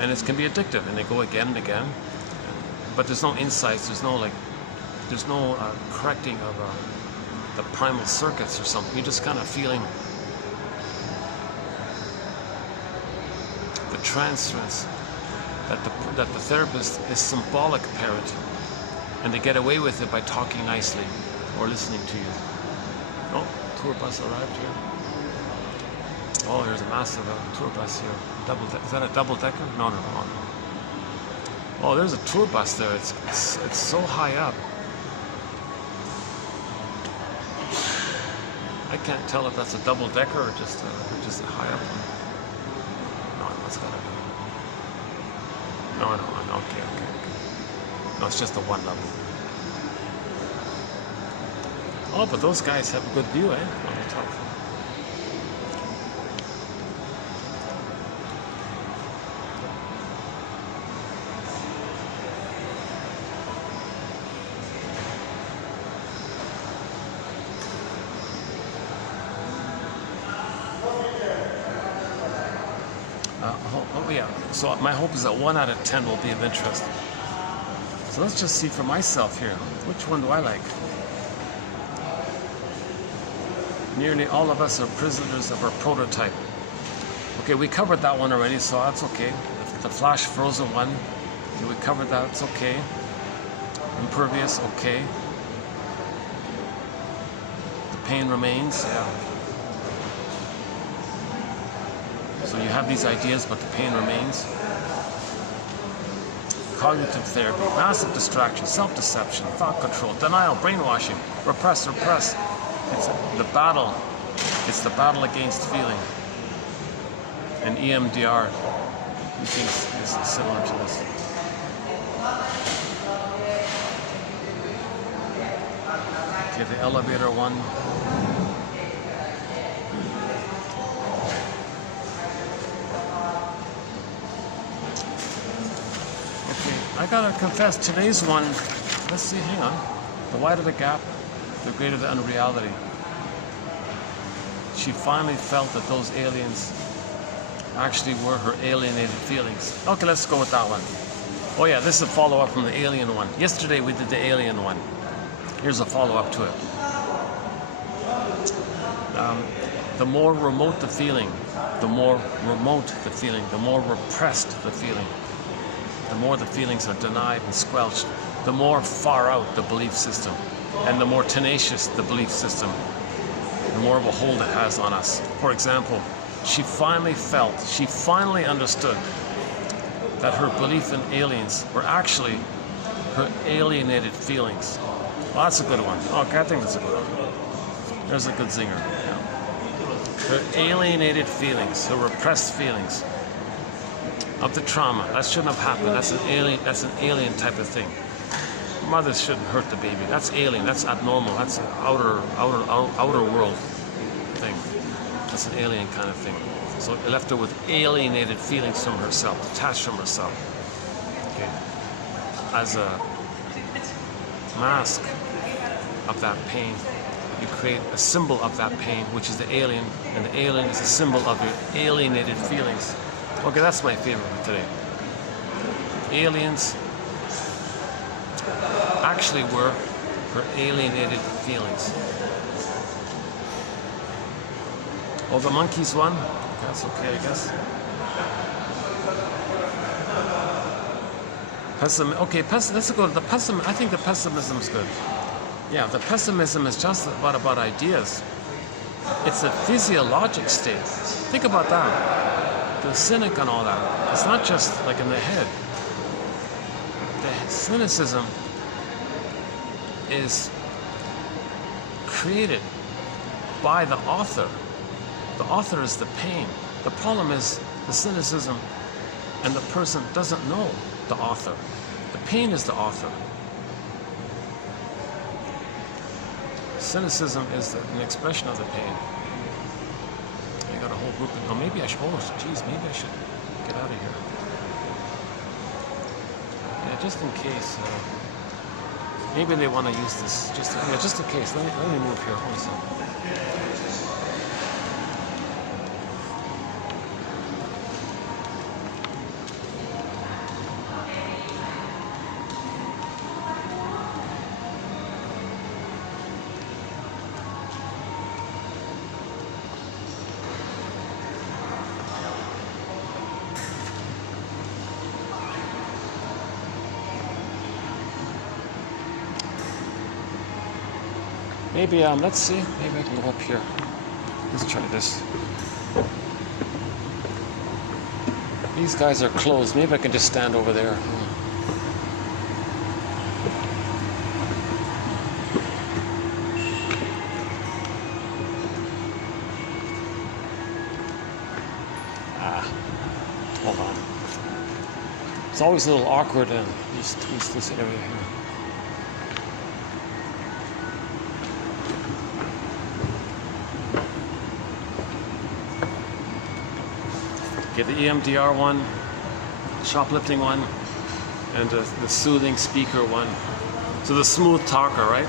And it can be addictive, and they go again and again. But there's no insights, there's no correcting of the primal circuits or something. You're just kind of feeling the transference that the therapist is symbolic parent, and they get away with it by talking nicely or listening to you. Oh, tour bus arrived here. Oh, there's a massive tour bus here. Is that a double-decker? No. Oh, there's a tour bus there. It's so high up. I can't tell if that's a double-decker or just a high up one. No, that's gotta be. No, okay. No, it's just a one level. Oh, but those guys have a good view, eh? On the top. Yeah, so my hope is that 1 out of 10 will be of interest. So let's just see for myself here. Which one do I like? Nearly all of us are prisoners of our prototype. Okay, we covered that one already, so that's okay. The flash frozen one, we covered that, it's okay. Impervious, okay. The pain remains, yeah. So you have these ideas, but the pain remains. Cognitive therapy, massive distraction, self-deception, thought control, denial, brainwashing, repress. It's the battle. It's the battle against feeling. And EMDR, we think is similar to this. Okay, the elevator one. I gotta confess, today's one, let's see, hang on. The wider the gap, the greater the unreality. She finally felt that those aliens actually were her alienated feelings. Okay, let's go with that one. Oh yeah, this is a follow-up from the alien one. Yesterday we did the alien one. Here's a follow-up to it. The more remote the feeling, the more repressed the feeling. The more the feelings are denied and squelched, the more far out the belief system, and the more tenacious the belief system, the more of a hold it has on us. For example, she finally understood that her belief in aliens were actually her alienated feelings. Well, that's a good one. Okay, I think that's a good one. There's a good zinger. Yeah. Her alienated feelings, her repressed feelings of the trauma. That shouldn't have happened. That's an alien type of thing. Mothers shouldn't hurt the baby. That's alien. That's abnormal. That's an outer world thing. That's an alien kind of thing. So it left her with alienated feelings from herself, detached from herself. Okay. As a mask of that pain, you create a symbol of that pain, which is the alien, and the alien is a symbol of your alienated feelings. Okay, that's my favorite for today. Aliens actually were her alienated feelings. Oh, the monkeys won? That's okay, I guess. Let's go to the pessimism. I think the pessimism is good. Yeah, the pessimism is just about ideas. It's a physiologic state. Think about that. The cynic and all that. It's not just like in the head. The cynicism is created by the author. The author is the pain. The problem is the cynicism and the person doesn't know the author. The pain is the author. Cynicism is an expression of the pain. I got a whole group of, maybe I should, maybe I should get out of here. Yeah, just in case. Maybe they want to use this. Just in case. Let me move here. Hold on a second. Maybe, let's see. Maybe I can go up here. Let's try this. These guys are closed. Maybe I can just stand over there. Hold on. It's always a little awkward in this area here. Get the EMDR one, shoplifting one, and the soothing speaker one. So the smooth talker, right?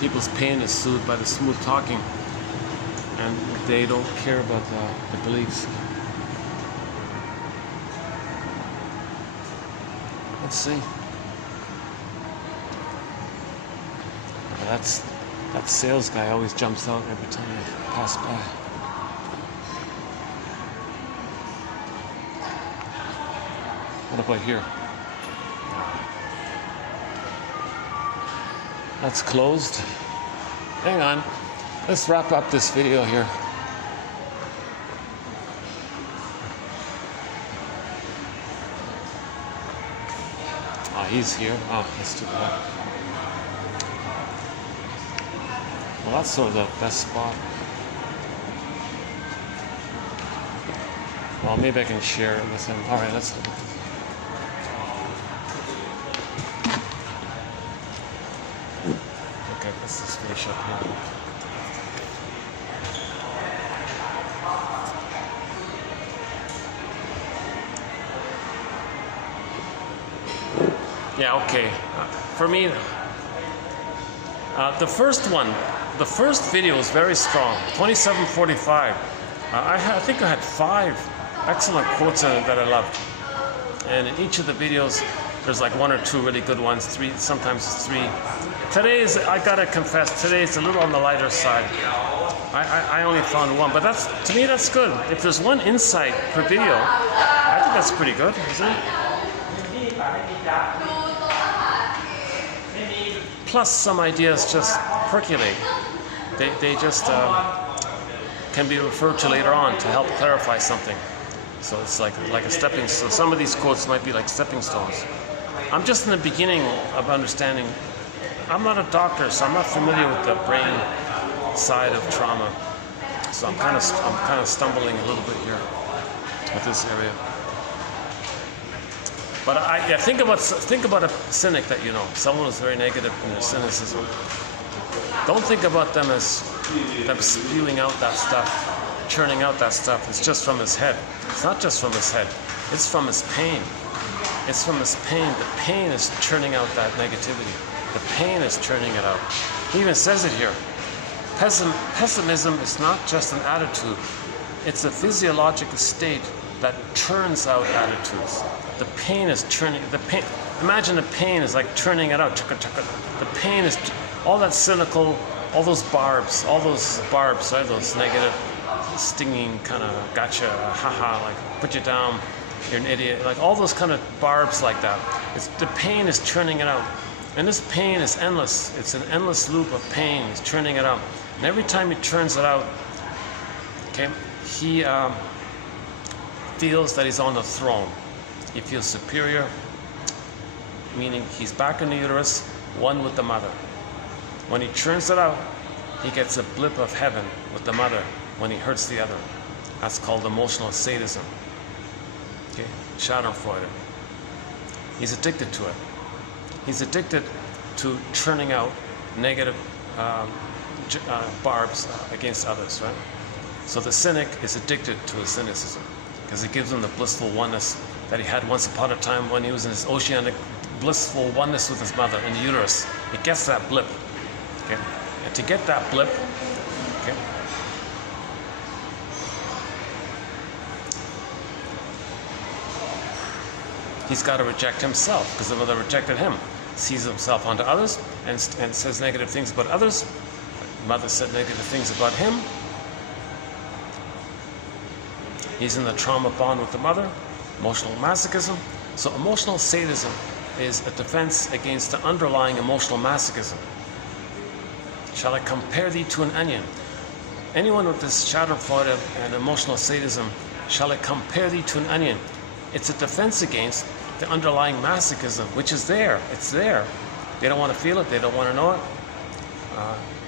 People's pain is soothed by the smooth talking, and they don't care about the beliefs. Let's see. That sales guy always jumps out every time I pass by. What about here? That's closed. Hang on. Let's wrap up this video here. Oh, he's here. Oh, that's too bad. Well, that's sort of the best spot. Well, maybe I can share it with him. All right, let's. Okay, let's just finish up here. Yeah, okay. For me, the first video was very strong, 27:45. I think I had 5 excellent quotes in it that I loved. And in each of the videos, there's like 1 or 2 really good ones, 3, sometimes 3. Today's, I gotta confess, today's a little on the lighter side. I only found 1, but to me that's good. If there's 1 insight per video, I think that's pretty good, isn't it? Plus some ideas just percolate. They just can be referred to later on to help clarify something. So it's like a stepping stone. Some of these quotes might be like stepping stones. I'm just in the beginning of understanding. I'm not a doctor, so I'm not familiar with the brain side of trauma. So I'm kind of stumbling a little bit here with this area. But think about a cynic that you know, someone who's very negative in their cynicism. Don't think about them as them spewing out that stuff, churning out that stuff. It's just from his head. It's not just from his head. It's from his pain. It's from his pain. The pain is churning out that negativity. The pain is churning it out. He even says it here. Pessimism is not just an attitude. It's a physiological state that churns out attitudes. The pain is churning. The pain. Imagine the pain is like churning it out. The pain is all that cynical, all those barbs, right? Those negative, stinging kind of gotcha, haha, like put you down, you're an idiot, like all those kind of barbs like that. The pain is churning it out, and this pain is endless. It's an endless loop of pain. He's churning it out, and every time he churns it out, okay, he feels that he's on the throne. He feels superior, meaning he's back in the uterus, one with the mother. When he churns it out, he gets a blip of heaven with the mother when he hurts the other. That's called emotional sadism. Okay, Schadenfreude. He's addicted to it. He's addicted to churning out negative barbs against others, right? So the cynic is addicted to his cynicism because it gives him the blissful oneness that he had once upon a time when he was in his oceanic blissful oneness with his mother in the uterus. He gets that blip. Okay? And to get that blip, okay, he's got to reject himself because the mother rejected him. Sees himself onto others and says negative things about others. Mother said negative things about him. He's in the trauma bond with the mother, emotional masochism. So emotional sadism is a defense against the underlying emotional masochism. Shall I compare thee to an onion? Anyone with this Schadenfreude and emotional sadism, shall I compare thee to an onion? It's a defense against the underlying masochism, which is there. It's there. They don't want to feel it. They don't want to know it.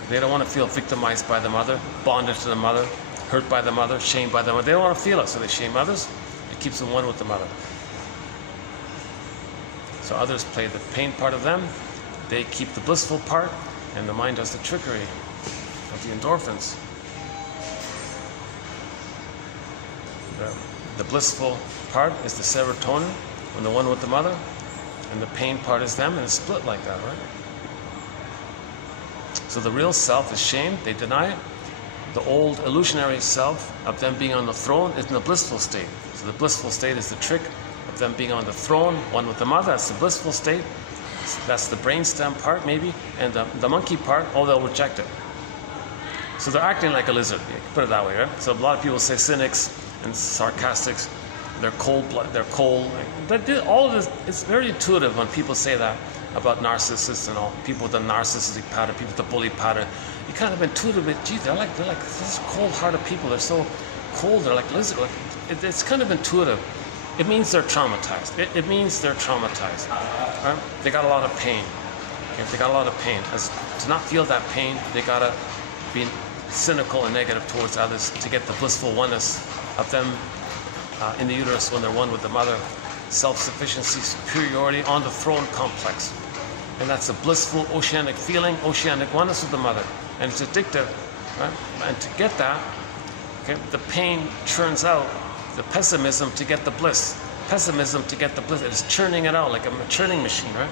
They don't want to feel victimized by the mother, bonded to the mother, hurt by the mother, shamed by the mother. They don't want to feel it, so they shame others. It keeps them one with the mother. So others play the pain part of them. They keep the blissful part, and the mind does the trickery of the endorphins. The blissful part is the serotonin, and the one with the mother, and the pain part is them, and it's split like that, right? So the real self is shamed, they deny it. The old illusionary self of them being on the throne is in the blissful state. So the blissful state is the trick of them being on the throne, one with the mother, that's the blissful state. That's the brainstem part, maybe, and the monkey part, they'll reject it. So they're acting like a lizard, put it that way, right? So a lot of people say cynics and sarcastics, they're cold blood, they're cold. All of this, it's very intuitive when people say that about narcissists and all, people with the narcissistic pattern, people with the bully pattern. You kind of intuitively, gee, they're like these cold-hearted people. They're so cold. They're like lizard. It's kind of intuitive. It means they're traumatized. It means they're traumatized. Right? They got a lot of pain. If they got a lot of pain, to not feel that pain, they gotta be cynical and negative towards others to get the blissful oneness of them in the uterus when they're one with the mother. Self-sufficiency, superiority, on the throne complex. And that's a blissful oceanic feeling, oceanic oneness with the mother. And it's addictive, right? And to get that, okay, the pain churns out the pessimism to get the bliss. Pessimism to get the bliss. It is churning it out like a churning machine, right?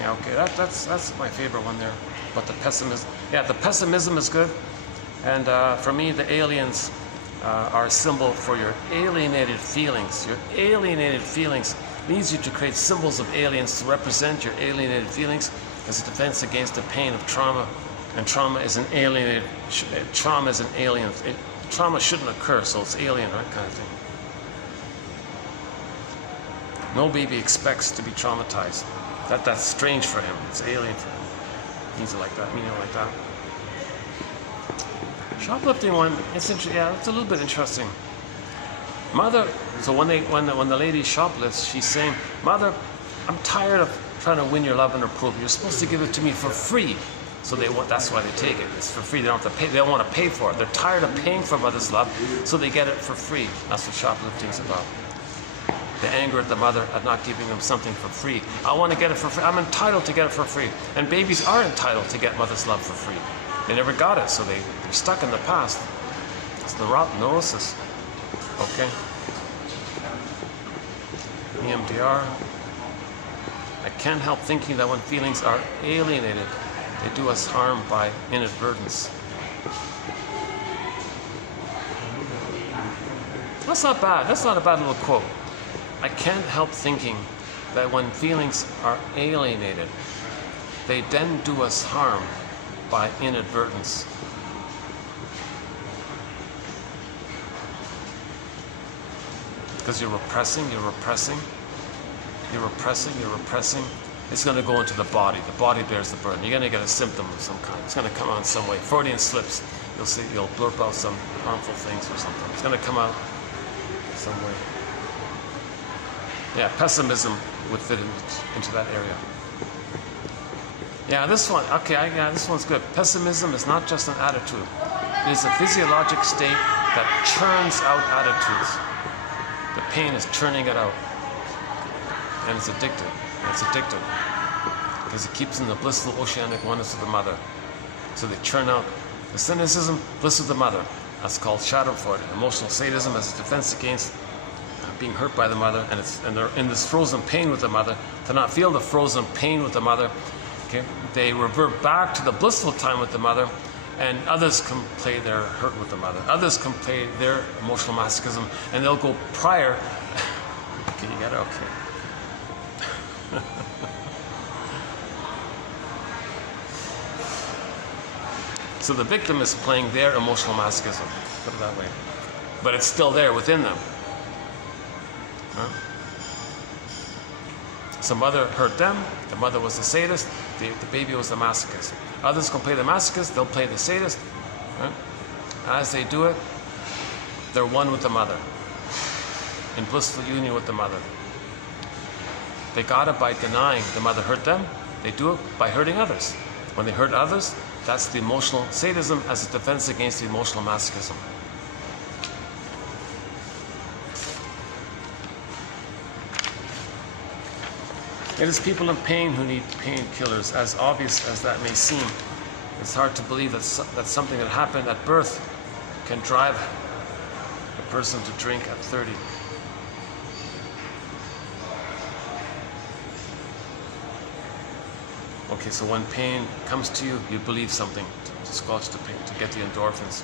Yeah, okay, that's my favorite one there. But the pessimism, yeah, the pessimism is good. And for me, the aliens are a symbol for your alienated feelings. Your alienated feelings leads you to create symbols of aliens to represent your alienated feelings as a defense against the pain of trauma. And trauma is an alienated, trauma is an alien. Trauma shouldn't occur, so it's alien, right, kind of thing. No baby expects to be traumatized. That's strange for him. It's alien for him. Means it like that, meaning it like that. Shoplifting one, it's interesting. Yeah, it's a little bit interesting. Mother, so when the lady shoplifts, she's saying, "Mother, I'm tired of trying to win your love and approval. You're supposed to give it to me for free." So that's why they take it. It's for free. They don't have to pay. They don't want to pay for it. They're tired of paying for mother's love, so they get it for free. That's what shoplifting's about. The anger at the mother at not giving them something for free. I want to get it for free. I'm entitled to get it for free. And babies are entitled to get mother's love for free. they never got it, so they're stuck in the past. It's neurosis. Okay. EMDR. I can't help thinking that when feelings are alienated, they do us harm by inadvertence. That's not bad. That's not a bad little quote. I can't help thinking that when feelings are alienated, they then do us harm by inadvertence. Because you're repressing, it's going to go into the body. The body bears the burden. You're going to get a symptom of some kind. It's going to come out in some way. Freudian slips. You'll see, you'll blurp out some harmful things or something. It's going to come out some way. Yeah, pessimism would fit into that area. Yeah, this one, okay, yeah, this one's good. Pessimism is not just an attitude. It is a physiologic state that churns out attitudes. The pain is churning it out. And it's addictive. And it's addictive. Because it keeps in the blissful oceanic oneness of the mother. So they churn out the cynicism, bliss of the mother. That's called Schadenfreude. Emotional sadism as a defense against being hurt by the mother, and they're in this frozen pain with the mother. To not feel the frozen pain with the mother, okay, they revert back to the blissful time with the mother, and others can play their hurt with the mother. Others can play their emotional masochism, and they'll go prior. Okay, you got it. Okay. So the victim is playing their emotional masochism, put it that way. But it's still there within them. Huh? Some mother hurt them, the mother was the sadist, the baby was the masochist. Others can play the masochist, they'll play the sadist. Right? As they do it, they're one with the mother, in blissful union with the mother. They got it by denying the mother hurt them, they do it by hurting others. When they hurt others, that's the emotional sadism as a defense against the emotional masochism. It is people in pain who need painkillers, as obvious as that may seem. It's hard to believe that something that happened at birth can drive a person to drink at 30. Okay, so when pain comes to you, you believe something to squelch the pain, to get the endorphins.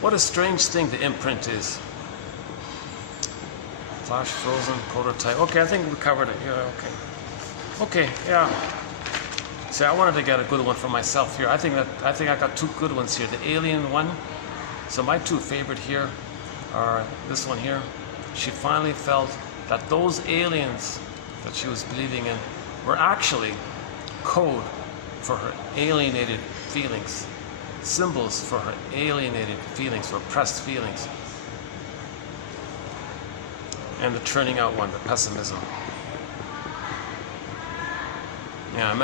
What a strange thing the imprint is. Flash frozen prototype. Okay, I think we covered it. Yeah, okay. Okay, yeah. See, I wanted to get a good one for myself here. I think I got two good ones here. The alien one. So my two favorite here are this one here. She finally felt that those aliens that she was believing in were actually code for her alienated feelings, symbols for her alienated feelings, repressed feelings. And the churning out one, the pessimism. Yeah,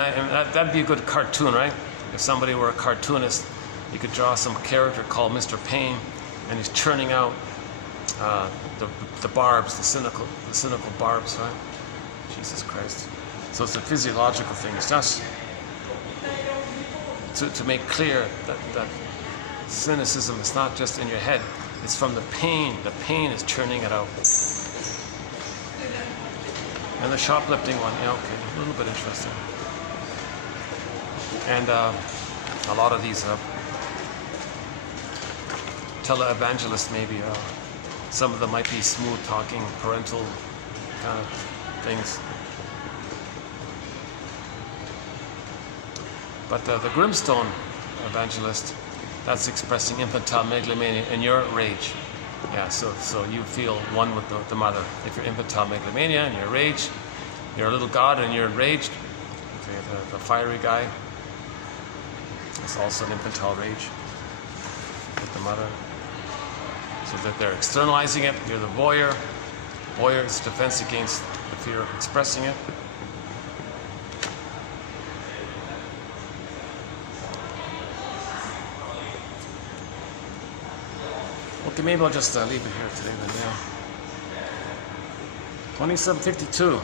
that'd be a good cartoon, right? If somebody were a cartoonist, you could draw some character called Mr. Pain, and he's churning out the barbs, the cynical barbs, right? Jesus Christ. So it's a physiological thing. It's just to make clear that cynicism is not just in your head. It's from the pain. The pain is churning it out. And the shoplifting one, yeah, okay, a little bit interesting. And a lot of these televangelists, maybe, some of them might be smooth talking, parental kind of things. But the Grimstone evangelist, that's expressing infantile megalomania and your rage. Yeah, so you feel one with the mother. If you're infantile megalomania and you're rage, you're a little god and you're enraged. Okay, the fiery guy, it's also an infantile rage with the mother. So that they're externalizing it. You're the voyeur. Voyeur is defense against the fear of expressing it. Okay, maybe I'll just leave it here today then, yeah. 2752,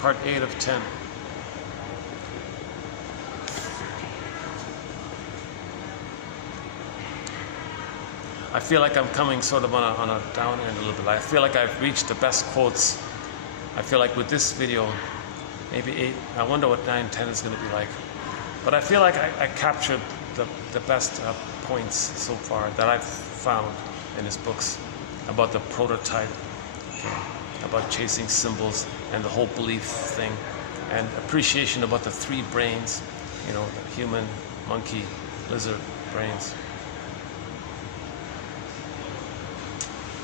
part 8 of 10. I feel like I'm coming sort of on a down end a little bit. I feel like I've reached the best quotes. I feel like with this video, maybe 8, I wonder what 9, 10 is going to be like. But I feel like I captured the best points so far that I've found in his books about the prototype, okay, about chasing symbols and the whole belief thing, and appreciation about the 3 brains, you know, the human, monkey, lizard brains.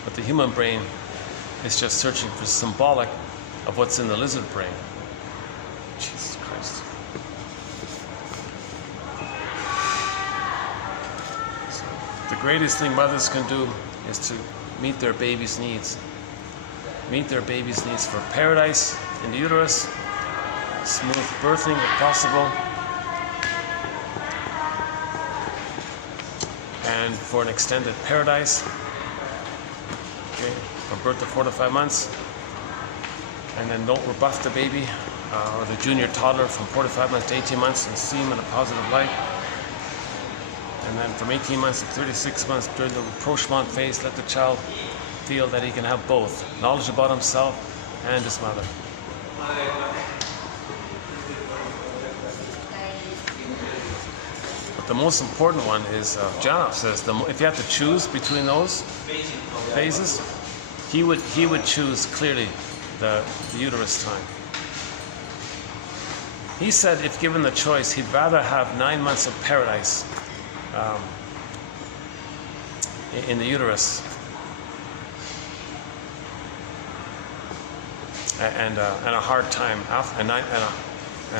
But the human brain is just searching for symbolic of what's in the lizard brain. Jesus Christ. So the greatest thing mothers can do is to meet their baby's needs. Meet their baby's needs for paradise in the uterus, smooth birthing if possible, and for an extended paradise, okay, from birth to 4 to 5 months. And then don't rebuff the baby or the junior toddler from 4 to 5 months to 18 months and see him in a positive light. And then from 18 months to 36 months during the rapprochement phase, let the child feel that he can have both knowledge about himself and his mother. But the most important one is, Janov says, if you have to choose between those phases, he would choose clearly the uterus time. He said if given the choice, he'd rather have 9 months of paradise in the uterus and a hard time and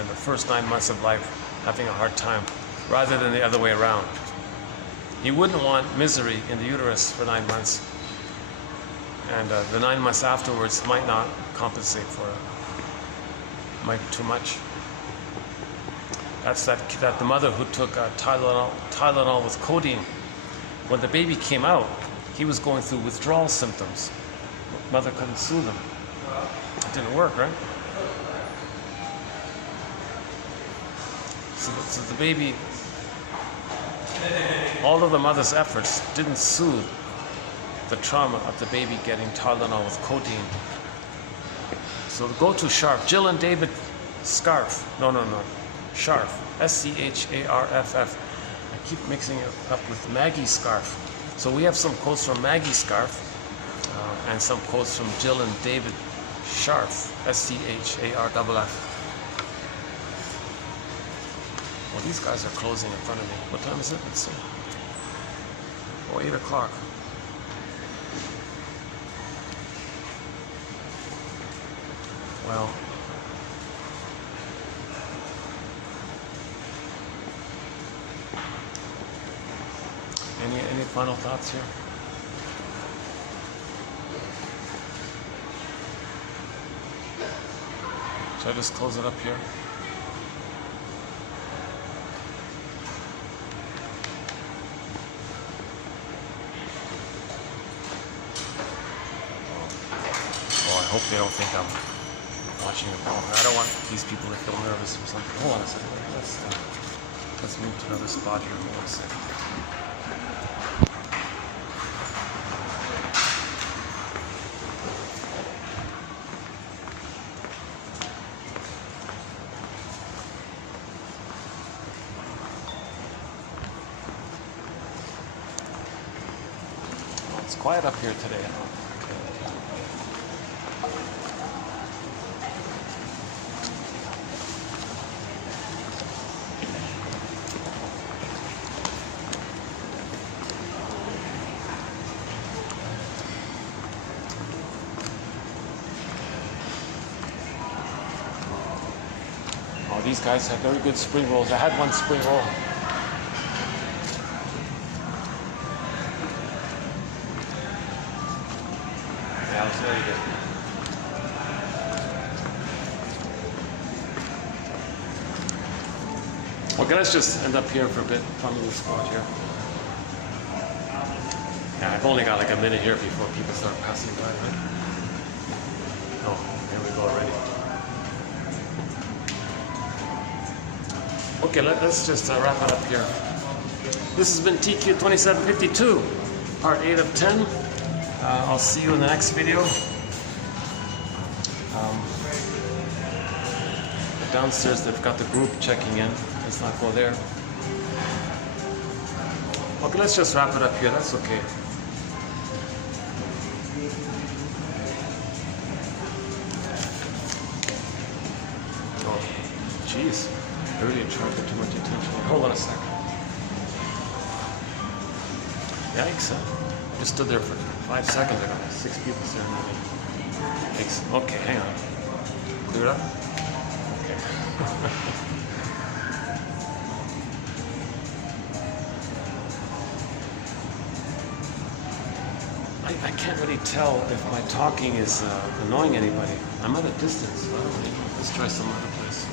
the first 9 months of life having a hard time, rather than the other way around. He wouldn't want misery in the uterus for 9 months, and the 9 months afterwards might not compensate for it. Might be too much. That's that the mother who took Tylenol with codeine. When the baby came out, he was going through withdrawal symptoms. Mother couldn't soothe him. It didn't work, right? So the baby, all of the mother's efforts didn't soothe the trauma of the baby getting Tylenol with codeine. So go to Sharf. Jill and David Scarf. No. Sharf. Scharff. I keep mixing it up with Maggie Scarf. So we have some quotes from Maggie Scarf and some quotes from Jill and David Sharf. Scharff. Well, these guys are closing in front of me. What time is it? Let's see. Oh, 8 o'clock. Well, any final thoughts here? Should I just close it up here? I hope they don't think I'm watching it. I don't want these people to feel nervous or something. Hold on a second. Let's move to another spot here. Hold on a second. Well, it's quiet up here today. These guys have very good spring rolls. I had one spring roll. Yeah, it was very good. Okay, let's just end up here for a bit, find a spot here. Yeah, I've only got like a minute here before people start passing by, right? Oh, here we go already. Okay, let's just wrap it up here. This has been TQ 2752. part 8 of 10. I'll see you in the next video. Downstairs they've got the group checking in. Let's not go there. Okay, let's just wrap it up here. That's okay. Oh, jeez. I really attracted too much attention. Hold on a second. Yikes. I just stood there for 5 seconds. I got 6 people staring at me. Yikes. Okay, hang on. Clear it up? Okay. I can't really tell if my talking is annoying anybody. I'm at a distance. I don't know. Let's try some other place.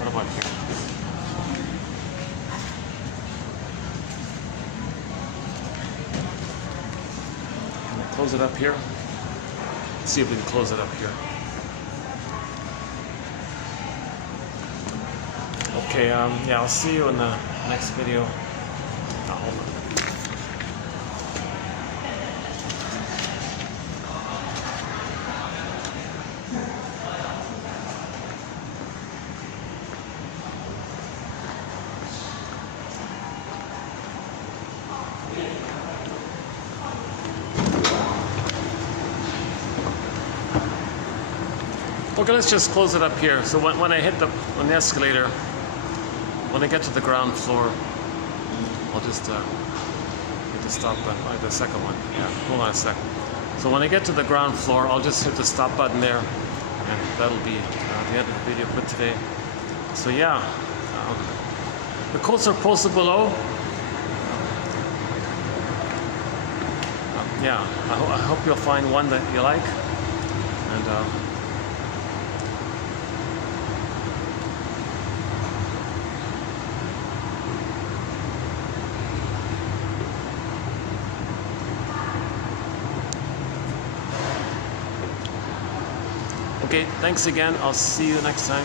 What about here? Can I close it up here? Let's see if we can close it up here. Okay, yeah, I'll see you in the next video. Hold on. Okay, let's just close it up here. So when I hit the escalator, when I get to the ground floor, I'll just hit the stop button. The second one. Yeah, hold on a second. So when I get to the ground floor, I'll just hit the stop button there, and that'll be the end of the video for today. So yeah, the codes are posted below. Yeah, I hope you'll find one that you like, and. Okay, thanks again. I'll see you next time.